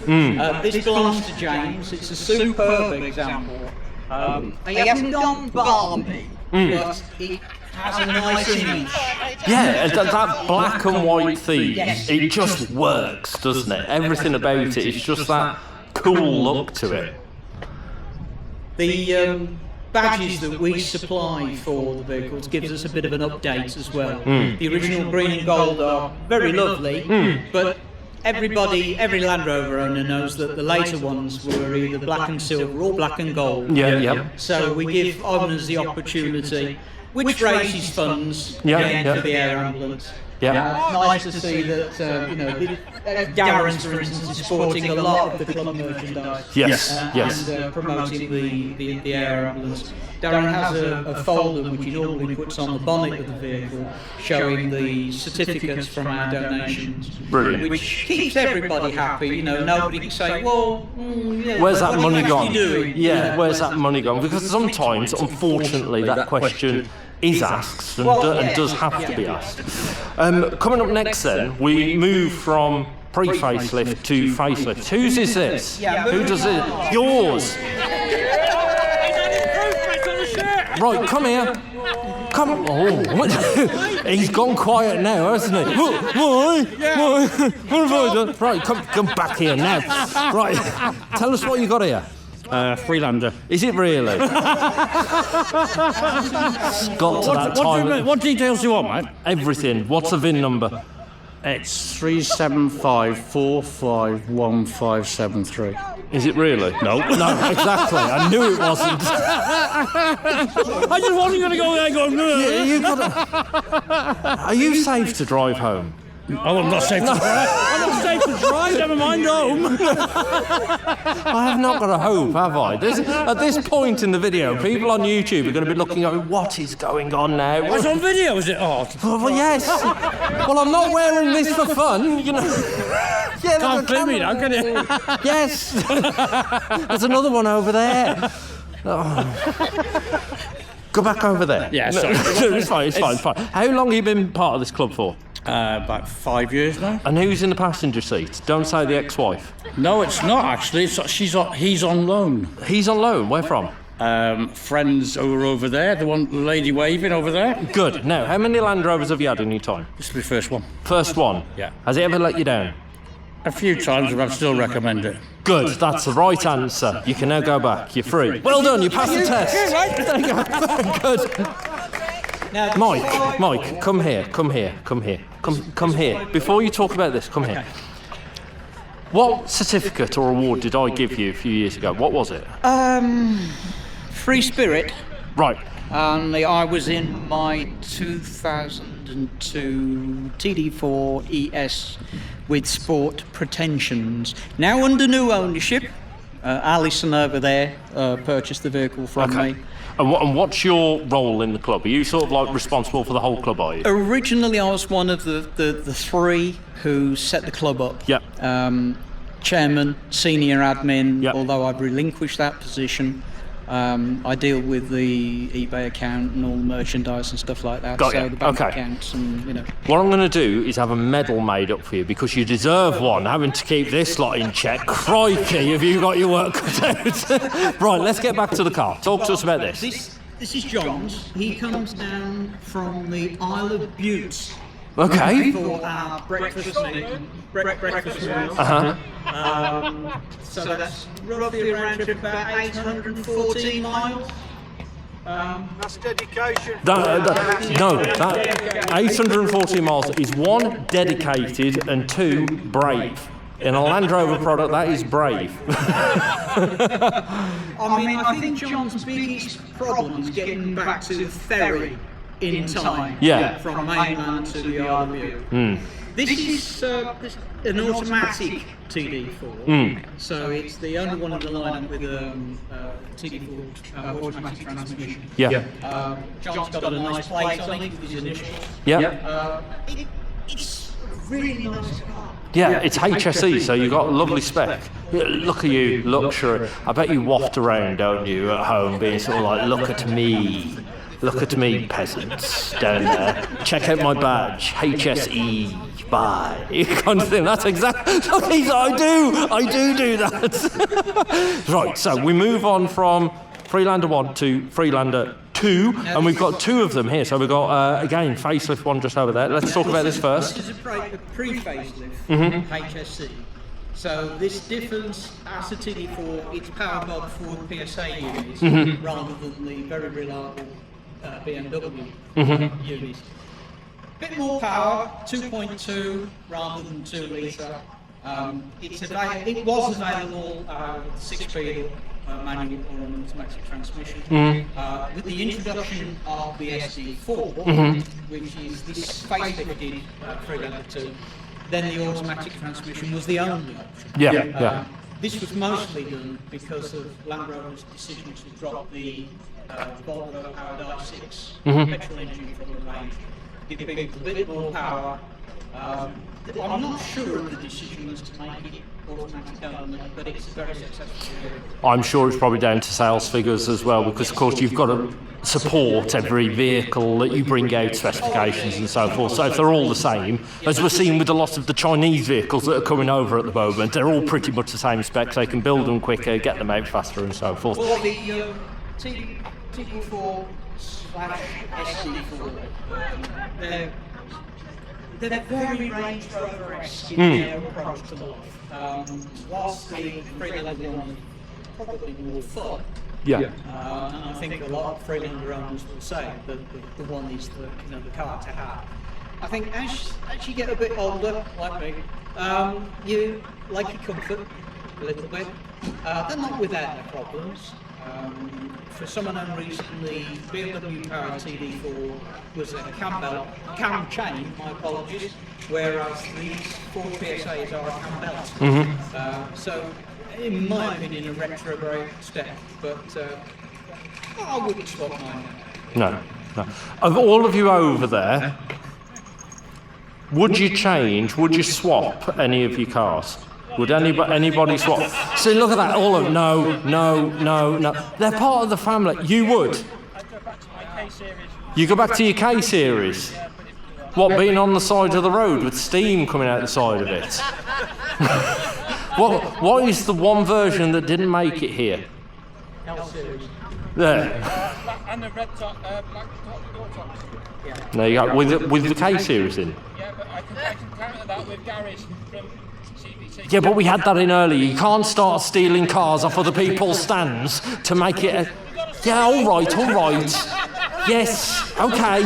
This belongs to James. It's a superb example. He hasn't gone balmy, but it has a nice image. Yeah, that black and white theme, it just works, doesn't it? Everything about it is just that cool look to it. The badges that we supply for the vehicles gives us a bit of an update as well. The original green and gold are very lovely, but every Land Rover owner knows that the later ones were either black and silver or black and gold. Yeah. So we give owners the opportunity, which raises funds again for the air ambulance. Yeah. It's nice to see that, Darien, for instance, is sporting a lot of the club merchandise. Yes. And promoting the air ambulance. Darien has a folder which he normally puts on the bonnet of the vehicle, showing the certificates from our donations. Brilliant. Which keeps everybody happy. You know, nobody can say, well, where's that money gone? Yeah, where's that money gone? Because sometimes, unfortunately, that question is asked and does have to be asked. Coming up next then, we move from pre-facelift to facelift. Whose is this? Who does it? Yours! Right, come here. Come. Oh, he's gone quiet now, hasn't he? Why? What have I done? Right, come back here now. Right, tell us what you got here. Freelander. Is it really? Got to that time. What details do you want, mate? Everything. What's the VIN number? It's 375451573. Is it really? No. No, exactly. I knew it wasn't. I just wasn't going to go there going, no. Are you safe to drive home? Oh, I'm not safe to drive. I'm not safe to drive, never mind home. I have not got a hope, have I? At this point in the video, people on YouTube are going to be looking at what is going on now. It's on video, is it? Oh, well, yes. Well, I'm not wearing this for fun, you know. Yeah, can't blame me now, can you? Yes. There's another one over there. Oh. Go back over there. Yeah, sorry. It's fine. How long have you been part of this club for? About 5 years now. And who's in the passenger seat? Don't say the ex-wife. No, it's not actually. He's on loan. He's on loan? Where from? Friends who are over there. The lady waving over there. Good. Now, how many Land Rovers have you had in your time? This will be the first one. First one? Yeah. Has it ever let you down? A few times, but I still recommend it. Good. That's the right answer. You can now go back. You're free. Well done. You passed the test. There you go. Good. Mike, come here. Come here. Before you talk about this, come here. What certificate or award did I give you a few years ago? What was it? Free Spirit. Right. And I was in my 2002 TD4 ES with sport pretensions. Now under new ownership. Alison over there purchased the vehicle from me. And what's your role in the club? Are you sort of like responsible for the whole club, are you? Originally, I was one of the three who set the club up. Yeah. chairman, senior admin, although I've relinquished that position. I deal with the eBay account and all the merchandise and stuff like that. Got so you. the bank Okay. accounts and, you know. What I'm going to do is have a medal made up for you because you deserve one, having to keep this lot in check. Crikey, have you got your work cut out? Right, let's get back to the car. Talk to us about this. This is John's. He comes down from the Isle of Bute. Okay. For our breakfast meal. Breakfast meal. So that's roughly around about 814 miles. That's dedication. That 840 miles is 1, dedicated, and 2, brave. In a Land Rover product, that is brave. I think John's biggest problem is getting back to the ferry in time. Yeah. From mainland to the Isle of Bute. This is an automatic TD4, so it's the only one in the lineup with a TD4 automatic transmission. Yeah. John's got a nice plate on it with his initials. Yeah. It's a really nice car. Yeah, it's HSE, so you've got a lovely spec. Look at you, luxury. I bet you waft around, don't you, at home, being sort of like, look at me, peasants down there. Check out my badge, HSE. Bye, kind of thing. That's exactly. Look, I do that. Right, so we move on from Freelander 1 to Freelander 2, and we've got 2 of them here. So we've got again facelift one just over there. Let's talk about this first. This is a pre-facelift HSC. So this differs as a TD4. It's powered by the Ford PSA units rather than the very reliable BMW units. Bit more power, 2.2 rather than 2 litre. It was available 6-speed manual or an automatic transmission. With the introduction of the SD4, which is this facelifted Freelander 2, then the automatic transmission was the only option. This was mostly done because of Land Rover's decision to drop the Volvo powered i6 petrol engine from the range. Give people a bit more power. I'm not sure of the decision was to make it automatic only, but it's very successful. I'm sure it's probably down to sales figures as well, because of course you've got to support every vehicle that you bring out, specifications and so forth. So if they're all the same, as we're seeing with a lot of the Chinese vehicles that are coming over at the moment, they're all pretty much the same specs. They can build them quicker, get them out faster and so forth. Well, the TD4 / SD4, they're very Range Rover-esque in their approach to life. Whilst the Freelander one is probably more fun, and I think a lot of Freelander owners will say that the one is the car to have. I think as you get a bit older, like me, you like your comfort a little bit. They're not without their problems. For some unknown reason, the BMW powered TD4 was a cam chain, my apologies, whereas these Ford PSAs are a cam belt. So, in my opinion, a retrograde step, but I wouldn't swap mine. No. Of all of you over there, would you swap any of your cars? Would anybody swap? See, look at that. All of them. No. They're part of the family. You would. You go back to your K series. What, being on the side of the road with steam coming out the side of it? What is the one version that didn't make it here? L series. There. And the red top, black top. There you go. With the K series in. Yeah, but I can counter that with Gary's from CVT. Yeah, but we had that in earlier. You can't start stealing cars off other people's stands to make it. Yeah, all right. Yes, okay.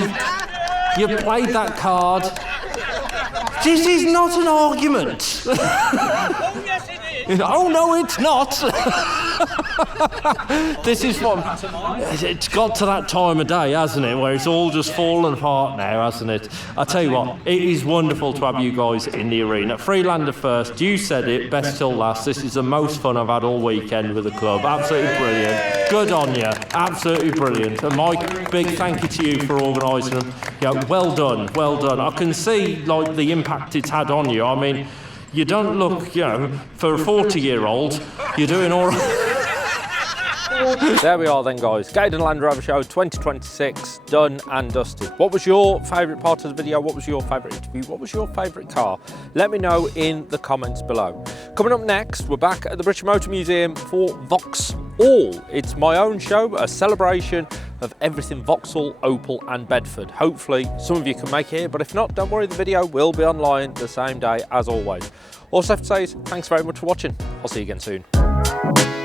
You played that card. This is not an argument. Oh, yes, it is. Oh, no, it's not. This is what. It's got to that time of day, hasn't it, where it's all just fallen apart now, hasn't it? I tell you what, it is wonderful to have you guys in the arena. Freelander first, you said it, best till last. This is the most fun I've had all weekend with the club. Absolutely brilliant. Good on you. Absolutely brilliant. And Mike, big thank you to you for organising them. Yeah, well done. I can see like the impact it's had on you. I mean, you don't look, you know, for a 40-year-old, you're doing all right. There we are then, guys. Gaydon Land Rover Show 2026 done and dusted. What was your favourite part of the video? What was your favourite interview? What was your favourite car? Let me know in the comments below. Coming up next, we're back at the British Motor Museum for Vauxhall. It's my own show, a celebration of everything Vauxhall, Opel and Bedford. Hopefully some of you can make it here, but if not, don't worry, the video will be online the same day as always. All I have to say is thanks very much for watching. I'll see you again soon.